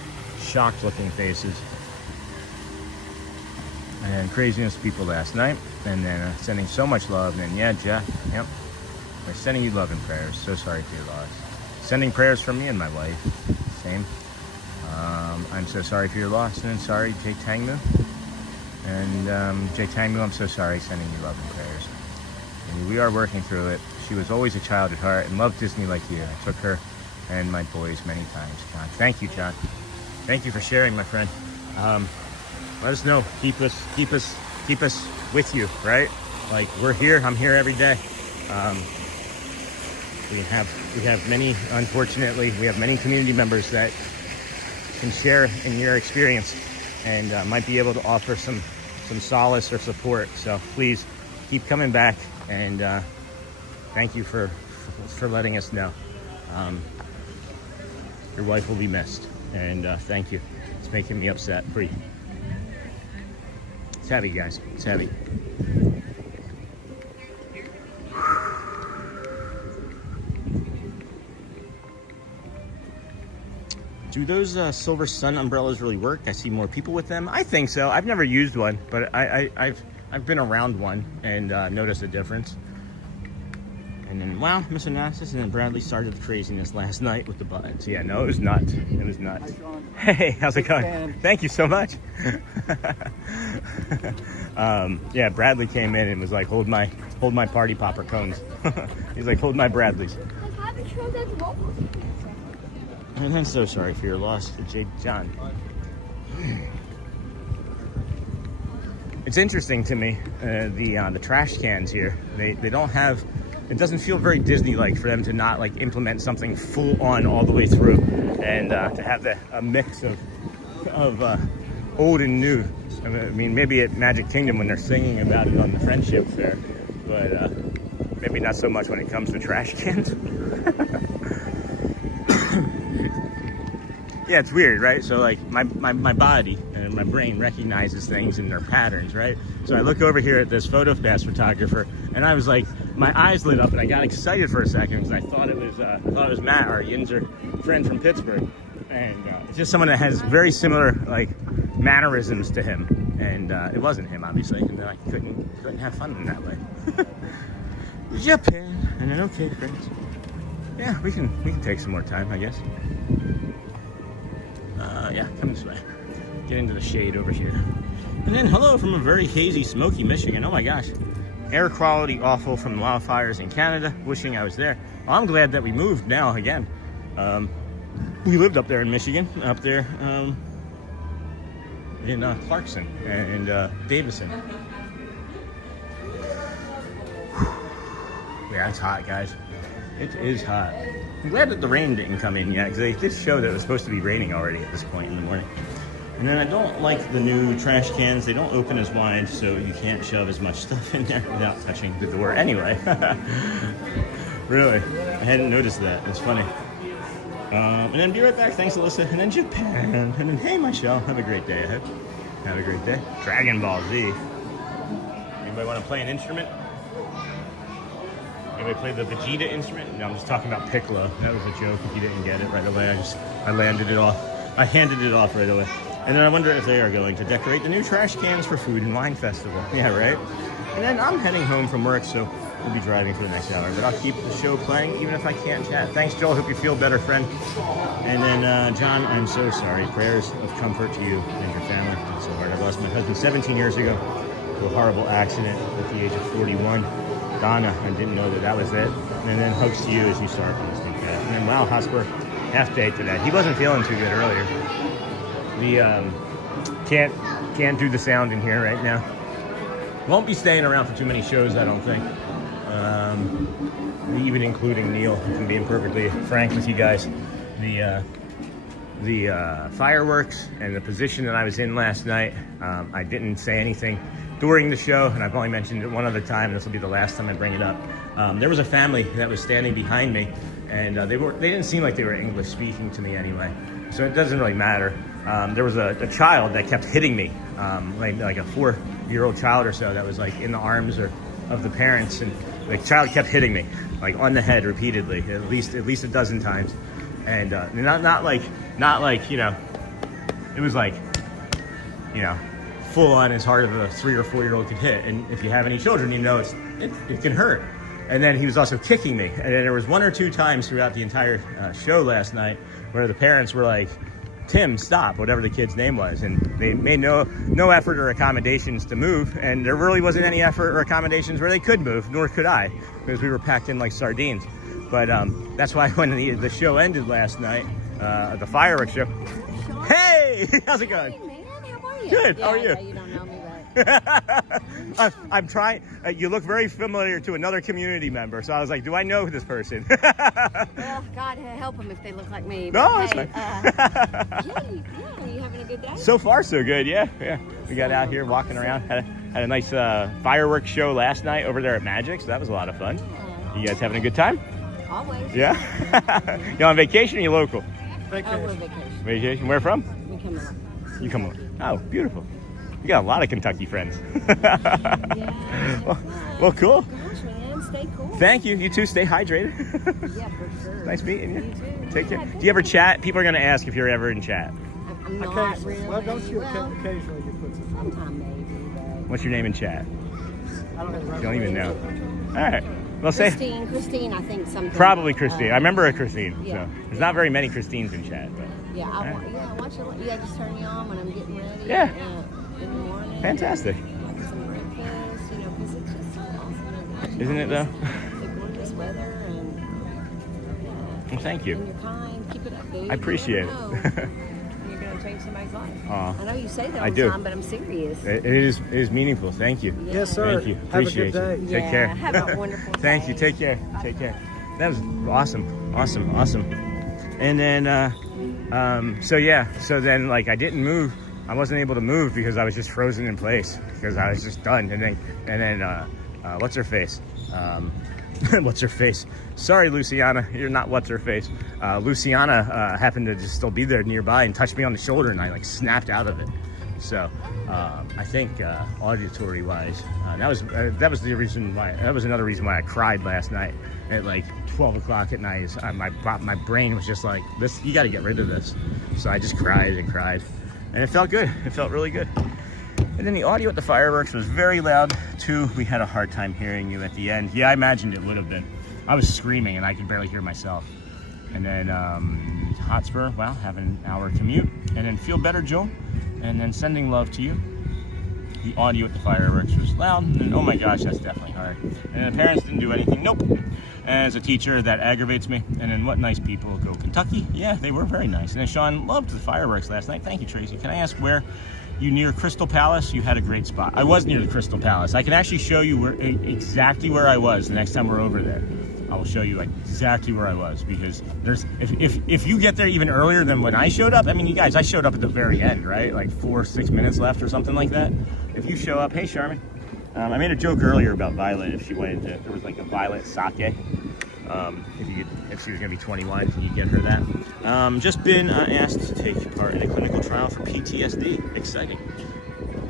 looking faces. And craziness people last night. And then sending so much love. And then, yeah, Jeff, yep. We're sending you love and prayers. So sorry for your loss. Sending prayers from me and my wife. Same. I'm so sorry for your loss. And then sorry, Jake Tangmu. And Jake Tangmu, I'm so sorry, sending you love and prayers. And we are working through it. She was always a child at heart and loved Disney like you. I took her and my boys many times. John, thank you, John. Thank you for sharing, my friend. Let us know. Keep us with you, right? Like, we're here. I'm here every day. We have many, unfortunately, we have many community members that can share in your experience and might be able to offer some solace or support. So please keep coming back, and thank you for letting us know. Your wife will be missed, and thank you. It's making me upset for you. It's heavy, guys. It's heavy. Do those silver sun umbrellas really work? I see more people with them. I think so. I've never used one, but I've been around one and noticed a difference. And then, wow, Mr. Analysis, and then Bradley started the craziness last night with the buttons. Yeah, no, it was nuts. It was nuts. Hey, how's it going? Thank you so much. Yeah, Bradley came in and was like, hold my party popper cones. He's like, hold my Bradleys. And I'm so sorry for your loss, J. John. It's interesting to me, the trash cans here. They don't have. It doesn't feel very Disney-like for them to not like implement something full on all the way through, and to have a mix of old and new. I mean, maybe at Magic Kingdom when they're singing about it on the Friendship Fair, but maybe not so much when it comes to trash cans. Yeah, it's weird, right? So like my body and my brain recognizes things in their patterns, right? So I look over here at this photo pass photographer, and I was like, my eyes lit up, and I got excited for a second because I thought it was Matt, our Yinzer friend from Pittsburgh, and it's just someone that has very similar like mannerisms to him, and it wasn't him, obviously, and then I couldn't have fun in that way. Japan, and then okay, friends. Yeah, we can take some more time, I guess. Yeah, come this way. Get into the shade over here. And then hello from a very hazy, smoky Michigan. Oh my gosh. Air quality awful from wildfires in Canada. Wishing I was there. Well, I'm glad that we moved now again. We lived up there in Michigan, up there in Clarkson and Davison. Yeah, it's hot, guys. It is hot. I'm glad that the rain didn't come in yet, because they did show that it was supposed to be raining already at this point in the morning. And then I don't like the new trash cans. They don't open as wide, so you can't shove as much stuff in there without touching the door anyway. Really, I hadn't noticed that. It's funny. And then be right back. Thanks, Alyssa. And then Japan. And then, hey, Michelle. Have a great day ahead. Have a great day. Dragon Ball Z. Anybody want to play an instrument? Anybody play the Vegeta instrument? No, I'm just talking about Piccolo. That was a joke if you didn't get it right away. I landed it off. I handed it off right away. And then I wonder if they are going to decorate the new trash cans for Food and Wine Festival. Yeah, right? And then I'm heading home from work, so we'll be driving for the next hour. But I'll keep the show playing, even if I can't chat. Thanks, Joel. Hope you feel better, friend. And then, John, I'm so sorry. Prayers of comfort to you and your family. It's so hard. I lost my husband 17 years ago to a horrible accident at the age of 41. Donna, I didn't know that was it. And then hugs to you as you start on this week. And then, wow, Hosper, half day today. He wasn't feeling too good earlier. The can't do the sound in here right now. Won't be staying around for too many shows, I don't think. Even including Neil, if I'm being perfectly frank with you guys. The fireworks and the position that I was in last night, I didn't say anything during the show, and I've only mentioned it one other time. This will be the last time I bring it up. There was a family that was standing behind me, and they didn't seem like they were English speaking to me anyway, so it doesn't really matter. there was a child that kept hitting me, like a 4-year-old child or so that was like in the arms of the parents, and the child kept hitting me like on the head repeatedly, at least a dozen times, and not like you know, it was like, you know, full on as hard as a 3 or 4-year-old could hit. And if you have any children, you know it can hurt. And then he was also kicking me. And then there was 1 or 2 times throughout the entire show last night where the parents were like, Tim, stop, whatever the kid's name was. And they made no effort or accommodations to move. And there really wasn't any effort or accommodations where they could move, nor could I, because we were packed in like sardines. But that's why when the show ended last night, the fireworks show. Hey, how's it going? Hey, man, how are you? Good, how are you? Yeah, you don't know me, but... I'm trying. You look very familiar to another community member, so I was like, do I know this person? Well, God help them if they look like me. No, But, that's hey, fine. are you having a good day? So far, so good. Yeah. We got out here walking around. Had a nice fireworks show last night over there at Magic, so that was a lot of fun. You guys having a good time? Always. Yeah. You on vacation or you local? Oh, we're vacation. Vacation. Where from? We come out. You come on. Oh, beautiful. You got a lot of Kentucky friends. Yeah. Well, cool. Gosh, man, stay cool. Thank you. You too. Stay hydrated. Yeah, for sure. Nice meeting you. You too. Take care. Yeah, Do you ever chat? People are going to ask if you're ever in chat. I'm not really. Well, don't you Well, occasionally you put some... sometime maybe, but... What's your name in chat? I don't know. You don't even know. All right. Well, say Christine, I think something. probably Christine. I remember a Christine. Yeah. So there's not very many Christines in chat, but Yeah, All right. I watch it. Yeah, just turn you on when I'm getting ready. Yeah. In the morning. fantastic. Have some breakfast, you know, because it's just so awesome. Isn't it though? The gorgeous weather and Well, thank you. and you're kind. Keep it up, dude. I appreciate You it. never know. You're gonna change somebody's life. Aw. I know you say that I all do. the time, but I'm serious. It is meaningful. Thank you. Yeah. Yes, sir. Thank you. Have Appreciate a good you. day. Take Yeah, care. have a wonderful Thank you. day. Take care. Take care. That was awesome. And then, so then like I didn't move. I wasn't able to move because I was just frozen in place because I was just done. And then, what's her face? What's her face? Sorry, Luciana. You're not what's her face. Luciana happened to just still be there nearby and touched me on the shoulder, and I like snapped out of it. So I think auditory wise, that was the reason why. That was another reason why I cried last night at like 12 o'clock at night. My brain was just like, this. You got to get rid of this. So I just cried and cried, and it felt good. It felt really good. And then the audio at the fireworks was very loud too. We had a hard time hearing you at the end. Yeah, I imagined it would have been. I was screaming and I could barely hear myself. And then Hotspur, well, having an hour commute. And then Feel Better, Joe. And then Sending Love to You. The audio at the fireworks was loud. And oh my gosh, that's definitely hard. And the parents didn't do anything. Nope. As a teacher, that aggravates me. And then what nice people go Kentucky. Yeah, they were very nice. And then Sean loved the fireworks last night. Thank you, Tracy. Can I ask where you near Crystal Palace? You had a great spot. I was near the Crystal Palace. I can actually show you exactly where I was the next time we're over there. I will show you like exactly where I was, because there's if you get there even earlier than when I showed up, I mean, you guys, I showed up at the very end, right? Like 4 or 6 minutes left or something like that. If you show up, hey Charmin, I made a joke earlier about Violet. If she went into, there was like a Violet sake. If she was gonna be 21, you get her that. Just been asked to take part in a clinical trial for PTSD. Exciting.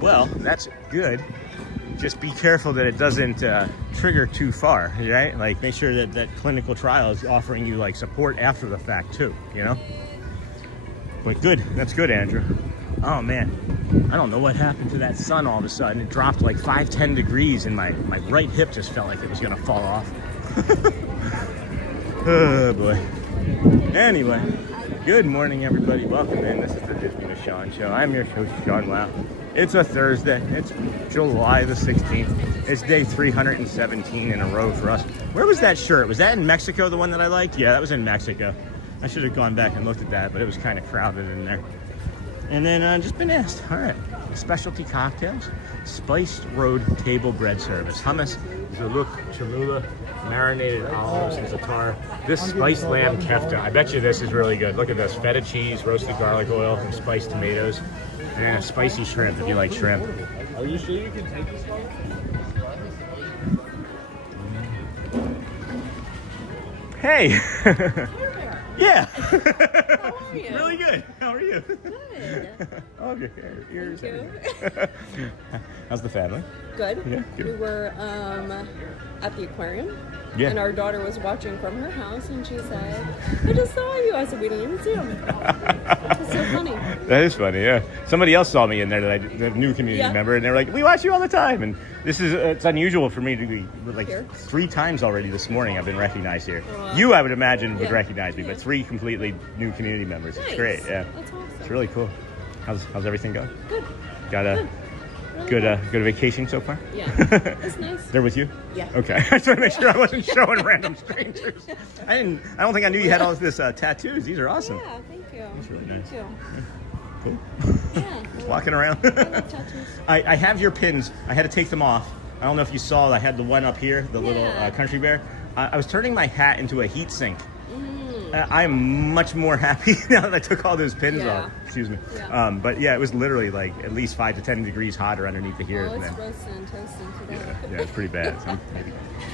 Well, that's good. Just be careful that it doesn't trigger too far, right? Like make sure that that clinical trial is offering you like support after the fact too, you know? But good, that's good, Andrew. Oh man, I don't know what happened to that sun all of a sudden. It dropped like 5-10 degrees and my right hip just felt like it was gonna fall off. Oh boy. Anyway, good morning everybody. Welcome in. This is the Disney with Sean show. I'm your host, Sean Wow. It's a Thursday. It's July the 16th. It's day 317 in a row for us. Where was that shirt? Was that in Mexico, the one that I liked? Yeah, that was in Mexico. I should have gone back and looked at that, but it was kind of crowded in there. And then just been asked. All right, specialty cocktails, spiced road table bread service, hummus, zuluk, cholula, marinated olives and za'atar. This spiced lamb kefta. I bet you this is really good. Look at this: feta cheese, roasted garlic oil, and spiced tomatoes, and a spicy shrimp if you like shrimp. Are you sure you can take this one? Hey, Yeah. How are you? Really good. How are you? Good. Oh, your ears. Thank you. How's the family? Good. Yeah, good. We were at the aquarium. Yeah. And our daughter was watching from her house, and she said, "I just saw you." I said, "We didn't even see him." It's so funny. That is funny, yeah. Somebody else saw me in there, the new community member, and they were like, "We watch you all the time." And this is, it's unusual for me to be, like, Here? 3 times already this morning I've been recognized here. Wow. You, I would imagine, would Yeah. recognize me, but 3 completely new community members. It's Nice. great, yeah. That's awesome. It's really cool. How's everything going? Good. Got a Really good vacation so far? Yeah. It's nice. They're with you? Yeah. Okay. I just want to make sure I wasn't showing random strangers. I don't think I knew you had all this tattoos. These are awesome. Yeah, thank you. That's really nice. Thank Cool. you. Yeah. Just walking around. I love tattoos. I have your pins. I had to take them off. I don't know if you saw. I had the one up here, the little Yeah. country bear. I was turning my hat into a heat sink. I'm much more happy now that I took all those pins Yeah. off. Excuse me. Yeah. But yeah, it was literally like at least 5 to 10 degrees hotter underneath the here. Oh, and it's then, roasting and toasting today. yeah, it's pretty bad. So,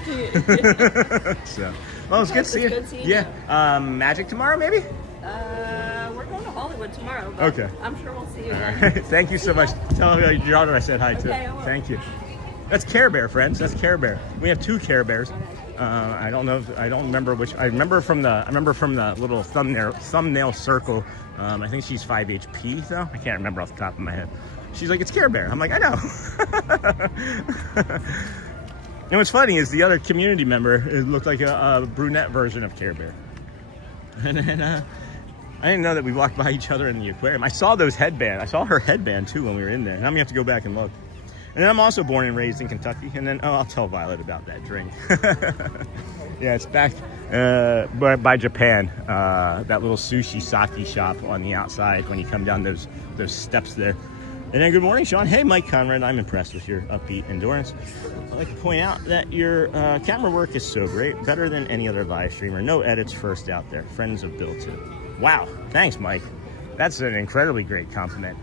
Yeah. so well, it's good to see you. It's good seeing Yeah. Magic tomorrow, maybe? We're going to Hollywood tomorrow. But Okay. I'm sure we'll see you All then. right. Thank you so much. Tell your daughter I said hi too. Okay, I will. Thank you. That's Care Bear, friends. That's Care Bear. We have 2 Care Bears. I don't know. I don't remember which. I remember from the little thumbnail circle. I think she's 5 HP though. I can't remember off the top of my head. She's like, it's Care Bear. I'm like, I know. And what's funny is the other community member, it looked like a brunette version of Care Bear. And then I didn't know that we walked by each other in the aquarium. I saw those headbands. I saw her headband too when we were in there. And I'm gonna have to go back and look. And then I'm also born and raised in Kentucky. And then, I'll tell Violet about that drink. Yeah, it's back by Japan. That little sushi sake shop on the outside when you come down those steps there. And then good morning, Sean. Hey, Mike Conrad. I'm impressed with your upbeat endurance. I'd like to point out that your camera work is so great. Better than any other live streamer. No edits first out there. Friends of Bill too. Wow. Thanks, Mike. That's an incredibly great compliment.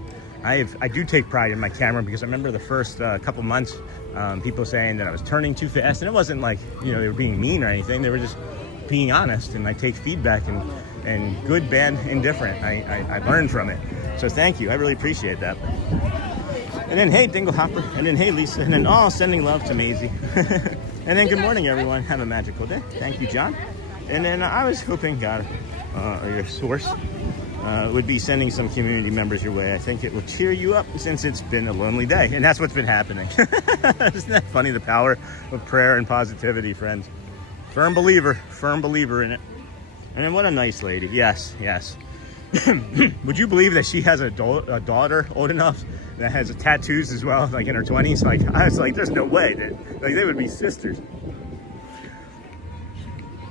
I do take pride in my camera because I remember the first couple months, people saying that I was turning too fast, and it wasn't like, they were being mean or anything. They were just being honest, and I take feedback and good, bad, indifferent. I learned from it. So thank you. I really appreciate that. And then, hey, Dingle Hopper. And then, hey, Lisa. And then, sending love to Maisie. And then, good morning, everyone. Have a magical day. Thank you, John. And then I was hoping, God, your source would be sending some community members your way. I think it will cheer you up since it's been a lonely day. And that's what's been happening. Isn't that funny, the power of prayer and positivity, friends? Firm believer in it. And then what a nice lady. Yes. Would you believe that she has a daughter old enough that has tattoos as well, like in her 20s? Like, I was like, there's no way that they would be sisters.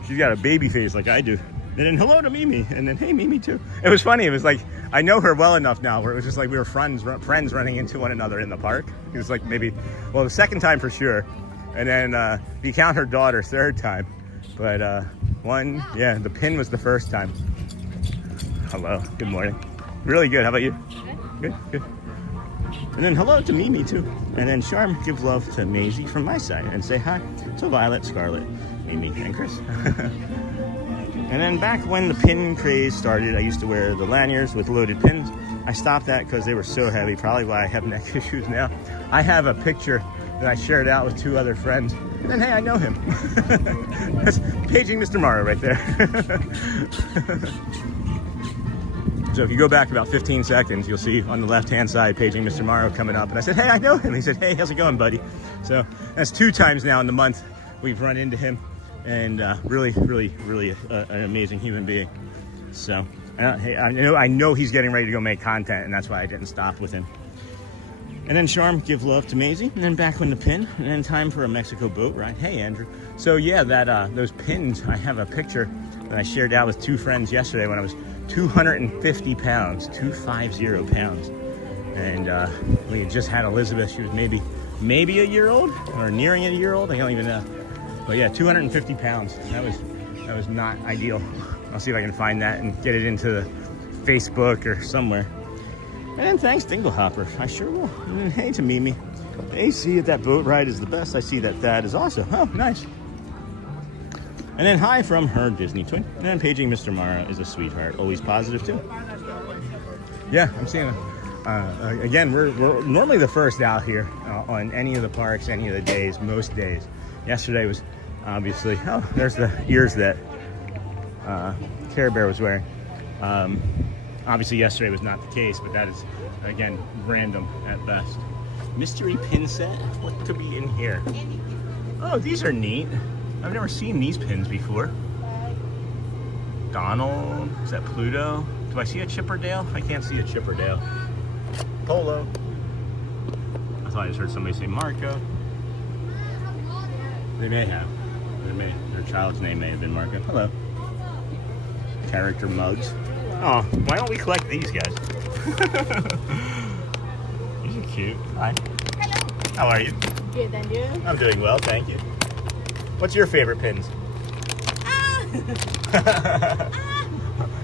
She's got a baby face like I do. And then hello to Mimi, and then hey, Mimi too. It was funny. It was like I know her well enough now where it was just like we were friends running into one another in the park. It was like maybe, the second time for sure, and then if you count her daughter, 3rd time. But the pin was the first time. Hello, good morning. Really good. How about you? Good. And then hello to Mimi too. And then Charm, give love to Maisie from my side, and say hi to Violet, Scarlet, Mimi, and Chris. And then back when the pin craze started, I used to wear the lanyards with loaded pins. I stopped that because they were so heavy, probably why I have neck issues now. I have a picture that I shared out with 2 other friends. And then, hey, I know him. That's Paging Mr. Morrow right there. So if you go back about 15 seconds, you'll see on the left-hand side, Paging Mr. Morrow coming up. And I said, hey, I know him. He said, hey, how's it going, buddy? So that's 2 times now in the month we've run into him. And really an amazing human being. So I know he's getting ready to go make content, and that's why I didn't stop with him. And then Charm, give love to Maisie, and then back when the pin, and then time for a Mexico boat ride. Hey, Andrew. So yeah, those pins, I have a picture that I shared out with 2 friends yesterday when I was 250 pounds, 250 pounds. And we had just had Elizabeth. She was maybe a year old or nearing a year old. I don't even know. But yeah, 250 pounds. That was not ideal. I'll see if I can find that and get it into the Facebook or somewhere. And then thanks, Dinglehopper. I sure will. And then hey to Mimi. The AC at that boat ride is the best. I see that is awesome. Oh, nice. And And then hi from her Disney twin. And then paging Mr. Mara is a sweetheart, always positive too. Yeah, I'm seeing it. Again, we're normally the first out here on any of the parks, any of the days, most days. Yesterday was obviously, oh, there's the ears that Care Bear was wearing. Obviously yesterday was not the case, but that is, again, random at best. Mystery pin set? What could be in here? Oh, these are neat. I've never seen these pins before. Donald, is that Pluto? Do I see a Chipperdale? I can't see a Chipperdale. Polo. I thought I just heard somebody say Marco. They may have. Their child's name may have been Marco. Hello. Character mugs. Oh, why don't we collect these guys? These are cute. Hi. Hello. How are you? Good, and you? I'm doing well, thank you. What's your favorite pins?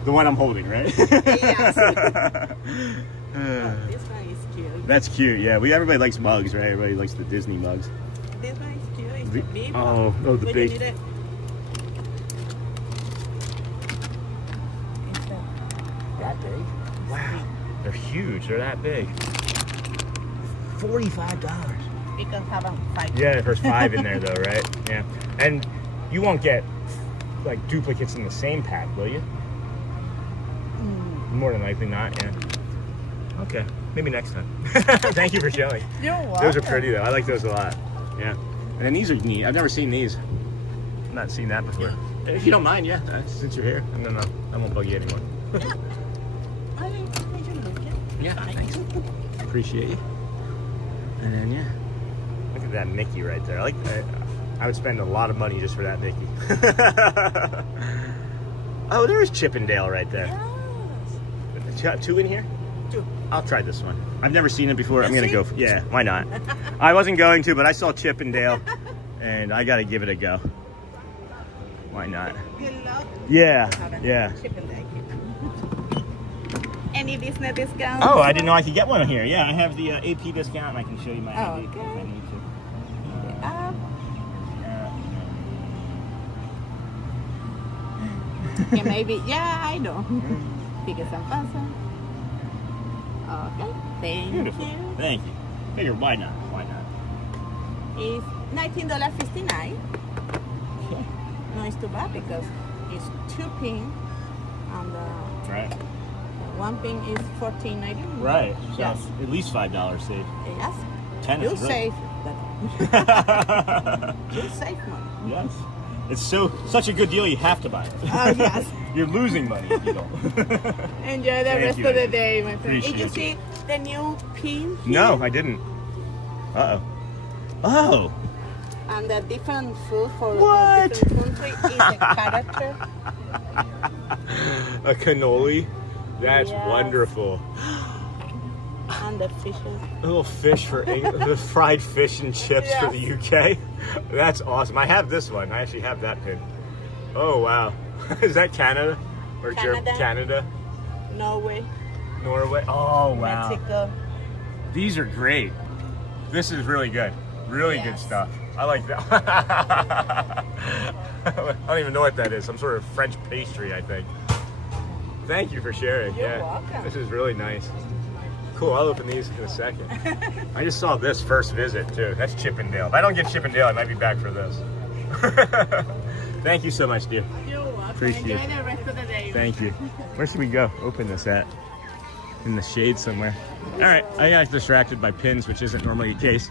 The one I'm holding, right? Yes. This one is cute. That's cute, yeah. Everybody likes mugs, right? Everybody likes the Disney mugs. This one is cute. It's a big one. Oh, the Would you big. need it? It's that big. Wow, they're huge. They're that big. $45. Because have a 5. Yeah, there's 5 in there though, right? Yeah, and you won't get like duplicates in the same pack, will you? More than likely not. Yeah. Okay, maybe next time. Thank you for showing. You're welcome. Those are pretty though. I like those a lot. Yeah, and then these are neat. I've never seen these. I've not seen that before. If you don't mind, yeah. Since you're here, no, I won't bug you anymore. Yeah, thanks. Appreciate you. And then yeah, look at that Mickey right there. I would spend a lot of money just for that Mickey. Oh, there's Chippendale right there. Yes. You got 2 in here? 2. I'll try this one. I've never seen it before. I'm gonna go. Yeah, why not? I wasn't going to, but I saw Chippendale, and I gotta give it a go. Why not? Good luck. Yeah, yeah. Any Disney discounts? Oh, I didn't know I could get one here. Yeah, I have the AP discount, and I can show you my Oh, ID if I need to. Okay, maybe. Yeah, I know. Because I'm awesome. Okay, thank Beautiful. you. Thank you. Figure, why not? Why not? It's $19.59. Okay. No, it's too bad because it's 2 pin and Right. one pin is $14.99. Right. So Yes. at least $5 saved. Yes. 10 You is really. save You save money. Yes. It's such a good deal, you have to buy it. Oh, yes. You're losing money if you don't. Enjoy the Thank rest you. of the day, my friend. Did you Appreciate see the new pin here? No, I didn't. Uh-oh. Oh. And the different food for What? different country is a character. A cannoli? That's Yes. wonderful. And the fishes. A little fish for the fried fish and chips for the UK. That's awesome. I have this one. I actually have that pin. Oh wow. Is that Canada? Or Canada. Canada? Norway. Norway? Oh wow. Mexico. These are great. This is really good. Really good Yes. stuff. I like that. I don't even know what that is. Some sort of French pastry, I think. Thank you for sharing. You're welcome. This is really nice. Cool, I'll open these in a second. I just saw this first visit too. That's Chippendale. If I don't get Chippendale, I might be back for this. Thank you so much, dear. You're welcome. Appreciate Enjoy it. the rest of the day. Thank you. Where should we go? Open this at? In the shade somewhere. All right, I got distracted by pins, which isn't normally the case.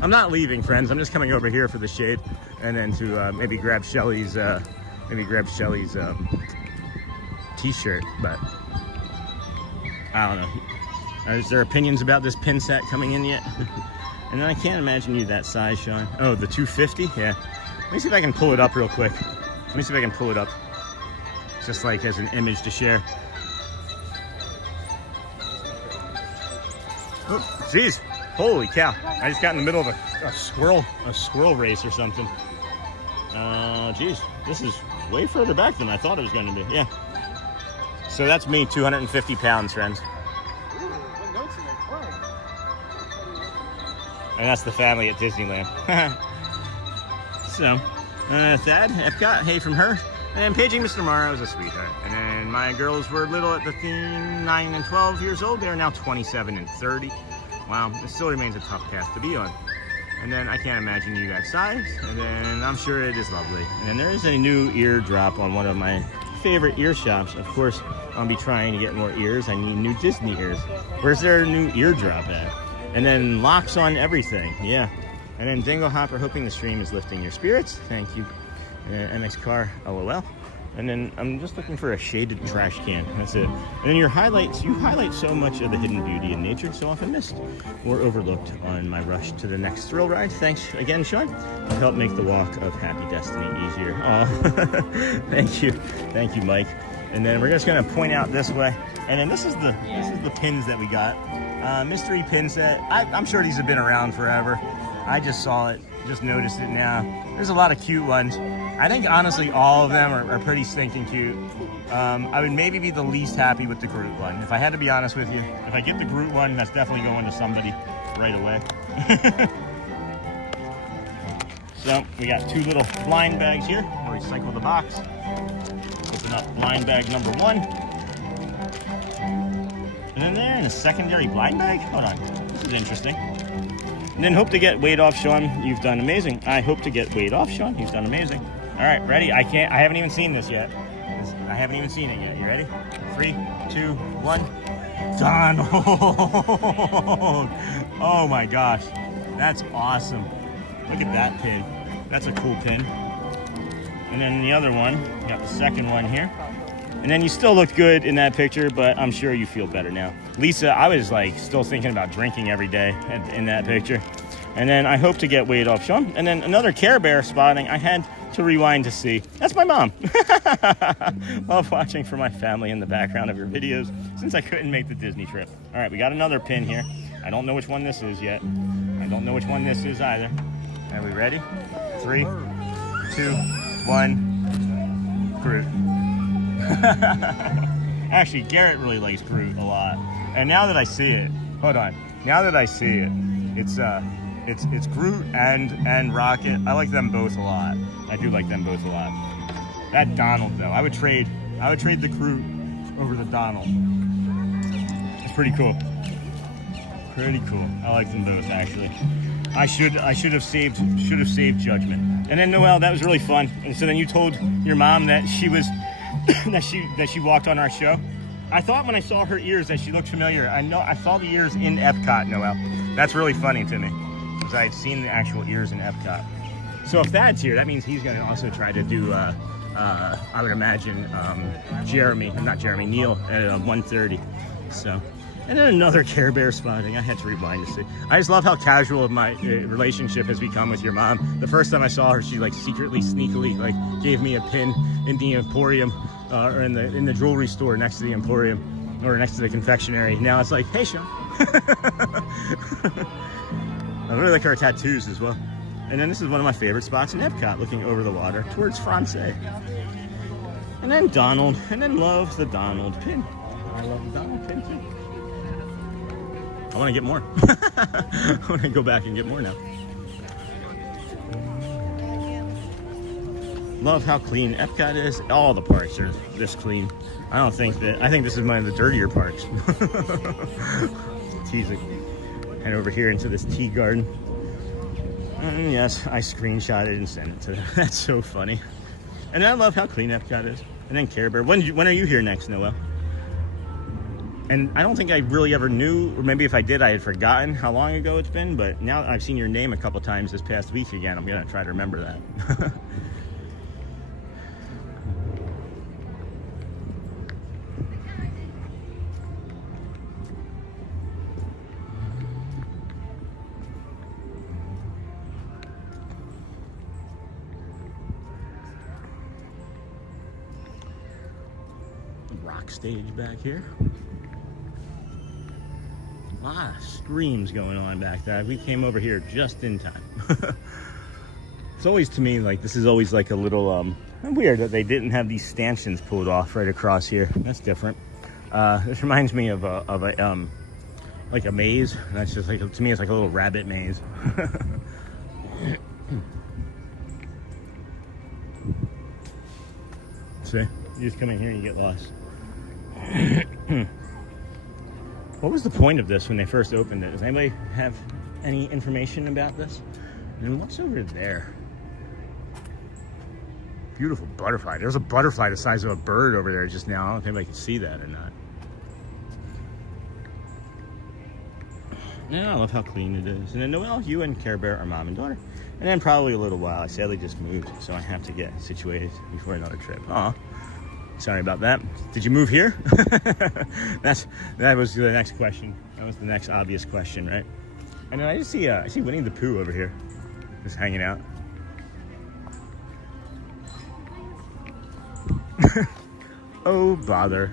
I'm not leaving, friends. I'm just coming over here for the shade, and then to maybe grab Shelly's t-shirt. But I don't know. Is there opinions about this pin set coming in yet? And then I can't imagine you that size, Sean. Oh, the 250? Yeah. Let me see if I can pull it up real quick. Let me see if I can pull it up. Just like as an image to share. Oh, jeez. Holy cow. I just got in the middle of a squirrel race or something. Geez. This is way further back than I thought it was going to be. Yeah. So that's me, 250 pounds, friends. And that's the family at Disneyland. So, Thad, Epcot, hey from her. And paging Mr. Morrow is a sweetheart. And then my girls were little at the theme, 9 and 12 years old. They're now 27 and 30. Wow, it still remains a tough path to be on. And then I can't imagine you that size. And then I'm sure it is lovely. And then there is a new ear drop on one of my favorite ear shops. Of course, I'll be trying to get more ears. I need new Disney ears. Where's their new ear drop at? And then locks on everything. Yeah. And then Dingle Hopper, hoping the stream is lifting your spirits. Thank you. MX Car, LOL. And then I'm just looking for a shaded trash can. That's it. And then your highlights, you highlight so much of the hidden beauty in nature, so often missed or overlooked on my rush to the next thrill ride. Thanks again, Sean. To help make the walk of Happy Destiny easier. Oh, thank you. Thank you, Mike. And then we're just gonna point out this way. And then this is the pins that we got. Mystery pin set. I'm sure these have been around forever. I just saw it, just noticed it now. There's a lot of cute ones. I think honestly all of them are pretty stinking cute. I would maybe be the least happy with the Groot one. If I had to be honest with you, if I get the Groot one, that's definitely going to somebody right away. So we got 2 little blind bags here. We'll recycle the box. Open up blind bag number 1. And then there in a secondary blind bag? Hold on, this is interesting. And then hope to get weight off, Sean. You've done amazing. I hope to get weight off, Sean. You've done amazing. All right, ready? I haven't even seen this yet. I haven't even seen it yet. You ready? 3, 2, 1. Donald! Oh my gosh. That's awesome. Look at that pin. That's a cool pin. And then the other one, got the second one here. And then you still looked good in that picture, but I'm sure you feel better now. Lisa, I was like still thinking about drinking every day in that picture. And then I hope to get weight off, Sean. And then another Care Bear spotting I had to rewind to see. That's my mom. Love watching for my family in the background of your videos since I couldn't make the Disney trip. All right, we got another pin here. I don't know which one this is yet. I don't know which one this is either. Are we ready? 3, 2, 1. Groot. Actually, Garrett really likes Groot a lot. And now that I see it, hold on. Now that I see it, it's Groot and Rocket. I like them both a lot. I do like them both a lot. That Donald though, I would trade the Groot over the Donald. It's pretty cool. Pretty cool. I like them both actually. I should have saved judgment. And then Noelle, that was really fun. And so then you told your mom that she was that she walked on our show. I thought when I saw her ears that she looked familiar. I saw the ears in Epcot, Noelle. That's really funny to me because I had seen the actual ears in Epcot. So if Thad's here, that means he's going to also try to do, I would imagine, Neil at 1:30. So, and then another Care Bear spotting. I had to rewind to see. I just love how casual my relationship has become with your mom. The first time I saw her, she like secretly, sneakily, like gave me a pin in the Emporium, or in the jewelry store next to the Emporium, or next to the confectionery. Now it's like, hey, Sean. I really like her tattoos as well. And then this is one of my favorite spots in Epcot, looking over the water towards Francais. And then Donald, and then love the Donald pin. I love the Donald pin too. I want to get more. I want to go back and get more now. Love how clean Epcot is. All the parks are this clean. I think this is one of the dirtier parks. Teasing. Head over here into this tea garden. And yes, I screenshotted and sent it to them. That's so funny. And I love how clean Epcot is. And then Care Bear. When are you here next, Noelle? And I don't think I really ever knew, or maybe if I did, I had forgotten how long ago it's been, but now I've seen your name a couple times this past week again. I'm gonna try to remember that. Rock stage back here. A lot of screams going on back there. We came over here just in time. It's always, to me, like this is always like a little weird that they didn't have these stanchions pulled off right across here. That's different. This reminds me of a like a maze. That's just like, to me, it's like a little rabbit maze. See? You just come in here and you get lost. What was the point of this when they first opened it? Does anybody have any information about this? And what's over there? Beautiful butterfly. There's a butterfly the size of a bird over there just now. I don't know if anybody can see that or not. Yeah, I love how clean it is. And then Noelle, you and Care Bear are mom and daughter. And then probably a little while. I sadly just moved, so I have to get situated before another trip. Aw. Sorry about that. Did you move here? That was the next question. That was the next obvious question, right? And then I just see I see Winnie the Pooh over here, just hanging out. Oh bother.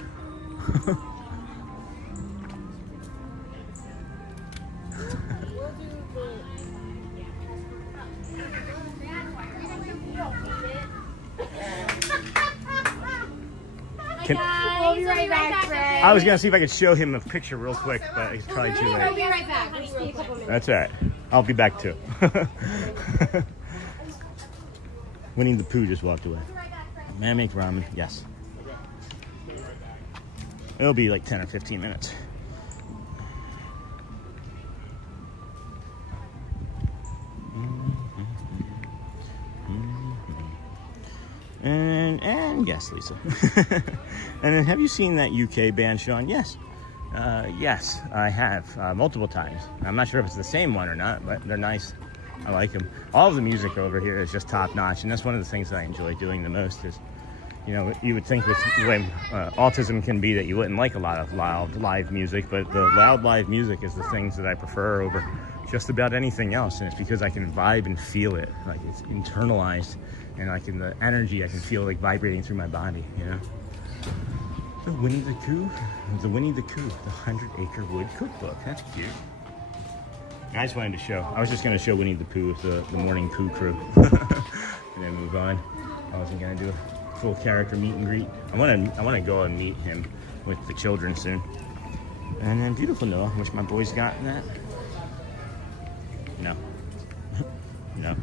We'll be right back, Fred. I was gonna see if I could show him a picture real quick, but it's probably too We'll late. be right back. Just be a couple minutes. That's all right. I'll be back too. Winnie the Pooh just walked away. May I make ramen? Yes. It'll be like 10 or 15 minutes. And yes, Lisa. And then have you seen that UK band, Sean? Yes. Yes, I have multiple times. I'm not sure if it's the same one or not, but they're nice. I like them. All of the music over here is just top notch, and that's one of the things that I enjoy doing the most. Is, you know, you would think with the way autism can be that you wouldn't like a lot of loud live music, but the loud live music is the things that I prefer over just about anything else, and it's because I can vibe and feel it, like it's internalized, and like in the energy I can feel like vibrating through my body, you know. The Winnie the Pooh, the 100-Acre Wood Cookbook. That's cute. I just wanted to show. I was just going to show Winnie the Pooh with the morning Pooh crew, and then move on. I wasn't going to do a full character meet and greet. I want to go and meet him with the children soon. And then beautiful Noah, which my boys got in that. No. No.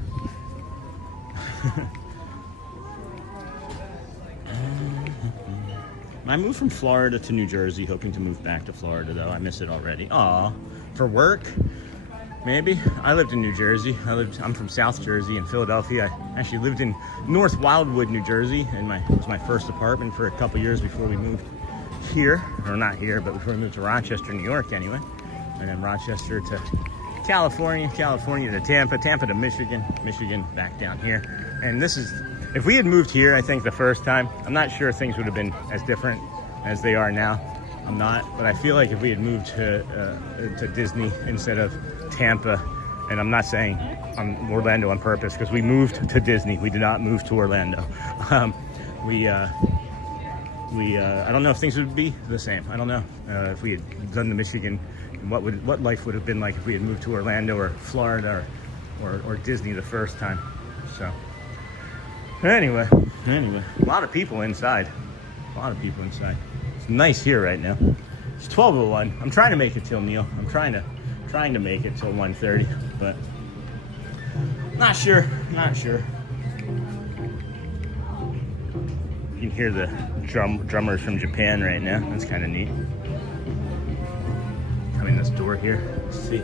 I moved from Florida to New Jersey, hoping to move back to Florida, though. I miss it already. Aw, for work? Maybe. I lived in New Jersey. I'm from South Jersey in Philadelphia. I actually lived in North Wildwood, New Jersey, and it was my first apartment for a couple years before we moved here. Or not here, but before we moved to Rochester, New York, anyway. And then Rochester to California, California to Tampa, Tampa to Michigan, Michigan back down here. And this is, if we had moved here, I think the first time, I'm not sure things would have been as different as they are now. I'm not, but I feel like if we had moved to Disney instead of Tampa, and I'm not saying Orlando on purpose, because we moved to Disney. We did not move to Orlando. I don't know if things would be the same. I don't know if we had done the Michigan, what life would have been like if we had moved to Orlando or Florida or Disney the first time. So anyway, a lot of people inside. It's nice here right now. It's 12:01. I'm trying to make it till meal. I'm trying to make it till 1:30, but not sure. You can hear the drummers from Japan right now. That's kind of neat. Coming this door here. Let's see.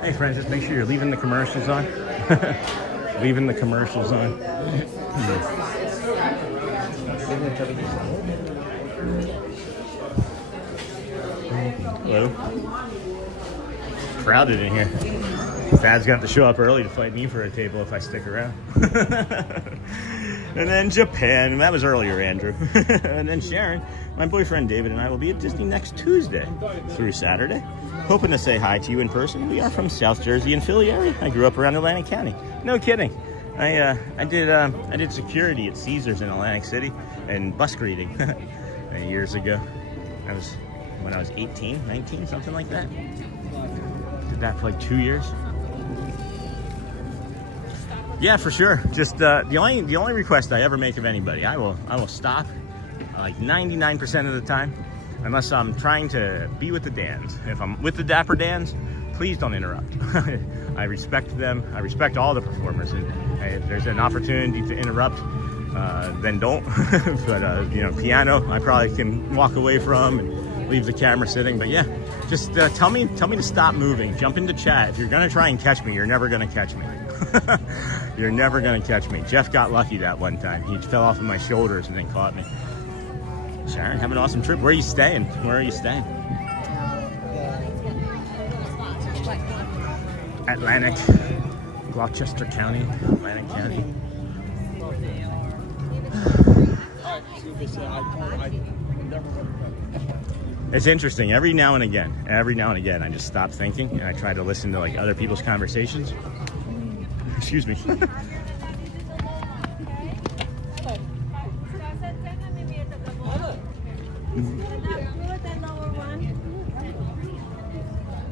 Hey friends, just make sure you're leaving the commercials on. Leaving the commercials on. Hello. Crowded in here. Thad's got to show up early to fight me for a table if I stick around. And then Japan. That was earlier, Andrew. And then Sharon, my boyfriend David, and I will be at Disney next Tuesday through Saturday. Hoping to say hi to you in person. We are from South Jersey and Philly area. I grew up around Atlantic County. No kidding. I did security at Caesars in Atlantic City and bus greeting years ago. When I was 18, 19, something like that. Did that for like 2 years. Yeah, for sure. Just the only request I ever make of anybody, I will stop like 99% of the time, unless I'm trying to be with the Dans. If I'm with the Dapper Dans, please don't interrupt. I respect them. I respect all the performers. And if there's an opportunity to interrupt, then don't. But you know, piano, I probably can walk away from and leave the camera sitting. But yeah, just tell me to stop moving. Jump into chat. If you're gonna try and catch me, you're never gonna catch me. You're never gonna catch me. Jeff got lucky that one time. He fell off of my shoulders and then caught me. Sharon, have an awesome trip. Where are you staying? Where are you staying? Atlantic, Gloucester County, Atlantic County. It's interesting. Every now and again, I just stop thinking and I try to listen to like other people's conversations. Excuse me.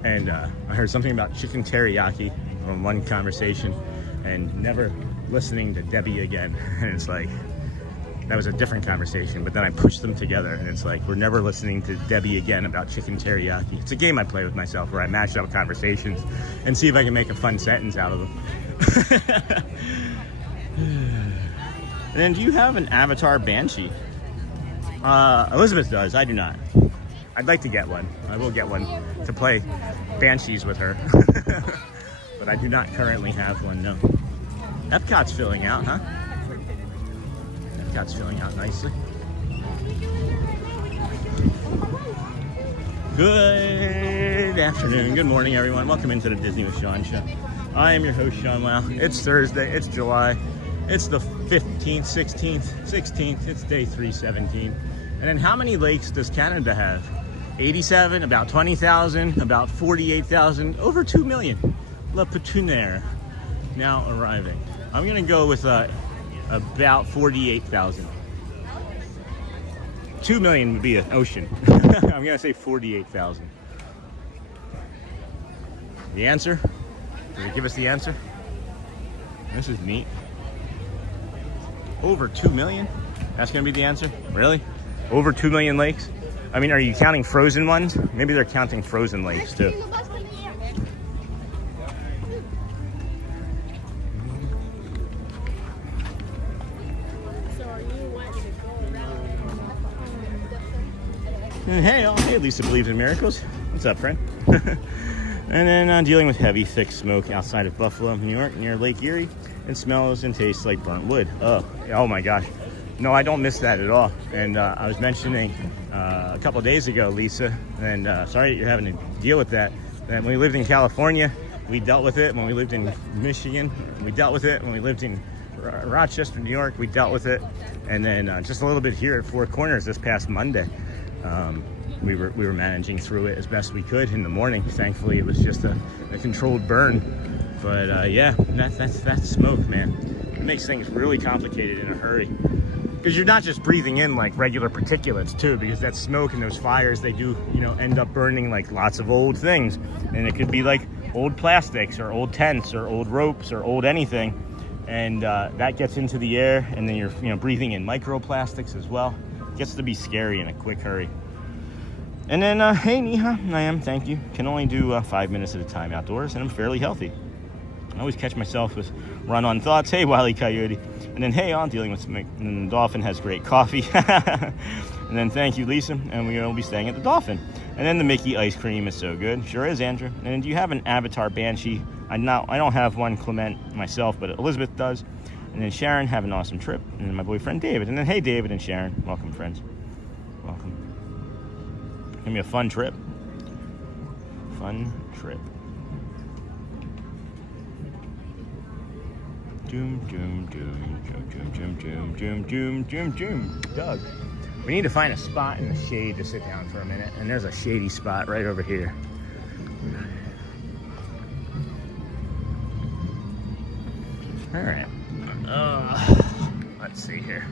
And I heard something about chicken teriyaki from one conversation and never listening to Debbie again. And it's like, that was a different conversation, but then I pushed them together and it's like, we're never listening to Debbie again about chicken teriyaki. It's a game I play with myself where I match up conversations and see if I can make a fun sentence out of them. And then, do you have an avatar Banshee? Elizabeth does, I do not. I'd like to get one. I will get one to play Banshees with her. But I do not currently have one, no. Epcot's filling out, huh? Epcot's filling out nicely. Good afternoon, good morning everyone. Welcome into the Disney with Sean show. I am your host, Sean Wow. It's Thursday, it's July. It's the 15th, 16th, it's day 317. And then how many lakes does Canada have? 87, about 20,000, about 48,000, over 2 million. La Petunière now arriving. I'm gonna go with about 48,000. 2 million would be an ocean. I'm gonna say 48,000. The answer? Does it give us the answer? This is neat. Over 2 million? That's gonna be the answer? Really? Over 2 million lakes? I mean, are you counting frozen ones? Maybe they're counting frozen lakes too. And hey, Lisa believes in miracles. What's up, friend? And then dealing with heavy, thick smoke outside of Buffalo, New York, near Lake Erie. It smells and tastes like burnt wood. Oh my gosh. No, I don't miss that at all. And I was mentioning a couple days ago, Lisa, and sorry that you're having to deal with that. That when we lived in California, we dealt with it. When we lived in Michigan, we dealt with it. When we lived in Rochester, New York, we dealt with it. And then just a little bit here at Four Corners this past Monday. We were managing through it as best we could in the morning. Thankfully, it was just a controlled burn. But yeah, that's smoke, man. It makes things really complicated in a hurry. Because you're not just breathing in like regular particulates too, because that smoke and those fires, they do, end up burning like lots of old things. And it could be like old plastics or old tents or old ropes or old anything. And that gets into the air, and then you're breathing in microplastics as well. It gets to be scary in a quick hurry. And then, hey, Niha, I am, thank you. Can only do 5 minutes at a time outdoors, and I'm fairly healthy. I always catch myself with run-on thoughts. Hey, Wile E. Coyote. And then, hey, I'm dealing with and the Dolphin has great coffee. And then, thank you, Lisa. And we will be staying at the Dolphin. And then the Mickey ice cream is so good. Sure is, Andrew. And then, do you have an Avatar Banshee? I don't have one, Clement, myself, but Elizabeth does. And then Sharon, have an awesome trip. And then my boyfriend, David. And then, hey, David and Sharon. Welcome, friends. Welcome. Gonna be a fun trip. Fun trip. Doom, doom, doom, doom, doom, doom, doom, doom, doom, doom. Doug, we need to find a spot in the shade to sit down for a minute, and there's a shady spot right over here. All right. Let's see here.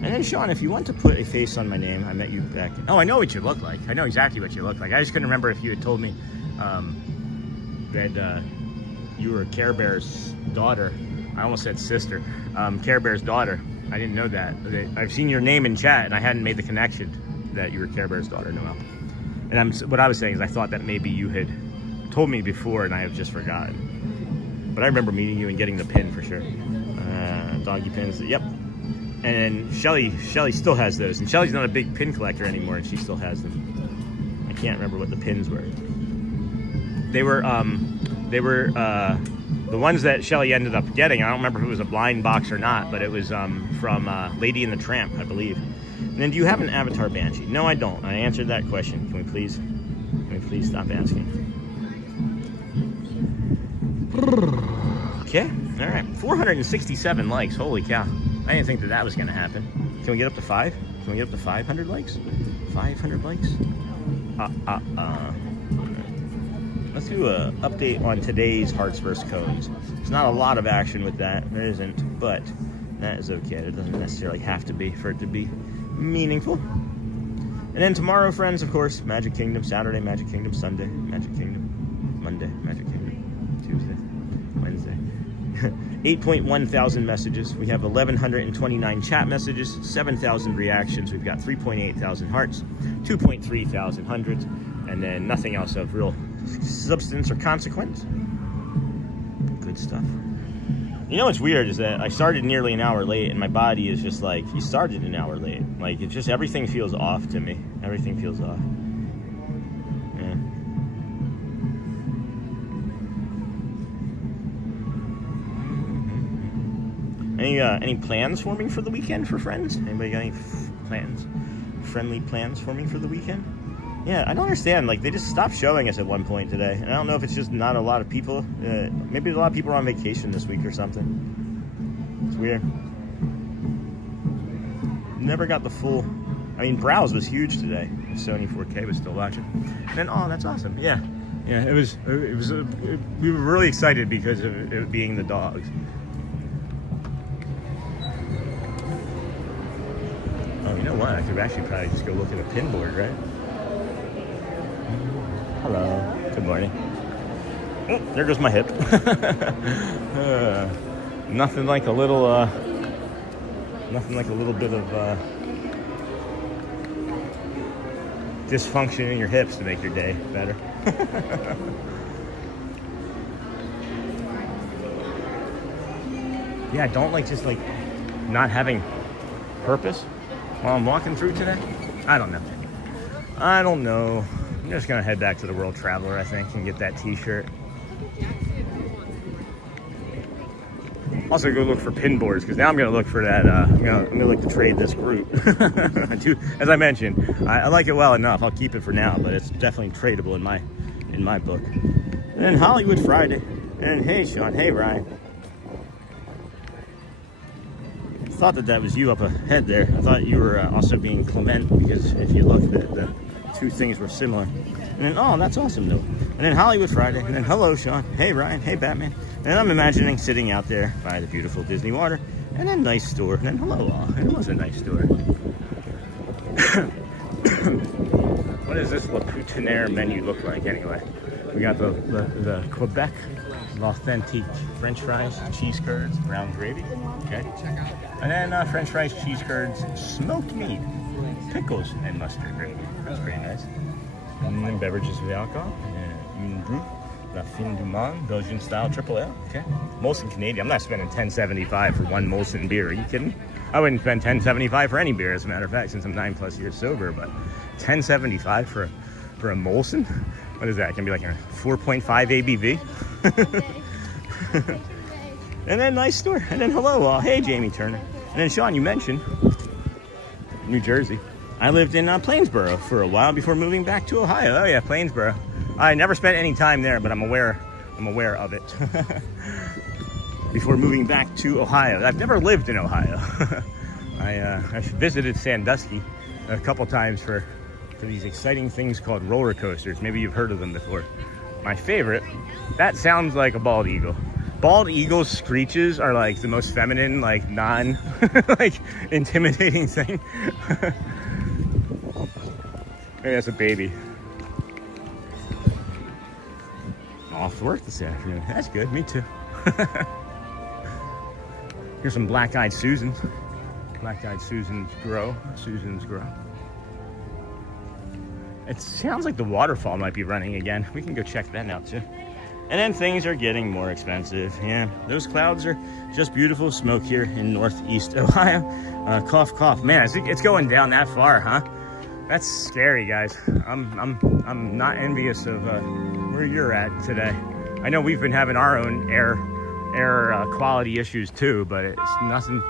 And then, Sean, if you want to put a face on my name, I met you back. Oh, I know what you look like. I know exactly what you look like. I just couldn't remember if you had told me that you were Care Bear's daughter. I almost said sister. Care Bear's daughter. I didn't know that. I've seen your name in chat, and I hadn't made the connection that you were Care Bear's daughter, Noelle. And what I was saying is I thought that maybe you had told me before and I have just forgotten. But I remember meeting you and getting the pin for sure. Doggy pins, yep. And Shelly still has those. And Shelly's not a big pin collector anymore, and she still has them. I can't remember what the pins were. They were the ones that Shelly ended up getting. I don't remember if it was a blind box or not, but it was from Lady and the Tramp, I believe. And then, do you have an Avatar Banshee? No, I don't. I answered that question. Can we please stop asking? Okay, all right. 467 likes. Holy cow! I didn't think that was going to happen. Can we get up to 5? Can we get up to 500 likes? 500 likes? Let's do a update on today's Hearts vs. Cones. There's not a lot of action with that. There isn't, but that is okay. It doesn't necessarily have to be for it to be meaningful. And then tomorrow, friends, of course, Magic Kingdom. Saturday, Magic Kingdom. Sunday, Magic Kingdom. Monday, Magic Kingdom. Tuesday, Wednesday. 8.1 thousand messages. We have 1,129 chat messages, 7,000 reactions. We've got 3.8 thousand hearts, 2.3 thousand hundreds, and then nothing else of real substance or consequence. Good stuff. You know what's weird is that I started nearly an hour late, and my body is just like, you started an hour late. Like, it just, everything feels off to me. Everything feels off. Yeah. Any plans forming for the weekend for friends? Anybody got any plans? Friendly plans forming for the weekend? Yeah, I don't understand. Like, they just stopped showing us at one point today. And I don't know if it's just not a lot of people. Maybe a lot of people are on vacation this week or something. It's weird. Never got the full... I mean, Browse was huge today. Sony 4K was still watching. And then, oh, that's awesome. Yeah. Yeah, it was we were really excited because of it being the dogs. Oh, you know what? I could actually probably just go look at a pin board, right? Hello. Good morning. Oh, there goes my hip. Nothing like a little bit of dysfunction in your hips to make your day better. Yeah, I don't like just like not having purpose while I'm walking through today. I don't know. I'm just gonna head back to the World Traveler, I think, and get that t-shirt. Also go look for pin boards, because now I'm gonna look for that, I'm gonna look to trade this group. As I mentioned, I like it well enough. I'll keep it for now, but it's definitely tradable in my book. And then Hollywood Friday. And hey Sean, hey Ryan. I thought that was you up ahead there. I thought you were also being Clement, because if you look, the two things were similar. And then, oh, that's awesome though. And then Hollywood Friday. And then hello Sean, hey Ryan, hey Batman. And I'm imagining sitting out there by the beautiful Disney water. And then nice store. And then hello all. And it was a nice store. What does this Le Poutiniere menu look like anyway? We got the Quebec, l'authentique French fries, cheese curds, brown gravy. Okay. And then French fries, cheese curds, smoked meat, pickles, and mustard gravy. That's pretty nice. And then beverages with alcohol. Une Brut, La Fin du Monde, Belgian style triple Ale. Okay. Molson Canadian. I'm not spending $10.75 for one Molson beer. Are you kidding? I wouldn't spend $10.75 for any beer, as a matter of fact, since I'm 9+ years sober. But $10.75 for a Molson? What is that? Gonna be like a 4.5 ABV? And then nice store. And then hello, hey Jamie Turner. And then Sean, you mentioned New Jersey. I lived in Plainsboro for a while before moving back to Ohio. Oh yeah, Plainsboro. I never spent any time there, but I'm aware of it. Before moving back to Ohio. I've never lived in Ohio. I visited Sandusky a couple times for these exciting things called roller coasters. Maybe you've heard of them before. My favorite, that sounds like a bald eagle. Bald eagle's screeches are like the most feminine, like non, like intimidating thing. Maybe that's a baby. Off to work this afternoon. That's good, me too. Here's some black-eyed Susans. Black-eyed Susans grow. It sounds like the waterfall might be running again. We can go check that out too. And then things are getting more expensive. Yeah, those clouds are just beautiful smoke here in Northeast Ohio. Cough, cough. Man, it's going down that far, huh? That's scary, guys. I'm not envious of where you're at today. I know we've been having our own air quality issues too, but it's nothing.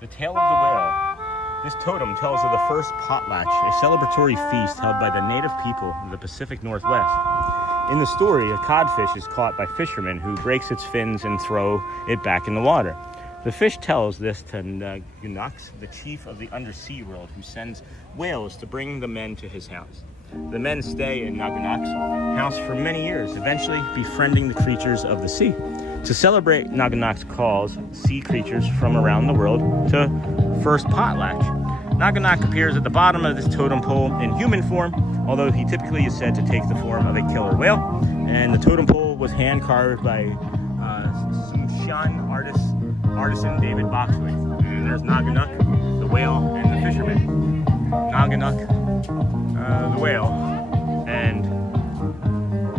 The Tale of the Whale. This totem tells of the first potlatch, a celebratory feast held by the native people of the Pacific Northwest. In the story, a codfish is caught by fishermen who breaks its fins and throw it back in the water. The fish tells this to Nagunox, the chief of the undersea world, who sends whales to bring the men to his house. The men stay in Nagunox's house for many years, eventually befriending the creatures of the sea. To celebrate, Nagunox calls sea creatures from around the world to first potlatch. Nagunox appears at the bottom of this totem pole in human form, although he typically is said to take the form of a killer whale. And the totem pole was hand carved by Sumshan artisan David Boxley. And there's Nagunox, the whale, and the fisherman. Nagunox, the whale, and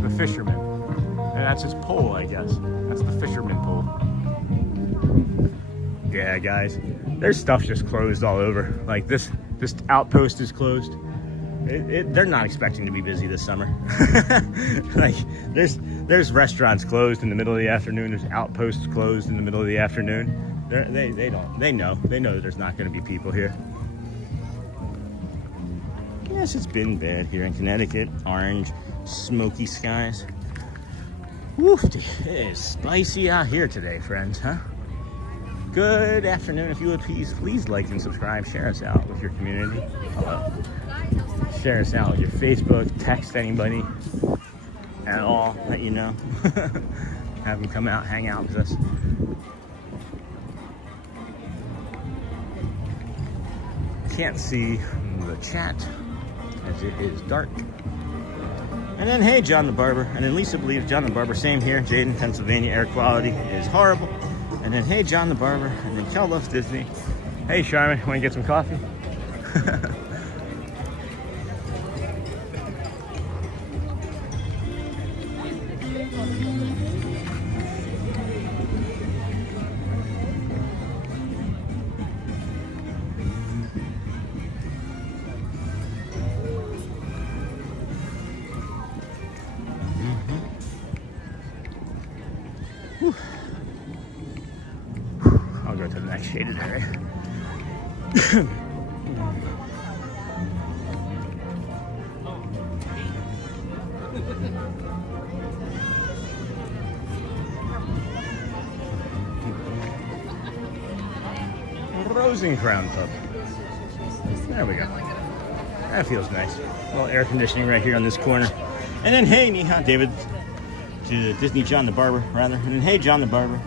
the fisherman. And that's his pole, I guess. That's the fisherman pole. Yeah, guys, there's stuff just closed all over. Like this outpost is closed. They're not expecting to be busy this summer. Like there's restaurants closed in the middle of the afternoon. There's outposts closed in the middle of the afternoon. They know that there's not going to be people here. Yes, it's been bad here in Connecticut. Orange, smoky skies. Woofy, it is spicy out here today, friends, huh? Good afternoon. If you would please like and subscribe. Share us out with your community. Hello. Share us out with your Facebook. Text anybody at all that you know. Have them come out, hang out with us. Can't see the chat as it is dark. And then, hey, John the Barber. And then Lisa believes John the Barber. Same here. Jaden, Pennsylvania. Air quality is horrible. And then, hey, John the Barber. And then Kel loves Disney. Hey, Charmin, want to get some coffee? I'll go to the next shaded area. Rosencrown Pub. There we go. That feels nice. A little air conditioning right here on this corner. And then, hey, Niha, David, to Disney John the Barber, rather. And then, hey, John the Barber.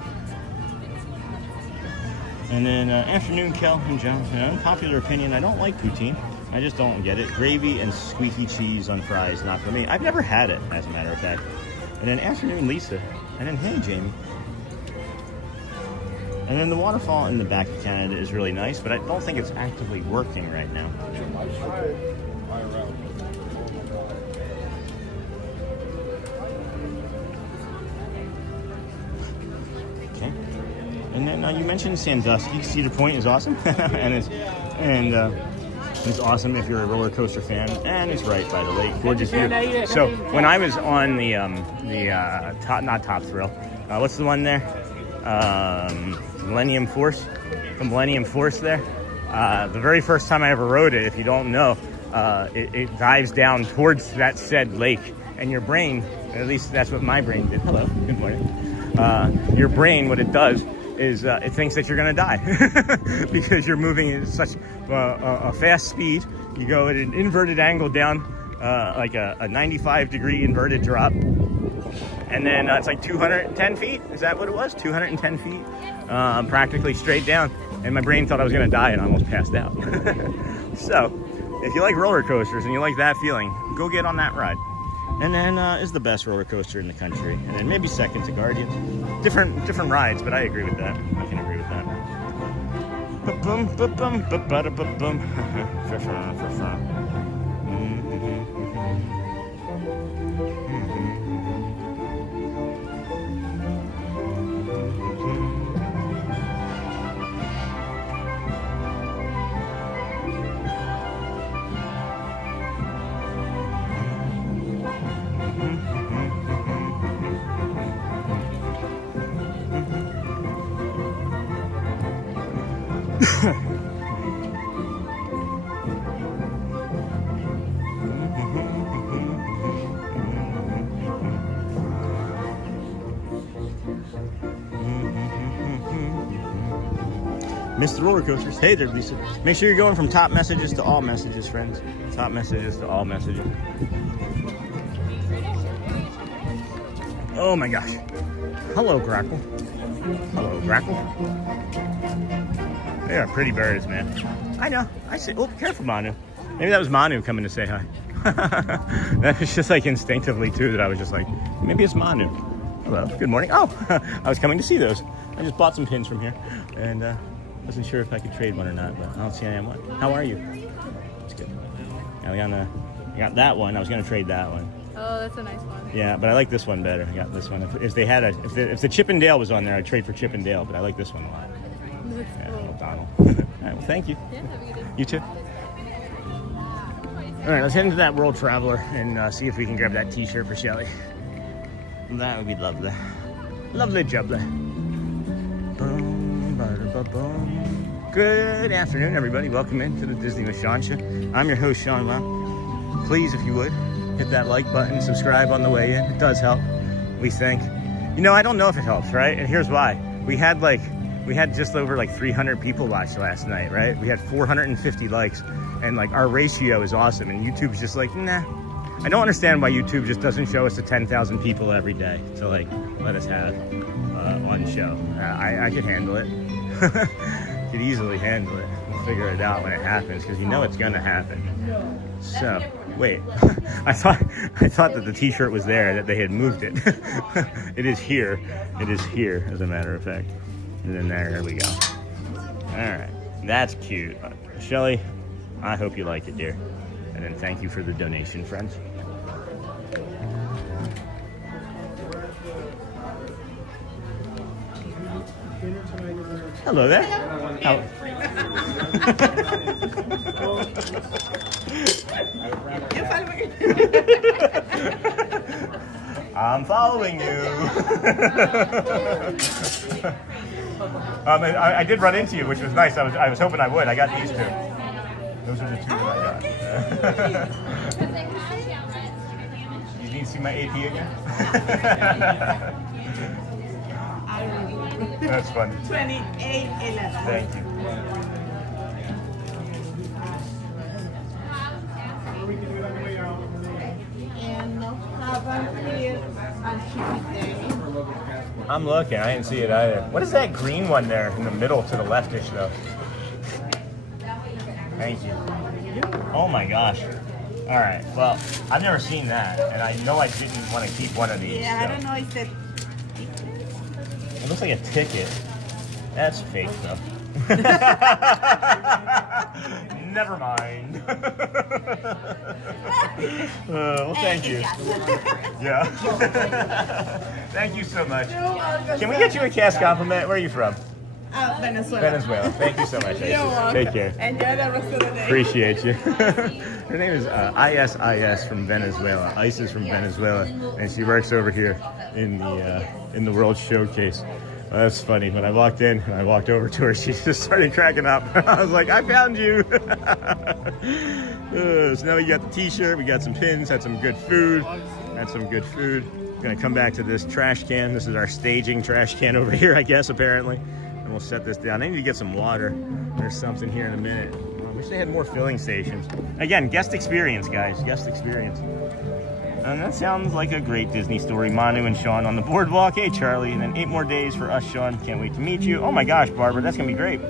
And then, afternoon, Kel and John. An unpopular opinion, I don't like poutine. I just don't get it. Gravy and squeaky cheese on fries, not for me. I've never had it, as a matter of fact. And then, afternoon, Lisa. And then, hey, Jamie. And then the waterfall in the back of Canada is really nice, but I don't think it's actively working right now. Okay. And then you mentioned Sandusky. Cedar Point is awesome, and it's awesome if you're a roller coaster fan, and it's right by the lake. Gorgeous view. So when I was on the Top Thrill, what's the one there? Millennium Force, the Millennium Force there. The very first time I ever rode it, if you don't know, it dives down towards that said lake, and your brain, at least that's what my brain did. Hello, good morning. Your brain, what it does is it thinks that you're gonna die because you're moving at such a fast speed. You go at an inverted angle down, like a 95-degree inverted drop. And then it's like 210 feet. Is that what it was? 210 feet, practically straight down. And my brain thought I was gonna die and I almost passed out. So if you like roller coasters and you like that feeling, go get on that ride. And then is the best roller coaster in the country. And then maybe second to Guardians. Different rides, but I agree with that. I can agree with that. Ba-boom, ba-boom, ba-ba-da-ba-boom. For-fun, for-fun. Mr. Roller Coasters. Hey there, Lisa. Make sure you're going from top messages to all messages, friends. Top messages to all messages. Oh my gosh. Hello, Grackle. Hello, Grackle. They are pretty birds, man. I know. I see. Oh, careful, Manu. Maybe that was Manu coming to say hi. That was just like instinctively, too, that I was just like, maybe it's Manu. Hello. Good morning. Oh, I was coming to see those. I just bought some pins from here. And, wasn't sure if I could trade one or not, but I don't see any one. How are you? It's good. Now we got that one. I was gonna trade that one. Oh, that's a nice one. Yeah, but I like this one better. I got this one. If they had if the Chip and Dale was on there, I'd trade for Chip and Dale, but I like this one a lot. Yeah, Donald. All right, well, thank you. Yeah, have a good day. You too. All right, let's head into that World Traveler and see if we can grab that T-shirt for Shelly. That would be lovely. Lovely jubbly. Boom, ba-da-ba-boom. Good afternoon, everybody. Welcome into the Disney with Sean Show. I'm your host, Sean Wow. Please, if you would, hit that like button, subscribe on the way in. It does help, we think. You know, I don't know if it helps, right? And here's why. We had just over like 300 people watch last night, right? We had 450 likes, and like our ratio is awesome. And YouTube's just like, nah. I don't understand why YouTube just doesn't show us to 10,000 people every day to like let us have on show. I could handle it. Could easily handle it. We'll figure it out when it happens, because you know it's gonna happen. So wait, I thought that the T-shirt was there, that they had moved it. It is here. It is here, as a matter of fact. And then there we go. All right, that's cute. Shelly, I hope you like it, dear. And then thank you for the donation, friends. Hello there. How? I'm following you. I did run into you, which was nice. I was hoping I would. I got these two. Those are the two that I got. You need to see my AP again? That's fun. 2811. Thank you. And have a clear and chippy. I'm looking. I didn't see it either. What is that green one there in the middle to the leftish, though? Thank you. Oh my gosh. All right. Well, I've never seen that, and I know I didn't want to keep one of these. Yeah, so. I don't know if that. It looks like a ticket. That's fake, though. Never mind. Well, thank you. Yeah. Thank you so much. Can we get you a cast compliment? Where are you from? Venezuela. Venezuela. Thank you so much. You're welcome. Take care. Enjoy the rest of the day. Appreciate you. Her name is ISIS from Venezuela. Isis from Venezuela, and she works over here in the World Showcase. That's funny. When I walked in and I walked over to her, she just started cracking up. I was like, I found you. So now we got the T-shirt, we got some pins, had some good food. I'm gonna come back to this trash can. This is our staging trash can over here, I guess, apparently. And we'll set this down. I need to get some water. There's something here in a minute. I wish they had more filling stations. Again, guest experience, guys. Guest experience. And that sounds like a great Disney story. Manu and Sean on the boardwalk. Hey, Charlie. And then 8 more days for us, Sean. Can't wait to meet you. Oh my gosh, Barbara, that's gonna be great.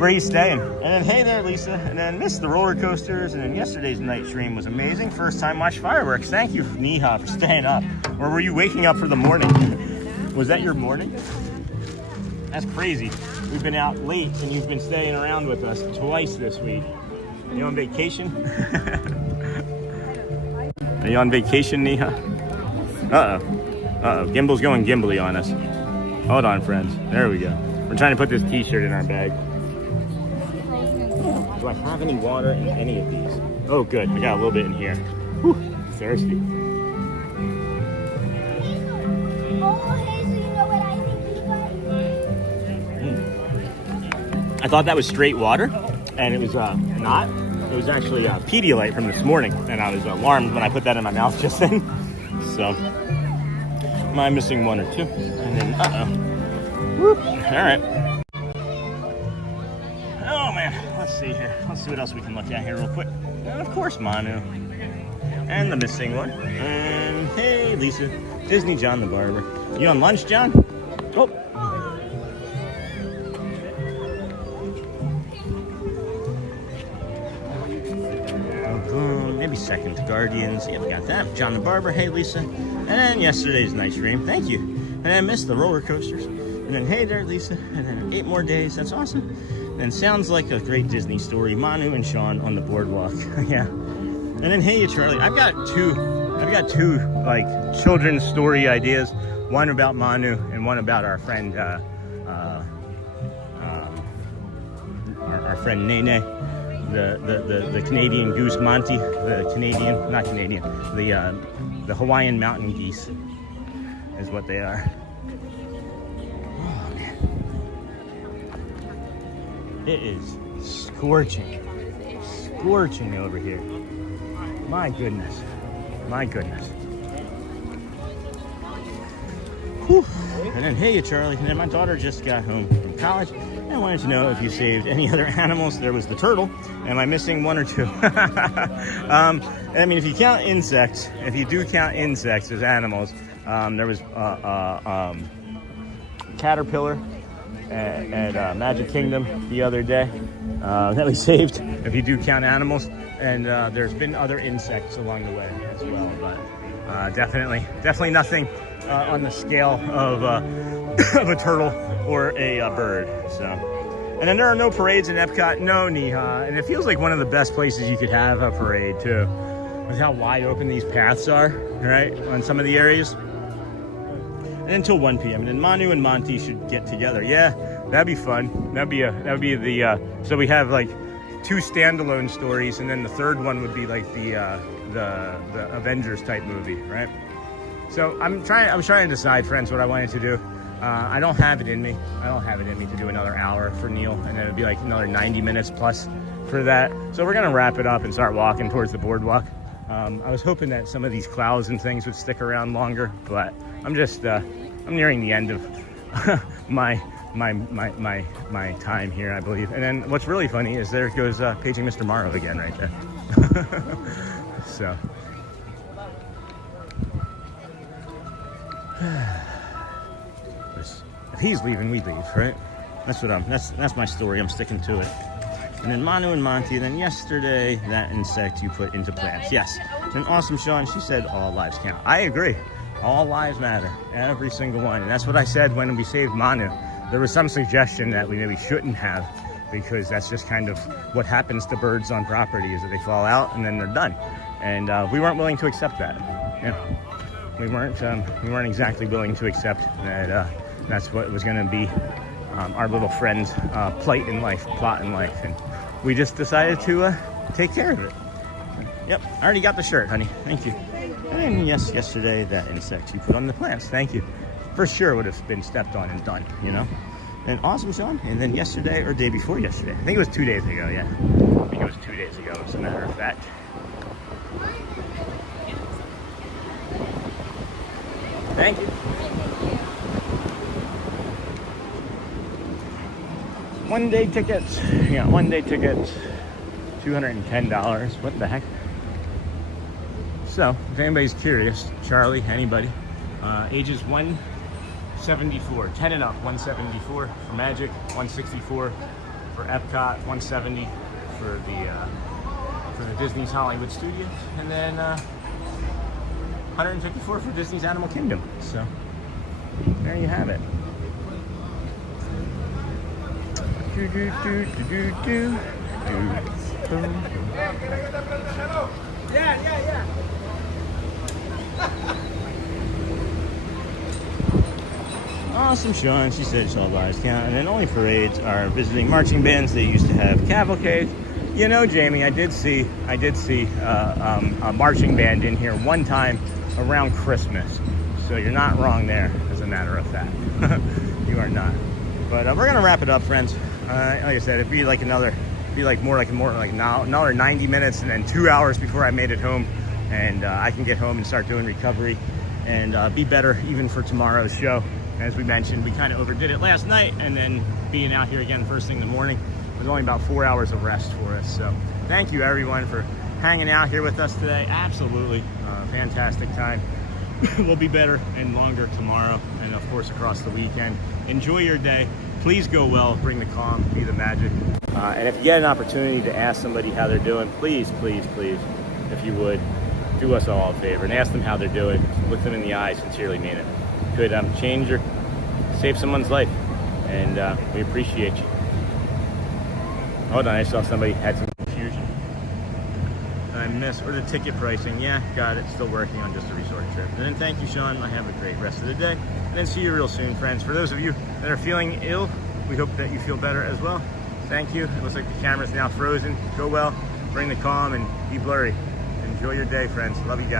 Where are you staying? And then, hey there, Lisa. And then missed the roller coasters. And then yesterday's night stream was amazing. First time watched fireworks. Thank you, Neha, for staying up. Or were you waking up for the morning? Was that your morning? That's crazy. We've been out late and you've been staying around with us twice this week. Are you on vacation? Are you on vacation, Neha? Uh-oh. Uh-oh. Gimbal's going gimbally on us. Hold on, friends. There we go. We're trying to put this t-shirt in our bag. Do I have any water in any of these? Oh, good. I got a little bit in here. Whew, thirsty. I thought that was straight water, and it was not. It was actually Pedialyte from this morning, and I was alarmed when I put that in my mouth just then. So, am I missing one or two? And then, Whoop. All right. Oh man, let's see here. Let's see what else we can look at here real quick. And of course, Manu. And the missing one. And hey, Lisa. Disney John the Barber. You on lunch, John? Oh. Maybe second to Guardians. Yeah, we got that. John the Barber. Hey, Lisa. And then yesterday's night stream. Thank you. And I missed the roller coasters. And then hey there, Lisa. And then 8 more days. That's awesome. And sounds like a great Disney story. Manu and Sean on the boardwalk. Yeah. And then hey, Charlie. I've got two like children's story ideas. One about Manu and one about our friend our friend Nene. The Canadian goose Monty, the Hawaiian mountain geese is what they are. Oh, man. It is scorching over here. My goodness. Whew. And then hey, Charlie. And then my daughter just got home from college. I wanted to know if you saved any other animals. There was the turtle. Am I missing one or two? I mean, if you count insects, if you do count insects as animals, there was caterpillar at Magic Kingdom the other day that we saved, if you do count animals. And there's been other insects along the way as well, but definitely nothing on the scale of a turtle or a bird. So, and then there are no parades in Epcot. No, Neha. And it feels like one of the best places you could have a parade too, with how wide open these paths are, right, on some of the areas. And until 1 p.m. And then Manu and Monty should get together. Yeah, that'd be fun. That'd be the so we have like 2 standalone stories, and then the third one would be like the Avengers type movie, right? So I was trying to decide, friends, what I wanted to do. I don't have it in me. To do another hour for Neil, and then it'd be like another 90 minutes plus for that. So we're gonna wrap it up and start walking towards the boardwalk. I was hoping that some of these clouds and things would stick around longer, but I'm nearing the end of my time here, I believe. And then what's really funny is there goes Paging Mr. Morrow again right there. So. If he's leaving, we leave, right? That's my story. I'm sticking to it. And then Manu and Monty. And then yesterday, that insect you put into plants. Yes. And awesome, Sean. She said all lives count. I agree. All lives matter. Every single one. And that's what I said when we saved Manu. There was some suggestion that we maybe shouldn't have, because that's just kind of what happens to birds on property, is that they fall out and then they're done. And we weren't willing to accept that. Yeah. We weren't exactly willing to accept that that's what was going to be our little friend's plot in life, and we just decided to take care of it. Yep, I already got the shirt, honey. Thank you. And yes, yesterday that insect you put on the plants. Thank you. For sure would have been stepped on and done, you know. And awesome, Sean. And then yesterday or day before yesterday, I think it was 2 days ago. Yeah, I think it was 2 days ago, as a matter of fact. Thank you. One-day tickets. Yeah, one-day tickets. $210. What the heck? So, if anybody's curious, Charlie, anybody, ages 174, 10 and up, 174 for Magic, 164 for for Epcot, 170 for the Disney's Hollywood Studios, and then 154 for Disney's Animal Kingdom. So there you have it. Yeah. Awesome, Sean. She said she'll buy count. And then only parades are visiting marching bands. They used to have cavalcades. You know, Jamie, I did see a marching band in here one time around Christmas. So you're not wrong there, as a matter of fact. You are not. But we're gonna wrap it up, friends. Like I said, it'd be like another 90 minutes and then 2 hours before I made it home, and I can get home and start doing recovery and be better even for tomorrow's show. As we mentioned, we kind of overdid it last night, and then being out here again first thing in the morning was only about 4 hours of rest for us. So thank you everyone for hanging out here with us today. Absolutely fantastic time. We'll be better and longer tomorrow, and of course across the weekend. Enjoy your day. Please go well, bring the calm, be the magic. And if you get an opportunity to ask somebody how they're doing, please, if you would, do us all a favor and ask them how they're doing. Look them in the eye, sincerely mean it. Could change or save someone's life, and we appreciate you. Hold on, I saw somebody had some confusion. I missed, or the ticket pricing. Yeah, got it. Still working on just a resort trip. And then thank you, Sean. I have a great rest of the day. And then see you real soon, friends. For those of you that are feeling ill, we hope that you feel better as well. Thank you. It looks like the camera's now frozen. Go well, bring the calm, and be blurry. Enjoy your day, friends. Love you guys.